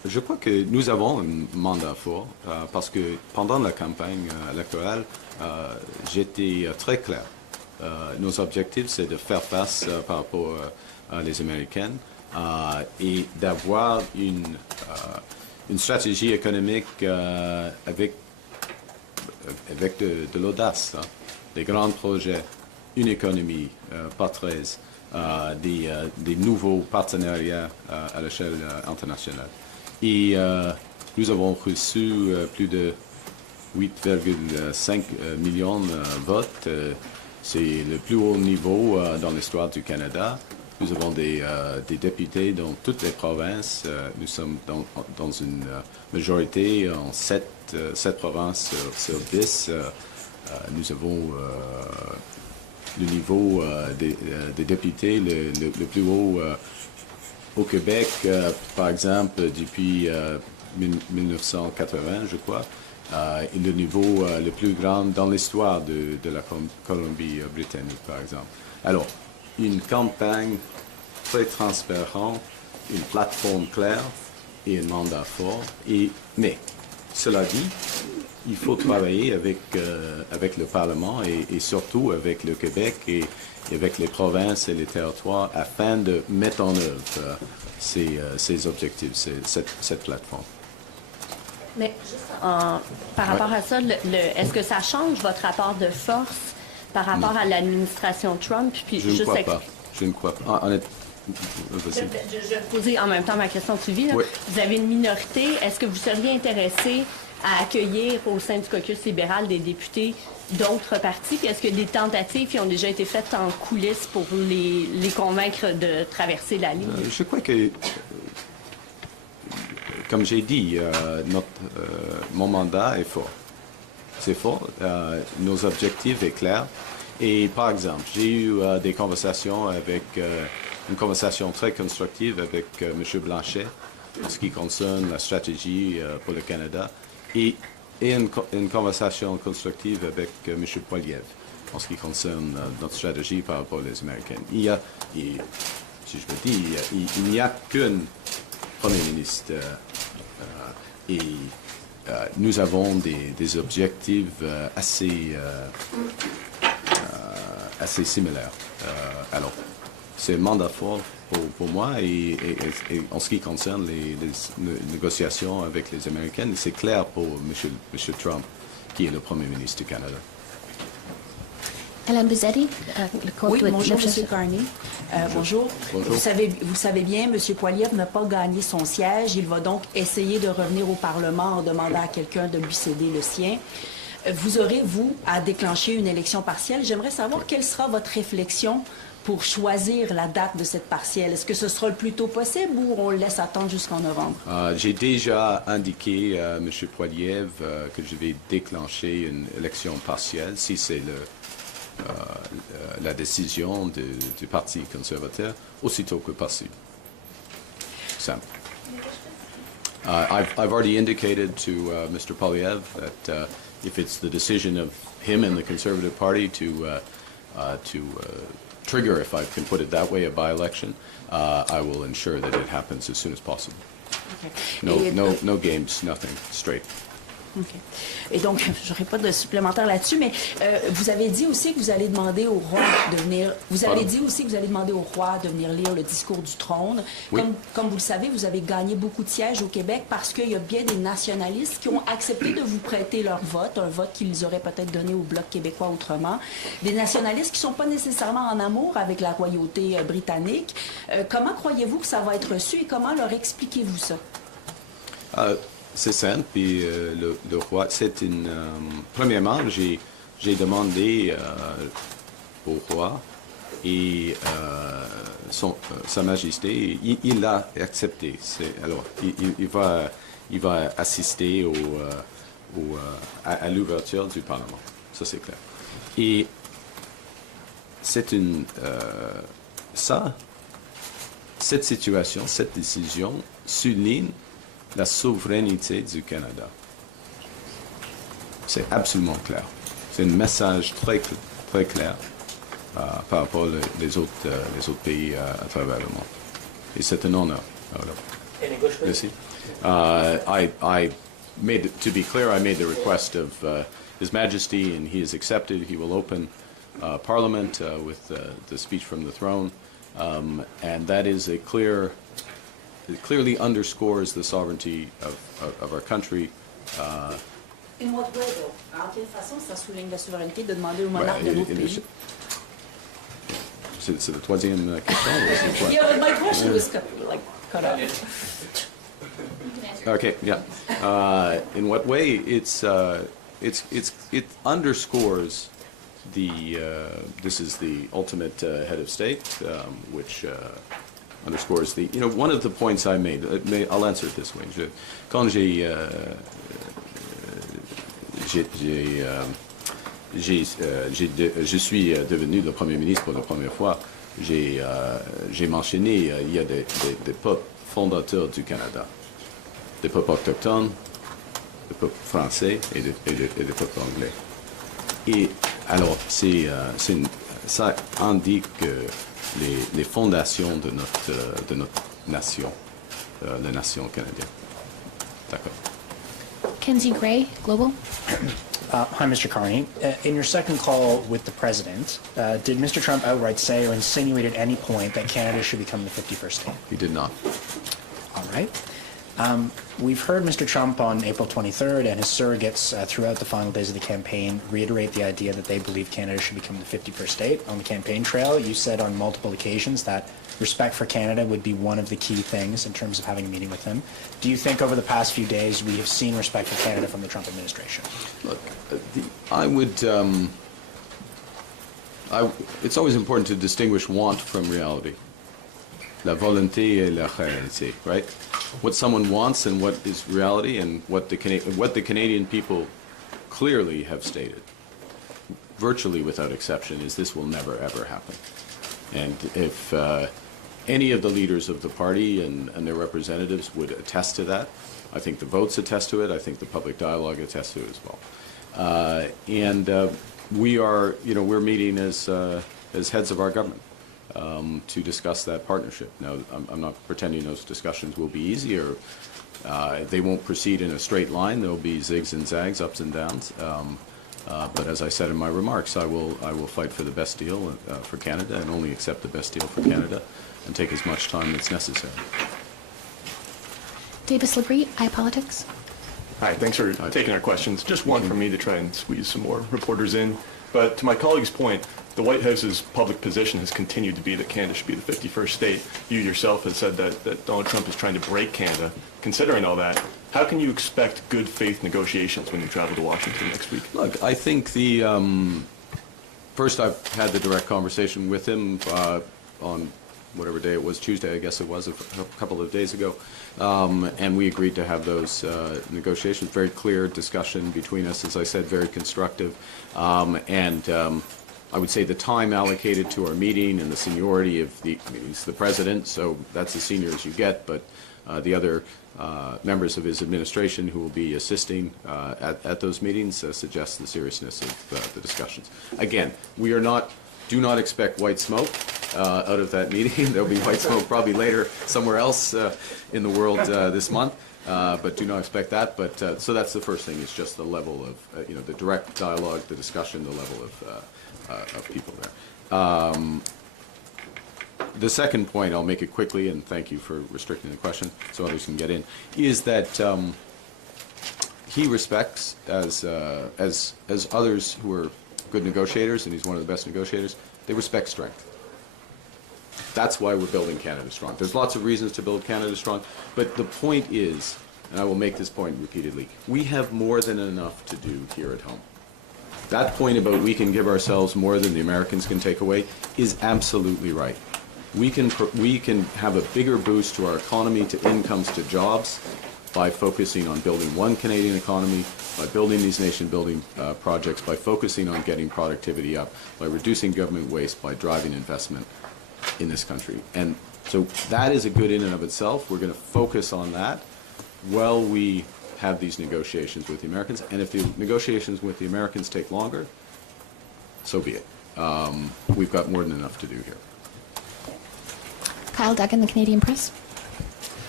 Je crois que nous avons un mandat fort parce que pendant la campagne électorale, j'étais très clair. Nos objectifs, c'est de faire face par rapport à les Américaines et d'avoir une stratégie économique avec de l'audace, hein, des grands projets, une économie par 13, des nouveaux partenariats à l'échelle internationale. Et nous avons reçu plus de 8,5 millions de votes. C'est le plus haut niveau dans l'histoire du Canada. Nous avons des députés dans toutes les provinces. Nous sommes dans une majorité en 7 provinces sur 10. Nous avons le niveau des députés le plus haut au Québec, par exemple, depuis 1980, je crois, et le niveau le plus grand dans l'histoire de la Colombie-Britannique, par exemple. Alors, une campagne très transparente, une plateforme claire et un mandat fort. Mais, cela dit, il faut travailler avec le Parlement et surtout avec le Québec et avec les provinces et les territoires afin de mettre en œuvre ces objectifs, cette plateforme. Mais juste par rapport à ça, est-ce que ça change votre rapport de force par rapport à l'administration Trump? Puis Je ne crois pas. Je ne crois pas. Je vais poser en même temps ma question de suivi. Oui. Vous avez une minorité. Est-ce que vous seriez intéressé à accueillir au sein du caucus libéral des députés d'autres partis? Puis est-ce que des tentatives qui ont déjà été faites en coulisses pour les convaincre de traverser la ligne? Je crois que, comme j'ai dit, mon mandat est fort. C'est fort. Nos objectifs sont clairs. Et par exemple, j'ai eu des conversations une conversation très constructive avec M. Blanchet en ce qui concerne la stratégie pour le Canada et une conversation constructive avec M. Poiliev en ce qui concerne notre stratégie par rapport aux Américaines. Si je peux dire, il n'y a qu'un Premier ministre et nous avons des objectifs assez similaires. Alors, c'est un mandat fort pour moi et en ce qui concerne les négociations avec les Américains, c'est clair pour M. Trump, qui est le Premier ministre du Canada. Alain Buzzetti, le compte Oui, de bonjour, Jeff- M. Carney. Bonjour. Bonjour. Vous savez bien, M. Poiliev n'a pas gagné son siège. Il va donc essayer de revenir au Parlement en demandant à quelqu'un de lui céder le sien. Vous aurez, vous, à déclencher une élection partielle. J'aimerais savoir quelle sera votre réflexion pour choisir la date de cette partielle. Est-ce que ce sera le plus tôt possible ou on le laisse attendre jusqu'en novembre? J'ai déjà indiqué à M. Poiliev que je vais déclencher une élection partielle si c'est la décision du Parti conservateur aussitôt que possible. Simple. I've already indicated to Mr. Poiliev that if it's the decision of him and the Conservative Party to trigger, if I can put it that way, a by-election, I will ensure that it happens as soon as possible. Okay. No games, nothing, straight. OK. Et donc, je n'aurai pas de supplémentaire là-dessus, mais vous avez dit aussi que vous allez demander au roi de venir. Vous avez dit aussi que vous allez demander au roi de venir lire le discours du trône. Oui. Comme vous le savez, vous avez gagné beaucoup de sièges au Québec parce qu'il y a bien des nationalistes qui ont accepté de vous prêter leur vote, un vote qu'ils auraient peut-être donné au Bloc québécois autrement. Des nationalistes qui ne sont pas nécessairement en amour avec la royauté britannique. Comment croyez-vous que ça va être reçu et comment leur expliquez-vous ça? C'est simple, puis le roi, c'est une... premièrement, j'ai demandé au roi et Sa Majesté, il l'a accepté. Alors, il va assister à l'ouverture du Parlement. Ça, c'est clair. Et c'est cette situation, cette décision souligne la souveraineté du Canada. C'est absolument clair. C'est un message très clair par rapport aux autres pays à travers le monde. Et c'est un honneur. Voilà. In English, please. Missy. I made, to be clear, I made the request of His Majesty, and he has accepted. He will open Parliament with the speech from the throne, and that is a clear. It clearly underscores the sovereignty of our country. In what way, though? En quelle façon ça souligne la souveraineté de demander au monarque de notre pays? C'est la troisième question. Yeah, but my question was cut off. Okay, yeah. In what way? It underscores the. This is the ultimate head of state, which underscores the. You know, one of the points I made. I'll answer it this way. Quand je suis devenu le Premier ministre pour la première fois, j'ai mentionné il y a des peuples fondateurs du Canada, des peuples autochtones, des peuples français et des peuples anglais. Et alors, ça indique les fondations de notre nation, la nation canadienne. D'accord. Kenzie Gray, Global. Hi, Mr. Carney. In your second call with the President, did Mr. Trump outright say or insinuate at any point that Canada should become the 51st state? He did not. All right. We've heard Mr. Trump on April 23rd and his surrogates throughout the final days of the campaign reiterate the idea that they believe Canada should become the 51st state. On the campaign trail, you said on multiple occasions that respect for Canada would be one of the key things in terms of having a meeting with him. Do you think over the past few days we have seen respect for Canada from the Trump administration? Look, I would. It's always important to distinguish want from reality. La volonté et la réalité, right? What someone wants and what is reality, and what the Canadian people clearly have stated, virtually without exception, is this will never ever happen. And if any of the leaders of the party and their representatives would attest to that, I think the votes attest to it. I think the public dialogue attests to it as well. We are, we're meeting as heads of our government to discuss that partnership. Now, I'm not pretending those discussions will be easy, or they won't proceed in a straight line. There'll be zigs and zags, ups and downs. But as I said in my remarks, I will fight for the best deal for Canada, and only accept the best deal for Canada, and take as much time as necessary. Davis Labrie, iPolitics. Hi, thanks for taking our questions. Just one from me to try and squeeze some more reporters in. But to my colleague's point, the White House's public position has continued to be that Canada should be the 51st state. You yourself have said that Donald Trump is trying to break Canada. Considering all that, how can you expect good faith negotiations when you travel to Washington next week? Look, I think first I've had the direct conversation with him on whatever day it was, Tuesday I guess it was, a couple of days ago, and we agreed to have those negotiations. Very clear discussion between us, as I said, very constructive, I would say the time allocated to our meeting and the seniority of he's the president, so that's as senior as you get, but the other members of his administration who will be assisting at those meetings suggests the seriousness of the discussions. Again, do not expect white smoke out of that meeting. There'll be white smoke probably later somewhere else in the world this month, but do not expect that. But so that's the first thing, is just the level of the direct dialogue, the discussion, the level of people there. The second point, I'll make it quickly, and thank you for restricting the question so others can get in, is that he respects, as others who are good negotiators, and he's one of the best negotiators, they respect strength. That's why we're building Canada strong. There's lots of reasons to build Canada strong, but the point is, and I will make this point repeatedly, we have more than enough to do here at home. That point about we can give ourselves more than the Americans can take away is absolutely right. We can have a bigger boost to our economy, to incomes, to jobs, by focusing on building one Canadian economy, by building these nation-building projects, by focusing on getting productivity up, by reducing government waste, by driving investment in this country. And so that is a good in and of itself. We're going to focus on that while we have these negotiations with the Americans. And if the negotiations with the Americans take longer, so be it. We've got more than enough to do here. Kyle Duggan, the Canadian Press.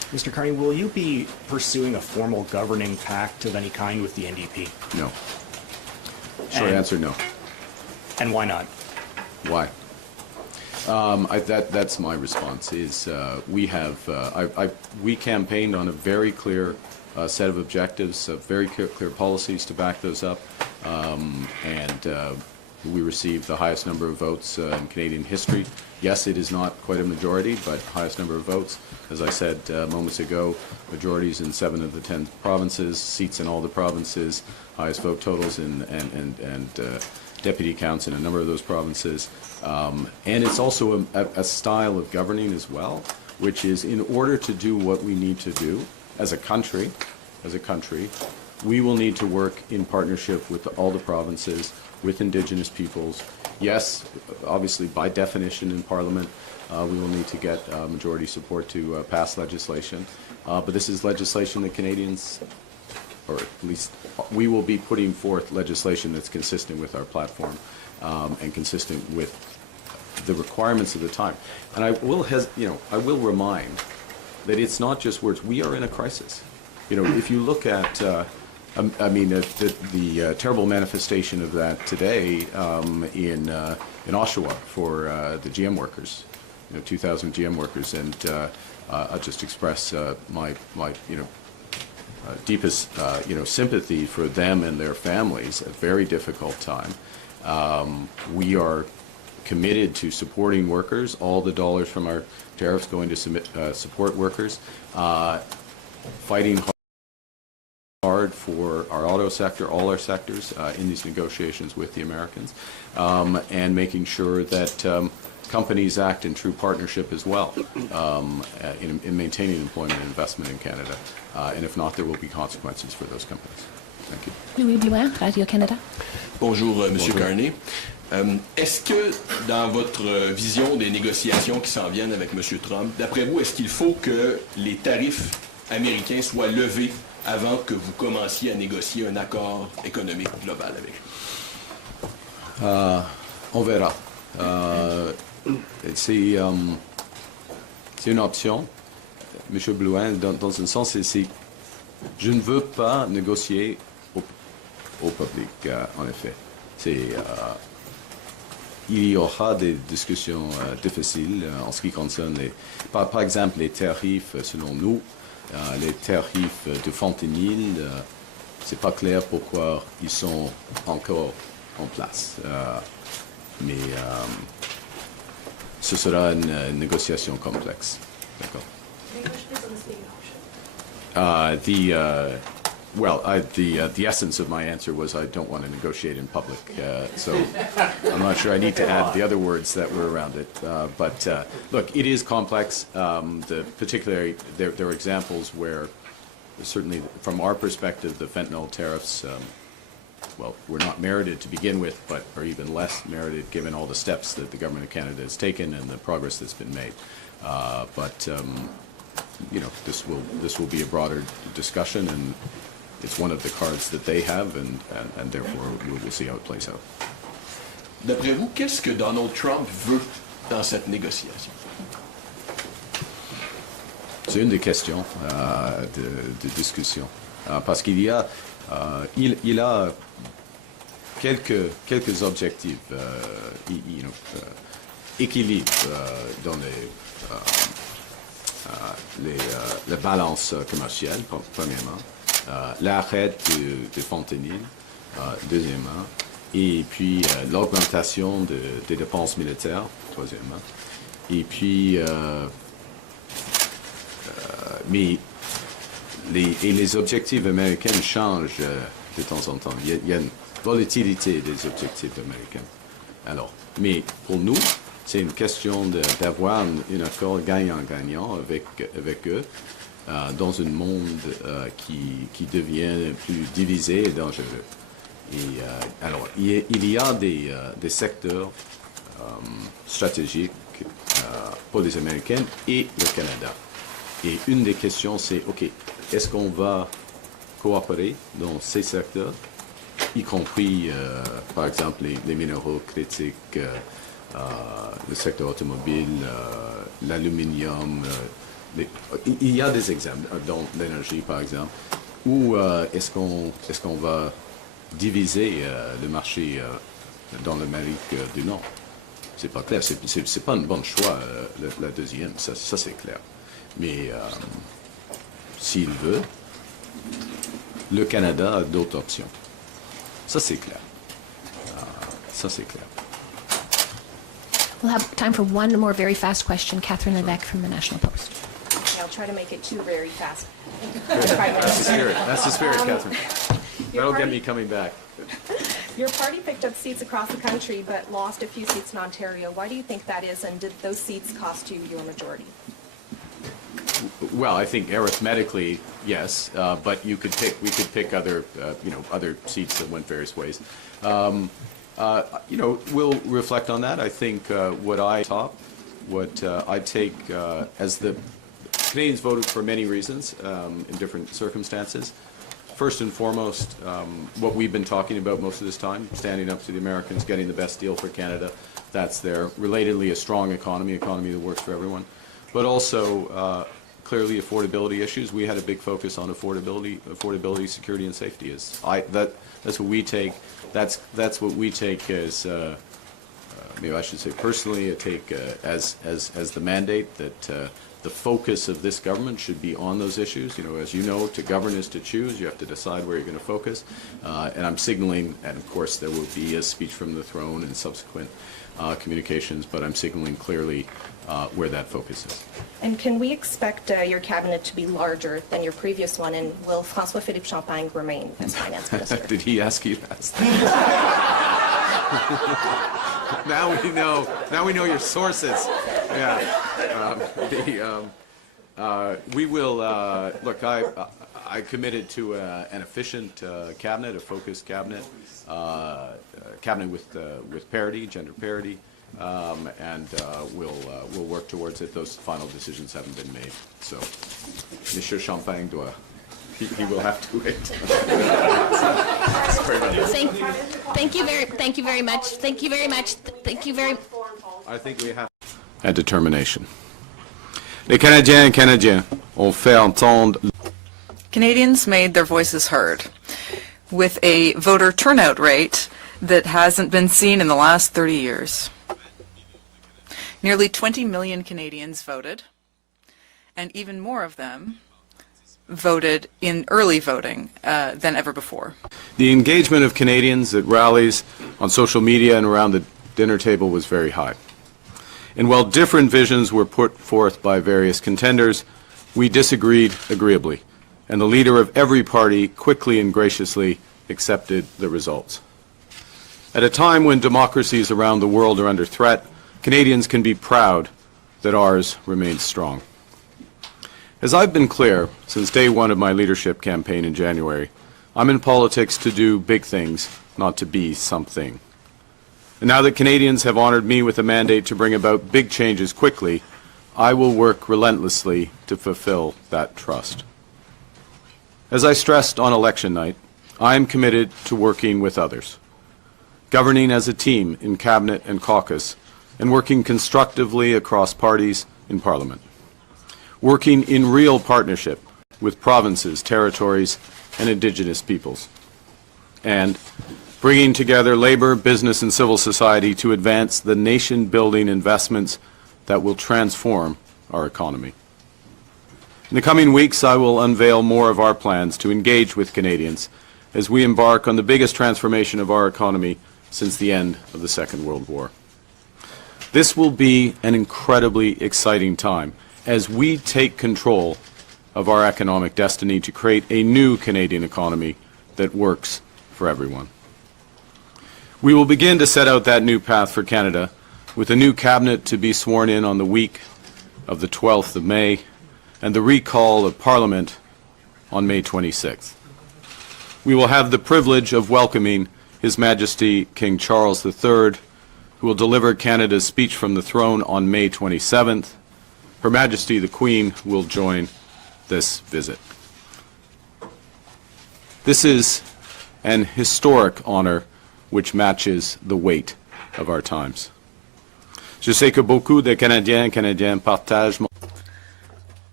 Mr. Carney, will you be pursuing a formal governing pact of any kind with the NDP? No. Short answer, no. And why not? Why? That's my response. Is we campaigned on a very clear set of objectives, very clear policies to back those up, and we received the highest number of votes in Canadian history. Yes, it is not quite a majority, but highest number of votes. As I said moments ago, majorities in 7 of the 10 provinces, seats in all the provinces, highest vote totals and deputy counts in a number of those provinces. And it's also a style of governing as well, which is in order to do what we need to do as a country, we will need to work in partnership with all the provinces, with Indigenous peoples. Yes, obviously, by definition in Parliament, we will need to get majority support to pass legislation. But this is legislation that Canadians, or at least we will be putting forth legislation that's consistent with our platform and consistent with the requirements of the time. And I will remind that it's not just words. We are in a crisis. If you look at, the terrible manifestation of that today in Oshawa for the GM workers, 2,000 GM workers, and I'll just express my deepest sympathy for them and their families. A very difficult time. We are committed to supporting workers. All the dollars from our tariffs going to support workers. Fighting hard for our auto sector, all our sectors in these negotiations with the Americans, and making sure that companies act in true partnership as well in maintaining employment and investment in Canada. And if not, there will be consequences for those companies. Thank you. Louis Blouin, Radio-Canada. Bonjour, Monsieur Carney. Est-ce que, dans votre vision des négociations qui s'en viennent avec M. Trump, d'après vous, est-ce qu'il faut que les tarifs américains soient levés avant que vous commenciez à négocier un accord économique global avec lui? On verra. C'est une option. M. Blouin, dans un sens, je ne veux pas négocier au public, en effet. Il y aura des discussions difficiles en ce qui concerne, par exemple, les tarifs, selon nous, les tarifs de fentanyl. C'est pas clair pourquoi ils sont encore en place. Mais ce sera une négociation complexe. D'accord. The essence of my answer was I don't want to negotiate in public, so I'm not sure I need to add the other words that were around it. But look, it is complex. Particularly, there are examples where, certainly from our perspective, the fentanyl tariffs, were not merited to begin with, but are even less merited given all the steps that the government of Canada has taken and the progress that's been made. This will be a broader discussion, and it's one of the cards that they have, and therefore we will see how it plays out. D'après vous, qu'est-ce que Donald Trump veut dans cette négociation? C'est une des questions de discussion, parce qu'il y a, il a quelques objectifs, équilibre dans la balance commerciale, premièrement, l'arrêt de fentanyl, deuxièmement, et puis l'augmentation des dépenses militaires, troisièmement, et puis mais les objectifs américains changent de temps en temps. Il y a une volatilité des objectifs américains. Alors, mais pour nous, c'est une question d'avoir un accord gagnant-gagnant avec eux dans un monde qui devient plus divisé et dangereux. Et, alors, il y a des secteurs stratégiques pour les Américains et le Canada. Et une des questions, c'est, OK, est-ce qu'on va coopérer dans ces secteurs, y compris, par exemple, les minéraux critiques, le secteur automobile, l'aluminium, Il y a des exemples, dont l'énergie par exemple, où est-ce qu'on va diviser le marché dans l'Amérique du Nord? C'est pas clair, c'est pas un bon choix, la deuxième, ça c'est clair. Mais s'il veut, le Canada a d'autres options. Ça c'est clair. Ça c'est clair. We'll have time for one more very fast question. Catherine Levesque from the National Post. Okay, I'll try to make it two very fast. That's the spirit, Catherine. That'll get me coming back. Your party picked up seats across the country but lost a few seats in Ontario. Why do you think that is, and did those seats cost you your majority? Well, I think arithmetically, yes, but we could pick other, other seats that went various ways. We'll reflect on that. I think what I take as the Canadians voted for many reasons in different circumstances. First and foremost, what we've been talking about most of this time, standing up to the Americans, getting the best deal for Canada. That's there. Relatedly, a strong economy that works for everyone. But also, clearly, affordability issues. We had a big focus on affordability, security, and safety. That's what we take. That's what we take as, maybe I should say personally, I take as the mandate that the focus of this government should be on those issues. As you know, to govern is to choose. You have to decide where you're going to focus. And I'm signaling, and of course there will be a speech from the throne and subsequent communications, but I'm signaling clearly where that focus is. And can we expect your cabinet to be larger than your previous one, and will François-Philippe Champagne remain as finance minister? Did he ask you that? Now we know your sources. Yeah. We will look. I committed to an efficient cabinet, a focused cabinet, cabinet with parity, gender parity, and we'll work towards it. Those final decisions haven't been made, so Monsieur Champagne doit. He will have to wait. Thank you very much. I think we have a determination. Les Canadiens et Canadiens ont fait entendre. Canadians made their voices heard with a voter turnout rate that hasn't been seen in the last 30 years. Nearly 20 million Canadians voted, and even more of them voted in early voting than ever before. The engagement of Canadians at rallies, on social media, and around the dinner table was very high. And while different visions were put forth by various contenders, we disagreed agreeably, and the leader of every party quickly and graciously accepted the results. At a time when democracies around the world are under threat, Canadians can be proud that ours remains strong. As I've been clear since day one of my leadership campaign in January, I'm in politics to do big things, not to be something. And now that Canadians have honored me with a mandate to bring about big changes quickly, I will work relentlessly to fulfill that trust. As I stressed on election night, I am committed to working with others, governing as a team in Cabinet and caucus, and working constructively across parties in Parliament, working in real partnership with provinces, territories, and Indigenous peoples, and bringing together labor, business, and civil society to advance the nation-building investments that will transform our economy. In the coming weeks, I will unveil more of our plans to engage with Canadians as we embark on the biggest transformation of our economy since the end of the Second World War. This will be an incredibly exciting time as we take control of our economic destiny to create a new Canadian economy that works for everyone. We will begin to set out that new path for Canada with a new cabinet to be sworn in on the week of the 12th of May and the recall of Parliament on May 26th. We will have the privilege of welcoming His Majesty King Charles III, who will deliver Canada's speech from the throne on May 27th. Her Majesty the Queen will join this visit. This is an historic honor which matches the weight of our times. Je sais que beaucoup de Canadiens et Canadiennes partagent mon...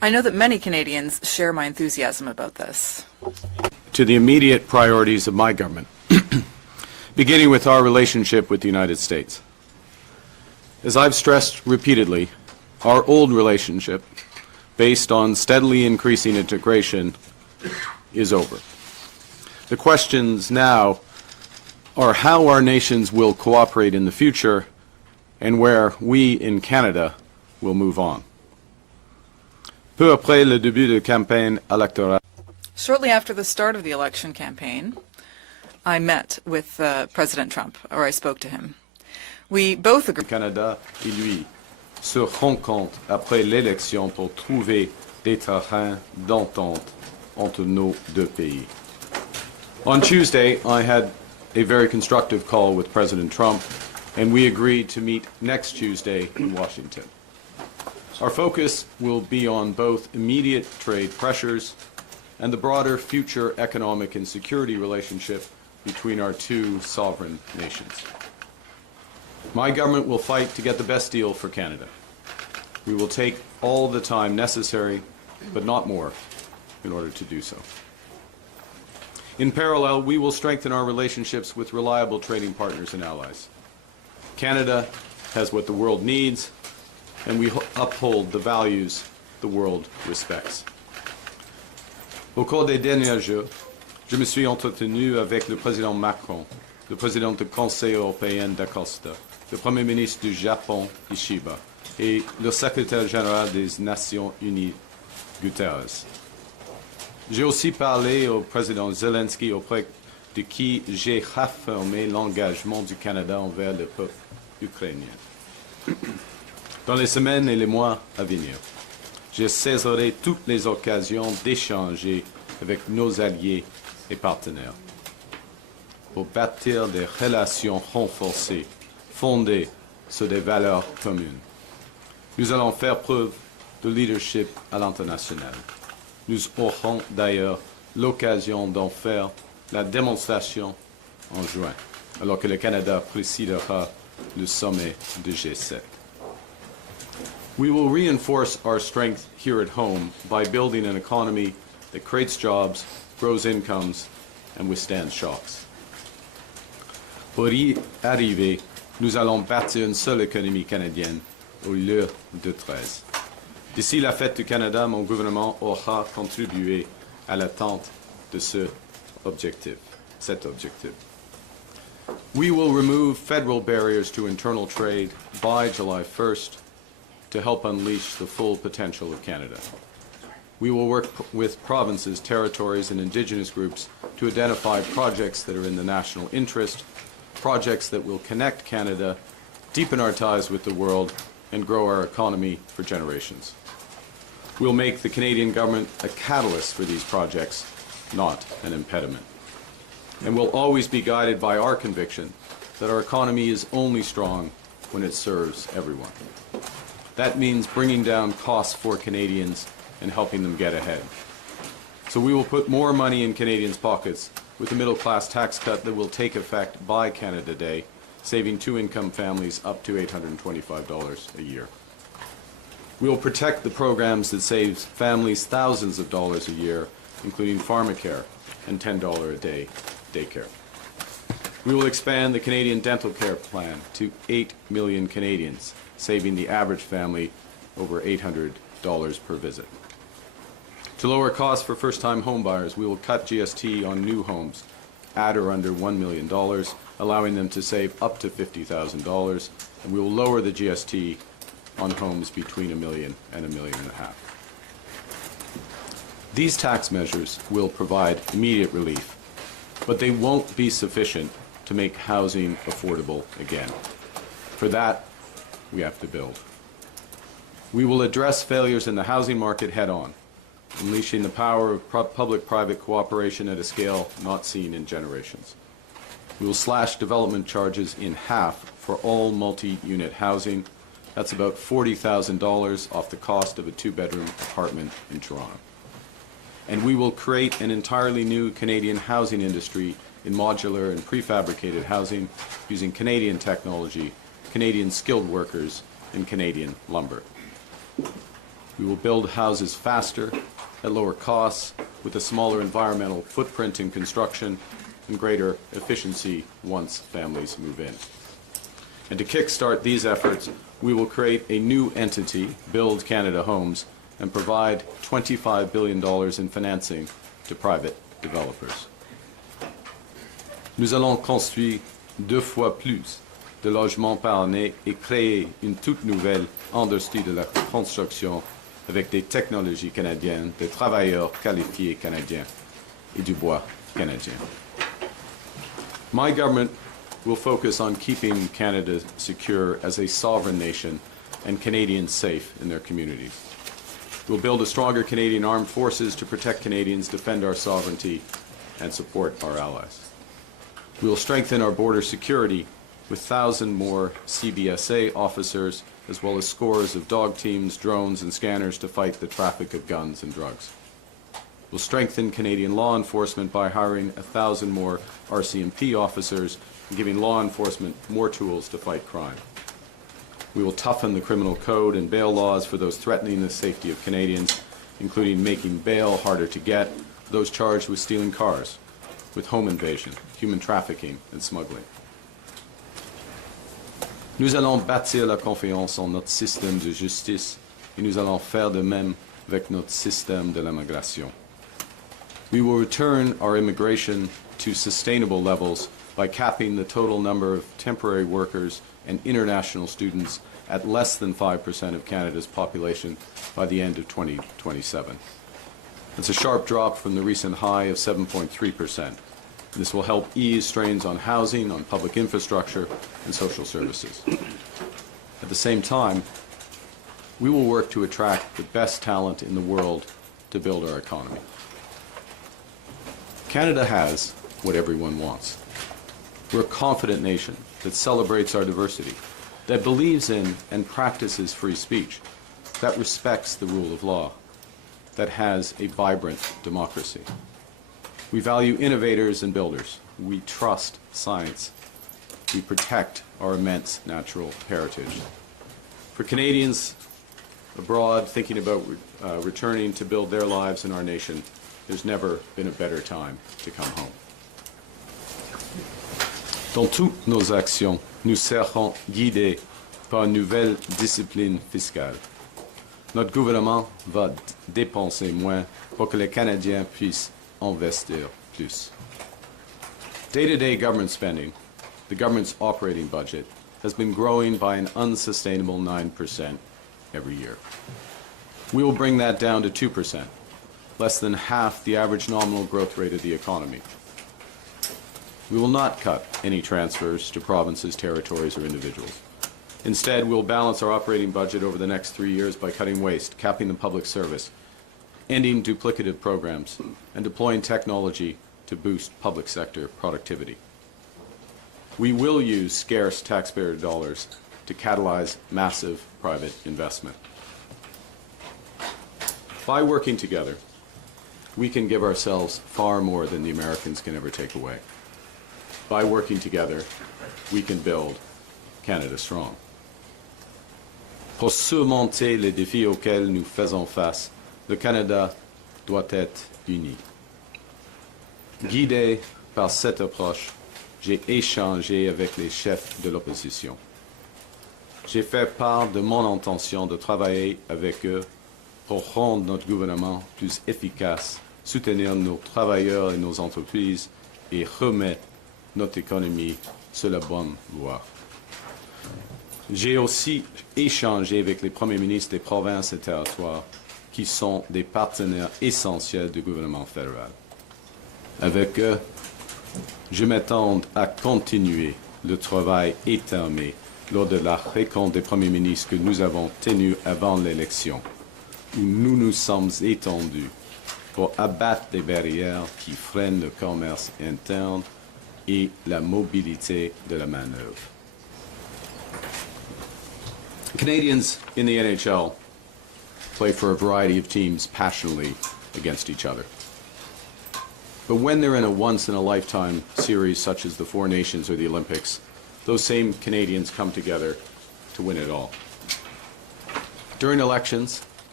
I know that many Canadians share my enthusiasm about this. To the immediate priorities of my government, beginning with our relationship with the United States. As I've stressed repeatedly, our old relationship, based on steadily increasing integration, is over. The questions now are how our nations will cooperate in the future and where we in Canada will move on. Peu après le début de campagne électorale, Shortly after the start of the election campaign, I met with President Trump, or I spoke to him. We both agreed. Canada et lui se rencontrent après l'élection pour trouver des terrains d'entente entre nos deux pays. On Tuesday, I had a very constructive call with President Trump, and we agreed to meet next Tuesday in Washington. Our focus will be on both immediate trade pressures and the broader future economic and security relationship between our two sovereign nations. My government will fight to get the best deal for Canada. We will take all the time necessary, but not more, in order to do so. In parallel, we will strengthen our relationships with reliable trading partners and allies. Canada has what the world needs, and we uphold the values the world respects. Au cours des derniers jours, je me suis entretenu avec le président Macron, le président du Conseil européen d'Acosta, le Premier ministre du Japon, Ishiba, et le secrétaire général des Nations Unies, Guterres. J'ai aussi parlé au président Zelensky, auprès de qui j'ai réaffirmé l'engagement du Canada envers le peuple ukrainien. Dans les semaines et les mois à venir, je saisirai toutes les occasions d'échanger avec nos alliés et partenaires pour bâtir des relations renforcées fondées sur des valeurs communes. Nous allons faire preuve de leadership à l'international. Nous aurons d'ailleurs l'occasion d'en faire la démonstration en juin, alors que le Canada présidera le sommet de G7. We will reinforce our strength here at home by building an economy that creates jobs, grows incomes, and withstands shocks. Pour y arriver, nous allons bâtir une seule économie canadienne au lieu de 13. D'ici la fête du Canada, mon gouvernement aura contribué à l'atteinte de cet objectif. We will remove federal barriers to internal trade by July 1st to help unleash the full potential of Canada. We will work with provinces, territories, and Indigenous groups to identify projects that are in the national interest, projects that will connect Canada, deepen our ties with the world, and grow our economy for generations. We'll make the Canadian government a catalyst for these projects, not an impediment. And we'll always be guided by our conviction that our economy is only strong when it serves everyone. That means bringing down costs for Canadians and helping them get ahead. So we will put more money in Canadians' pockets with the middle-class tax cut that will take effect by Canada Day, saving two-income families up to $825 a year. We will protect the programs that save families thousands of dollars a year, including pharmacare and $10 a day daycare. We will expand the Canadian Dental Care Plan to 8 million Canadians, saving the average family over $800 per visit. To lower costs for first-time homebuyers, we will cut GST on new homes at or under $1 million, allowing them to save up to $50,000, and we will lower the GST on homes between $1 million and $1.5 million. These tax measures will provide immediate relief, but they won't be sufficient to make housing affordable again. For that, we have to build. We will address failures in the housing market head-on, unleashing the power of public-private cooperation at a scale not seen in generations. We will slash development charges in half for all multi-unit housing. That's about $40,000 off the cost of a two-bedroom apartment in Toronto. And we will create an entirely new Canadian housing industry in modular and prefabricated housing using Canadian technology, Canadian skilled workers, and Canadian lumber. We will build houses faster, at lower costs, with a smaller environmental footprint in construction and greater efficiency once families move in. And to kickstart these efforts, we will create a new entity, Build Canada Homes, and provide $25 billion in financing to private developers. Nous allons construire 2 fois plus de logements par année et créer une toute nouvelle industrie de la construction avec des technologies canadiennes, des travailleurs qualifiés canadiens et du bois canadien. My government will focus on keeping Canada secure as a sovereign nation and Canadians safe in their communities. We'll build a stronger Canadian armed forces to protect Canadians, defend our sovereignty, and support our allies. We will strengthen our border security with 1,000 more CBSA officers, as well as scores of dog teams, drones, and scanners to fight the traffic of guns and drugs. We'll strengthen Canadian law enforcement by hiring 1,000 more RCMP officers and giving law enforcement more tools to fight crime. We will toughen the criminal code and bail laws for those threatening the safety of Canadians, including making bail harder to get for those charged with stealing cars, with home invasion, human trafficking, and smuggling. Nous allons bâtir la confiance en notre système de justice et nous allons faire de même avec notre système de l'immigration. We will return our immigration to sustainable levels by capping the total number of temporary workers and international students at less than 5% of Canada's population by the end of 2027. It's a sharp drop from the recent high of 7.3%. This will help ease strains on housing, on public infrastructure, and social services. At the same time, we will work to attract the best talent in the world to build our economy. Canada has what everyone wants. We're a confident nation that celebrates our diversity, that believes in and practices free speech, that respects the rule of law, that has a vibrant democracy. We value innovators and builders. We trust science. We protect our immense natural heritage. For Canadians abroad thinking about returning to build their lives in our nation, there's never been a better time to come home. Dans toutes nos actions, nous serons guidés par une nouvelle discipline fiscale. Notre gouvernement va dépenser moins pour que les Canadiens puissent investir plus. Day-to-day government spending, the government's operating budget, has been growing by an unsustainable 9% every year. We will bring that down to 2%, less than half the average nominal growth rate of the economy. We will not cut any transfers to provinces, territories, or individuals. Instead, we'll balance our operating budget over the next 3 years by cutting waste, capping the public service, ending duplicative programs, and deploying technology to boost public sector productivity. We will use scarce taxpayer dollars to catalyze massive private investment. By working together, we can give ourselves far more than the Americans can ever take away. By working together, we can build Canada strong. Pour surmonter les défis auxquels nous faisons face, le Canada doit être uni. Guidé par cette approche, j'ai échangé avec les chefs de l'opposition. J'ai fait part de mon intention de travailler avec eux pour rendre notre gouvernement plus efficace, soutenir nos travailleurs et nos entreprises et remettre notre économie sur la bonne voie. J'ai aussi échangé avec les premiers ministres des provinces et territoires qui sont des partenaires essentiels du gouvernement fédéral. Avec eux, je m'attends à continuer le travail étamé lors de la rencontre des premiers ministres que nous avons tenue avant l'élection, où nous nous sommes étendus pour abattre les barrières qui freinent le commerce interne et la mobilité de la main-d'œuvre. Canadians in the NHL play for a variety of teams passionately against each other. But when they're in a once-in-a-lifetime series such as the Four Nations or the Olympics, those same Canadians come together to win it all. During elections,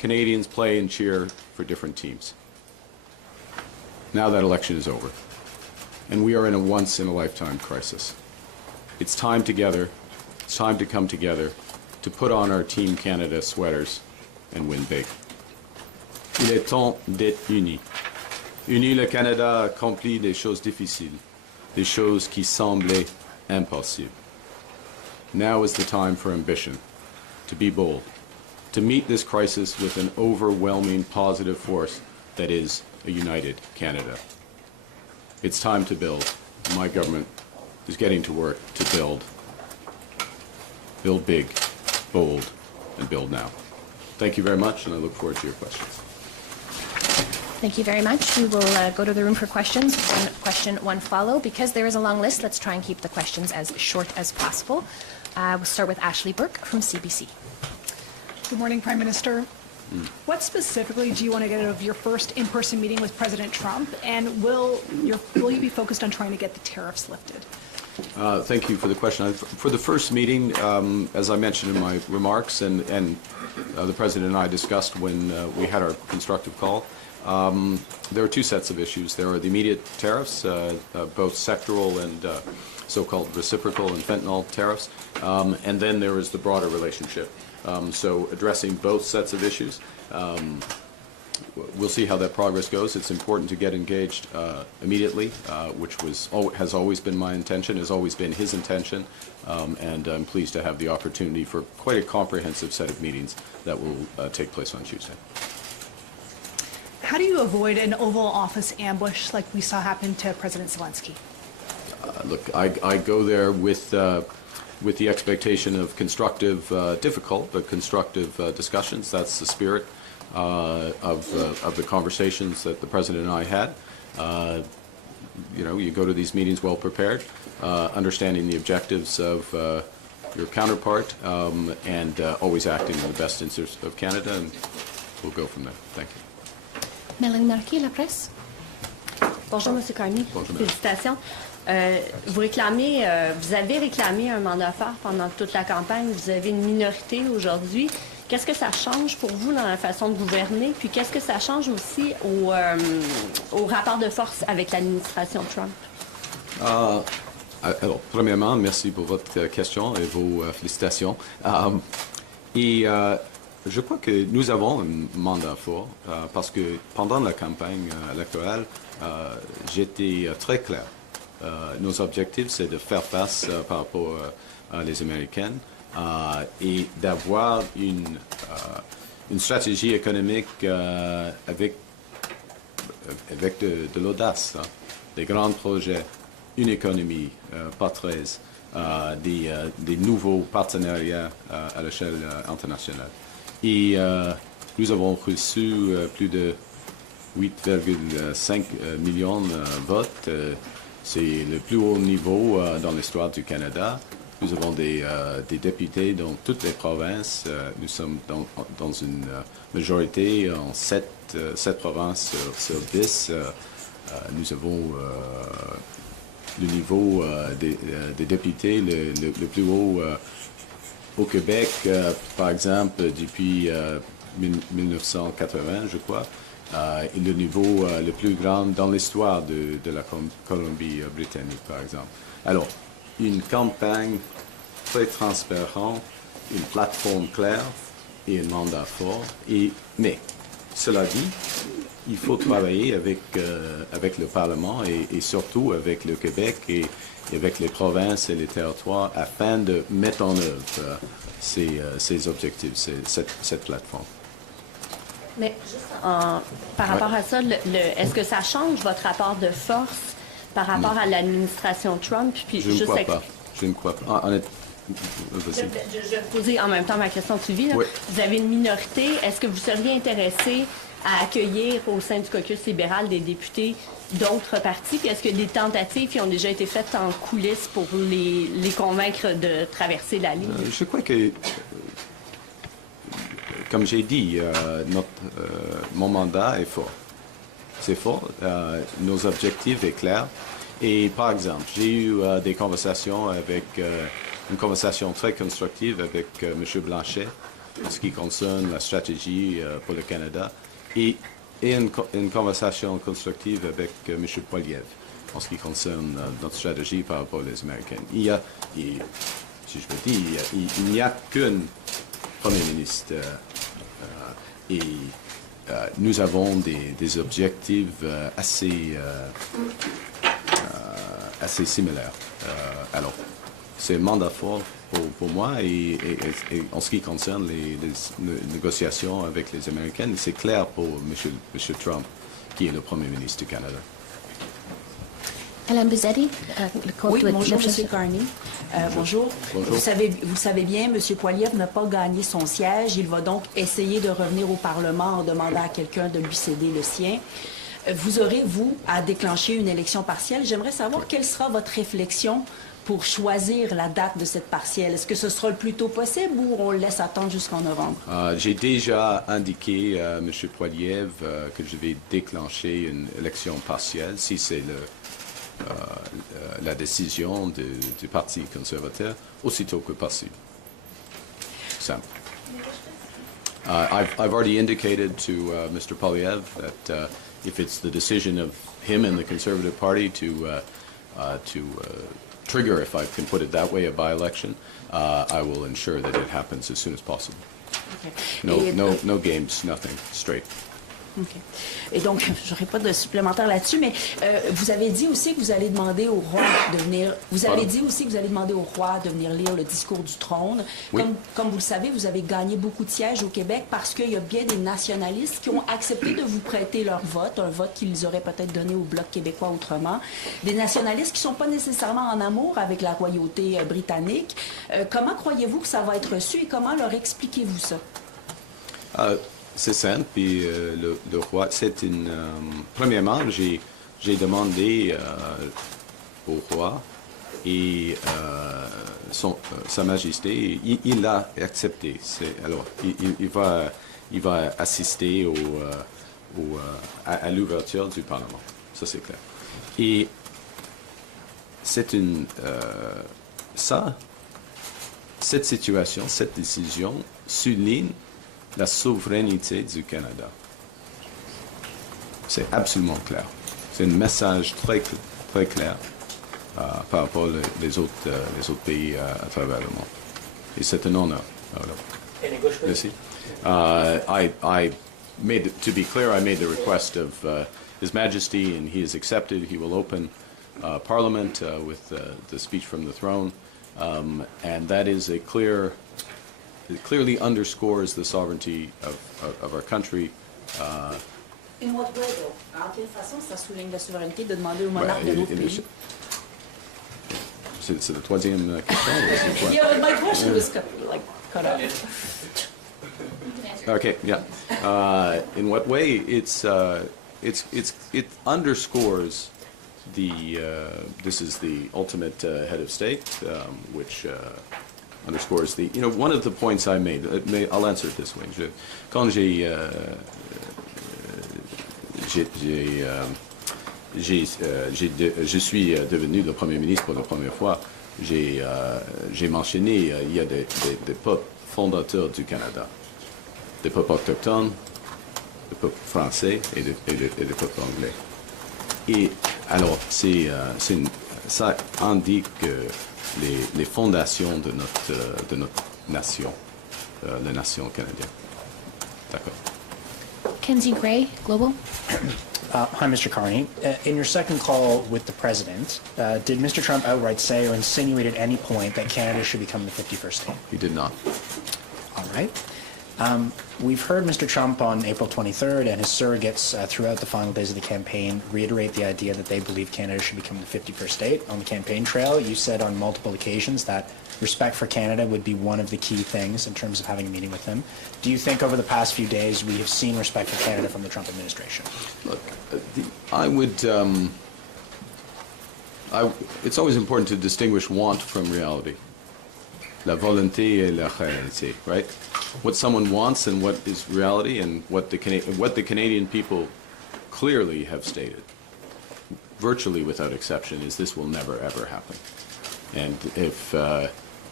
Canadians play and cheer for different teams. Now that election is over, and we are in a once-in-a-lifetime crisis. It's time together, it's time to come together to put on our Team Canada sweaters and win big. Il est temps d'être unis. Unis, le Canada a accompli des choses difficiles, des choses qui semblaient impossibles. Now is the time for ambition, to be bold, to meet this crisis with an overwhelming positive force that is a united Canada. It's time to build. My government is getting to work to build. Build big, bold, and build now. Thank you very much, and I look forward to your questions. Thank you very much. We will go to the room for questions. One question, one follow. Because there is a long list, let's try and keep the questions as short as possible. We'll start with Ashley Burke from CBC. Good morning, Prime Minister. What specifically do you want to get out of your first in-person meeting with President Trump, and will you be focused on trying to get the tariffs lifted? Thank you for the question. For the first meeting, as I mentioned in my remarks, and the President and I discussed when we had our constructive call, there are two sets of issues. There are the immediate tariffs, both sectoral and so-called reciprocal and fentanyl tariffs, and then there is the broader relationship. So addressing both sets of issues. We'll see how that progress goes. It's important to get engaged immediately, which has always been my intention, has always been his intention, and I'm pleased to have the opportunity for quite a comprehensive set of meetings that will take place on Tuesday. How do you avoid an Oval Office ambush like we saw happen to President Zelensky? Look, I go there with the expectation of constructive, difficult, but constructive discussions. That's the spirit of the conversations that the President and I had. You go to these meetings well prepared, understanding the objectives of your counterpart, and always acting in the best interest of Canada, and we'll go from there. Thank you. Mélanie Marquis, La Presse. Bonjour, M. Carney. Bonjour, Félicitations. Vous avez réclamé un mandat fort pendant toute la campagne. Vous avez une minorité aujourd'hui. Qu'est-ce que ça change pour vous dans la façon de gouverner? Puis qu'est-ce que ça change aussi au rapport de force avec l'administration Trump? Alors, premièrement, merci pour votre question et vos félicitations. Je crois que nous avons un mandat fort parce que pendant la campagne électorale, j'étais très clair. Nos objectifs, c'est de faire face par rapport à les Américaines et d'avoir une stratégie économique avec de l'audace, des grands projets, une économie pas 13, des nouveaux partenariats à l'échelle internationale. Et nous avons reçu plus de 8,5 millions de votes. C'est le plus haut niveau dans l'histoire du Canada. Nous avons des députés dans toutes les provinces. Nous sommes dans une majorité en 7 provinces sur 10. Nous avons le niveau des députés le plus haut au Québec, par exemple, depuis 1980, je crois. Et le niveau le plus grand dans l'histoire de la Colombie-Britannique, par exemple. Alors, une campagne très transparente, une plateforme claire et un mandat fort. Mais, cela dit, il faut travailler avec le Parlement et surtout avec le Québec et avec les provinces et les territoires afin de mettre en œuvre ces objectifs, cette plateforme. Mais juste par rapport à ça, est-ce que ça change votre rapport de force par rapport à l'administration Trump? Puis Je ne crois pas. Je ne crois pas. Je vais poser en même temps ma question suivie. Oui. Vous avez une minorité. Est-ce que vous seriez intéressé à accueillir au sein du caucus libéral des députés d'autres partis? Puis est-ce que des tentatives qui ont déjà été faites en coulisses pour les convaincre de traverser la ligne? Je crois que, comme j'ai dit, mon mandat est fort. C'est fort. Nos objectifs sont clairs. Et par exemple, j'ai eu des conversations une conversation très constructive avec M. Blanchet en ce qui concerne la stratégie pour le Canada et une conversation constructive avec M. Poilievre en ce qui concerne notre stratégie par rapport aux Américains. Si je peux dire, il n'y a qu'un Premier ministre et nous avons des objectifs assez similaires. Alors, c'est un mandat fort pour moi et en ce qui concerne les négociations avec les Américains, c'est clair pour M. Trump, qui est le Premier ministre du Canada. Alain Bezzetti, le compte Oui, de bonjour, l'Observatoire. M. Carney. Bonjour. Bonjour. Vous le savez bien, M. Poilievre n'a pas gagné son siège. Il va donc essayer de revenir au Parlement en demandant à quelqu'un de lui céder le sien. Vous aurez, vous, à déclencher une élection partielle. J'aimerais savoir quelle sera votre réflexion pour choisir la date de cette partielle. Est-ce que ce sera le plus tôt possible ou on le laisse attendre jusqu'en novembre? J'ai déjà indiqué à M. Poilievre que je vais déclencher une élection partielle si c'est la décision du Parti conservateur aussitôt que possible. Simple. I've already indicated to Mr. Poilievre that if it's the decision of him and the Conservative Party to trigger, if I can put it that way, a by-election, I will ensure that it happens as soon as possible. Okay. No games, nothing, straight. OK. Et donc, je n'aurai pas de supplémentaire là-dessus, mais vous avez dit aussi que vous allez demander au roi de venir. Vous avez dit aussi que vous allez demander au roi de venir lire le discours du trône. Oui. Comme vous le savez, vous avez gagné beaucoup de sièges au Québec parce qu'il y a bien des nationalistes qui ont accepté de vous prêter leur vote, un vote qu'ils auraient peut-être donné au Bloc québécois autrement. Des nationalistes qui ne sont pas nécessairement en amour avec la royauté britannique. Comment croyez-vous que ça va être reçu et comment leur expliquez-vous ça? C'est simple, puis le roi, c'est une... premièrement, j'ai demandé au roi et Sa Majesté, il l'a accepté. Alors, il va assister à l'ouverture du Parlement. Ça, c'est clair. Et c'est une... cette situation, cette décision souligne la souveraineté du Canada. C'est absolument clair. C'est un message très clair par rapport aux autres pays à travers le monde. Et c'est un honneur. Merci. To be clear, I made the request of His Majesty, and he has accepted. He will open Parliament with the speech from the throne, and that is a clear. It clearly underscores the sovereignty of our country. In what way, though? En quelle façon ça souligne la souveraineté de demander au monarque de l'autre pays? C'est la troisième question? Yeah, but my question was cut off. Okay, yeah. In what way? It underscores this is the ultimate head of state, which underscores one of the points I made. I'll answer it this way. Quand je suis devenu le Premier ministre pour la première fois, j'ai mentionné il y a des peuples fondateurs du Canada, des peuples autochtones, des peuples français et des peuples anglais. Et alors, ça indique les fondations de notre nation, la nation canadienne. D'accord. Kenzie Gray, Global. Hi, Mr. Carney. In your second call with the President, did Mr. Trump outright say or insinuate at any point that Canada should become the 51st state? He did not. All right. We've heard Mr. Trump on April 23rd and his surrogates throughout the final days of the campaign reiterate the idea that they believe Canada should become the 51st state. On the campaign trail, you said on multiple occasions that respect for Canada would be one of the key things in terms of having a meeting with him. Do you think over the past few days we have seen respect for Canada from the Trump administration? Look, it's always important to distinguish want from reality. La volonté et la réalité, right? What someone wants and what is reality, and what the Canadian people clearly have stated, virtually without exception, is this will never ever happen. And if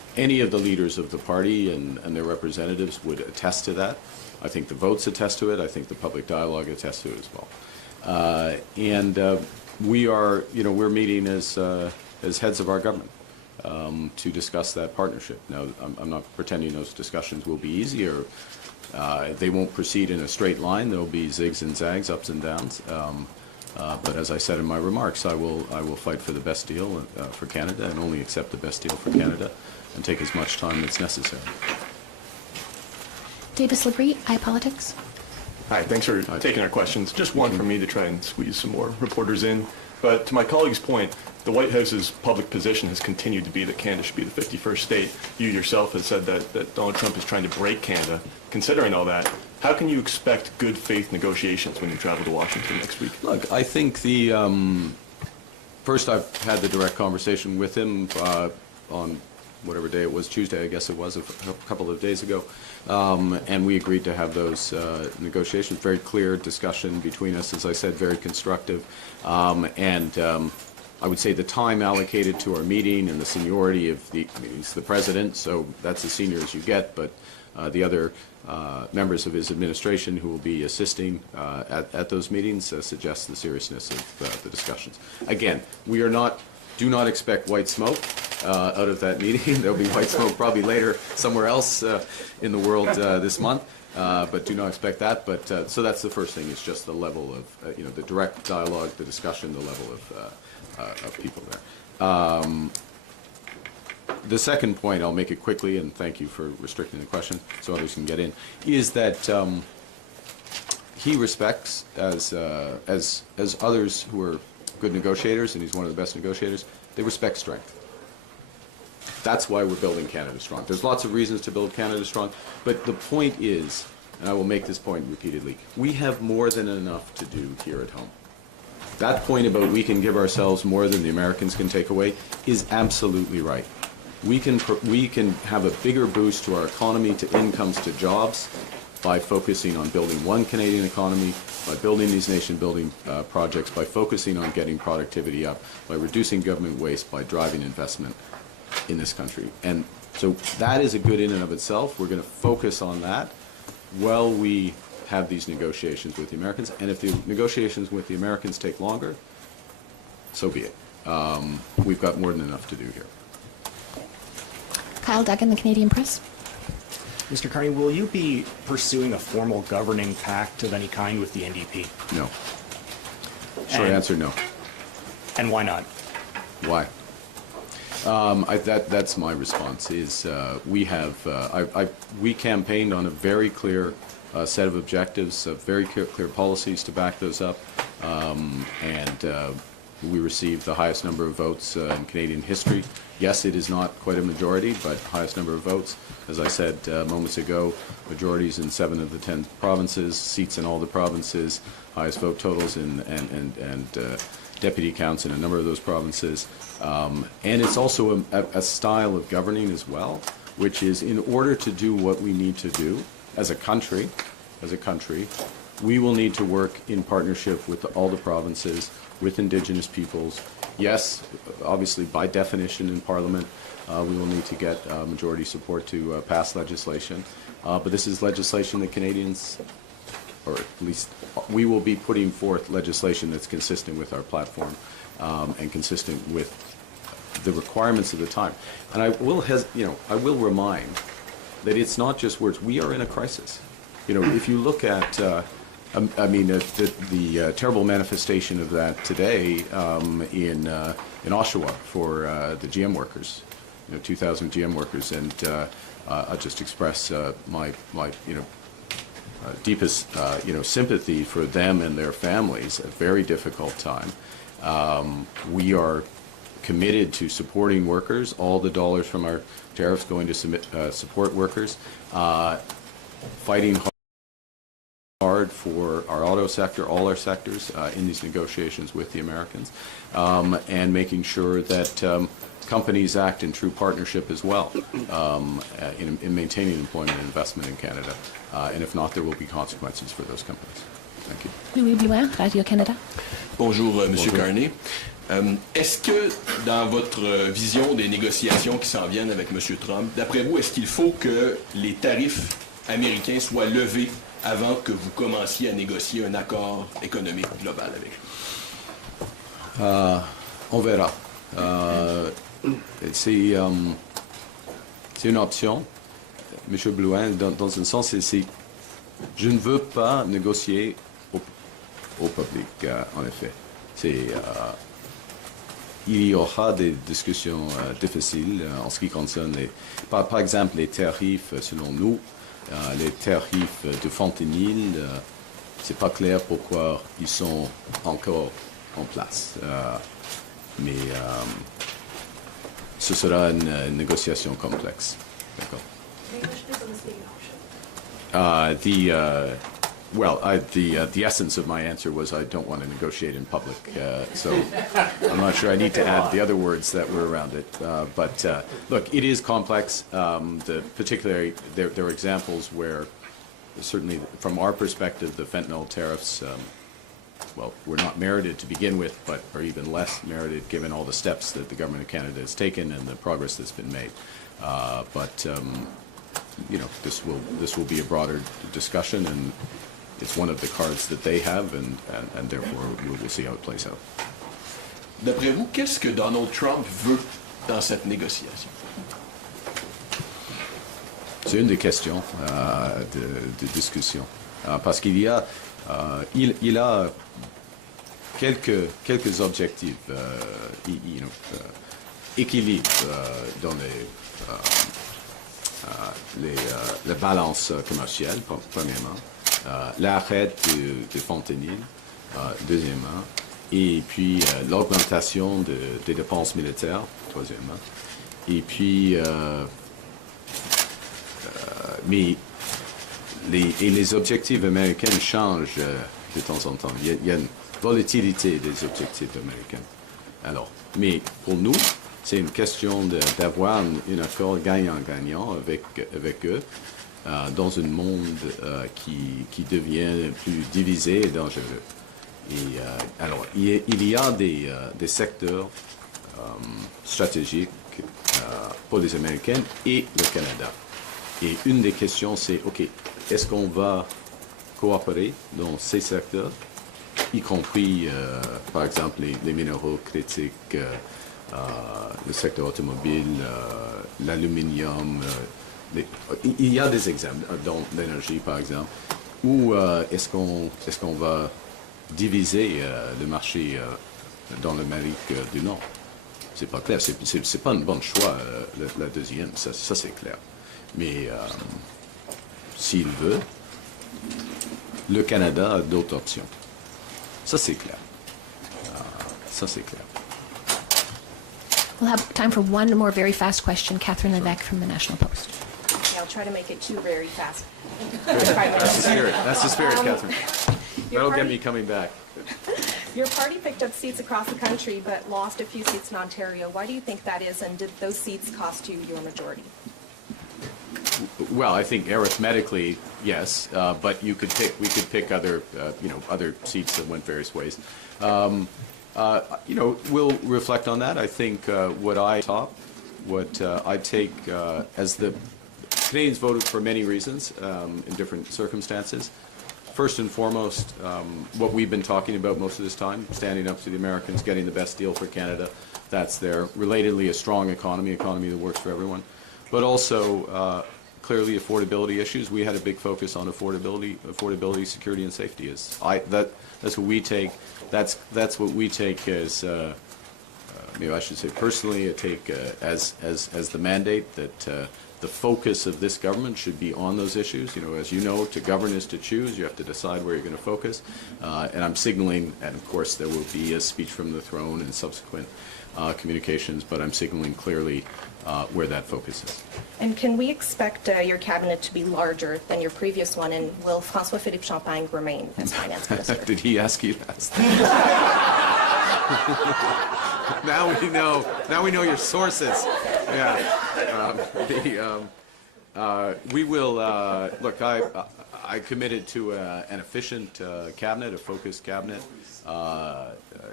Any of the leaders of the party and their representatives would attest to that. I think the votes attest to it. I think the public dialogue attests to it as well. We are, we're meeting as heads of our government to discuss that partnership. Now, I'm not pretending those discussions will be easy or they won't proceed in a straight line. There will be zigs and zags, ups and downs. But as I said in my remarks, I will fight for the best deal for Canada and only accept the best deal for Canada and take as much time as necessary. Davis Labrie, iPolitics. Hi, thanks for taking our questions. Just one from me to try and squeeze some more reporters in. But to my colleague's point, the White House's public position has continued to be that Canada should be the 51st state. You yourself have said that Donald Trump is trying to break Canada. Considering all that, how can you expect good faith negotiations when you travel to Washington next week? Look, I think first I've had the direct conversation with him on whatever day it was, Tuesday I guess it was, a couple of days ago, and we agreed to have those negotiations. Very clear discussion between us, as I said, very constructive, I would say the time allocated to our meeting and the seniority of he's the president, so that's as senior as you get, but the other members of his administration who will be assisting at those meetings suggests the seriousness of the discussions. Again, do not expect white smoke out of that meeting. There'll be white smoke probably later somewhere else in the world this month, but do not expect that. But so that's the first thing, is just the level of the direct dialogue, the discussion, the level of people there. The second point, I'll make it quickly, and thank you for restricting the question so others can get in, is that he respects, as others who are good negotiators, and he's one of the best negotiators, they respect strength. That's why we're building Canada strong. There's lots of reasons to build Canada strong, but the point is, and I will make this point repeatedly, we have more than enough to do here at home. That point about we can give ourselves more than the Americans can take away is absolutely right. We can have a bigger boost to our economy, to incomes, to jobs, by focusing on building one Canadian economy, by building these nation-building projects, by focusing on getting productivity up, by reducing government waste, by driving investment in this country. And so that is a good in and of itself. We're going to focus on that while we have these negotiations with the Americans. And if the negotiations with the Americans take longer, so be it. We've got more than enough to do here. Kyle Duggan, the Canadian Press. Mr. Carney, will you be pursuing a formal governing pact of any kind with the NDP? No. Short answer, no. And why not? Why? That's my response. Is we campaigned on a very clear set of objectives, very clear policies to back those up, and we received the highest number of votes in Canadian history. Yes, it is not quite a majority, but highest number of votes. As I said moments ago, majorities in 7 of the 10 provinces, seats in all the provinces, highest vote totals and deputy counts in a number of those provinces. And it's also a style of governing as well, which is, in order to do what we need to do as a country, we will need to work in partnership with all the provinces, with Indigenous peoples. Yes, obviously, by definition in Parliament, we will need to get majority support to pass legislation. But this is legislation that Canadians, or at least we will be putting forth legislation that's consistent with our platform and consistent with the requirements of the time. And I will remind that it's not just words. We are in a crisis. If you look at, the terrible manifestation of that today in Oshawa for the GM workers, 2,000 GM workers, and I'll just express my deepest sympathy for them and their families. A very difficult time. We are committed to supporting workers. All the dollars from our tariffs going to support workers. Fighting hard for our auto sector, all our sectors in these negotiations with the Americans, and making sure that companies act in true partnership as well in maintaining employment and investment in Canada. And if not, there will be consequences for those companies. Thank you. Louis Blouin, Radio-Canada. Bonjour, Monsieur Carney. Est-ce que, dans votre vision des négociations qui s'en viennent avec M. Trump, d'après vous, est-ce qu'il faut que les tarifs américains soient levés avant que vous commenciez à négocier un accord économique global avec lui? On verra. C'est une option. M. Blouin, dans un sens, je ne veux pas négocier au public, en effet. Il y aura des discussions difficiles en ce qui concerne, par exemple, les tarifs, selon nous, les tarifs de fentanyl. C'est pas clair pourquoi ils sont encore en place. Mais ce sera une négociation complexe. D'accord. The essence of my answer was I don't want to negotiate in public, so I'm not sure I need to add the other words that were around it. But look, it is complex. Particularly, there are examples where, certainly from our perspective, the fentanyl tariffs, were not merited to begin with, but are even less merited given all the steps that the government of Canada has taken and the progress that's been made. This will be a broader discussion, and it's one of the cards that they have, and therefore we will see how it plays out. D'après vous, qu'est-ce que Donald Trump veut dans cette négociation? C'est une des questions de discussion, parce qu'il y a, il a quelques objectifs, équilibre dans la balance commerciale, premièrement, l'arrêt de fentanyl, deuxièmement, et puis l'augmentation des dépenses militaires, troisièmement, et puis mais les objectifs américains changent de temps en temps. Il y a une volatilité des objectifs américains. Alors, mais pour nous, c'est une question d'avoir un accord gagnant-gagnant avec eux dans un monde qui devient plus divisé et dangereux. Et alors, il y a des secteurs stratégiques pour les Américains et le Canada. Et une des questions, c'est, OK, est-ce qu'on va coopérer dans ces secteurs, y compris, par exemple, les minéraux critiques, le secteur automobile, l'aluminium. Il y a des exemples, dans l'énergie, par exemple, où est-ce qu'on va diviser le marché dans l'Amérique du Nord? C'est pas clair. C'est pas un bon choix, la deuxième, ça c'est clair. Mais s'il veut, le Canada a d'autres options. Ça c'est clair. Ça c'est clair. We'll have time for one more very fast question. Catherine Levesque from the National Post. Okay, I'll try to make it two very fast. That's the spirit, Catherine. That'll get me coming back. Your party picked up seats across the country but lost a few seats in Ontario. Why do you think that is, and did those seats cost you your majority? Well, I think arithmetically, yes, but we could pick other, other seats that went various ways. We'll reflect on that. I think what I take as the Canadians voted for many reasons in different circumstances. First and foremost, what we've been talking about most of this time, standing up to the Americans, getting the best deal for Canada, that's there. Relatedly, a strong economy that works for everyone. But also, clearly, affordability issues. We had a big focus on affordability, security, and safety. That's what we take. That's what we take as, maybe I should say personally, I take as the mandate that the focus of this government should be on those issues. As you know, to govern is to choose. You have to decide where you're going to focus. And I'm signaling, and of course there will be a speech from the throne and subsequent communications, but I'm signaling clearly where that focus is. And can we expect your cabinet to be larger than your previous one, and will François-Philippe Champagne remain as finance minister? Did he ask you that? Now we know your sources. Yeah. We will look. I committed to an efficient cabinet, a focused cabinet,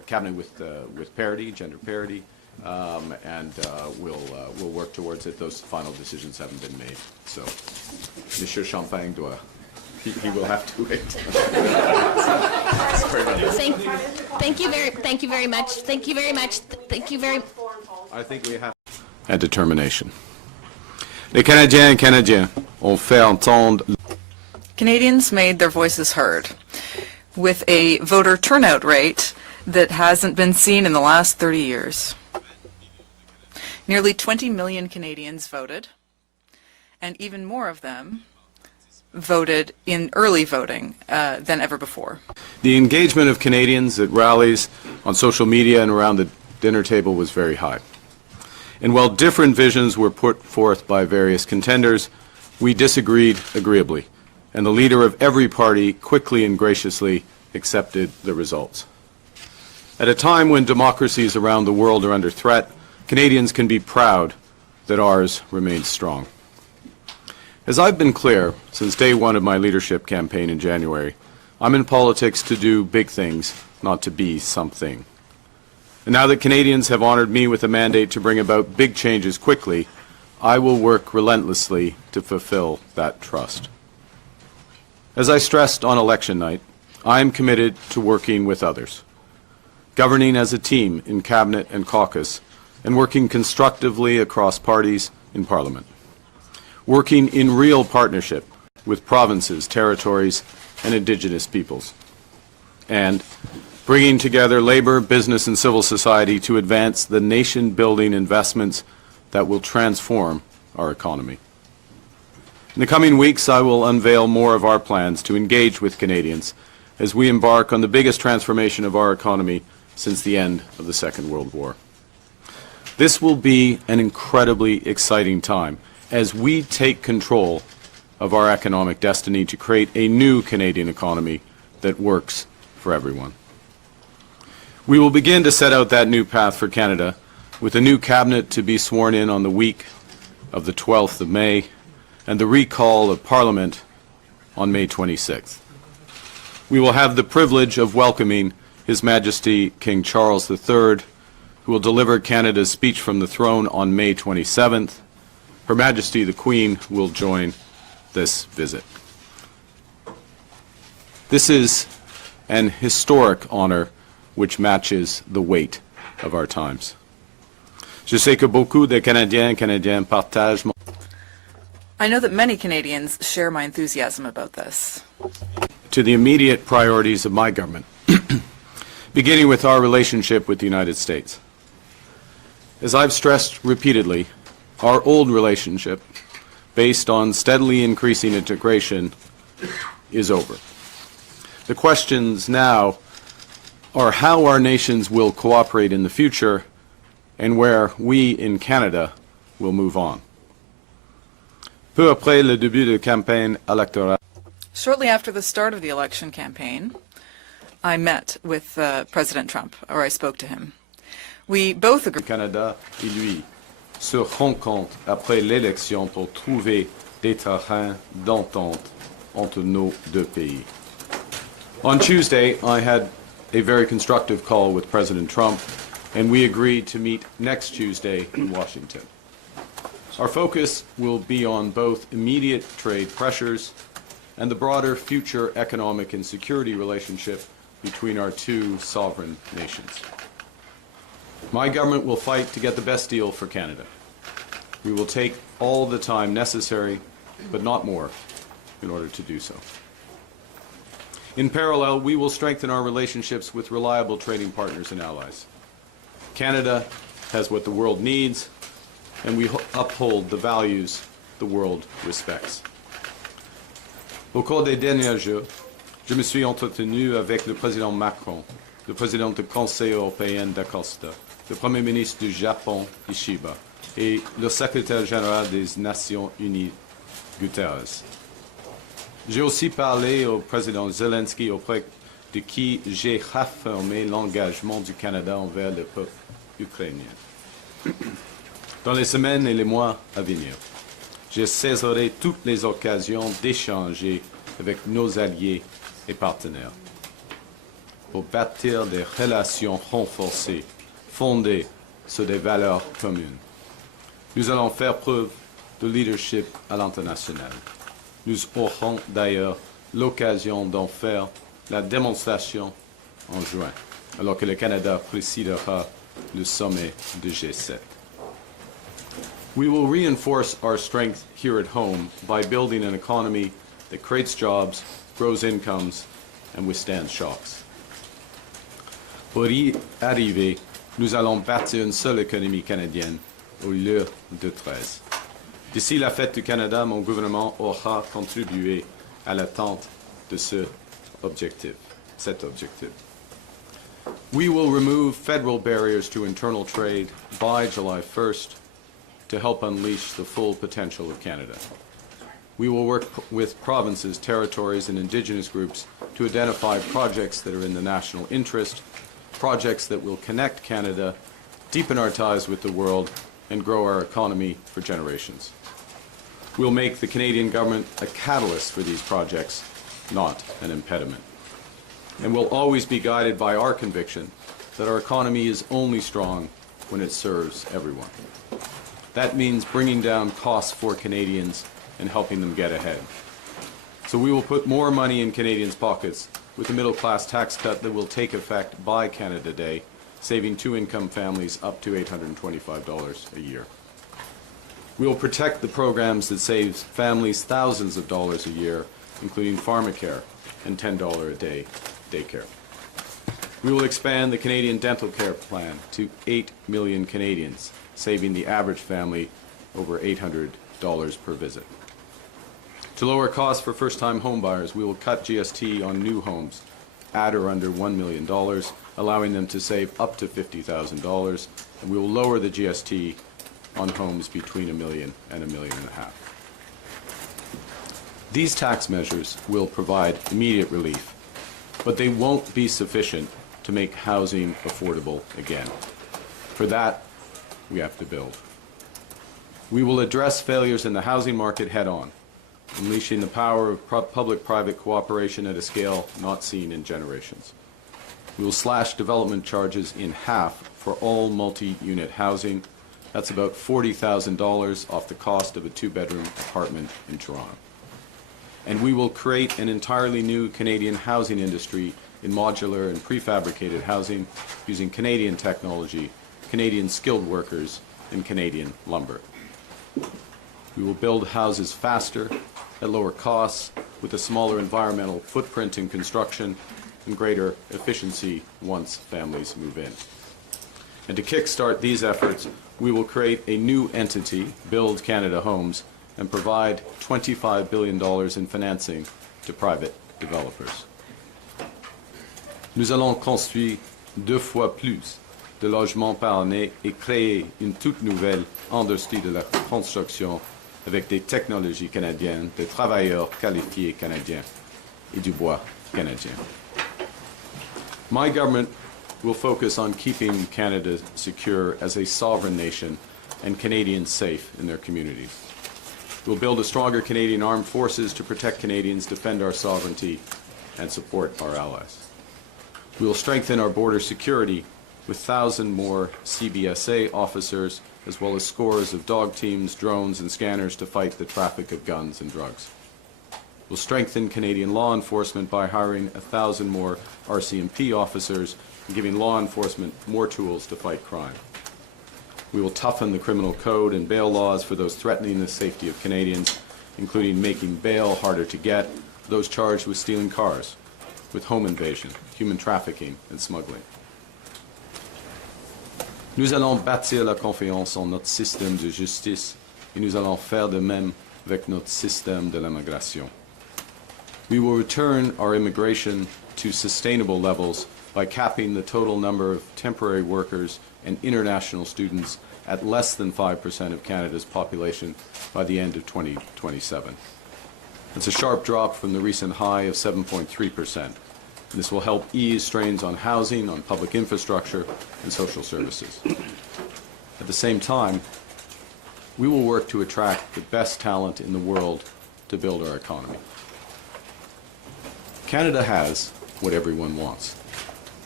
cabinet with parity, gender parity, and we'll work towards it. Those final decisions haven't been made. So, Monsieur Champagne doit. He will have to wait. Thank you very much. Thank you very much. Thank you very. I think we have. And determination. Les Canadiens et Canadiennes ont fait entendre. Canadians made their voices heard with a voter turnout rate that hasn't been seen in the last 30 years. Nearly 20 million Canadians voted, and even more of them voted in early voting than ever before. The engagement of Canadians at rallies, on social media, and around the dinner table was very high. And while different visions were put forth by various contenders, we disagreed agreeably, and the leader of every party quickly and graciously accepted the results. At a time when democracies around the world are under threat, Canadians can be proud that ours remains strong. As I've been clear since day one of my leadership campaign in January, I'm in politics to do big things, not to be something. And now that Canadians have honored me with a mandate to bring about big changes quickly, I will work relentlessly to fulfill that trust. As I stressed on election night, I am committed to working with others, governing as a team in cabinet and caucus, and working constructively across parties in Parliament, working in real partnership with provinces, territories, and Indigenous peoples, and bringing together labor, business, and civil society to advance the nation-building investments that will transform our economy. In the coming weeks, I will unveil more of our plans to engage with Canadians as we embark on the biggest transformation of our economy since the end of the Second World War. This will be an incredibly exciting time as we take control of our economic destiny to create a new Canadian economy that works for everyone. We will begin to set out that new path for Canada with a new cabinet to be sworn in on the week of the 12th of May and the recall of Parliament on May 26th. We will have the privilege of welcoming His Majesty King Charles III, who will deliver Canada's speech from the throne on May 27th. Her Majesty the Queen will join this visit. This is an historic honor which matches the weight of our times. Je sais que beaucoup de Canadiens et Canadiennes partagent mon... I know that many Canadians share my enthusiasm about this. To the immediate priorities of my government, beginning with our relationship with the United States. As I've stressed repeatedly, our old relationship, based on steadily increasing integration, is over. The questions now are how our nations will cooperate in the future and where we in Canada will move on. Peu après le début de campagne électorale. Shortly after the start of the election campaign, I met with President Trump, or I spoke to him. We both agreed. Canada et lui se rencontrent après l'élection pour trouver des terrains d'entente entre nos deux pays. On Tuesday, I had a very constructive call with President Trump, and we agreed to meet next Tuesday in Washington. Our focus will be on both immediate trade pressures and the broader future economic and security relationship between our two sovereign nations. My government will fight to get the best deal for Canada. We will take all the time necessary, but not more, in order to do so. In parallel, we will strengthen our relationships with reliable trading partners and allies. Canada has what the world needs, and we uphold the values the world respects. Au cours des derniers jours, je me suis entretenu avec le président Macron, le président du Conseil européen d'Acosta, le Premier ministre du Japon, Ishiba, et le secrétaire général des Nations Unies, Guterres. J'ai aussi parlé au président Zelensky, auprès de qui j'ai réaffirmé l'engagement du Canada envers le peuple ukrainien. Dans les semaines et les mois à venir, je saisirai toutes les occasions d'échanger avec nos alliés et partenaires. pour bâtir des relations renforcées, fondées sur des valeurs communes. Nous allons faire preuve de leadership à l'international. Nous aurons d'ailleurs l'occasion d'en faire la démonstration en juin, alors que le Canada présidera le sommet du G7. We will reinforce our strength here at home by building an economy that creates jobs, grows incomes, and withstands shocks. Pour y arriver, nous allons bâtir une seule économie canadienne au lieu de 13. D'ici la fête du Canada, mon gouvernement aura contribué à l'atteinte de cet objectif. We will remove federal barriers to internal trade by July 1st to help unleash the full potential of Canada. We will work with provinces, territories, and Indigenous groups to identify projects that are in the national interest, projects that will connect Canada, deepen our ties with the world, and grow our economy for generations. We'll make the Canadian government a catalyst for these projects, not an impediment. And we'll always be guided by our conviction that our economy is only strong when it serves everyone. That means bringing down costs for Canadians and helping them get ahead. So we will put more money in Canadians' pockets with a middle-class tax cut that will take effect by Canada Day, saving two-income families up to $825 a year. We will protect the programs that save families thousands of dollars a year, including pharmacare and $10 a day daycare. We will expand the Canadian Dental Care Plan to 8 million Canadians, saving the average family over $800 per visit. To lower costs for first-time homebuyers, we will cut GST on new homes at or under $1 million, allowing them to save up to $50,000, and we will lower the GST on homes between $1 million and $1.5 million. These tax measures will provide immediate relief, but they won't be sufficient to make housing affordable again. For that, we have to build. We will address failures in the housing market head-on, unleashing the power of public-private cooperation at a scale not seen in generations. We will slash development charges in half for all multi-unit housing. That's about $40,000 off the cost of a two-bedroom apartment in Toronto. And we will create an entirely new Canadian housing industry in modular and prefabricated housing using Canadian technology, Canadian skilled workers, and Canadian lumber. We will build houses faster, at lower costs, with a smaller environmental footprint in construction and greater efficiency once families move in. And to kickstart these efforts, we will create a new entity, Build Canada Homes, and provide $25 billion in financing to private developers. Nous allons construire 2 fois plus de logements par année et créer une toute nouvelle industrie de la construction avec des technologies canadiennes, des travailleurs qualifiés canadiens et du bois canadien. My government will focus on keeping Canada secure as a sovereign nation and Canadians safe in their communities. We'll build a stronger Canadian armed forces to protect Canadians, defend our sovereignty, and support our allies. We will strengthen our border security with 1,000 more CBSA officers, as well as scores of dog teams, drones, and scanners to fight the traffic of guns and drugs. We'll strengthen Canadian law enforcement by hiring 1,000 more RCMP officers and giving law enforcement more tools to fight crime. We will toughen the criminal code and bail laws for those threatening the safety of Canadians, including making bail harder to get for those charged with stealing cars, with home invasion, human trafficking, and smuggling. Nous allons bâtir la confiance en notre système de justice et nous allons faire de même avec notre système de l'immigration. We will return our immigration to sustainable levels by capping the total number of temporary workers and international students at less than 5% of Canada's population by the end of 2027. It's a sharp drop from the recent high of 7.3%. This will help ease strains on housing, on public infrastructure, and social services. At the same time, we will work to attract the best talent in the world to build our economy. Canada has what everyone wants.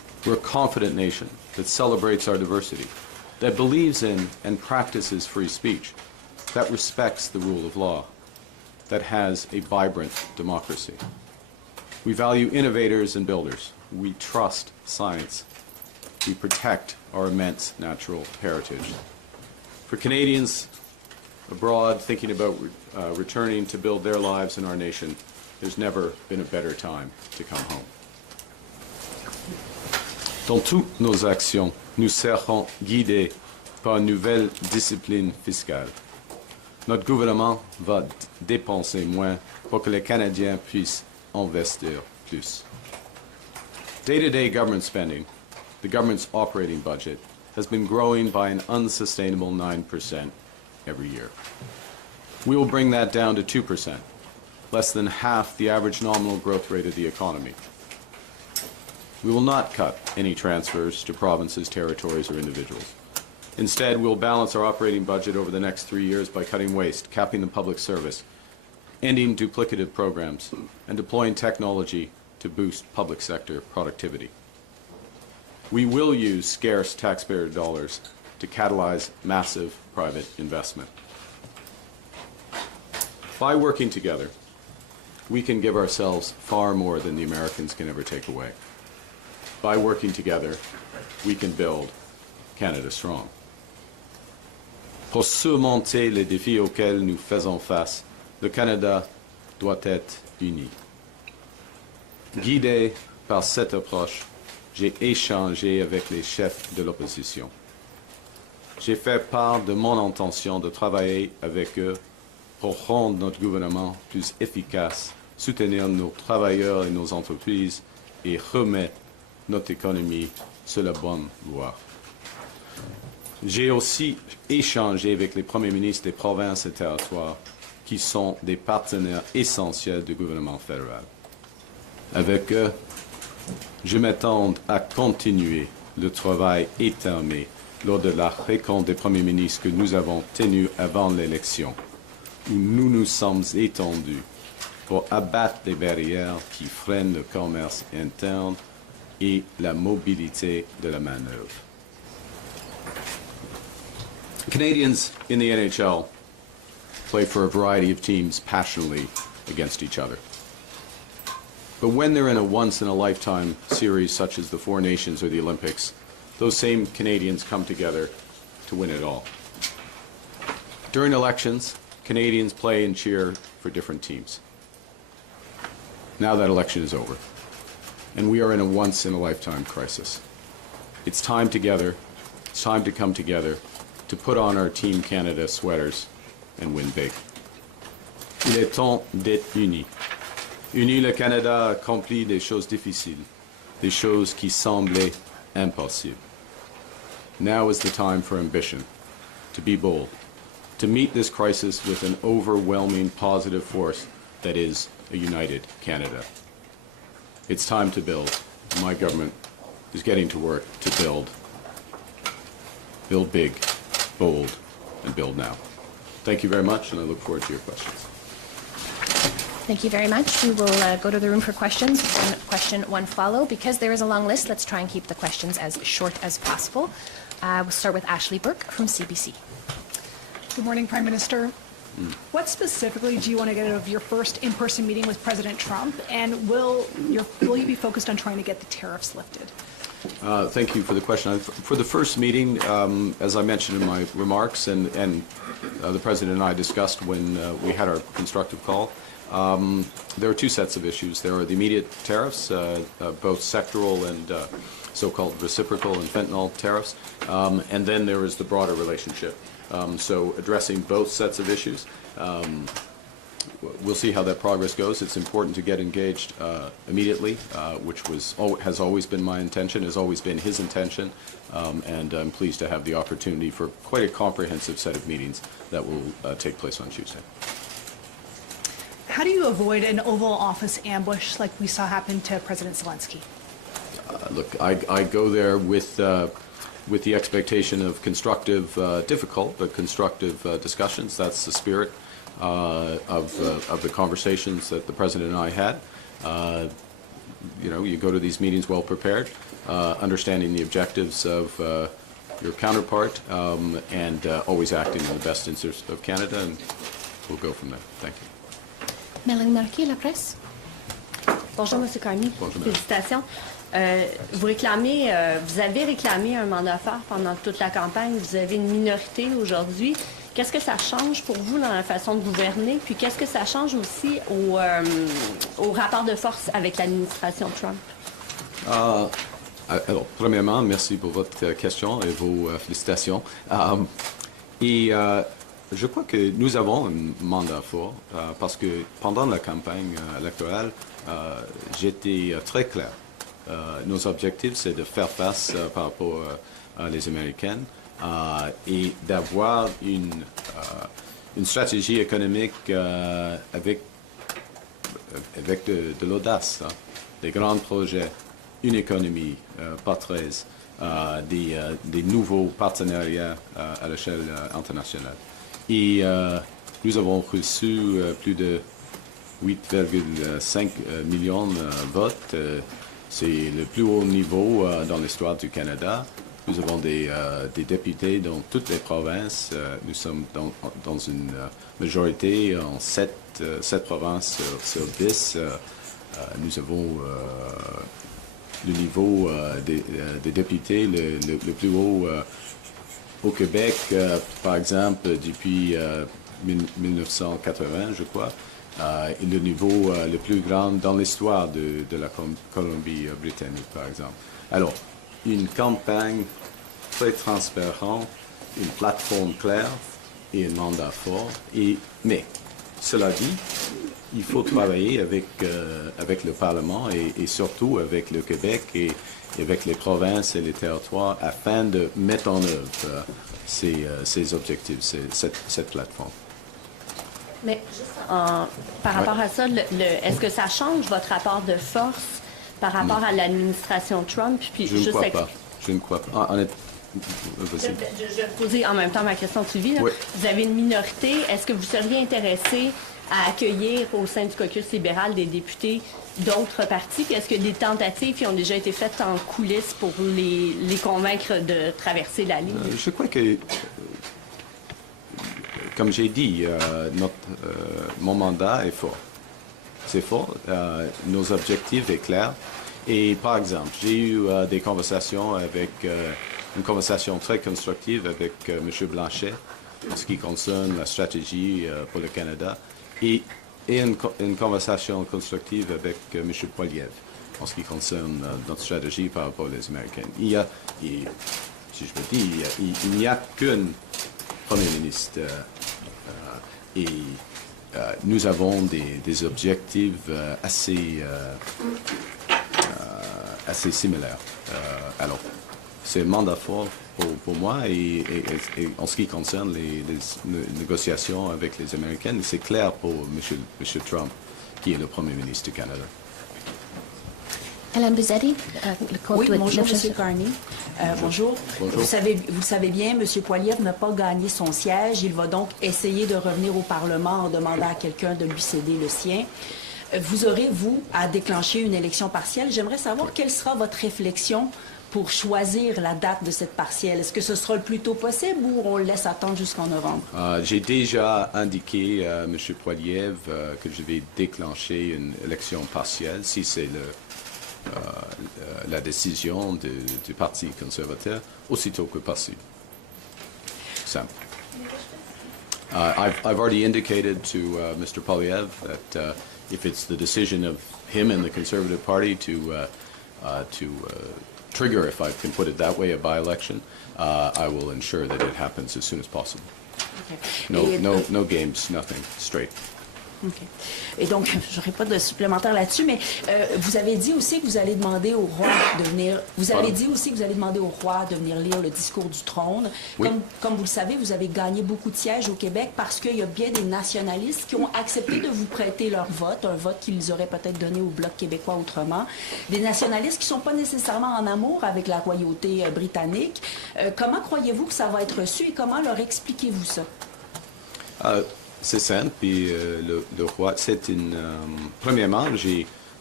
We're a confident nation that celebrates our diversity, that believes in and practices free speech, that respects the rule of law, that has a vibrant democracy. We value innovators and builders. We trust science. We protect our immense natural heritage. For Canadians abroad thinking about returning to build their lives in our nation, there's never been a better time to come home. Dans toutes nos actions, nous serons guidés par une nouvelle discipline fiscale. Notre gouvernement va dépenser moins pour que les Canadiens puissent investir plus. Day-to-day government spending, the government's operating budget, has been growing by an unsustainable 9% every year. We will bring that down to 2%, less than half the average nominal growth rate of the economy. We will not cut any transfers to provinces, territories, or individuals. Instead, we'll balance our operating budget over the next 3 years by cutting waste, capping the public service, ending duplicative programs, and deploying technology to boost public sector productivity. We will use scarce taxpayer dollars to catalyze massive private investment. By working together, we can give ourselves far more than the Americans can ever take away. By working together, we can build Canada strong. Pour surmonter les défis auxquels nous faisons face, le Canada doit être uni. Guidé par cette approche, j'ai échangé avec les chefs de l'opposition. J'ai fait part de mon intention de travailler avec eux pour rendre notre gouvernement plus efficace, soutenir nos travailleurs et nos entreprises et remettre notre économie sur la bonne voie. J'ai aussi échangé avec les premiers ministres des provinces et territoires qui sont des partenaires essentiels du gouvernement fédéral. Avec eux, je m'attends à continuer le travail éternel lors de la rencontre des premiers ministres que nous avons tenue avant l'élection, où nous nous sommes étendus pour abattre les barrières qui freinent le commerce interne et la mobilité de la main-d'œuvre. Canadians in the NHL play for a variety of teams passionately against each other. But when they're in a once-in-a-lifetime series such as the Four Nations or the Olympics, those same Canadians come together to win it all. During elections, Canadians play and cheer for different teams. Now that election is over, and we are in a once-in-a-lifetime crisis. It's time together, it's time to come together to put on our Team Canada sweaters and win big. Il est temps d'être unis. Unis, le Canada a accompli des choses difficiles, des choses qui semblaient impossibles. Now is the time for ambition, to be bold, to meet this crisis with an overwhelming positive force that is a united Canada. It's time to build. My government is getting to work to build. Build big, bold, and build now. Thank you very much, and I look forward to your questions. Thank you very much. We will go to the room for questions. One question, one follow. Because there is a long list, let's try and keep the questions as short as possible. We'll start with Ashley Burke from CBC. Good morning, Prime Minister. What specifically do you want to get out of your first in-person meeting with President Trump, and will you be focused on trying to get the tariffs lifted? Thank you for the question. For the first meeting, as I mentioned in my remarks, and the President and I discussed when we had our constructive call, there are two sets of issues. There are the immediate tariffs, both sectoral and so-called reciprocal and fentanyl tariffs, and then there is the broader relationship. So addressing both sets of issues. We'll see how that progress goes. It's important to get engaged immediately, which has always been my intention, has always been his intention, and I'm pleased to have the opportunity for quite a comprehensive set of meetings that will take place on Tuesday. How do you avoid an Oval Office ambush like we saw happen to President Zelensky? Look, I go there with the expectation of constructive, difficult, but constructive discussions. That's the spirit of the conversations that the President and I had. you go to these meetings well prepared, understanding the objectives of your counterpart, and always acting in the best interest of Canada, and we'll go from there. Thank you. Mélanie Marquis, La Presse. Bonjour, M. Carney. Bonjour, madame. Félicitations. Vous avez réclamé un mandat fort pendant toute la campagne. Vous avez une minorité aujourd'hui. Qu'est-ce que ça change pour vous dans la façon de gouverner? Puis qu'est-ce que ça change aussi au rapport de force avec l'administration Trump? Alors, premièrement, merci pour votre question et vos félicitations. Je crois que nous avons un mandat fort parce que pendant la campagne électorale, j'étais très clair. Nos objectifs, c'est de faire face par rapport à les Américaines et d'avoir une stratégie économique avec de l'audace, des grands projets, une économie pas 13, des nouveaux partenariats à l'échelle internationale. Et nous avons reçu plus de 8,5 millions de votes. C'est le plus haut niveau dans l'histoire du Canada. Nous avons des députés dans toutes les provinces. Nous sommes dans une majorité en 7 provinces sur 10. Nous avons le niveau des députés le plus haut au Québec, par exemple, depuis 1980, je crois, et le niveau le plus grand dans l'histoire de la Colombie-Britannique, par exemple. Alors, une campagne très transparente, une plateforme claire et un mandat fort. Mais, cela dit, il faut travailler avec le Parlement et surtout avec le Québec et avec les provinces et les territoires afin de mettre en œuvre ces objectifs, cette plateforme. Mais juste par rapport à ça, est-ce que ça change votre rapport de force par rapport à l'administration Trump? Puis Je ne crois pas. Je ne crois pas. Je vais poser en même temps ma question de suivi. Oui. Vous avez une minorité. Est-ce que vous seriez intéressé à accueillir au sein du caucus libéral des députés d'autres partis? Puis est-ce que des tentatives qui ont déjà été faites en coulisses pour les convaincre de traverser la ligne? Je crois que, comme j'ai dit, mon mandat est fort. C'est fort. Nos objectifs sont clairs. Et par exemple, j'ai eu des conversations une conversation très constructive avec M. Blanchet en ce qui concerne la stratégie pour le Canada et une conversation constructive avec M. Poiliev en ce qui concerne notre stratégie par rapport aux Américains. Si je peux dire, il n'y a qu'un Premier ministre et nous avons des objectifs assez similaires. Alors, c'est un mandat fort pour moi et en ce qui concerne les négociations avec les Américains, c'est clair pour M. Trump, qui est le Premier ministre du Canada. Alain Buzzetti, le compte Oui, de bonjour, M. Carney. Bonjour. Bonjour. Vous le savez bien, M. Poiliev n'a pas gagné son siège. Il va donc essayer de revenir au Parlement en demandant à quelqu'un de lui céder le sien. Vous aurez, vous, à déclencher une élection partielle. J'aimerais savoir quelle sera votre réflexion pour choisir la date de cette partielle. Est-ce que ce sera le plus tôt possible ou on le laisse attendre jusqu'en novembre? J'ai déjà indiqué à M. Poiliev que je vais déclencher une élection partielle si c'est la décision du Parti conservateur aussitôt que possible. Simple. I've already indicated to Mr. Poiliev that if it's the decision of him and the Conservative Party to trigger, if I can put it that way, a by-election, I will ensure that it happens as soon as possible. Okay. No games, nothing, straight. OK. Et donc, je n'aurai pas de supplémentaire là-dessus, mais vous avez dit aussi que vous allez demander au roi de venir. Vous avez dit aussi que vous allez demander au roi de venir lire le discours du trône. Oui. Comme vous le savez, vous avez gagné beaucoup de sièges au Québec parce qu'il y a bien des nationalistes qui ont accepté de vous prêter leur vote, un vote qu'ils auraient peut-être donné au Bloc québécois autrement. Des nationalistes qui ne sont pas nécessairement en amour avec la royauté britannique. Comment croyez-vous que ça va être reçu et comment leur expliquez-vous ça? C'est simple, puis le roi, c'est une... premièrement, j'ai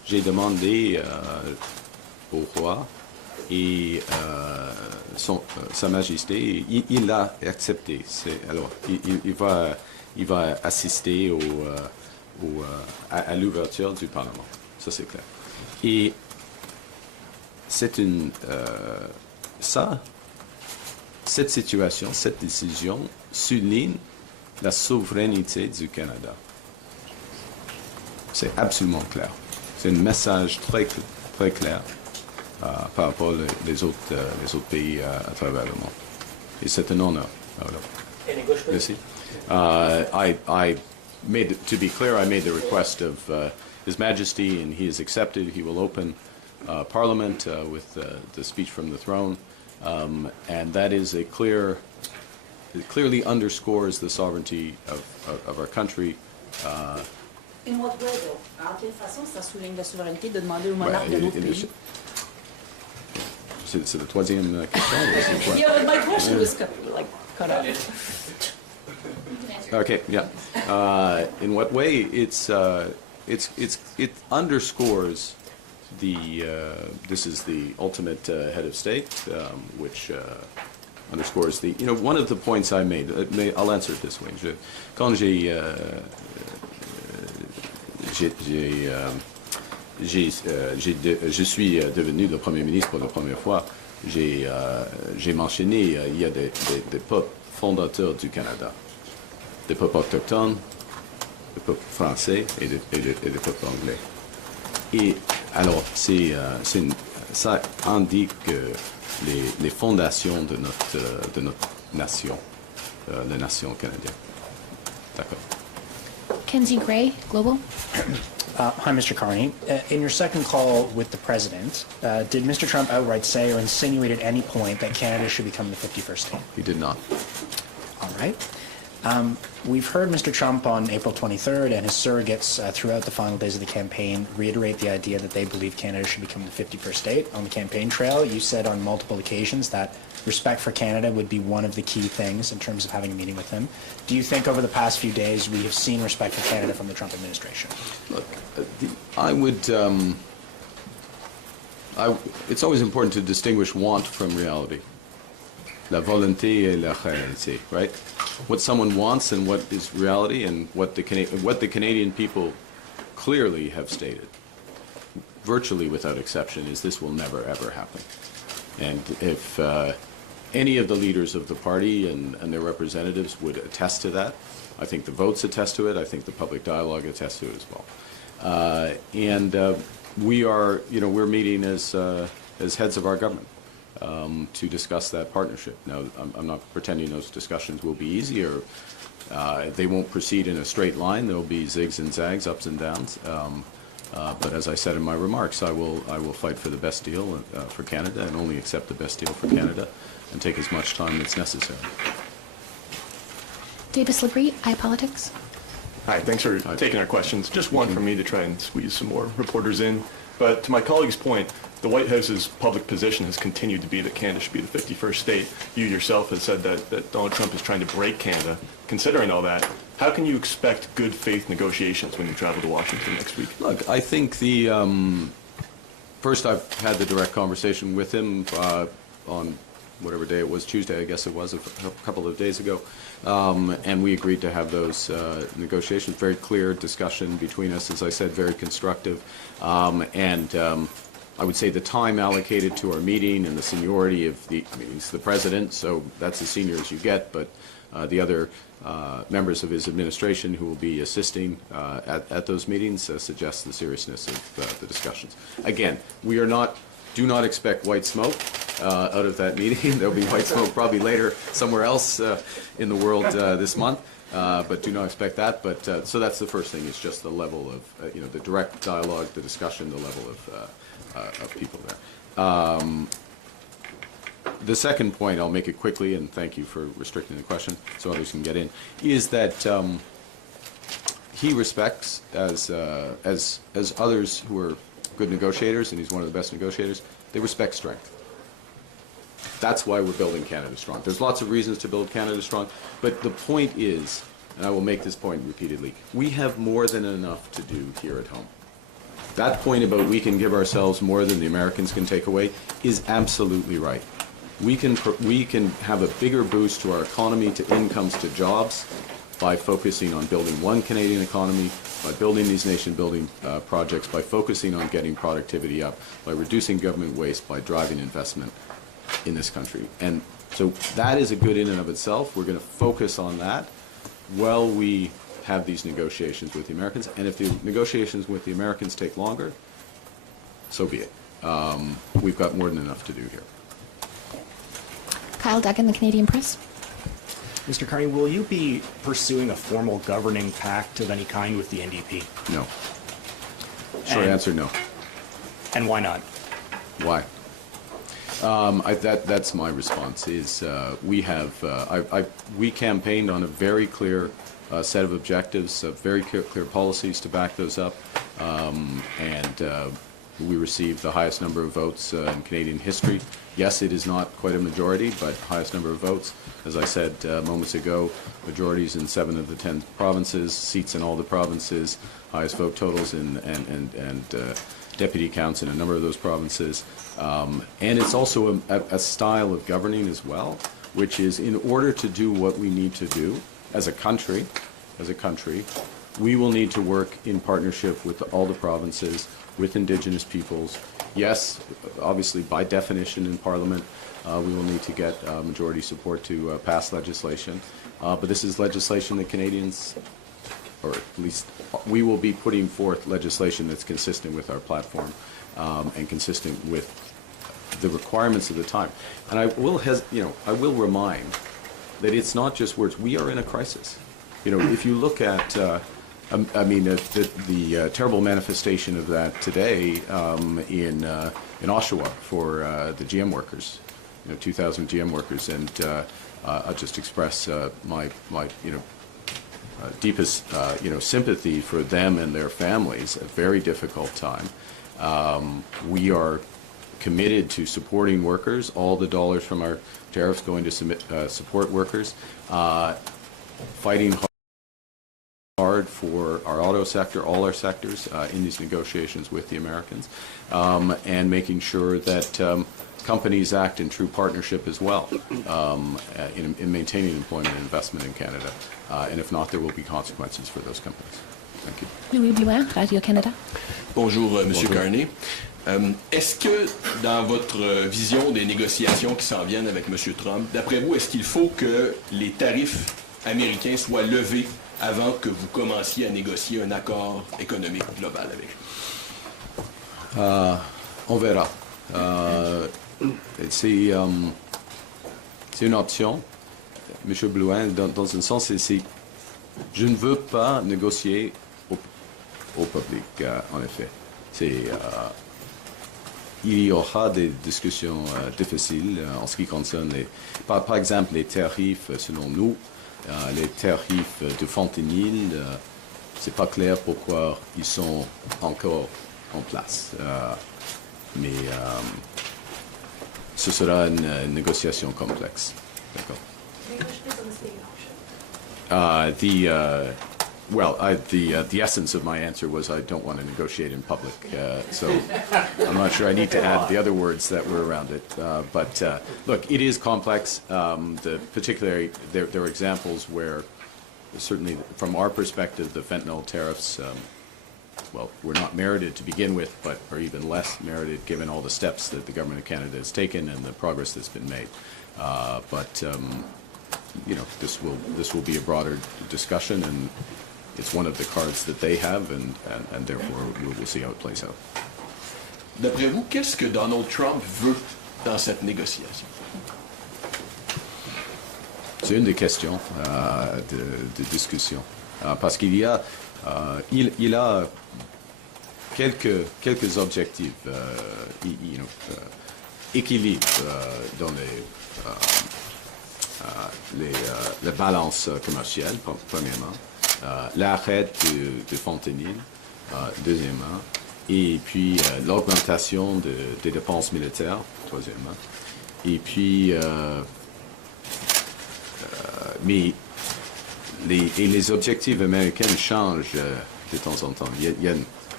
j'ai demandé au roi et Sa Majesté, il l'a accepté. Alors, il va assister à l'ouverture du Parlement. Ça, c'est clair. Et c'est cette situation, cette décision souligne la souveraineté du Canada. C'est absolument clair. C'est un message très clair par rapport aux autres pays à travers le monde. Et c'est un honneur. Merci. To be clear, I made the request of His Majesty, and he has accepted. He will open Parliament with the speech from the throne, and that is it clearly underscores the sovereignty of our country. In what way, though? En quelle façon ça souligne la souveraineté de demander au monarque de notre pays? C'est la troisième question. Yeah, my question was cut off. Okay, yeah. In what way? It underscores this is the ultimate head of state, which underscores one of the points I made. I'll answer it this way. Quand je suis devenu le Premier ministre pour la première fois, j'ai mentionné il y a des peuples fondateurs du Canada, des peuples autochtones, des peuples français et des peuples anglais. Et alors, ça indique les fondations de notre nation, la nation canadienne. D'accord. Kenzie Gray, Global. Hi, Mr. Carney. In your second call with the President, did Mr. Trump outright say or insinuate at any point that Canada should become the 51st state? He did not. All right. We've heard Mr. Trump on April 23rd and his surrogates throughout the final days of the campaign reiterate the idea that they believe Canada should become the 51st state. On the campaign trail, you said on multiple occasions that respect for Canada would be one of the key things in terms of having a meeting with him. Do you think over the past few days we have seen respect for Canada from the Trump administration? Look, I would. It's always important to distinguish want from reality. La volonté et la réalité, right? What someone wants and what is reality, and what the Canadian people clearly have stated, virtually without exception, is this will never ever happen. And if any of the leaders of the party and their representatives would attest to that, I think the votes attest to it. I think the public dialogue attests to it as well. We are, we're meeting as heads of our government. To discuss that partnership. Now, I'm not pretending those discussions will be easy, or they won't proceed in a straight line. There'll be zigs and zags, ups and downs. But as I said in my remarks, I will fight for the best deal for Canada, and only accept the best deal for Canada, and take as much time as necessary. Davis Labrie, iPolitics. Hi, thanks for taking our questions. Just one from me to try and squeeze some more reporters in. But to my colleague's point, the White House's public position has continued to be that Canada should be the 51st state. You yourself have said that Donald Trump is trying to break Canada. Considering all that, how can you expect good faith negotiations when you travel to Washington next week? Look, I think first I've had the direct conversation with him on whatever day it was, Tuesday, I guess it was, a couple of days ago. And we agreed to have those negotiations. Very clear discussion between us, as I said, very constructive. I would say the time allocated to our meeting and the seniority of he's the president, so that's as senior as you get, but the other members of his administration who will be assisting at those meetings suggests the seriousness of the discussions. Again, do not expect white smoke out of that meeting. There'll be white smoke probably later somewhere else in the world this month, but do not expect that. But so that's the first thing, is just the level of the direct dialogue, the discussion, the level of people there. The second point, I'll make it quickly, and thank you for restricting the question so others can get in, is that he respects, as others who are good negotiators, and he's one of the best negotiators, they respect strength. That's why we're building Canada strong. There's lots of reasons to build Canada strong, but the point is, and I will make this point repeatedly, we have more than enough to do here at home. that point about we can give ourselves more than the Americans can take away is absolutely right. We can have a bigger boost to our economy, to incomes, to jobs, by focusing on building one Canadian economy, by building these nation-building projects, by focusing on getting productivity up, by reducing government waste, by driving investment in this country. And so that is a good in and of itself. We're going to focus on that while we have these negotiations with the Americans. And if the negotiations with the Americans take longer, so be it. We've got more than enough to do here. Kyle Duggan, the Canadian Press. Mr. Carney, will you be pursuing a formal governing pact of any kind with the NDP? No. Short answer, no. And why not? Why? That's my response. Is we campaigned on a very clear set of objectives, very clear policies to back those up, and we received the highest number of votes in Canadian history. Yes, it is not quite a majority, but highest number of votes. As I said moments ago, majorities in 7 of the 10 provinces, seats in all the provinces, highest vote totals and deputy counts in a number of those provinces. And it's also a style of governing as well, which is in order to do what we need to do as a country, we will need to work in partnership with all the provinces, with Indigenous peoples. Yes, obviously, by definition in Parliament, we will need to get majority support to pass legislation. But this is legislation that Canadians, or at least we will be putting forth legislation that's consistent with our platform and consistent with the requirements of the time. And I will remind that it's not just words. We are in a crisis. If you look at, the terrible manifestation of that today in Oshawa for the GM workers, 2,000 GM workers, and I'll just express my deepest sympathy for them and their families. A very difficult time. We are committed to supporting workers. All the dollars from our tariffs going to support workers. Fighting hard for our auto sector, all our sectors in these negotiations with the Americans, and making sure that companies act in true partnership as well in maintaining employment and investment in Canada. And if not, there will be consequences for those companies. Thank you. Louis Blouin, Radio-Canada. Bonjour, Monsieur Carney. Est-ce que, dans votre vision des négociations qui s'en viennent avec M. Trump, d'après vous, est-ce qu'il faut que les tarifs américains soient levés avant que vous commenciez à négocier un accord économique global avec lui? On verra. C'est une option. M. Blouin, dans un sens, je ne veux pas négocier au public, en effet. Il y aura des discussions difficiles en ce qui concerne, par exemple, les tarifs, selon nous, les tarifs de fentanyl, c'est pas clair pourquoi ils sont encore en place. Mais ce sera une négociation complexe. D'accord. The essence of my answer was I don't want to negotiate in public, so I'm not sure I need to add the other words that were around it. But look, it is complex. Particularly, there are examples where, certainly from our perspective, the fentanyl tariffs, were not merited to begin with, but are even less merited given all the steps that the Government of Canada has taken and the progress that's been made. This will be a broader discussion, and it's one of the cards that they have, and therefore we'll see how it plays out. D'après vous, qu'est-ce que Donald Trump veut dans cette négociation? C'est une des questions de discussion, parce qu'il y a il a quelques objectifs, équilibre dans la balance commerciale, premièrement, l'arrêt de fentanyl, deuxièmement, et puis l'augmentation des dépenses militaires, troisièmement, et puis mais les objectifs américains changent de temps en temps. Il y a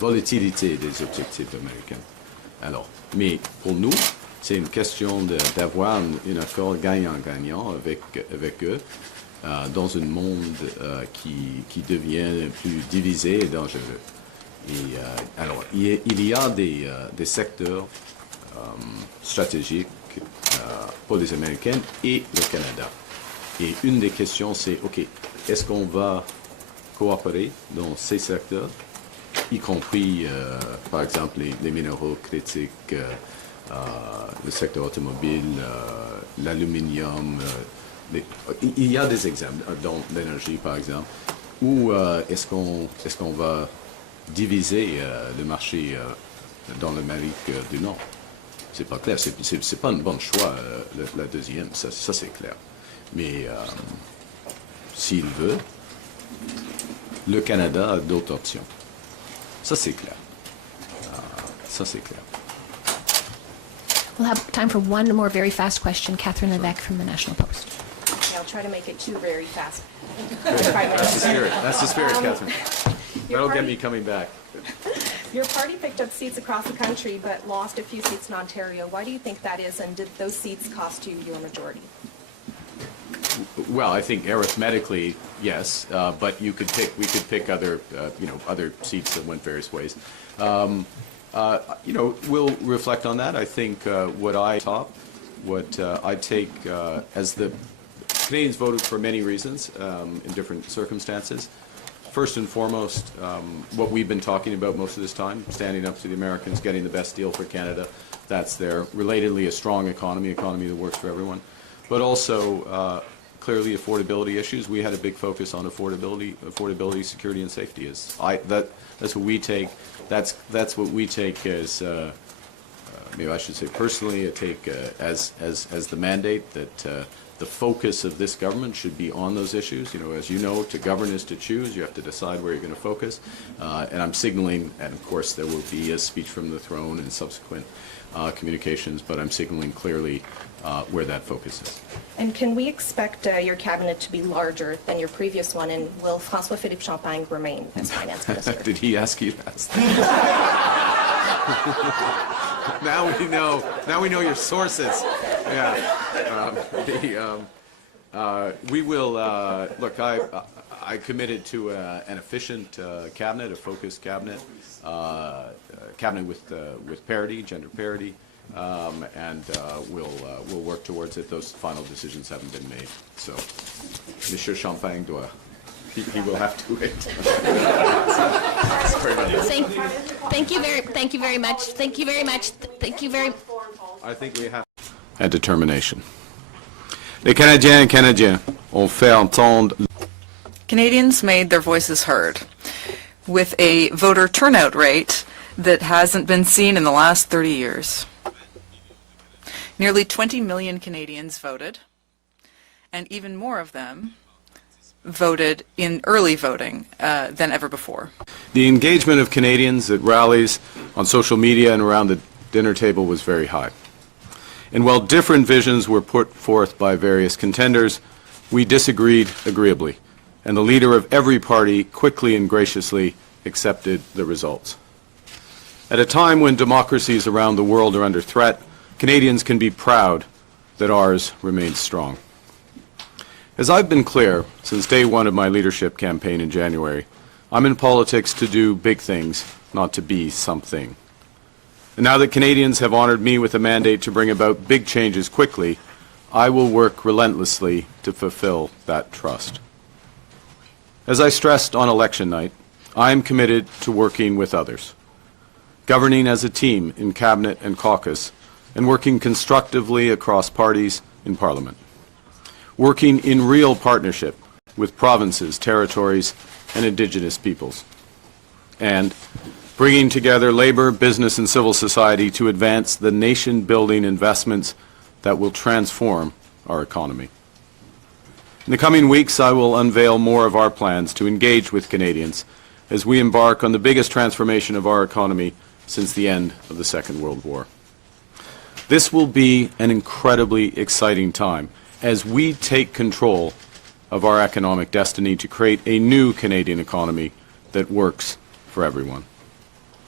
volatilité des objectifs américains. Alors, mais pour nous, c'est une question d'avoir un accord gagnant-gagnant avec eux dans un monde qui devient plus divisé et dangereux. Et alors, il y a des secteurs stratégiques pour les Américains et le Canada. Et une des questions, c'est, OK, est-ce qu'on va coopérer dans ces secteurs, y compris, par exemple, les minéraux critiques, le secteur automobile, l'aluminium. Il y a des exemples dans l'énergie, par exemple, où est-ce qu'on va diviser le marché dans l'Amérique du Nord? C'est pas clair. C'est pas un bon choix, la deuxième. Ça c'est clair. Mais s'il veut, le Canada a d'autres options. Ça c'est clair. Ça c'est clair. We'll have time for one more very fast question. Catherine Levesque from the National Post. Okay, I'll try to make it two very fast. That's the spirit. That's the spirit, Catherine. Your That'll get party- me coming back. Your party picked up seats across the country but lost a few seats in Ontario. Why do you think that is, and did those seats cost you your majority? Well, I think arithmetically, yes, but we could pick other, other seats that went various ways. We'll reflect on that. I think what I take as the Canadians voted for many reasons in different circumstances. First and foremost, what we've been talking about most of this time, standing up to the Americans, getting the best deal for Canada. That's there. Relatedly, a strong economy that works for everyone. But also, clearly, affordability issues. We had a big focus on affordability, security, and safety. That's what we take. That's what we take as, maybe I should say personally, I take as the mandate that the focus of this government should be on those issues. As you know, to govern is to choose. You have to decide where you're going to focus. And I'm signaling, and of course there will be a speech from the throne and subsequent communications, but I'm signaling clearly where that focus is. And can we expect your cabinet to be larger than your previous one, and will François-Philippe Champagne remain as finance minister? Did he ask you that? Now we know your sources. Yeah. We will look. I committed to an efficient cabinet, a focused cabinet, cabinet with parity, gender parity, and we'll work towards it. Those final decisions haven't been made, so Monsieur Champagne doit. He will have to wait. Sorry about that. Thank you very much. Thank you very much. Thank you very. I think we have. And determination. Les Canadiens et Canadiens ont fait entendre. Canadians made their voices heard with a voter turnout rate that hasn't been seen in the last 30 years. Nearly 20 million Canadians voted, and even more of them voted in early voting than ever before. The engagement of Canadians at rallies, on social media, and around the dinner table was very high. And while different visions were put forth by various contenders, we disagreed agreeably, and the leader of every party quickly and graciously accepted the results. At a time when democracies around the world are under threat, Canadians can be proud that ours remains strong. As I've been clear since day one of my leadership campaign in January, I'm in politics to do big things, not to be something. And now that Canadians have honored me with a mandate to bring about big changes quickly, I will work relentlessly to fulfill that trust. As I stressed on election night, I am committed to working with others, governing as a team in Cabinet and caucus, and working constructively across parties in Parliament, working in real partnership with provinces, territories, and Indigenous peoples, and bringing together labor, business, and civil society to advance the nation-building investments that will transform our economy. In the coming weeks, I will unveil more of our plans to engage with Canadians as we embark on the biggest transformation of our economy since the end of the Second World War. This will be an incredibly exciting time as we take control of our economic destiny to create a new Canadian economy that works for everyone.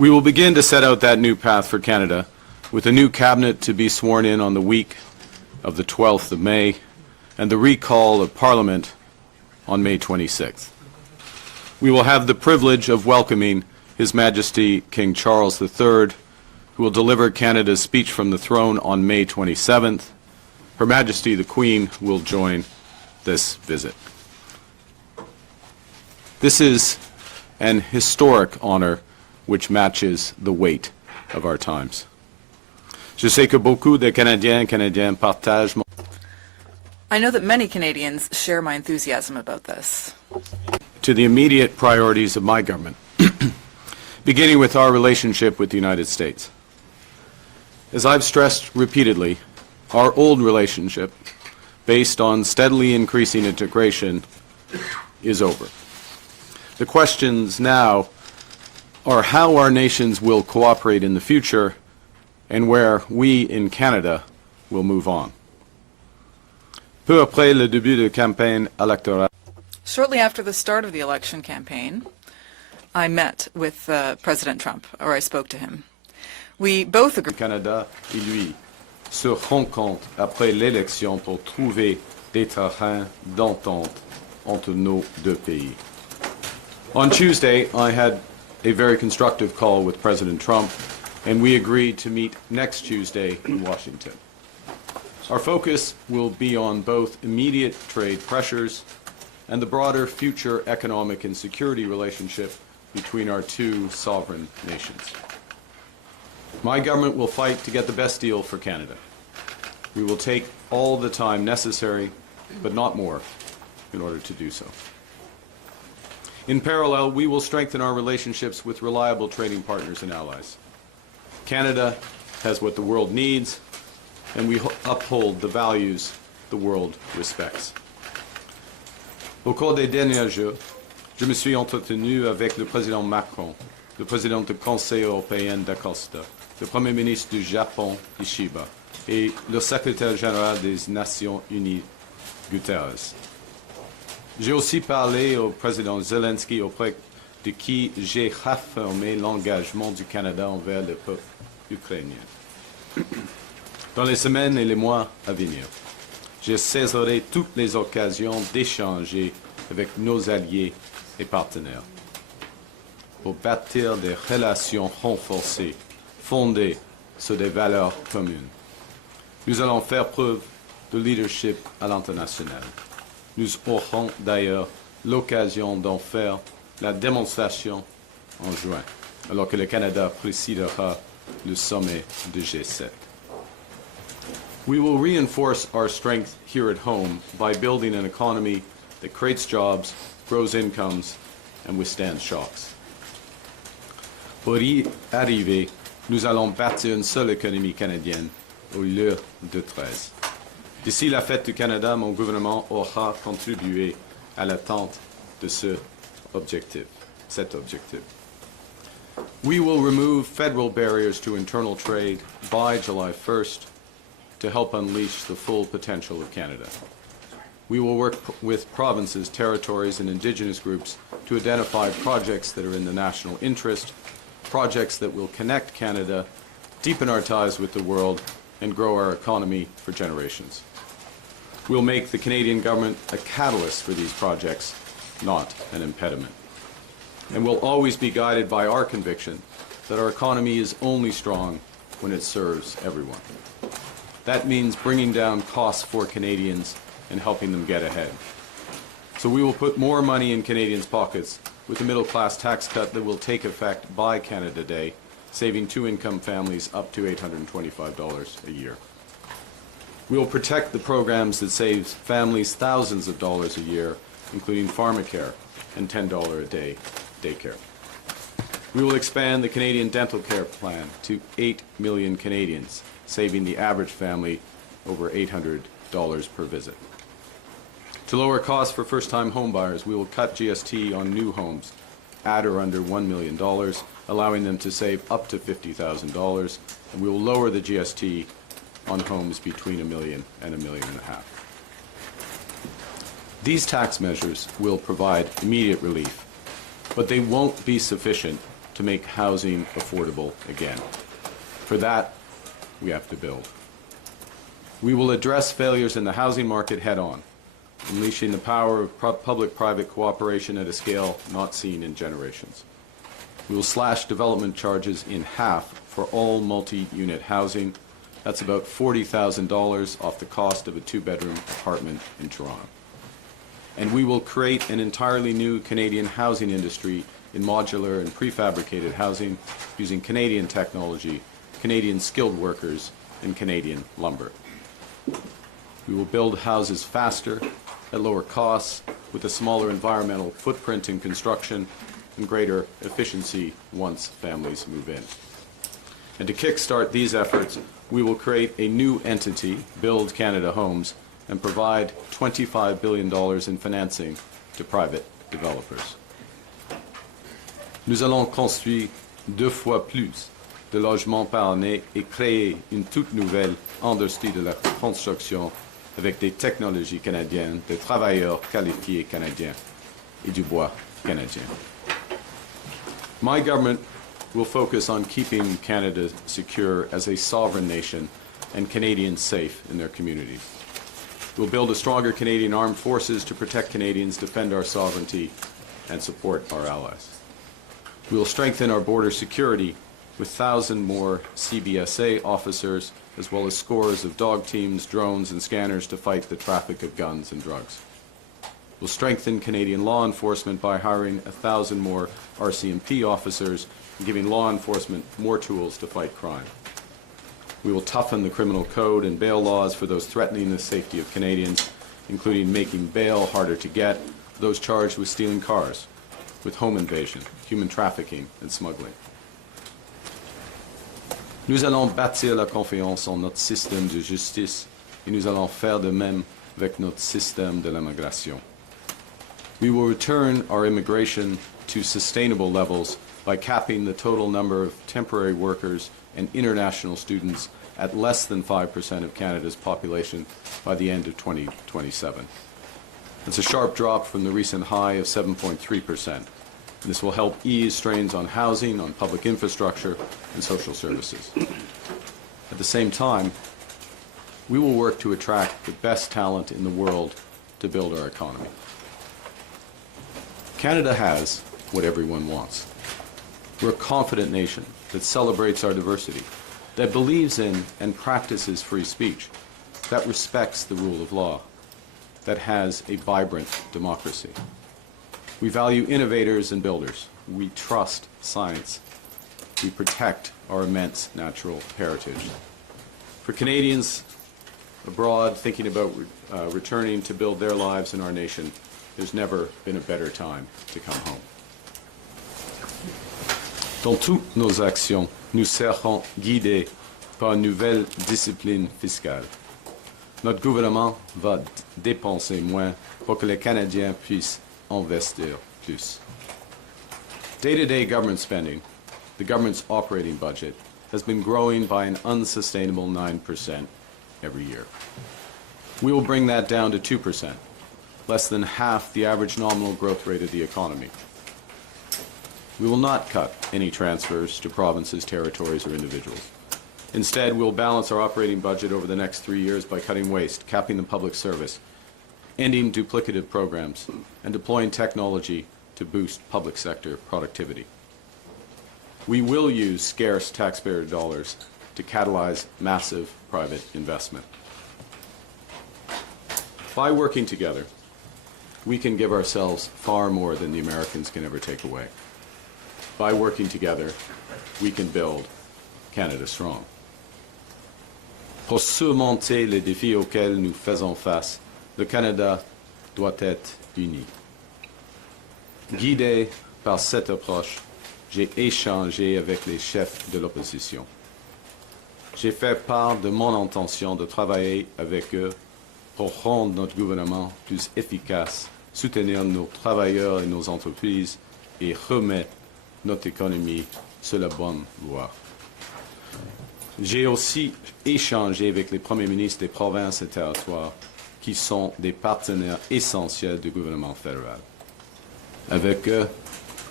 We will begin to set out that new path for Canada with a new cabinet to be sworn in on the week of the 12th of May and the recall of Parliament on May 26th. We will have the privilege of welcoming His Majesty King Charles III, who will deliver Canada's speech from the throne on May 27th. Her Majesty the Queen will join this visit. This is an historic honor which matches the weight of our times. Je sais que beaucoup de Canadiens et Canadiennes partagent mon... I know that many Canadians share my enthusiasm about this. To the immediate priorities of my government, beginning with our relationship with the United States. As I've stressed repeatedly, our old relationship, based on steadily increasing integration, is over. The questions now are how our nations will cooperate in the future and where we in Canada will move on. Peu après le début de campagne électorale, Shortly after the start of the election campaign, I met with President Trump, or I spoke to him. We both agreed. Canada et lui se rencontrent après l'élection pour trouver des terrains d'entente entre nos deux pays. On Tuesday, I had a very constructive call with President Trump, and we agreed to meet next Tuesday in Washington. Our focus will be on both immediate trade pressures and the broader future economic and security relationship between our two sovereign nations. My government will fight to get the best deal for Canada. We will take all the time necessary, but not more, in order to do so. In parallel, we will strengthen our relationships with reliable trading partners and allies. Canada has what the world needs, and we uphold the values the world respects. Au cours des derniers jours, je me suis entretenu avec le président Macron, le président du Conseil européen d'Acosta, le Premier ministre du Japon, Ishiba, et le secrétaire général des Nations Unies, Guterres. J'ai aussi parlé au président Zelensky, auprès de qui j'ai réaffirmé l'engagement du Canada envers le peuple ukrainien. Dans les semaines et les mois à venir, je saisirai toutes les occasions d'échanger avec nos alliés et partenaires pour bâtir des relations renforcées fondées sur des valeurs communes. Nous allons faire preuve de leadership à l'international. Nous aurons d'ailleurs l'occasion d'en faire la démonstration en juin, alors que le Canada présidera le sommet du G7. We will reinforce our strength here at home by building an economy that creates jobs, grows incomes, and withstands shocks. Pour y arriver, nous allons bâtir une seule économie canadienne au lieu de 13. D'ici la fête du Canada, mon gouvernement aura contribué à l'atteinte de cet objectif. We will remove federal barriers to internal trade by July 1st to help unleash the full potential of Canada. We will work with provinces, territories, and Indigenous groups to identify projects that are in the national interest, projects that will connect Canada, deepen our ties with the world, and grow our economy for generations. We'll make the Canadian government a catalyst for these projects, not an impediment. And we'll always be guided by our conviction that our economy is only strong when it serves everyone. That means bringing down costs for Canadians and helping them get ahead. So we will put more money in Canadians' pockets with the middle-class tax cut that will take effect by Canada Day, saving two-income families up to $825 a year. We will protect the programs that save families thousands of dollars a year, including pharmacare and $10 a day daycare. We will expand the Canadian Dental Care Plan to 8 million Canadians, saving the average family over $800 per visit. To lower costs for first-time homebuyers, we will cut GST on new homes at or under $1 million, allowing them to save up to $50,000, and we will lower the GST on homes between $1 million and $1.5 million. These tax measures will provide immediate relief, but they won't be sufficient to make housing affordable again. For that, we have to build. We will address failures in the housing market head-on, unleashing the power of public-private cooperation at a scale not seen in generations. We will slash development charges in half for all multi-unit housing. That's about $40,000 off the cost of a two-bedroom apartment in Toronto. And we will create an entirely new Canadian housing industry in modular and prefabricated housing using Canadian technology, Canadian skilled workers, and Canadian lumber. We will build houses faster, at lower costs, with a smaller environmental footprint in construction and greater efficiency once families move in. And to kickstart these efforts, we will create a new entity, Build Canada Homes, and provide $25 billion in financing to private developers. Nous allons construire 2 fois plus de logements par année et créer une toute nouvelle industrie de la construction avec des technologies canadiennes, des travailleurs qualifiés canadiens et du bois canadien. My government will focus on keeping Canada secure as a sovereign nation and Canadians safe in their communities. We'll build a stronger Canadian armed forces to protect Canadians, defend our sovereignty, and support our allies. We will strengthen our border security with 1,000 more CBSA officers, as well as scores of dog teams, drones, and scanners to fight the traffic of guns and drugs. We'll strengthen Canadian law enforcement by hiring 1,000 more RCMP officers and giving law enforcement more tools to fight crime. We will toughen the criminal code and bail laws for those threatening the safety of Canadians, including making bail harder to get for those charged with stealing cars, with home invasion, human trafficking, and smuggling. Nous allons bâtir la confiance en notre système de justice et nous allons faire de même avec notre système de l'immigration. We will return our immigration to sustainable levels by capping the total number of temporary workers and international students at less than 5% of Canada's population by the end of 2027. It's a sharp drop from the recent high of 7.3%. This will help ease strains on housing, on public infrastructure, and social services. At the same time, we will work to attract the best talent in the world to build our economy. Canada has what everyone wants. We're a confident nation that celebrates our diversity, that believes in and practices free speech, that respects the rule of law, that has a vibrant democracy. We value innovators and builders. We trust science. We protect our immense natural heritage. For Canadians abroad thinking about returning to build their lives in our nation, there's never been a better time to come home. Dans toutes nos actions, nous serons guidés par une nouvelle discipline fiscale. Notre gouvernement va dépenser moins pour que les Canadiens puissent investir plus. Day-to-day government spending, the government's operating budget, has been growing by an unsustainable 9% every year. We will bring that down to 2%, less than half the average nominal growth rate of the economy. We will not cut any transfers to provinces, territories, or individuals. Instead, we'll balance our operating budget over the next 3 years by cutting waste, capping the public service, ending duplicative programs, and deploying technology to boost public sector productivity. We will use scarce taxpayer dollars to catalyze massive private investment. By working together, we can give ourselves far more than the Americans can ever take away. By working together, we can build Canada strong. Pour surmonter les défis auxquels nous faisons face, le Canada doit être uni. Guidé par cette approche, j'ai échangé avec les chefs de l'opposition. J'ai fait part de mon intention de travailler avec eux pour rendre notre gouvernement plus efficace, soutenir nos travailleurs et nos entreprises et remettre notre économie sur la bonne voie. J'ai aussi échangé avec les premiers ministres des provinces et territoires qui sont des partenaires essentiels du gouvernement fédéral. Avec eux,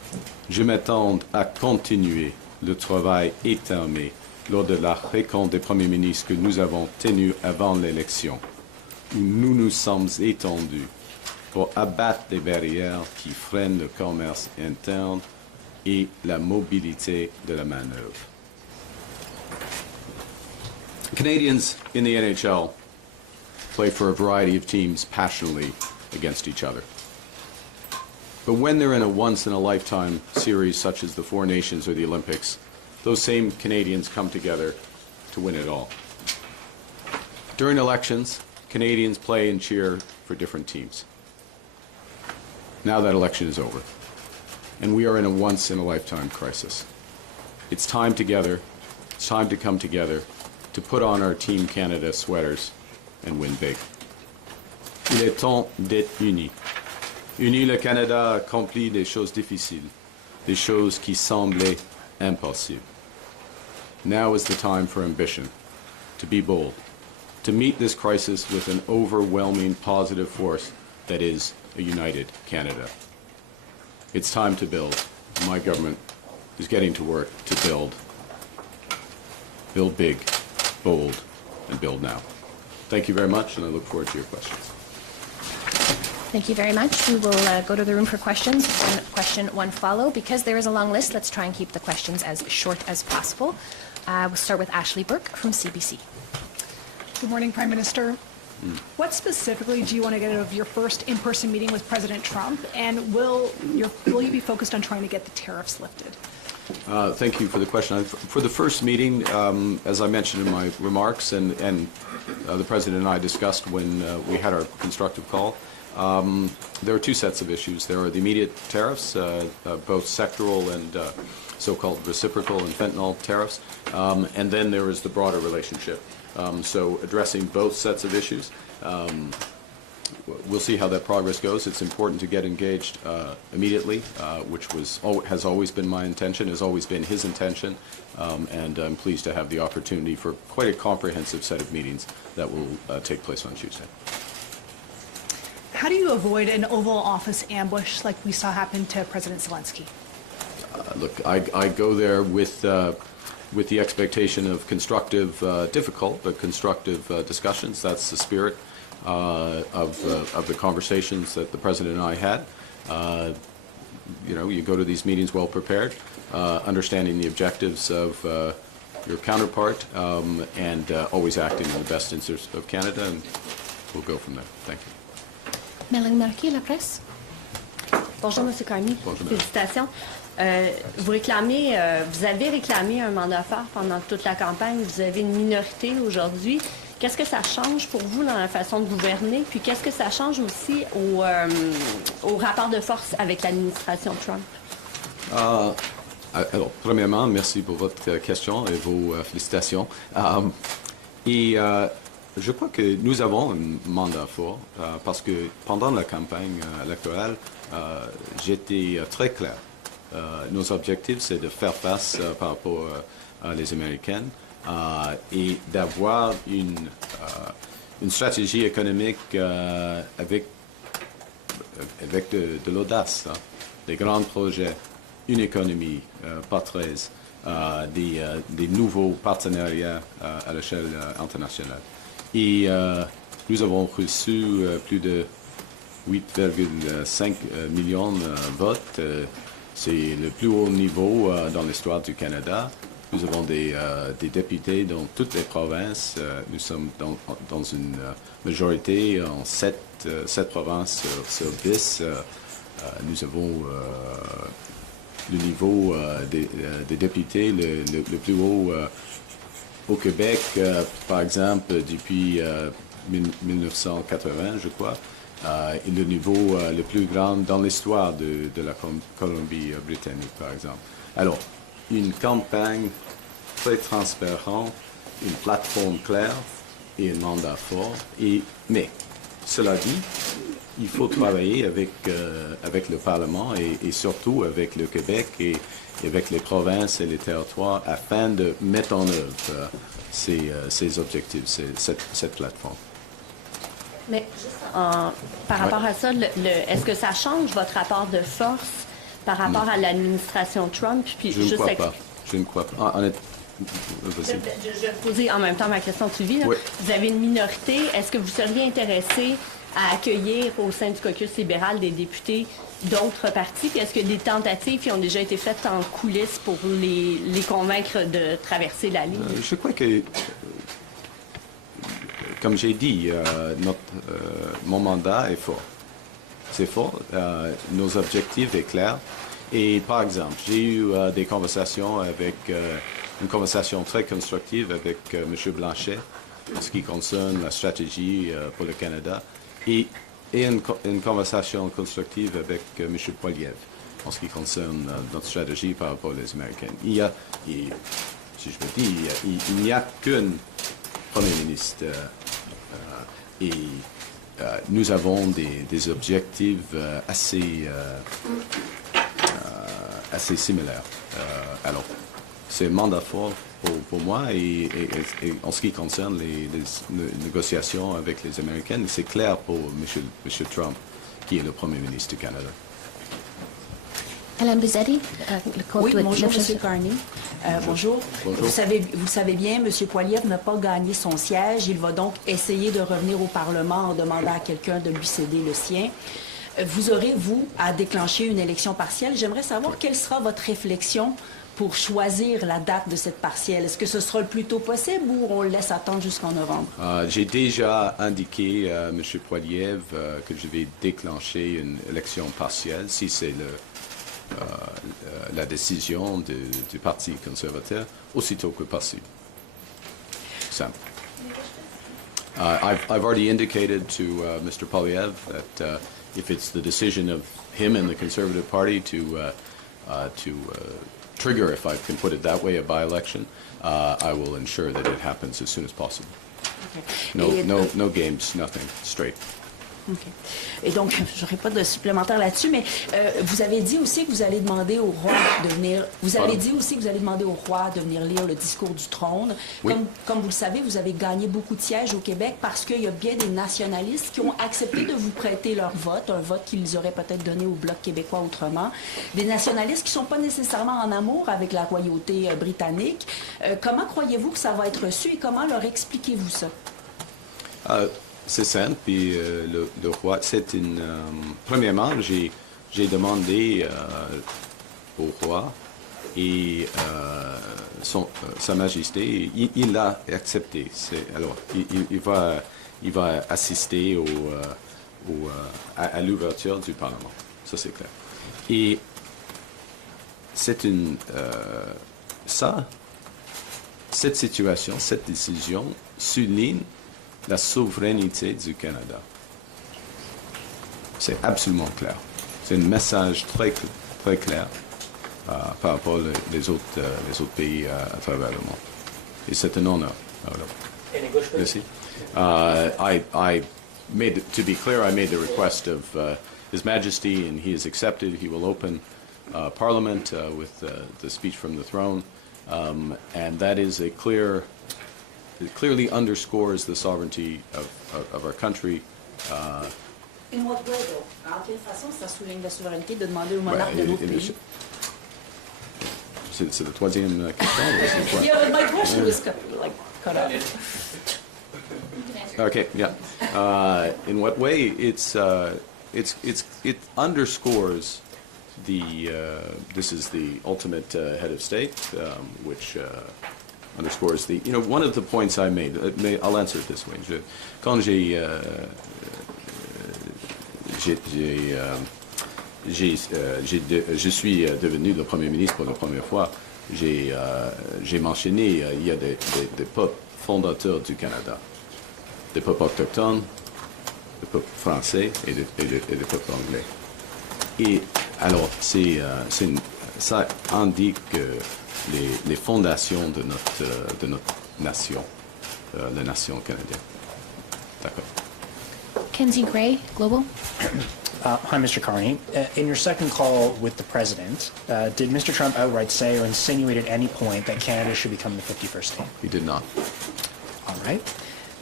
Je m'attends à continuer le travail étamé lors de la rencontre des premiers ministres que nous avons tenue avant l'élection, où nous nous sommes étendus pour abattre les barrières qui freinent le commerce interne et la mobilité de la main-d'œuvre. Canadians in the NHL play for a variety of teams passionately against each other. But when they're in a once-in-a-lifetime series such as the Four Nations or the Olympics, those same Canadians come together to win it all. During elections, Canadians play and cheer for different teams. Now that election is over, and we are in a once-in-a-lifetime crisis. It's time to come together to put on our Team Canada sweaters and win big. Il est temps d'être unis. Unis, le Canada a accompli des choses difficiles, des choses qui semblaient impossibles. Now is the time for ambition, to be bold, to meet this crisis with an overwhelming positive force that is a united Canada. It's time to build. My government is getting to work to build. Build big, bold, and build now. Thank you very much, and I look forward to your questions. Thank you very much. We will go to the room for questions. One question, one follow. Because there is a long list, let's try and keep the questions as short as possible. We'll start with Ashley Burke from CBC. Good morning, Prime Minister. What specifically do you want to get out of your first in-person meeting with President Trump, and will you be focused on trying to get the tariffs lifted? Thank you for the question. For the first meeting, as I mentioned in my remarks, and the President and I discussed when we had our constructive call, there are two sets of issues. There are the immediate tariffs, both sectoral and so-called reciprocal and fentanyl tariffs, and then there is the broader relationship. So addressing both sets of issues. We'll see how that progress goes. It's important to get engaged immediately, which has always been my intention, has always been his intention, and I'm pleased to have the opportunity for quite a comprehensive set of meetings that will take place on Tuesday. How do you avoid an Oval Office ambush like we saw happen to President Zelensky? Look, I go there with the expectation of constructive, difficult, but constructive discussions. That's the spirit of the conversations that the President and I had. You go to these meetings well prepared, understanding the objectives of your counterpart, and always acting in the best interest of Canada, and we'll go from there. Thank you. Mélanie Marquis, La Presse. Bonjour, M. Carney. Bonjour, Félicitations. Vous avez réclamé un mandat fort pendant toute la campagne. Vous avez une minorité aujourd'hui. Qu'est-ce que ça change pour vous dans la façon de gouverner? Puis qu'est-ce que ça change aussi au rapport de force avec l'administration Trump? Alors, premièrement, merci pour votre question et vos félicitations. Je crois que nous avons un mandat fort parce que pendant la campagne électorale, j'étais très clair. Nos objectifs, c'est de faire face par rapport à les Américaines et d'avoir une stratégie économique avec de l'audace, des grands projets, une économie par 13, des nouveaux partenariats à l'échelle internationale. Et nous avons reçu plus de 8,5 millions de votes. C'est le plus haut niveau dans l'histoire du Canada. Nous avons des députés dans toutes les provinces. Nous sommes dans une majorité en 7 provinces sur 10. Nous avons le niveau des députés le plus haut au Québec, par exemple, depuis 1980, je crois, et le niveau le plus grand dans l'histoire de la Colombie-Britannique, par exemple. Alors, une campagne très transparente, une plateforme claire et un mandat fort. Mais, cela dit, il faut travailler avec le Parlement et surtout avec le Québec et avec les provinces et les territoires afin de mettre en œuvre ces objectifs, cette plateforme. Mais par rapport à ça, est-ce que ça change votre rapport de force par rapport à l'administration Trump. Puis Je ne crois pas. Je ne crois pas. Je vais poser en même temps ma question de suivi. Là. Oui. Vous avez une minorité. Est-ce que vous seriez intéressé à accueillir au sein du caucus libéral des députés d'autres partis? Puis est-ce que des tentatives qui ont déjà été faites en coulisses pour les convaincre de traverser la ligne? Je crois que, comme j'ai dit, mon mandat est fort. C'est fort. Nos objectifs sont clairs. Et par exemple, j'ai eu des conversations une conversation très constructive avec M. Blanchet en ce qui concerne la stratégie pour le Canada et une conversation constructive avec M. Poiliev en ce qui concerne notre stratégie par rapport aux Américains. Si je me dis, il n'y a qu'un Premier ministre et nous avons des objectifs assez similaires. Alors, c'est un mandat fort pour moi et en ce qui concerne les négociations avec les Américains, c'est clair pour M. Trump, qui est le Premier ministre du Canada. Alain Bizzetti, Oui, bonjour, M. Carney. Bonjour. Bonjour. Vous le savez bien, M. Poiliev n'a pas gagné son siège. Il va donc essayer de revenir au Parlement en demandant à quelqu'un de lui céder le sien. Vous aurez, vous, à déclencher une élection partielle. J'aimerais savoir quelle sera votre réflexion pour choisir la date de cette partielle. Est-ce que ce sera le plus tôt possible ou on le laisse attendre jusqu'en novembre? J'ai déjà indiqué à M. Poiliev que je vais déclencher une élection partielle si c'est la décision du Parti conservateur aussitôt que possible. Simple. I've already indicated to Mr. Poiliev that if it's the decision of him and the Conservative Party to trigger, if I can put it that way, a by-election, I will ensure that it happens as soon as possible. Okay. No games, nothing, straight. OK. Et donc, je n'aurai pas de supplémentaire là-dessus, mais vous avez dit aussi que vous allez demander au roi de venir. Vous avez dit aussi que vous allez demander au roi de venir lire le discours du trône. Oui. Comme vous le savez, vous avez gagné beaucoup de sièges au Québec parce qu'il y a bien des nationalistes qui ont accepté de vous prêter leur vote, un vote qu'ils auraient peut-être donné au Bloc québécois autrement. Des nationalistes qui ne sont pas nécessairement en amour avec la royauté britannique. Comment croyez-vous que ça va être reçu et comment leur expliquez-vous ça? C'est simple, puis le roi, c'est une... premièrement, j'ai demandé au roi et Sa Majesté, il l'a accepté. Alors, il va assister à l'ouverture du Parlement. Ça, c'est clair. Et c'est une... cette situation, cette décision souligne la souveraineté du Canada. C'est absolument clair. C'est un message très clair par rapport aux autres pays à travers le monde. Et c'est un honneur. Merci. To be clear, I made the request of His Majesty, and he has accepted. He will open Parliament with the speech from the throne, and that is a clear. It clearly underscores the sovereignty of our country. In what way, though? En quelle façon ça souligne la souveraineté de demander au monarque de l'autre pays? C'est la troisième question. Yeah, my question was cut off. Okay, yeah. In what way? It underscores this is the ultimate head of state, which underscores one of the points I made. I'll answer it this way. Quand je suis devenu le Premier ministre pour la première fois, j'ai mentionné il y a des peuples fondateurs du Canada, des peuples autochtones, des peuples français et des peuples anglais. Et alors, ça indique les fondations de notre nation, la nation canadienne. D'accord. Kenzie Gray, Global. Hi, Mr. Carney. In your second call with the President, did Mr. Trump outright say or insinuate at any point that Canada should become the 51st state? He did not. All right.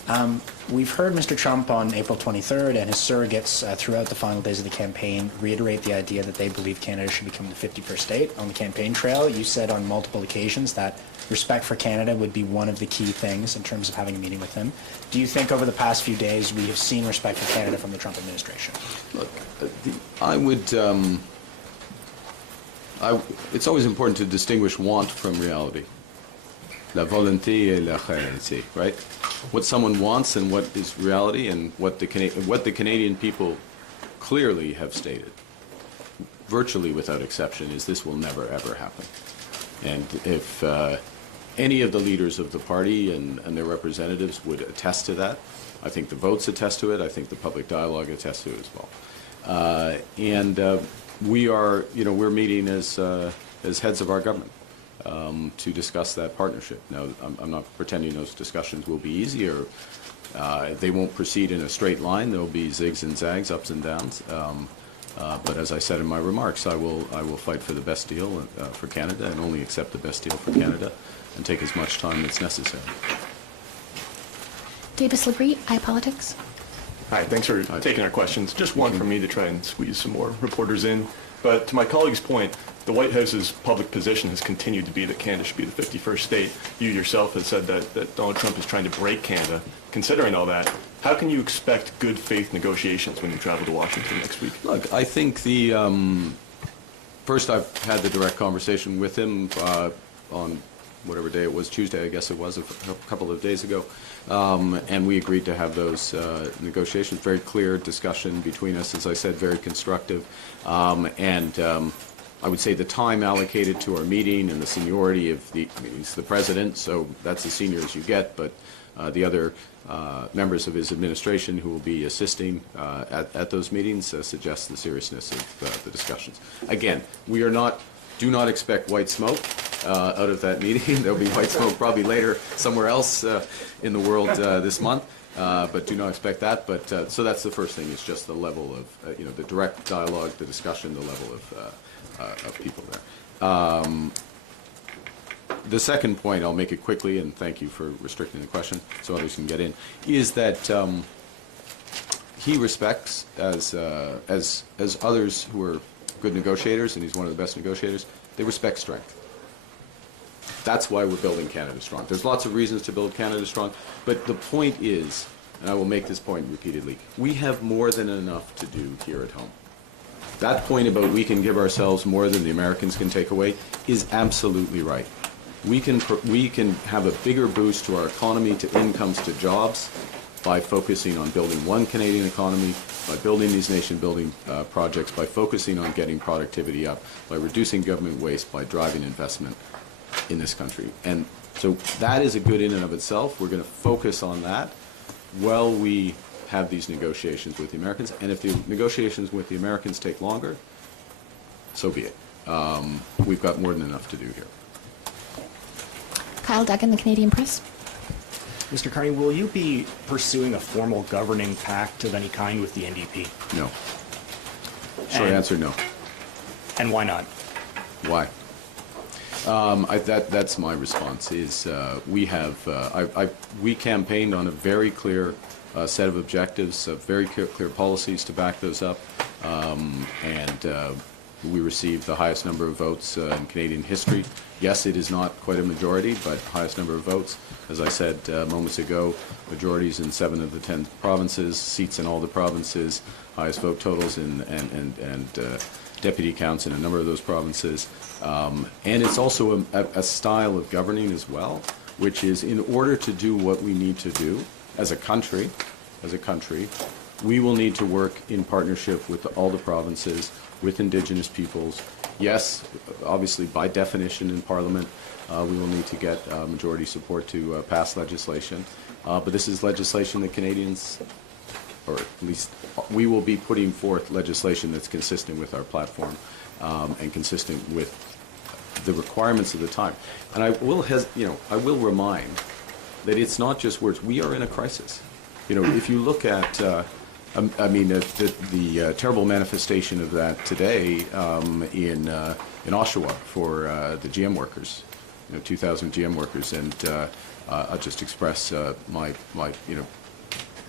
We've heard Mr. Trump on April 23rd and his surrogates throughout the final days of the campaign reiterate the idea that they believe Canada should become the 51st state. On the campaign trail, you said on multiple occasions that respect for Canada would be one of the key things in terms of having a meeting with him. Do you think over the past few days we have seen respect for Canada from the Trump administration? Look, I would. It's always important to distinguish want from reality. La volonté et la réalité, right? What someone wants and what is reality, and what the Canadian people clearly have stated, virtually without exception, is this will never ever happen. And if any of the leaders of the party and their representatives would attest to that, I think the votes attest to it. I think the public dialogue attests to it as well. We are, we're meeting as heads of our government to discuss that partnership. Now, I'm not pretending those discussions will be easy, or they won't proceed in a straight line. There'll be zigs and zags, ups and downs. But as I said in my remarks, I will fight for the best deal for Canada, and only accept the best deal for Canada, and take as much time as necessary. Davis Labrie, iPolitics. Hi, thanks for taking our questions. Just one from me to try and squeeze some more reporters in. But to my colleague's point, the White House's public position has continued to be that Canada should be the 51st state. You yourself have said that Donald Trump is trying to break Canada. Considering all that, how can you expect good faith negotiations when you travel to Washington next week? Look, I think first I've had the direct conversation with him on whatever day it was, Tuesday I guess it was, a couple of days ago. And we agreed to have those negotiations. Very clear discussion between us, as I said, very constructive. I would say the time allocated to our meeting and the seniority of he's the president, so that's as senior as you get, but the other members of his administration who will be assisting at those meetings suggests the seriousness of the discussions. Again, do not expect white smoke out of that meeting. There'll be white smoke probably later somewhere else in the world this month, but do not expect that. But so that's the first thing, is just the level of the direct dialogue, the discussion, the level of people there. The second point, I'll make it quickly, and thank you for restricting the question so others can get in, is that he respects, as others who are good negotiators, and he's one of the best negotiators, they respect strength. That's why we're building Canada strong. There's lots of reasons to build Canada strong, but the point is, and I will make this point repeatedly, we have more than enough to do here at home. That point about we can give ourselves more than the Americans can take away is absolutely right. We can have a bigger boost to our economy, to incomes, to jobs, by focusing on building one Canadian economy, by building these nation-building projects, by focusing on getting productivity up, by reducing government waste, by driving investment in this country. And so that is a good in and of itself. We're going to focus on that while we have these negotiations with the Americans. And if the negotiations with the Americans take longer, so be it. We've got more than enough to do here. Kyle Duggan, the Canadian Press. Mr. Carney, will you be pursuing a formal governing pact of any kind with the NDP? No. Short answer, no. And why not? Why? That's my response. Is we campaigned on a very clear set of objectives, very clear policies to back those up, and we received the highest number of votes in Canadian history. Yes, it is not quite a majority, but highest number of votes. As I said moments ago, majorities in 7 of the 10 provinces, seats in all the provinces, highest vote totals and deputy counts in a number of those provinces. And it's also a style of governing as well, which is, in order to do what we need to do as a country, we will need to work in partnership with all the provinces, with Indigenous peoples. Yes, obviously, by definition in Parliament, we will need to get majority support to pass legislation. But this is legislation that Canadians, or at least we will be putting forth legislation that's consistent with our platform and consistent with the requirements of the time. And I will remind that it's not just words. We are in a crisis. If you look at, the terrible manifestation of that today in Oshawa for the GM workers, 2,000 GM workers, and I'll just express my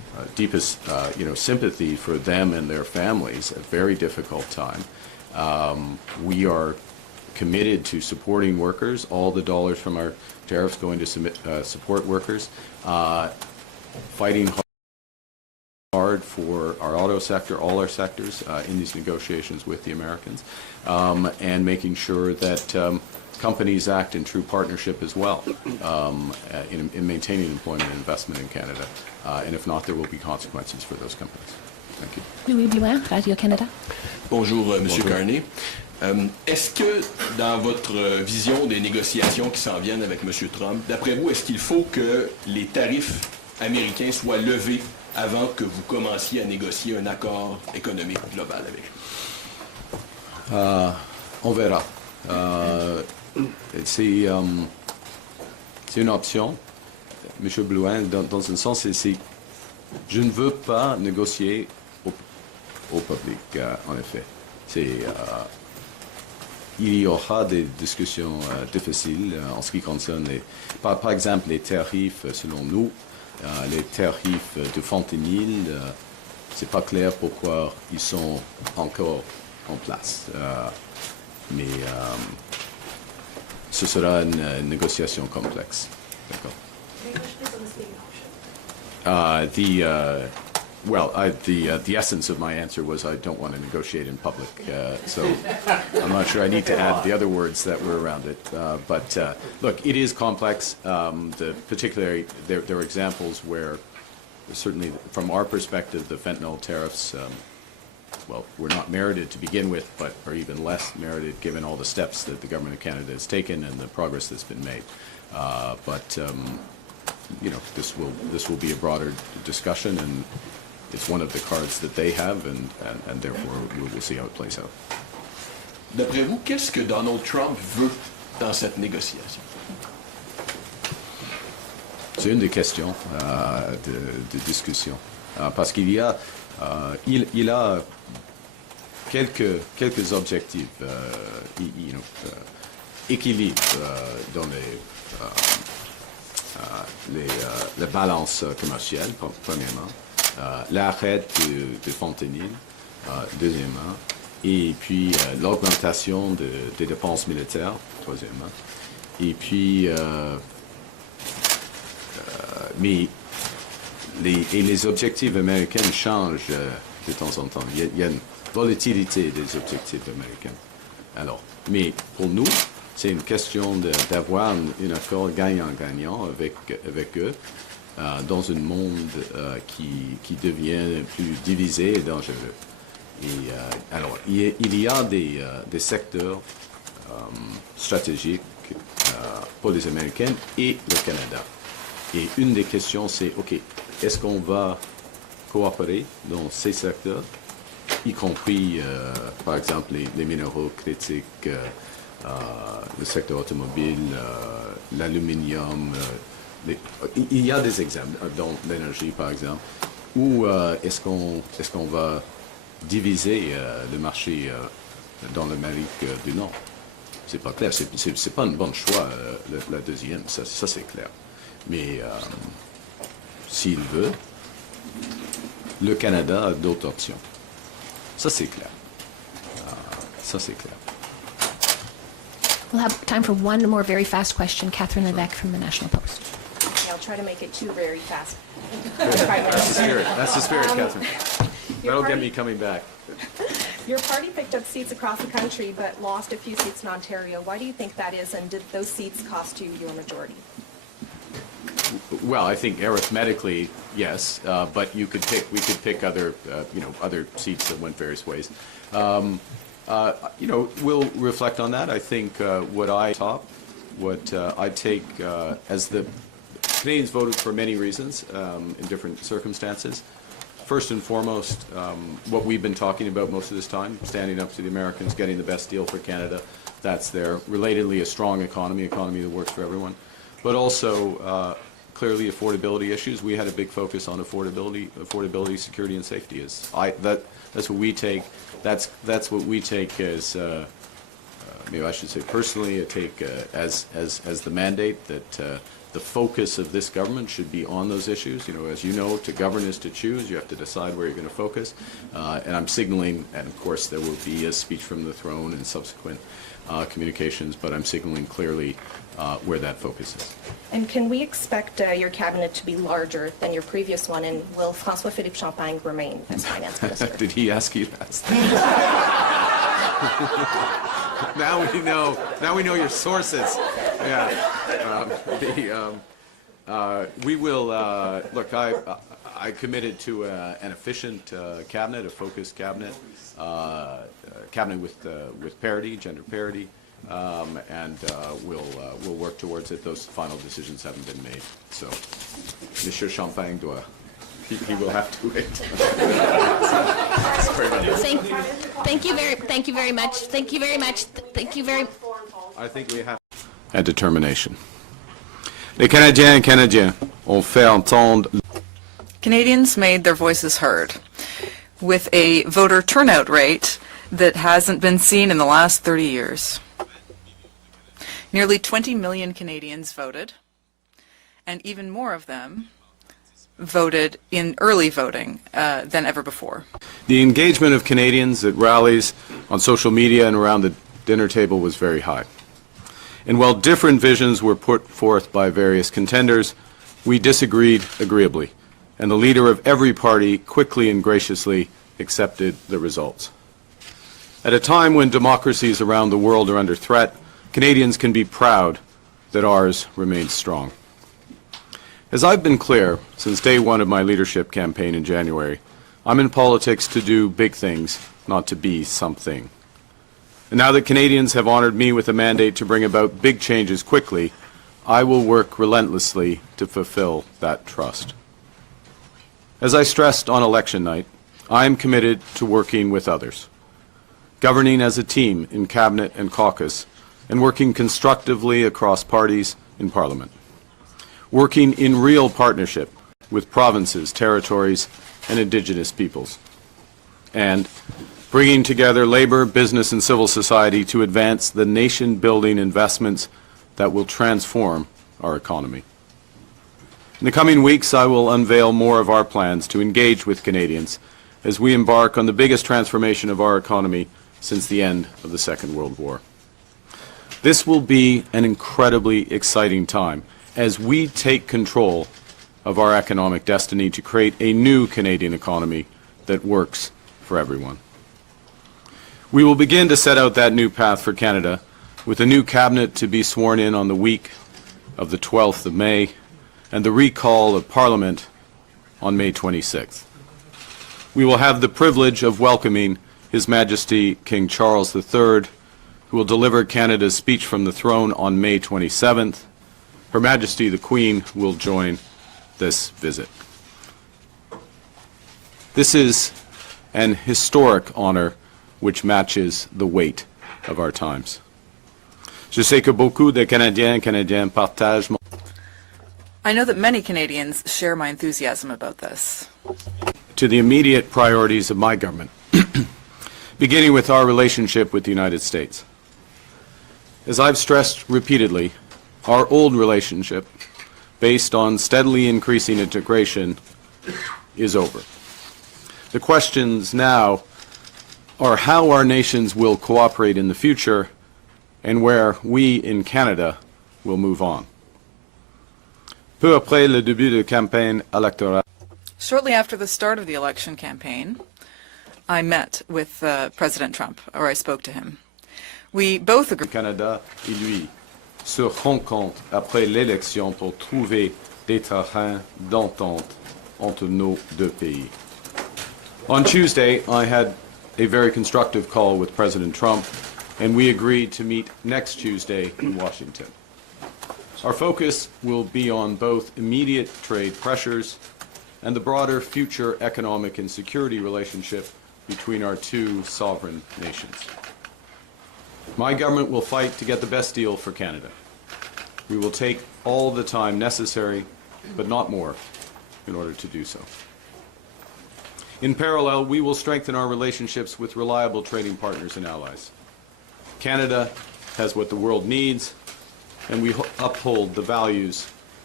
deepest sympathy for them and their families. A very difficult time. We are committed to supporting workers. All the dollars from our tariffs going to support workers. Fighting hard for our auto sector, all our sectors in these negotiations with the Americans, and making sure that companies act in true partnership as well in maintaining employment and investment in Canada. And if not, there will be consequences for those companies. Thank you. Louis Blouin, Radio-Canada. Bonjour, Monsieur Carney. Est-ce que, dans votre vision des négociations qui s'en viennent avec Monsieur Trump, d'après vous, est-ce qu'il faut que les tarifs américains soient levés avant que vous commenciez à négocier un accord économique global avec lui? On verra. C'est une option, M. Blouin, dans un sens, je ne veux pas négocier au public, en effet. Il y aura des discussions difficiles en ce qui concerne, par exemple, les tarifs, selon nous, les tarifs de fentanyl, c'est pas clair pourquoi ils sont encore en place. Mais ce sera une négociation complexe. D'accord. The essence of my answer was I don't want to negotiate in public, so I'm not sure I need to add the other words that were around it. But look, it is complex. Particularly, there are examples where, certainly from our perspective, the fentanyl tariffs, were not merited to begin with, but are even less merited given all the steps that the government of Canada has taken and the progress that's been made. This will be a broader discussion, and it's one of the cards that they have, and therefore we will see how it plays out. D'après vous, qu'est-ce que Donald Trump veut dans cette négociation? C'est une des questions de discussion, parce qu'il y a il a quelques objectifs, équilibre dans la balance commerciale, premièrement, l'arrêt de fentanyl, deuxièmement, et puis l'augmentation des dépenses militaires, troisièmement, et puis mais les objectifs américains changent de temps en temps. Il y a une volatilité des objectifs américains. Alors, mais pour nous, c'est une question d'avoir un accord gagnant-gagnant avec eux dans un monde qui devient plus divisé et dangereux. Et alors, il y a des secteurs stratégiques pour les Américains et le Canada. Et une des questions, c'est, OK, est-ce qu'on va coopérer dans ces secteurs, y compris, par exemple, les minéraux critiques, le secteur automobile, l'aluminium. Il y a des exemples, dans l'énergie, par exemple, où est-ce qu'on va diviser le marché dans l'Amérique du Nord? C'est pas clair, c'est pas un bon choix, la deuxième, ça c'est clair. Mais s'il veut, le Canada a d'autres options. Ça, c'est clair. Ça, c'est clair. We'll have time for one more very fast question. Catherine Levesque from the National Post. Okay, I'll try to make it two very fast. That's the spirit, Catherine. That'll get me coming back. Your party picked up seats across the country but lost a few seats in Ontario. Why do you think that is, and did those seats cost you your majority? Well, I think arithmetically, yes, but we could pick other, other seats that went various ways. We'll reflect on that. I think what I take as the Canadians voted for many reasons in different circumstances. First and foremost, what we've been talking about most of this time, standing up to the Americans, getting the best deal for Canada, that's there. Relatedly, a strong economy that works for everyone. But also, clearly, affordability issues. We had a big focus on affordability, security, and safety. That's what we take. That's what we take as, maybe I should say personally, I take as the mandate that the focus of this government should be on those issues. You know, as you know, to govern is to choose. You have to decide where you're going to focus. And I'm signaling, and of course there will be a speech from the throne and subsequent communications, but I'm signaling clearly where that focus is. And can we expect your cabinet to be larger than your previous one, and will François-Philippe Champagne remain as finance minister? Did he ask you that? Now we know your sources. Yeah. We will look. I committed to an efficient cabinet, a focused cabinet, cabinet with parity, gender parity, and we'll work towards it. Those final decisions haven't been made, so Monsieur Champagne doit. He will have to wait. Thank you very much. I think we have and determination. Les Canadiens et Canadiens ont fait entendre. Canadians made their voices heard with a voter turnout rate that hasn't been seen in the last 30 years. Nearly 20 million Canadians voted, and even more of them voted in early voting than ever before. The engagement of Canadians at rallies, on social media, and around the dinner table was very high. And while different visions were put forth by various contenders, we disagreed agreeably, and the leader of every party quickly and graciously accepted the results. At a time when democracies around the world are under threat, Canadians can be proud that ours remains strong. As I've been clear since day one of my leadership campaign in January, I'm in politics to do big things, not to be something. And now that Canadians have honored me with a mandate to bring about big changes quickly, I will work relentlessly to fulfill that trust. As I stressed on election night, I am committed to working with others, governing as a team in Cabinet and caucus, and working constructively across parties in Parliament, working in real partnership with provinces, territories, and Indigenous peoples, and bringing together labor, business, and civil society to advance the nation-building investments that will transform our economy. In the coming weeks, I will unveil more of our plans to engage with Canadians as we embark on the biggest transformation of our economy since the end of the Second World War. This will be an incredibly exciting time as we take control of our economic destiny to create a new Canadian economy that works for everyone. We will begin to set out that new path for Canada with a new cabinet to be sworn in on the week of the 12th of May and the recall of Parliament on May 26th. We will have the privilege of welcoming His Majesty King Charles III, who will deliver Canada's speech from the throne on May 27th. Her Majesty the Queen will join this visit. This is an historic honor which matches the weight of our times. Je sais que beaucoup de Canadiens et Canadiennes partagent mon... I know that many Canadians share my enthusiasm about this. To the immediate priorities of my government, beginning with our relationship with the United States. As I've stressed repeatedly, our old relationship, based on steadily increasing integration, is over. The questions now are how our nations will cooperate in the future and where we in Canada will move on. Peu après le début de campagne électorale. Shortly after the start of the election campaign, I met with President Trump, or I spoke to him. We both agreed. Canada et lui se rencontrent après l'élection pour trouver des terrains d'entente entre nos deux pays. On Tuesday, I had a very constructive call with President Trump, and we agreed to meet next Tuesday in Washington. Our focus will be on both immediate trade pressures and the broader future economic and security relationship between our two sovereign nations. My government will fight to get the best deal for Canada. We will take all the time necessary, but not more, in order to do so. In parallel, we will strengthen our relationships with reliable trading partners and allies. Canada has what the world needs, and we uphold the values the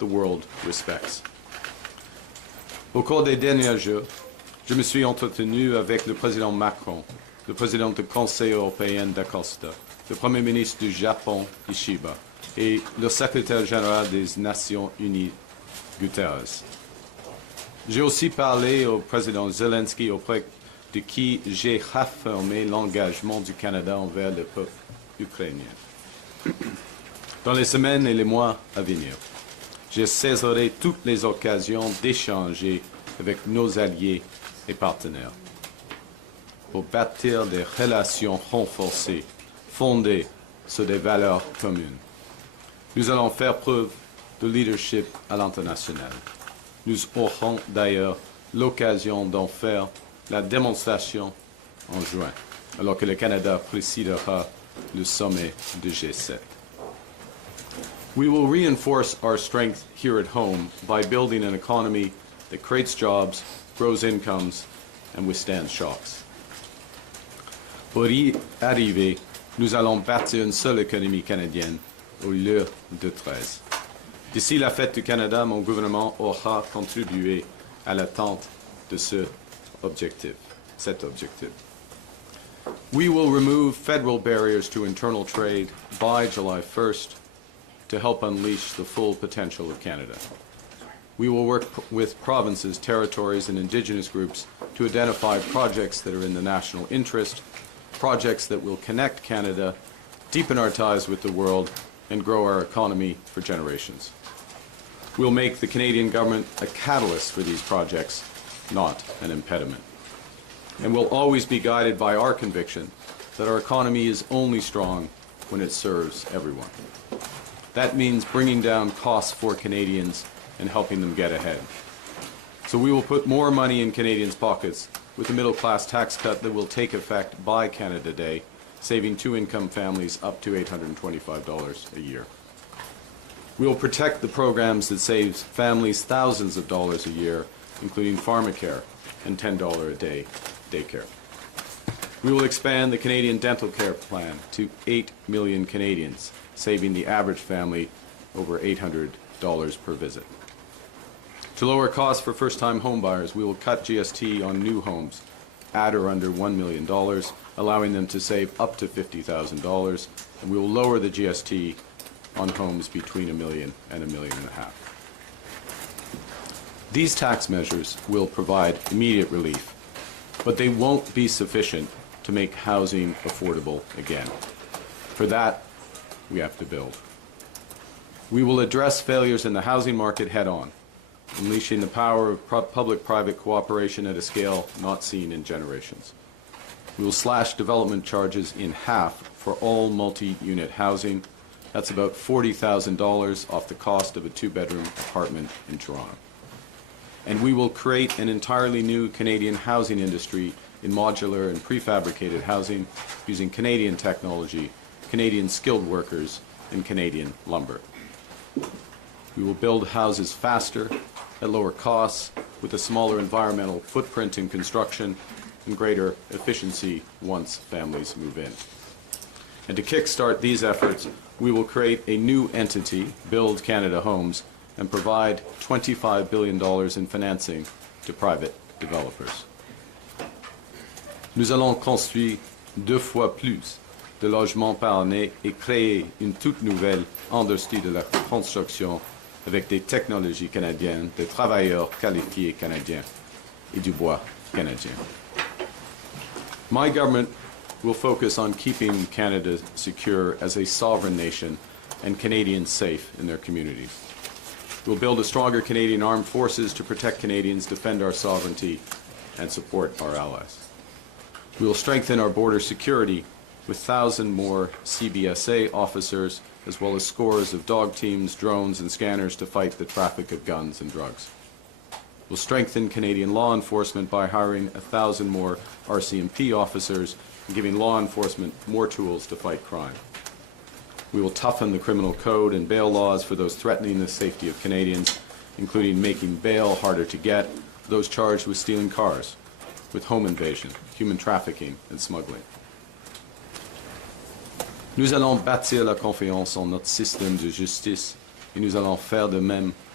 the world respects. Au cours des derniers jours, je me suis entretenu avec le président Macron, le président du Conseil européen d'Acosta, le Premier ministre du Japon, Ishiba, et le secrétaire général des Nations Unies, Guterres. J'ai aussi parlé au président Zelensky, auprès de qui j'ai réaffirmé l'engagement du Canada envers le peuple ukrainien. Dans les semaines et les mois à venir, je saisirai toutes les occasions d'échanger avec nos alliés et partenaires pour bâtir des relations renforcées, fondées sur des valeurs communes. Nous allons faire preuve de leadership à l'international. Nous aurons d'ailleurs l'occasion d'en faire la démonstration en juin, alors que le Canada présidera le sommet du G7. We will reinforce our strength here at home by building an economy that creates jobs, grows incomes, and withstands shocks. Pour y arriver, nous allons bâtir une seule économie canadienne au lieu de 13. D'ici la fête du Canada, mon gouvernement aura contribué à l'atteinte de cet objectif. We will remove federal barriers to internal trade by July 1st to help unleash the full potential of Canada. We will work with provinces, territories, and Indigenous groups to identify projects that are in the national interest, projects that will connect Canada, deepen our ties with the world, and grow our economy for generations. We'll make the Canadian government a catalyst for these projects, not an impediment. And we'll always be guided by our conviction that our economy is only strong when it serves everyone. That means bringing down costs for Canadians and helping them get ahead. So we will put more money in Canadians' pockets with the middle-class tax cut that will take effect by Canada Day, saving two-income families up to $825 a year. We will protect the programs that save families thousands of dollars a year, including pharmacare and $10 a day daycare. We will expand the Canadian Dental Care Plan to 8 million Canadians, saving the average family over $800 per visit. To lower costs for first-time homebuyers, we will cut GST on new homes at or under $1 million, allowing them to save up to $50,000, and we will lower the GST on homes between $1 million and $1.5 million. These tax measures will provide immediate relief, but they won't be sufficient to make housing affordable again. For that, we have to build. We will address failures in the housing market head-on, unleashing the power of public-private cooperation at a scale not seen in generations. We will slash development charges in half for all multi-unit housing. That's about $40,000 off the cost of a two-bedroom apartment in Toronto. And we will create an entirely new Canadian housing industry in modular and prefabricated housing using Canadian technology, Canadian skilled workers, and Canadian lumber. We will build houses faster, at lower costs, with a smaller environmental footprint in construction and greater efficiency once families move in. And to kickstart these efforts, we will create a new entity, Build Canada Homes, and provide $25 billion in financing to private developers. Nous allons construire 2 fois plus de logements par année et créer une toute nouvelle industrie de la construction avec des technologies canadiennes, des travailleurs qualifiés canadiens et du bois canadien. My government will focus on keeping Canada secure as a sovereign nation and Canadians safe in their communities. We'll build a stronger Canadian armed forces to protect Canadians, defend our sovereignty, and support our allies. We will strengthen our border security with 1,000 more CBSA officers, as well as scores of dog teams, drones, and scanners to fight the traffic of guns and drugs. We'll strengthen Canadian law enforcement by hiring 1,000 more RCMP officers and giving law enforcement more tools to fight crime. We will toughen the criminal code and bail laws for those threatening the safety of Canadians, including making bail harder to get for those charged with stealing cars, with home invasion, human trafficking, and smuggling. Nous allons bâtir la confiance en notre système de justice et nous allons faire de même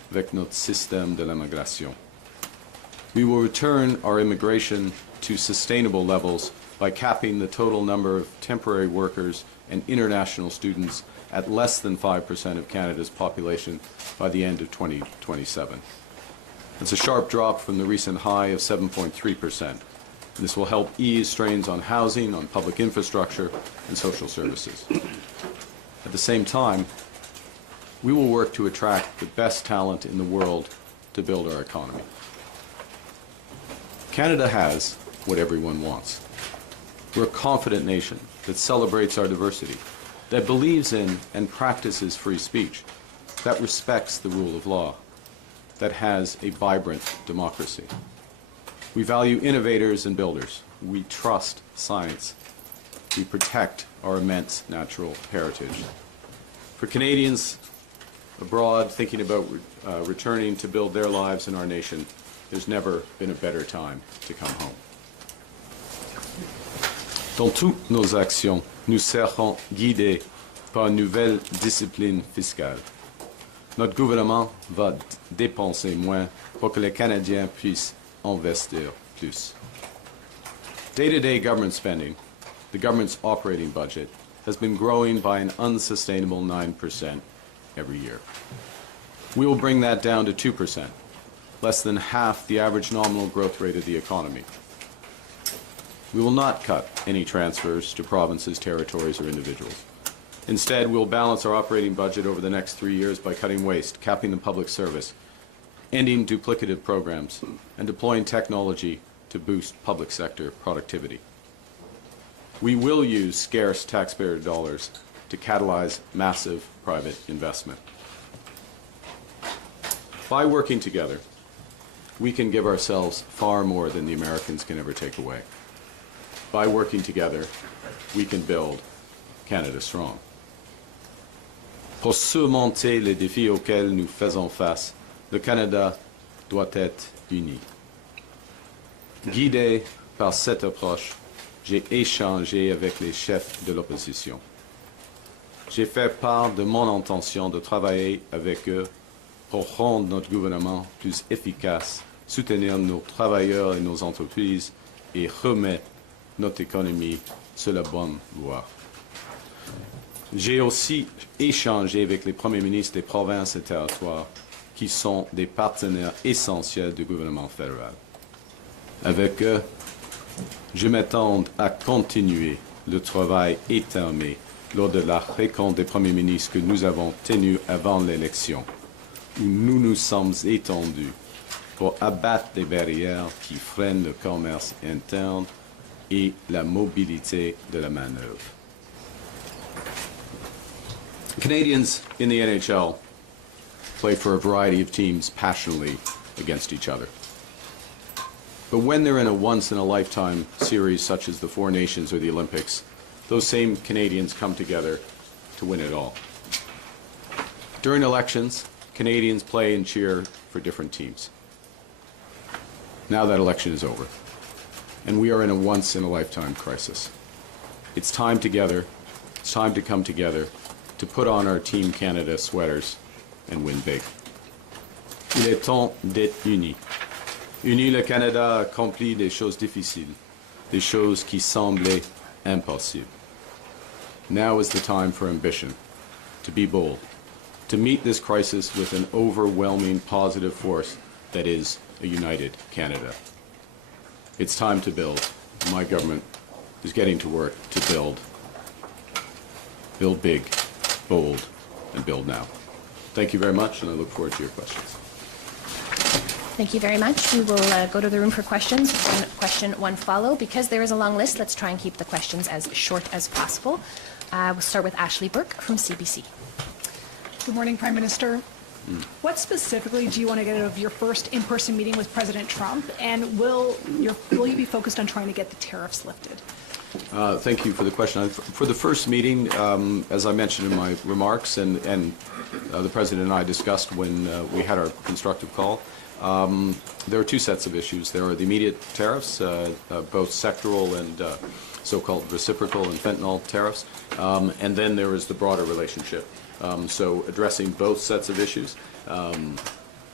avec notre système de l'immigration. We will return our immigration to sustainable levels by capping the total number of temporary workers and international students at less than 5% of Canada's population by the end of 2027. It's a sharp drop from the recent high of 7.3%. This will help ease strains on housing, on public infrastructure, and social services. At the same time, we will work to attract the best talent in the world to build our economy. Canada has what everyone wants. We're a confident nation that celebrates our diversity, that believes in and practices free speech, that respects the rule of law, that has a vibrant democracy. We value innovators and builders. We trust science. We protect our immense natural heritage. For Canadians abroad thinking about returning to build their lives in our nation, there's never been a better time to come home. Dans toutes nos actions, nous serons guidés par une nouvelle discipline fiscale. Notre gouvernement va dépenser moins pour que les Canadiens puissent investir plus. Day-to-day government spending, the government's operating budget, has been growing by an unsustainable 9% every year. We will bring that down to 2%, less than half the average nominal growth rate of the economy. We will not cut any transfers to provinces, territories, or individuals. Instead, we'll balance our operating budget over the next 3 years by cutting waste, capping the public service, ending duplicative programs, and deploying technology to boost public sector productivity. We will use scarce taxpayer dollars to catalyze massive private investment. By working together, we can give ourselves far more than the Americans can ever take away. By working together, we can build Canada strong. Pour surmonter les défis auxquels nous faisons face, le Canada doit être uni. Guidé par cette approche, j'ai échangé avec les chefs de l'opposition. J'ai fait part de mon intention de travailler avec eux pour rendre notre gouvernement plus efficace, soutenir nos travailleurs et nos entreprises et remettre notre économie sur la bonne voie. J'ai aussi échangé avec les premiers ministres des provinces et territoires qui sont des partenaires essentiels du gouvernement fédéral. Avec eux, je m'attends à continuer le travail étamé lors de la rencontre des premiers ministres que nous avons tenue avant l'élection, où nous nous sommes étendus pour abattre les barrières qui freinent le commerce interne et la mobilité de la main-d'œuvre. Canadians in the NHL play for a variety of teams passionately against each other. But when they're in a once-in-a-lifetime series such as the Four Nations or the Olympics, those same Canadians come together to win it all. During elections, Canadians play and cheer for different teams. Now that election is over, and we are in a once-in-a-lifetime crisis. It's time together, it's time to come together to put on our Team Canada sweaters and win big. Il est temps d'être unis. Unis, le Canada a accompli des choses difficiles, des choses qui semblaient impossibles. Now is the time for ambition, to be bold, to meet this crisis with an overwhelming positive force that is a united Canada. It's time to build. My government is getting to work to build big, bold, and build now. Thank you very much, and I look forward to your questions. Thank you very much. We will go to the room for questions. One question, one follow. Because there is a long list, let's try and keep the questions as short as possible. We'll start with Ashley Burke from CBC. Good morning, Prime Minister. What specifically do you want to get out of your first in-person meeting with President Trump, and will you be focused on trying to get the tariffs lifted? Thank you for the question. For the first meeting, as I mentioned in my remarks, and the President and I discussed when we had our constructive call, there are two sets of issues. There are the immediate tariffs, both sectoral and so-called reciprocal and fentanyl tariffs, and then there is the broader relationship. So addressing both sets of issues.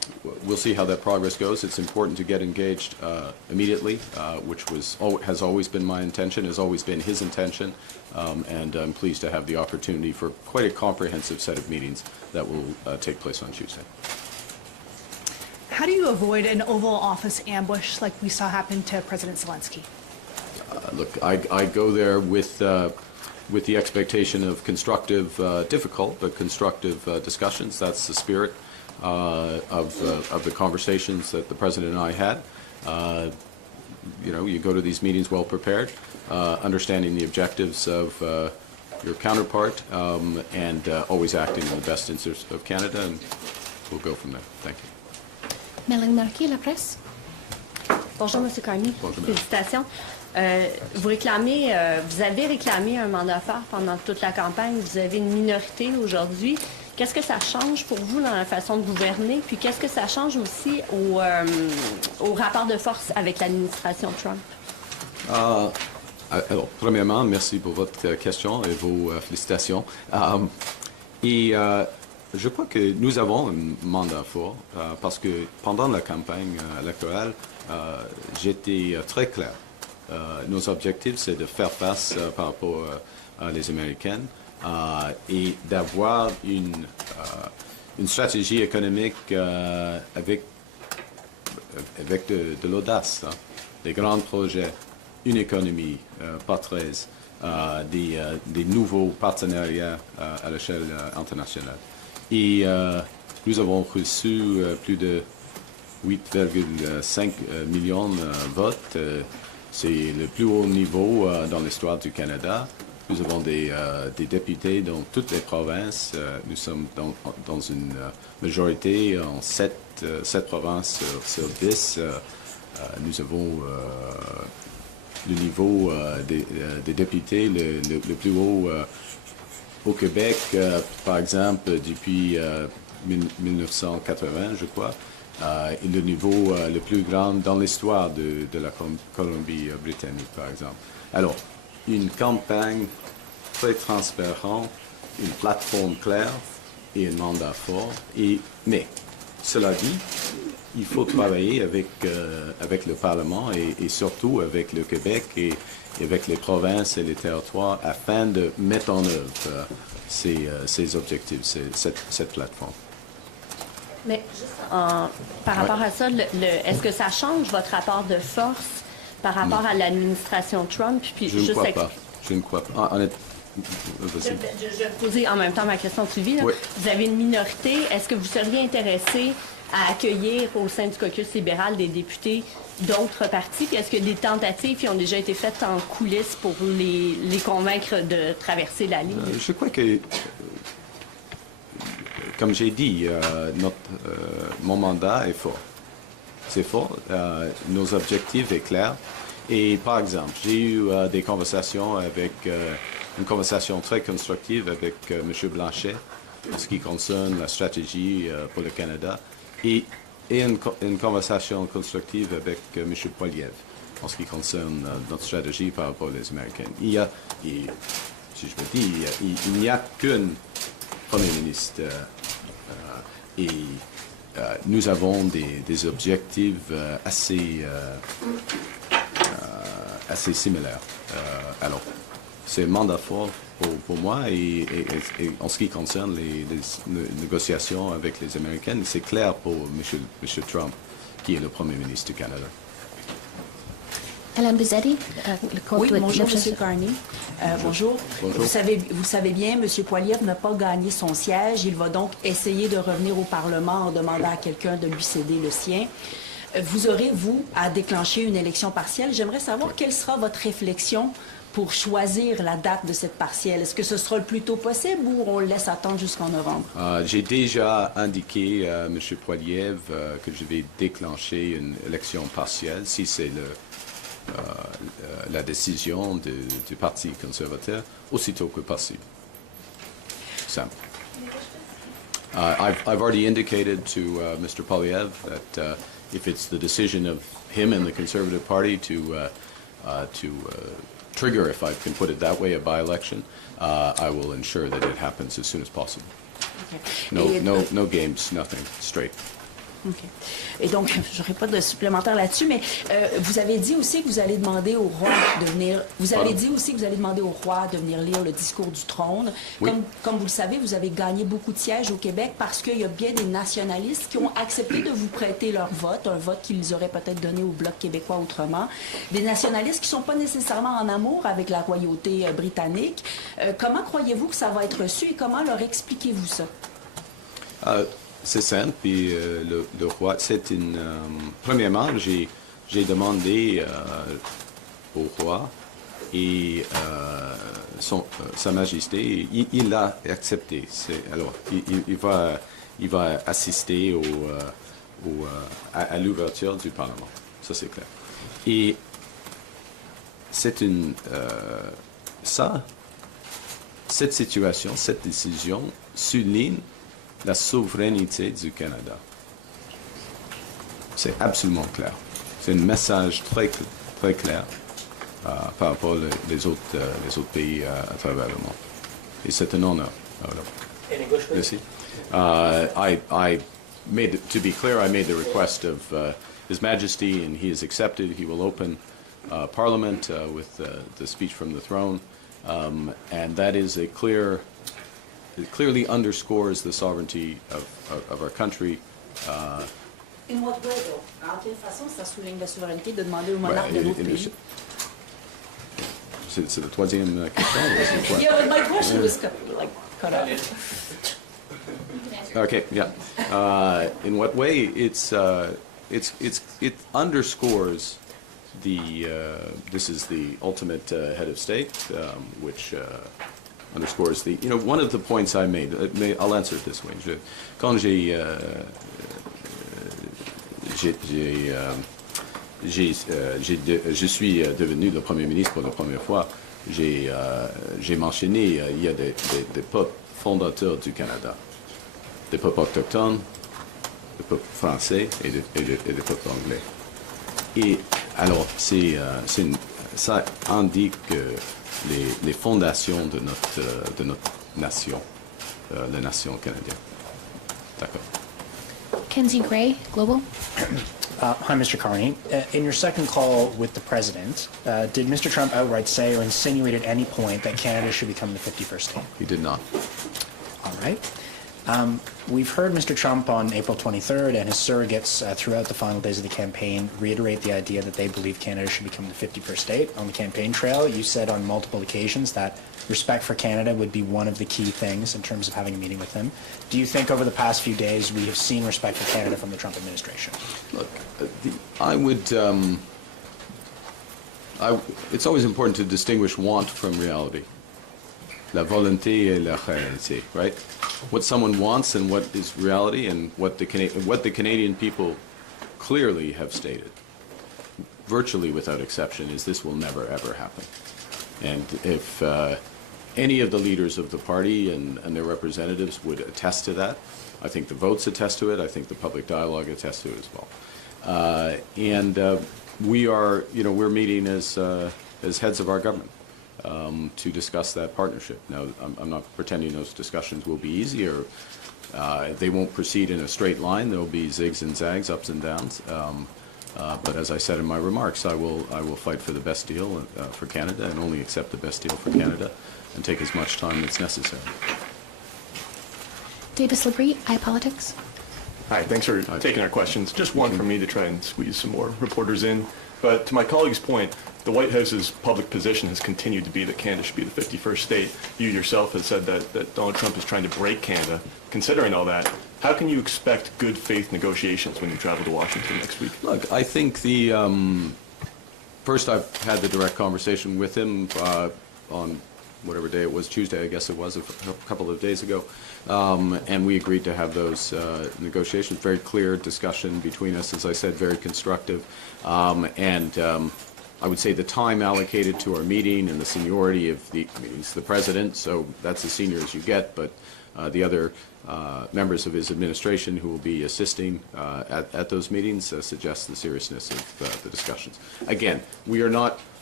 we'll see how that progress goes. It's important to get engaged immediately, which has always been my intention, has always been his intention, and I'm pleased to have the opportunity for quite a comprehensive set of meetings that will take place on Tuesday. How do you avoid an Oval Office ambush like we saw happen to President Zelensky? Look, I go there with the expectation of constructive, difficult, but constructive discussions. That's the spirit of the conversations that the President and I had. You go to these meetings well prepared, understanding the objectives of your counterpart, and always acting in the best interest of Canada, and we'll go from there. Thank you. Mélanie Marquis, La Presse. Bonjour, M. Carney. Bonjour. Félicitations. Vous avez réclamé un mandat fort pendant toute la campagne. Vous avez une minorité aujourd'hui. Qu'est-ce que ça change pour vous dans la façon de gouverner? Puis qu'est-ce que ça change aussi au rapport de force avec l'administration Trump? Alors, premièrement, merci pour votre question et vos félicitations. Je crois que nous avons un mandat fort parce que pendant la campagne électorale, j'étais très clair. Nos objectifs, c'est de faire face par rapport à les Américaines et d'avoir une stratégie économique avec de l'audace, des grands projets, une économie pas 13, des nouveaux partenariats à l'échelle internationale. Et nous avons reçu plus de 8,5 millions de votes. C'est le plus haut niveau dans l'histoire du Canada. Nous avons des députés dans toutes les provinces. Nous sommes dans une majorité en 7 provinces sur 10. Nous avons le niveau des députés le plus haut au Québec, par exemple, depuis 1980, je crois, et le niveau le plus grand dans l'histoire de la Colombie-Britannique, par exemple. Alors, une campagne très transparente, une plateforme claire et un mandat fort. Mais, cela dit, il faut travailler avec le Parlement et surtout avec le Québec et avec les provinces et les territoires afin de mettre en œuvre ces objectifs, cette plateforme. Mais juste par rapport à ça, est-ce que ça change votre rapport de force par rapport à l'administration Trump? Puis Je ne crois pas. Je ne crois pas. Je vais poser en même temps ma question suivie. Oui. Vous avez une minorité. Est-ce que vous seriez intéressé à accueillir au sein du caucus libéral des députés d'autres partis? Puis est-ce que des tentatives qui ont déjà été faites en coulisses pour les convaincre de traverser la ligne? Je crois que, comme j'ai dit, mon mandat est fort. C'est fort. Nos objectifs sont clairs. Et par exemple, j'ai eu des conversations une conversation très constructive avec M. Blanchet en ce qui concerne la stratégie pour le Canada et une conversation constructive avec M. Poiliev en ce qui concerne notre stratégie par rapport aux Américains. Si je me dis, il n'y a qu'un Premier ministre et nous avons des objectifs assez similaires. Alors, c'est un mandat fort pour moi et en ce qui concerne les négociations avec les Américaines, c'est clair pour M. Trump, qui est le Premier ministre du Canada. Alain Bizzetti, Oui, bonjour, M. Carney. Bonjour. Bonjour. Vous savez bien, M. Poiliev n'a pas gagné son siège. Il va donc essayer de revenir au Parlement en demandant à quelqu'un de lui céder le sien. Vous aurez, vous, à déclencher une élection partielle. J'aimerais savoir quelle sera votre réflexion pour choisir la date de cette partielle. Est-ce que ce sera le plus tôt possible ou on le laisse attendre jusqu'en novembre? J'ai déjà indiqué à M. Poiliev que je vais déclencher une élection partielle si c'est la décision du Parti conservateur aussitôt que possible. Simple. I've already indicated to Mr. Poiliev that if it's the decision of him and the Conservative Party to trigger, if I can put it that way, a by-election, I will ensure that it happens as soon as possible. Okay. No games, nothing, straight. OK. Et donc, je n'aurai pas de supplémentaire là-dessus, mais vous avez dit aussi que vous allez demander au roi de venir. Vous avez dit aussi que vous allez demander au roi de venir lire le discours du trône. Oui. Comme vous le savez, vous avez gagné beaucoup de sièges au Québec parce qu'il y a bien des nationalistes qui ont accepté de vous prêter leur vote, un vote qu'ils auraient peut-être donné au Bloc québécois autrement. Des nationalistes qui ne sont pas nécessairement en amour avec la royauté britannique. Comment croyez-vous que ça va être reçu et comment leur expliquez-vous ça? C'est simple, puis le roi, c'est une... premièrement, j'ai demandé au roi et Sa Majesté, il a accepté. Alors, il va assister à l'ouverture du Parlement. Ça, c'est clair. Et c'est cette situation, cette décision souligne la souveraineté du Canada. C'est absolument clair. C'est un message très clair par rapport aux autres pays à travers le monde. Et c'est un honneur. Merci. To be clear, I made the request of His Majesty, and he has accepted. He will open Parliament with the speech from the throne, and that is it clearly underscores the sovereignty of our country. In what way, though? En quelle façon ça souligne la souveraineté de demander au monarque de notre pays? C'est la troisième question. Yeah, my question was cut off. Okay, yeah. In what way? It underscores this is the ultimate head of state, which underscores one of the points I made. I'll answer it this way. Quand je suis devenu le Premier ministre pour la première fois, j'ai mentionné il y a des peuples fondateurs du Canada, des peuples autochtones, des peuples français et des peuples anglais. Et alors, ça indique les fondations de notre nation, la nation canadienne. D'accord. Kenzie Gray, Global. Hi, Mr. Carney. In your second call with the president, did Mr. Trump outright say or insinuate at any point that Canada should become the 51st state? He did not. All right. We've heard Mr. Trump on April 23rd and his surrogates throughout the final days of the campaign reiterate the idea that they believe Canada should become the 51st state. On the campaign trail, you said on multiple occasions that respect for Canada would be one of the key things in terms of having a meeting with him. Do you think over the past few days we have seen respect for Canada from the Trump administration? Look, it's always important to distinguish want from reality. La volonté et la réalité, right? What someone wants and what is reality, and what the Canadian people clearly have stated, virtually without exception, is this will never ever happen. And if any of the leaders of the party and their representatives would attest to that, I think the votes attest to it. I think the public dialogue attests to it as well. We are, we're meeting as heads of our government. To discuss that partnership. Now, I'm not pretending those discussions will be easy, or they won't proceed in a straight line. There will be zigs and zags, ups and downs. But as I said in my remarks, I will fight for the best deal for Canada, and only accept the best deal for Canada, and take as much time as necessary. Davis Labrie, iPolitics. Hi, thanks for taking our questions. Just one from me to try and squeeze some more reporters in. But to my colleague's point, the White House's public position has continued to be that Canada should be the 51st state. You yourself have said that Donald Trump is trying to break Canada. Considering all that, how can you expect good faith negotiations when you travel to Washington next week? Look, I think first I've had the direct conversation with him on whatever day it was, Tuesday I guess it was, a couple of days ago. And we agreed to have those negotiations. Very clear discussion between us, as I said, very constructive. I would say the time allocated to our meeting and the seniority of he's the president, so that's as senior as you get, but the other members of his administration who will be assisting at those meetings suggests the seriousness of the discussions. Again, we are not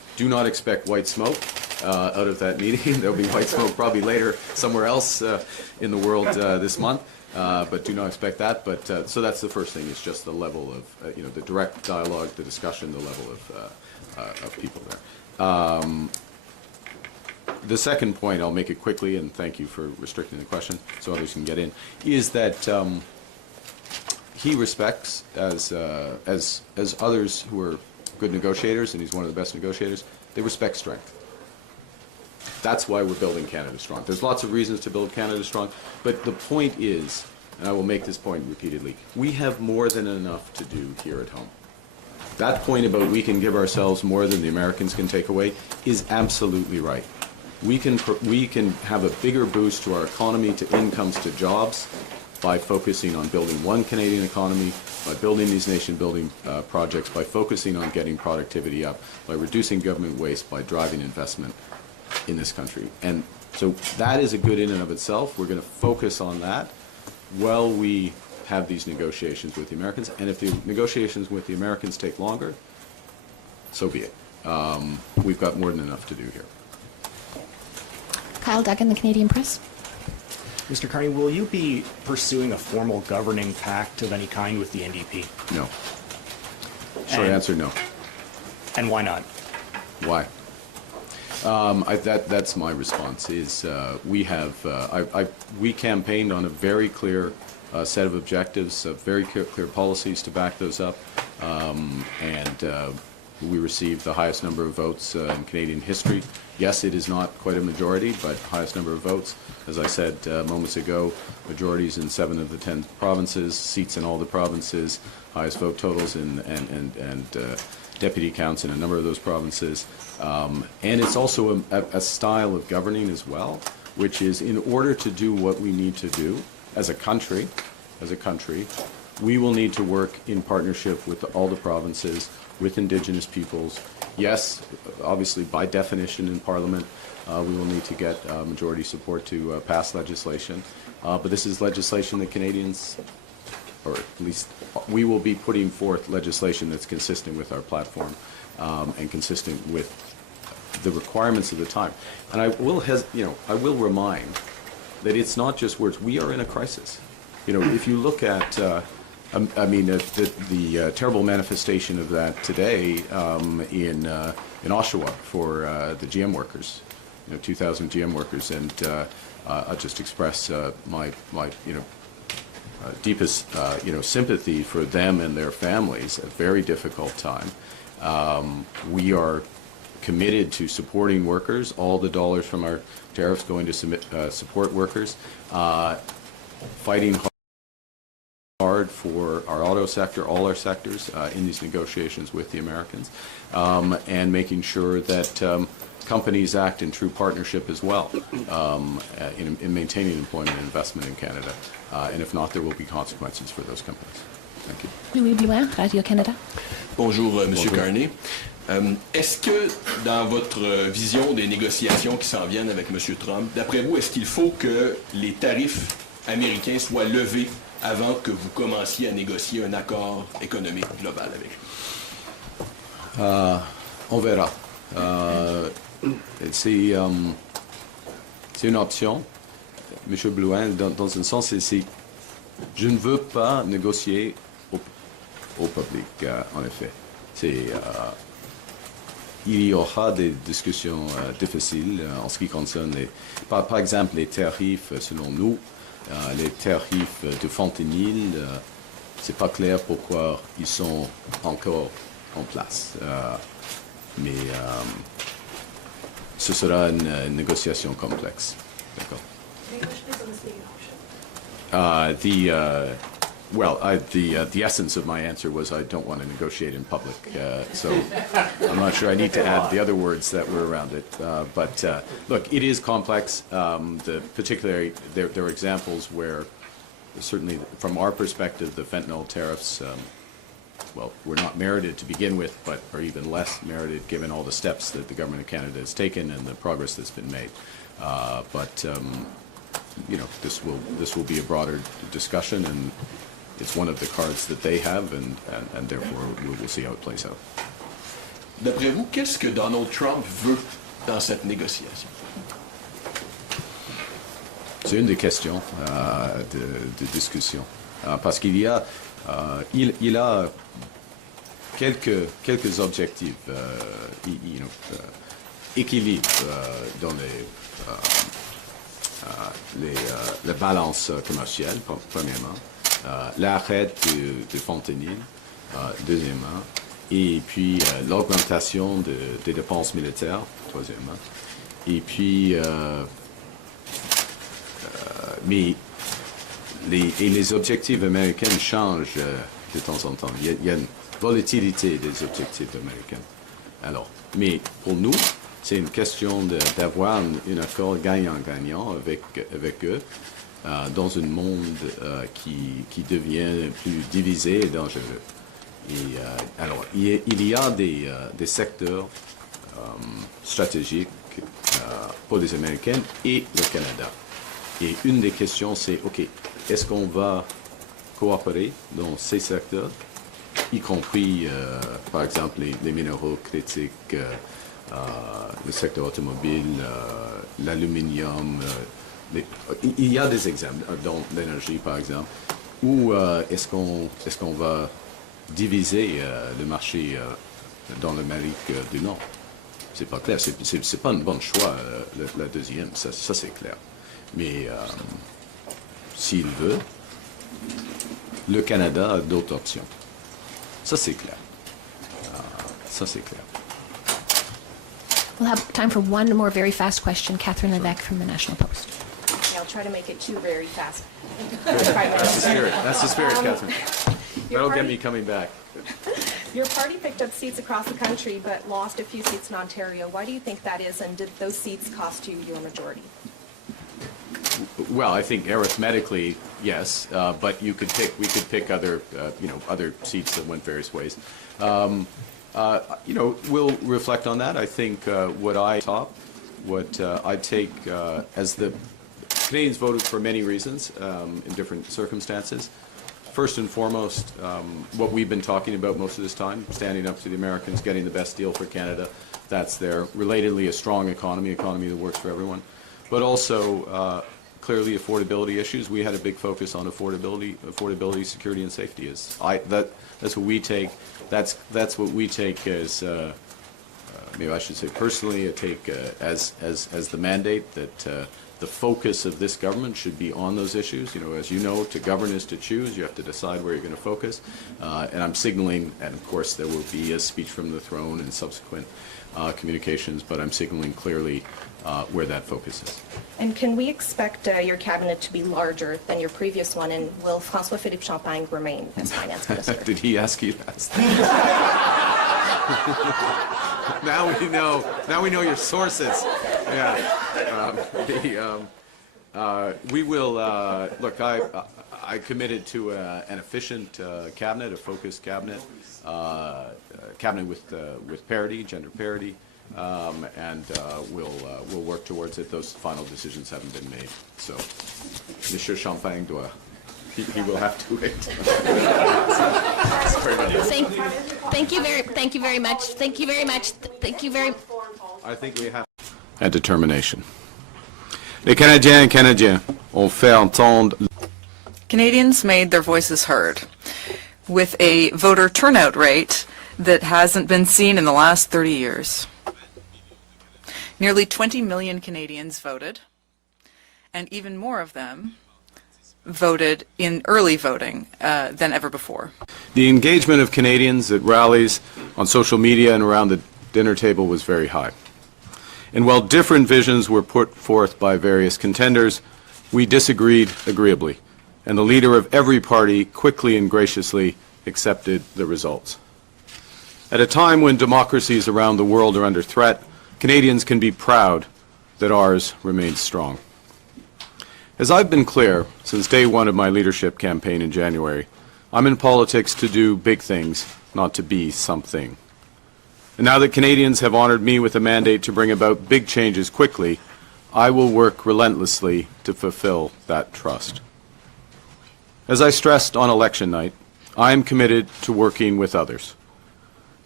do not expect white smoke out of that meeting. There'll be white smoke probably later somewhere else in the world this month, but do not expect that. But so that's the first thing, is just the level of, the direct dialogue, the discussion, the level of people there. The second point, I'll make it quickly, and thank you for restricting the question so others can get in, is that he respects, as others who are good negotiators, and he's one of the best negotiators, they respect strength. That's why we're building Canada Strong. There's lots of reasons to build Canada Strong, but the point is, and I will make this point repeatedly, we have more than enough to do here at home. That point about we can give ourselves more than the Americans can take away is absolutely right. We can have a bigger boost to our economy, to incomes, to jobs, by focusing on building one Canadian economy, by building these nation-building projects, by focusing on getting productivity up, by reducing government waste, by driving investment in this country. And so that is a good in and of itself. We're going to focus on that while we have these negotiations with the Americans. And if the negotiations with the Americans take longer, so be it. We've got more than enough to do here. Kyle Duggan, the Canadian Press. Mr. Carney, will you be pursuing a formal governing pact of any kind with the NDP? No. Short answer, no. And why not? Why? That's my response. Is we campaigned on a very clear set of objectives, very clear policies to back those up, and we received the highest number of votes in Canadian history. Yes, it is not quite a majority, but highest number of votes. As I said moments ago, majorities in 7 of the 10 provinces, seats in all the provinces, highest vote totals and deputy counts in a number of those provinces. And it's also a style of governing as well, which is, in order to do what we need to do as a country, we will need to work in partnership with all the provinces, with Indigenous peoples. Yes, obviously, by definition in Parliament, we will need to get majority support to pass legislation. But this is legislation that Canadians, or at least we will be putting forth legislation that's consistent with our platform and consistent with the requirements of the time. And I will remind that it's not just words. We are in a crisis. If you look at, the terrible manifestation of that today in Oshawa for the GM workers, 2,000 GM workers, and I'll just express my deepest sympathy for them and their families. A very difficult time. We are committed to supporting workers. All the dollars from our tariffs going to support workers. Fighting hard for our auto sector, all our sectors, in these negotiations with the Americans, and making sure that companies act in true partnership as well in maintaining employment and investment in Canada. And if not, there will be consequences for those companies. Thank you. Louis Blouin, Radio-Canada. Bonjour, Monsieur Carney. Est-ce que, dans votre vision des négociations qui s'en viennent avec M. Trump, d'après vous, est-ce qu'il faut que les tarifs américains soient levés avant que vous commenciez à négocier un accord économique global avec lui? On verra. C'est une option, M. Blouin, dans un sens, je ne veux pas négocier au public, en effet. Il y aura des discussions difficiles en ce qui concerne, par exemple, les tarifs, selon nous. Les tarifs de fentanyl, c'est pas clair pourquoi ils sont encore en place. Mais ce sera une négociation complexe. D'accord. The essence of my answer was I don't want to negotiate in public, so I'm not sure I need to add the other words that were around it. But look, it is complex. Particularly, there are examples where, certainly from our perspective, the fentanyl tariffs, were not merited to begin with, but are even less merited given all the steps that the government of Canada has taken and the progress that's been made. This will be a broader discussion, and it's one of the cards that they have, and therefore we will see how it plays out. D'après vous, qu'est-ce que Donald Trump veut dans cette négociation? C'est une des questions de discussion. Parce qu'il y a, il a quelques objectifs, équilibre dans la balance commerciale, premièrement, l'arrêt du fentanyl, deuxièmement, et puis l'augmentation des dépenses militaires, troisièmement, et puis mais les objectifs américains changent de temps en temps. Il y a une volatilité des objectifs américains. Alors, mais pour nous, c'est une question d'avoir un accord gagnant-gagnant avec eux dans un monde qui devient plus divisé et dangereux. Et alors, il y a des secteurs stratégiques pour les Américains et le Canada. Et une des questions, c'est, OK, est-ce qu'on va coopérer dans ces secteurs, y compris, par exemple, les minéraux critiques, le secteur automobile, l'aluminium. Il y a des exemples, dans l'énergie, par exemple, où est-ce qu'on va diviser le marché dans l'Amérique du Nord? C'est pas clair, c'est pas un bon choix, la deuxième, ça c'est clair. Mais s'il veut, le Canada a d'autres options. Ça, c'est clair. Ça, c'est clair. We'll have time for one more very fast question. Catherine Levesque from the National Post. Okay, I'll try to make it two very fast. That's the spirit, Catherine. That'll get me coming back. Your party picked up seats across the country but lost a few seats in Ontario. Why do you think that is, and did those seats cost you your majority? Well, I think arithmetically, yes, but we could pick other, other seats that went various ways. We'll reflect on that. I think what I take as the Canadians voted for many reasons in different circumstances. First and foremost, what we've been talking about most of this time, standing up to the Americans, getting the best deal for Canada, that's there. Relatedly, a strong economy that works for everyone. But also, clearly, affordability issues. We had a big focus on affordability, security, and safety. That's what we take. That's what we take as, maybe I should say personally, I take as the mandate that the focus of this government should be on those issues. As you know, to govern is to choose. You have to decide where you're going to focus. And I'm signaling, and of course there will be a speech from the throne and subsequent communications, but I'm signaling clearly where that focus is. And can we expect your cabinet to be larger than your previous one, and will François-Philippe Champagne remain as finance minister? Did he ask you that? Now we know your sources. Yeah. We will look. I committed to an efficient cabinet, a focused cabinet, cabinet with parity, gender parity, and we'll work towards it. Those final decisions haven't been made, so Monsieur Champagne he will have to wait. Sorry about that. Thank you very much. Thank you very much. I think we have and determination. Les Canadiens et Canadiennes ont fait entendre. Canadians made their voices heard with a voter turnout rate that hasn't been seen in the last 30 years. Nearly 20 million Canadians voted, and even more of them voted in early voting than ever before. The engagement of Canadians at rallies, on social media, and around the dinner table was very high. And while different visions were put forth by various contenders, we disagreed agreeably, and the leader of every party quickly and graciously accepted the results. At a time when democracies around the world are under threat, Canadians can be proud that ours remains strong. As I've been clear since day one of my leadership campaign in January, I'm in politics to do big things, not to be something. And now that Canadians have honored me with a mandate to bring about big changes quickly, I will work relentlessly to fulfill that trust. As I stressed on election night, I am committed to working with others.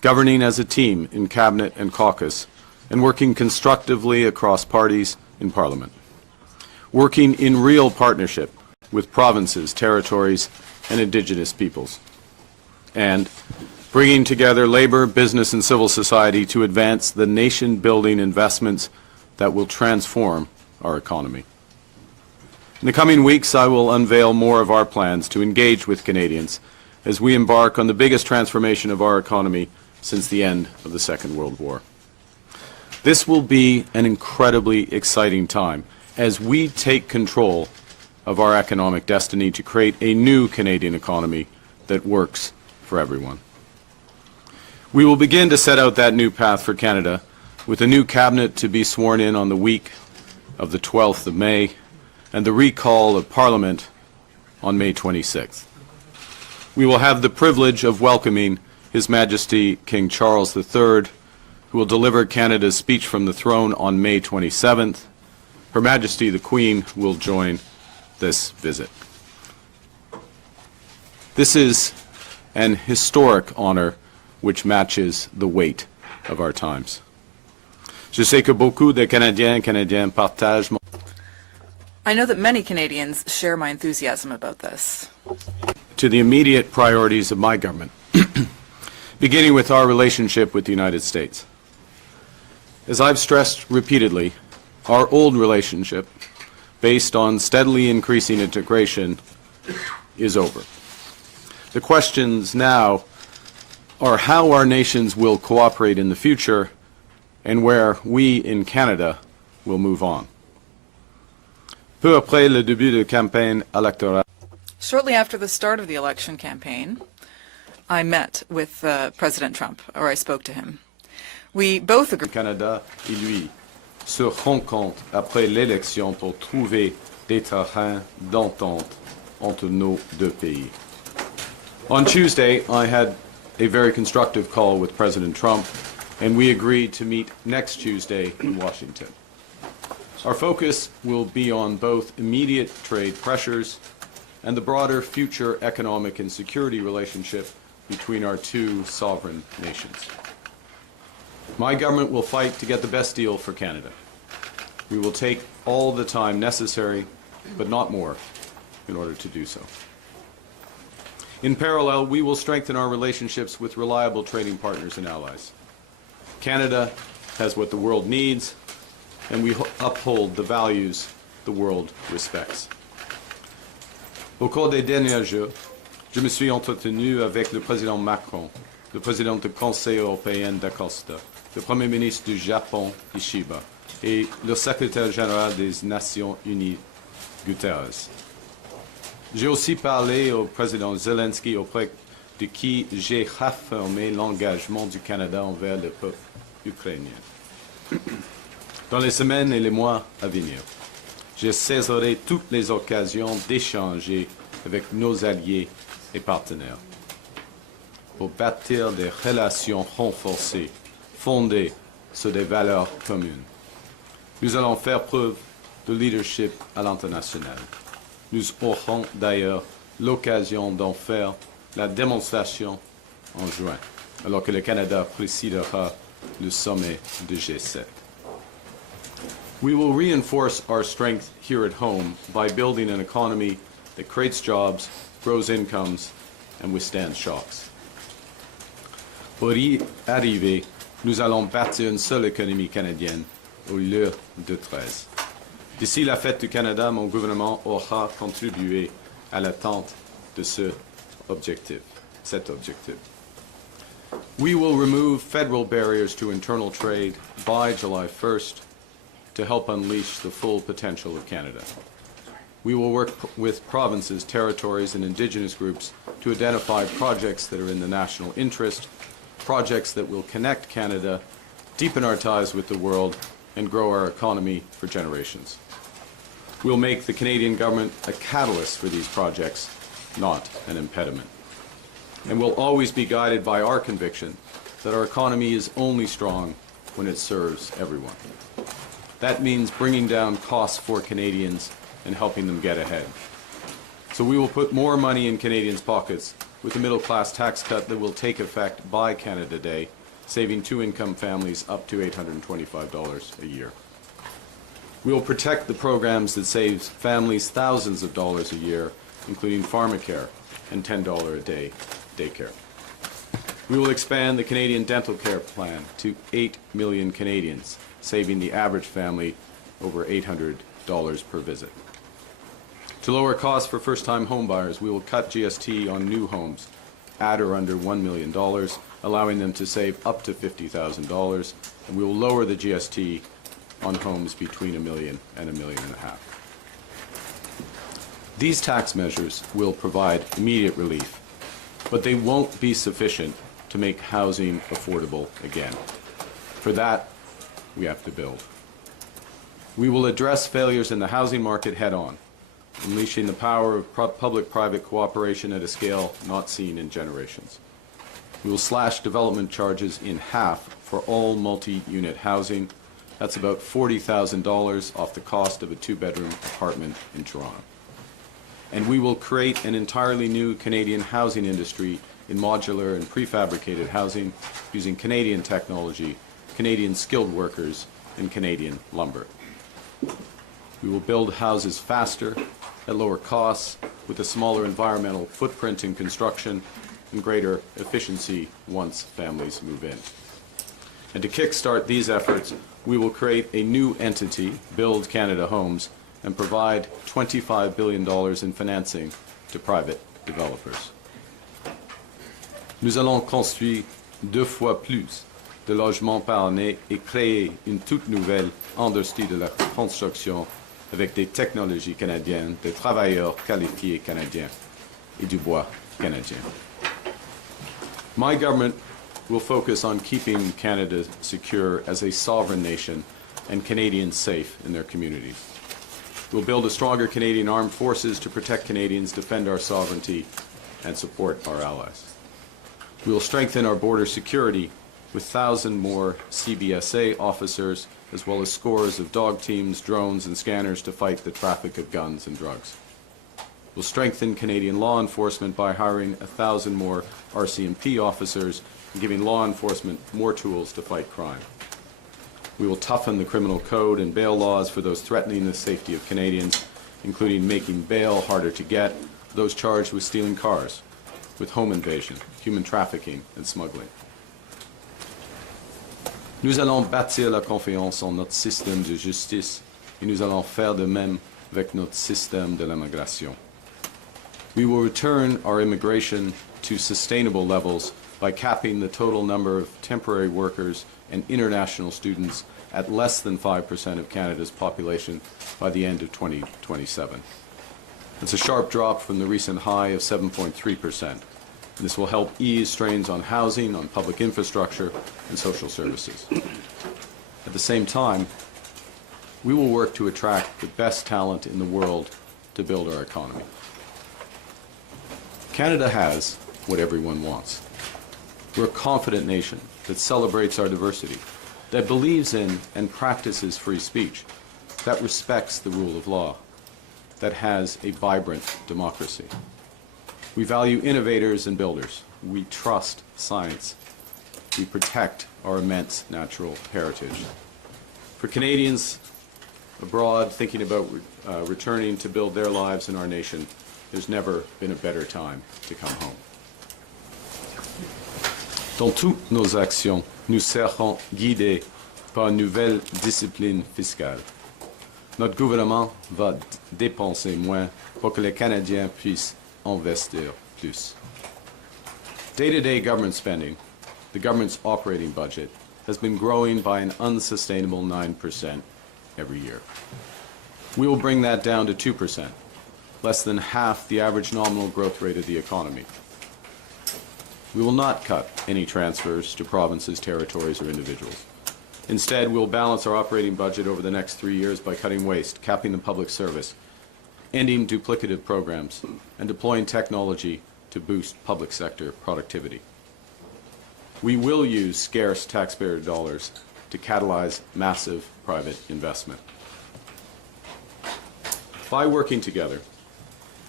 governing as a team in Cabinet and caucus, and working constructively across parties in Parliament. Working in real partnership with provinces, territories, and Indigenous peoples. And bringing together labor, business, and civil society to advance the nation-building investments that will transform our economy. In the coming weeks, I will unveil more of our plans to engage with Canadians as we embark on the biggest transformation of our economy since the end of the Second World War. This will be an incredibly exciting time as we take control of our economic destiny to create a new Canadian economy that works for everyone. We will begin to set out that new path for Canada with a new cabinet to be sworn in on the week of the 12th of May and the recall of Parliament on May 26th. We will have the privilege of welcoming His Majesty King Charles III, who will deliver Canada's speech from the throne on May 27th. Her Majesty the Queen will join this visit. This is an historic honor which matches the weight of our times. Je sais que beaucoup de Canadiens et Canadiennes partagent mon... I know that many Canadians share my enthusiasm about this. To the immediate priorities of my government, beginning with our relationship with the United States. As I've stressed repeatedly, our old relationship, based on steadily increasing integration, is over. The questions now are how our nations will cooperate in the future and where we in Canada will move on. Peu après le début de campagne électorale, Shortly after the start of the election campaign, I met with President Trump, or I spoke to him. We both agreed. Canada et lui se rencontrent après l'élection pour trouver des terrains d'entente entre nos deux pays. On Tuesday, I had a very constructive call with President Trump, and we agreed to meet next Tuesday in Washington. Our focus will be on both immediate trade pressures and the broader future economic and security relationship between our two sovereign nations. My government will fight to get the best deal for Canada. We will take all the time necessary, but not more, in order to do so. In parallel, we will strengthen our relationships with reliable trading partners and allies. Canada has what the world needs, and we uphold the values the world respects. Au cours des derniers jours, je me suis entretenu avec le président Macron, le président du Conseil européen d'Acosta, le Premier ministre du Japon, Ishiba, et le secrétaire général des Nations Unies, Guterres. J'ai aussi parlé au président Zelensky, auprès de qui j'ai réaffirmé l'engagement du Canada envers le peuple ukrainien. Dans les semaines et les mois à venir, je saisirai toutes les occasions d'échanger avec nos alliés et partenaires pour bâtir des relations renforcées, fondées sur des valeurs communes. Nous allons faire preuve de leadership à l'international. Nous aurons d'ailleurs l'occasion d'en faire la démonstration en juin, alors que le Canada présidera le sommet du G7. We will reinforce our strength here at home by building an economy that creates jobs, grows incomes, and withstands shocks. Pour y arriver, nous allons bâtir une seule économie canadienne au lieu de 13. D'ici la fête du Canada, mon gouvernement aura contribué à l'atteinte de cet objectif. We will remove federal barriers to internal trade by July 1st to help unleash the full potential of Canada. We will work with provinces, territories, and Indigenous groups to identify projects that are in the national interest, projects that will connect Canada, deepen our ties with the world, and grow our economy for generations. We'll make the Canadian government a catalyst for these projects, not an impediment. And we'll always be guided by our conviction that our economy is only strong when it serves everyone. That means bringing down costs for Canadians and helping them get ahead. So we will put more money in Canadians' pockets with a middle-class tax cut that will take effect by Canada Day, saving two-income families up to $825 a year. We will protect the programs that save families thousands of dollars a year, including pharmacare and $10 a day daycare. We will expand the Canadian Dental Care Plan to 8 million Canadians, saving the average family over $800 per visit. To lower costs for first-time homebuyers, we will cut GST on new homes at or under $1 million, allowing them to save up to $50,000, and we will lower the GST on homes between $1 million and $1.5 million. These tax measures will provide immediate relief, but they won't be sufficient to make housing affordable again. For that, we have to build. We will address failures in the housing market head-on, unleashing the power of public-private cooperation at a scale not seen in generations. We will slash development charges in half for all multi-unit housing. That's about $40,000 off the cost of a two-bedroom apartment in Toronto. And we will create an entirely new Canadian housing industry in modular and prefabricated housing using Canadian technology, Canadian skilled workers, and Canadian lumber. We will build houses faster, at lower costs, with a smaller environmental footprint in construction and greater efficiency once families move in. And to kickstart these efforts, we will create a new entity, Build Canada Homes, and provide $25 billion in financing to private developers. Nous allons construire 2 fois plus de logements par année et créer une toute nouvelle industrie de la construction avec des technologies canadiennes, des travailleurs qualifiés canadiens et du bois canadien. My government will focus on keeping Canada secure as a sovereign nation and Canadians safe in their communities. We'll build a stronger Canadian armed forces to protect Canadians, defend our sovereignty, and support our allies. We will strengthen our border security with 1,000 more CBSA officers, as well as scores of dog teams, drones, and scanners to fight the traffic of guns and drugs. We'll strengthen Canadian law enforcement by hiring 1,000 more RCMP officers and giving law enforcement more tools to fight crime. We will toughen the criminal code and bail laws for those threatening the safety of Canadians, including making bail harder to get, those charged with stealing cars, with home invasion, human trafficking, and smuggling. Nous allons bâtir la confiance en notre système de justice et nous allons faire de même avec notre système de l'immigration. We will return our immigration to sustainable levels by capping the total number of temporary workers and international students at less than 5% of Canada's population by the end of 2027. It's a sharp drop from the recent high of 7.3%. This will help ease strains on housing, on public infrastructure, and social services. At the same time, we will work to attract the best talent in the world to build our economy. Canada has what everyone wants. We're a confident nation that celebrates our diversity, that believes in and practices free speech, that respects the rule of law, that has a vibrant democracy. We value innovators and builders. We trust science. We protect our immense natural heritage. For Canadians abroad thinking about returning to build their lives in our nation, there's never been a better time to come home. Dans toutes nos actions, nous serons guidés par une nouvelle discipline fiscale. Notre gouvernement va dépenser moins pour que les Canadiens puissent investir plus. Day-to-day government spending, the government's operating budget, has been growing by an unsustainable 9% every year. We will bring that down to 2%, less than half the average nominal growth rate of the economy. We will not cut any transfers to provinces, territories, or individuals. Instead, we'll balance our operating budget over the next 3 years by cutting waste, capping the public service, ending duplicative programs, and deploying technology to boost public sector productivity. We will use scarce taxpayer dollars to catalyze massive private investment. By working together,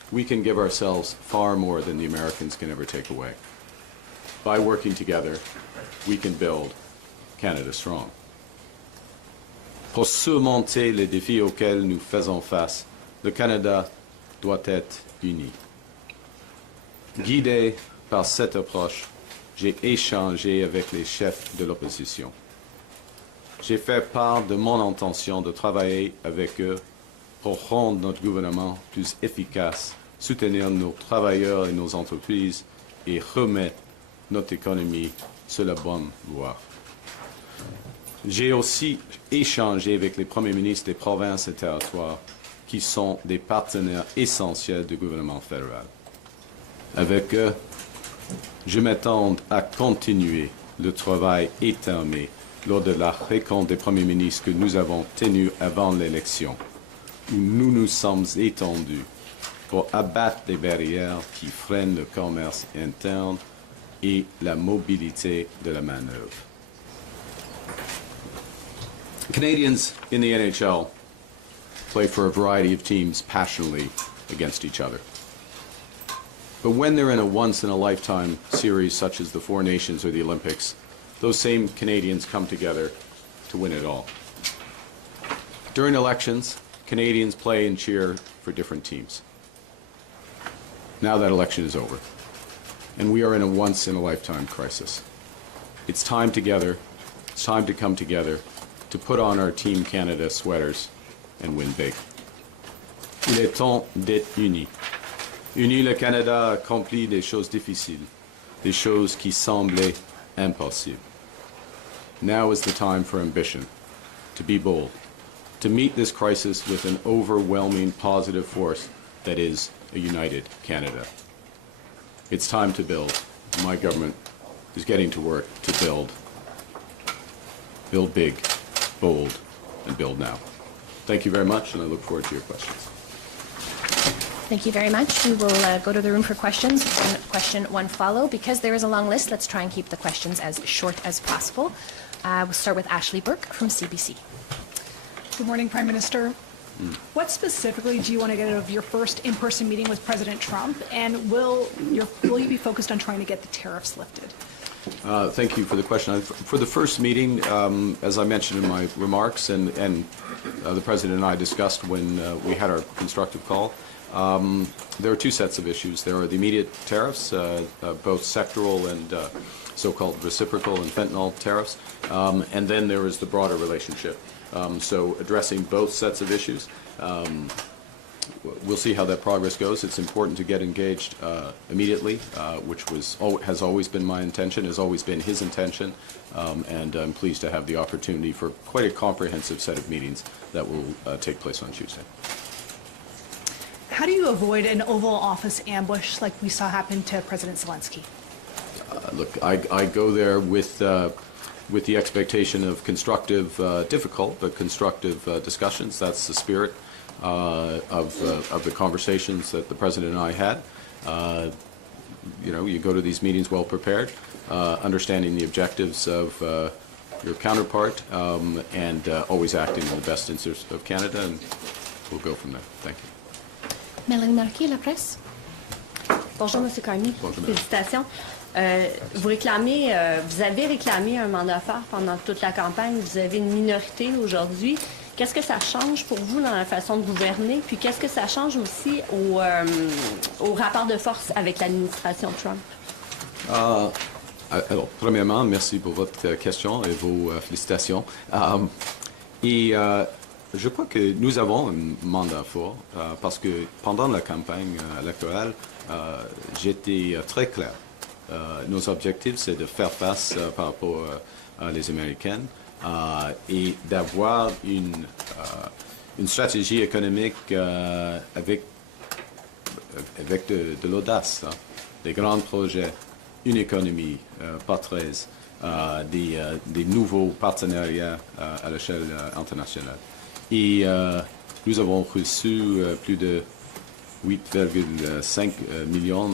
we can give ourselves far more than the Americans can ever take away. By working together, we can build Canada strong. Pour surmonter les défis auxquels nous faisons face, le Canada doit être uni. Guidé par cette approche, j'ai échangé avec les chefs de l'opposition. J'ai fait part de mon intention de travailler avec eux pour rendre notre gouvernement plus efficace, soutenir nos travailleurs et nos entreprises et remettre notre économie sur la bonne voie. J'ai aussi échangé avec les premiers ministres des provinces et territoires qui sont des partenaires essentiels du gouvernement fédéral. Avec eux, je m'attends à continuer le travail éterné lors de la rencontre des premiers ministres que nous avons tenue avant l'élection, où nous nous sommes étendus pour abattre les barrières qui freinent le commerce interne et la mobilité de la main-d'œuvre. Canadians in the NHL play for a variety of teams passionately against each other. But when they're in a once-in-a-lifetime series such as the Four Nations or the Olympics, those same Canadians come together to win it all. During elections, Canadians play and cheer for different teams. Now that election is over, and we are in a once-in-a-lifetime crisis. It's time together, it's time to come together to put on our Team Canada sweaters and win big. Il est temps d'être unis. Unis, le Canada a accompli des choses difficiles, des choses qui semblaient impossibles. Now is the time for ambition, to be bold, to meet this crisis with an overwhelming positive force that is a united Canada. It's time to build. My government is getting to work to build. Build big, bold, and build now. Thank you very much, and I look forward to your questions. Thank you very much. We will go to the room for questions. One question, one follow. Because there is a long list, let's try and keep the questions as short as possible. We'll start with Ashley Burke from CBC. Good morning, Prime Minister. What specifically do you want to get out of your first in-person meeting with President Trump, and will you be focused on trying to get the tariffs lifted? Thank you for the question. For the first meeting, as I mentioned in my remarks, and the President and I discussed when we had our constructive call, there are two sets of issues. There are the immediate tariffs, both sectoral and so-called reciprocal and fentanyl tariffs, and then there is the broader relationship. So addressing both sets of issues. We'll see how that progress goes. It's important to get engaged immediately, which has always been my intention, has always been his intention, and I'm pleased to have the opportunity for quite a comprehensive set of meetings that will take place on Tuesday. How do you avoid an Oval Office ambush like we saw happen to President Zelensky? Look, I go there with the expectation of constructive, difficult, but constructive discussions. That's the spirit of the conversations that the President and I had. You go to these meetings well prepared, understanding the objectives of your counterpart, and always acting in the best interest of Canada, and we'll go from there. Thank you. Mélanie Marquis, La Presse. Bonjour, M. Carney. Bonjour, madame. Félicitations. Vous avez réclamé un mandat fort pendant toute la campagne. Vous avez une minorité aujourd'hui. Qu'est-ce que ça change pour vous dans la façon de gouverner? Puis qu'est-ce que ça change aussi au rapport de force avec l'administration Trump? Alors, premièrement, merci pour votre question et vos félicitations. Je crois que nous avons un mandat fort parce que pendant la campagne électorale, j'étais très clair. Nos objectifs, c'est de faire face par rapport à les Américaines et d'avoir une stratégie économique avec de l'audace, des grands projets, une économie porteuse, des nouveaux partenariats à l'échelle internationale. Et nous avons reçu plus de 8,5 millions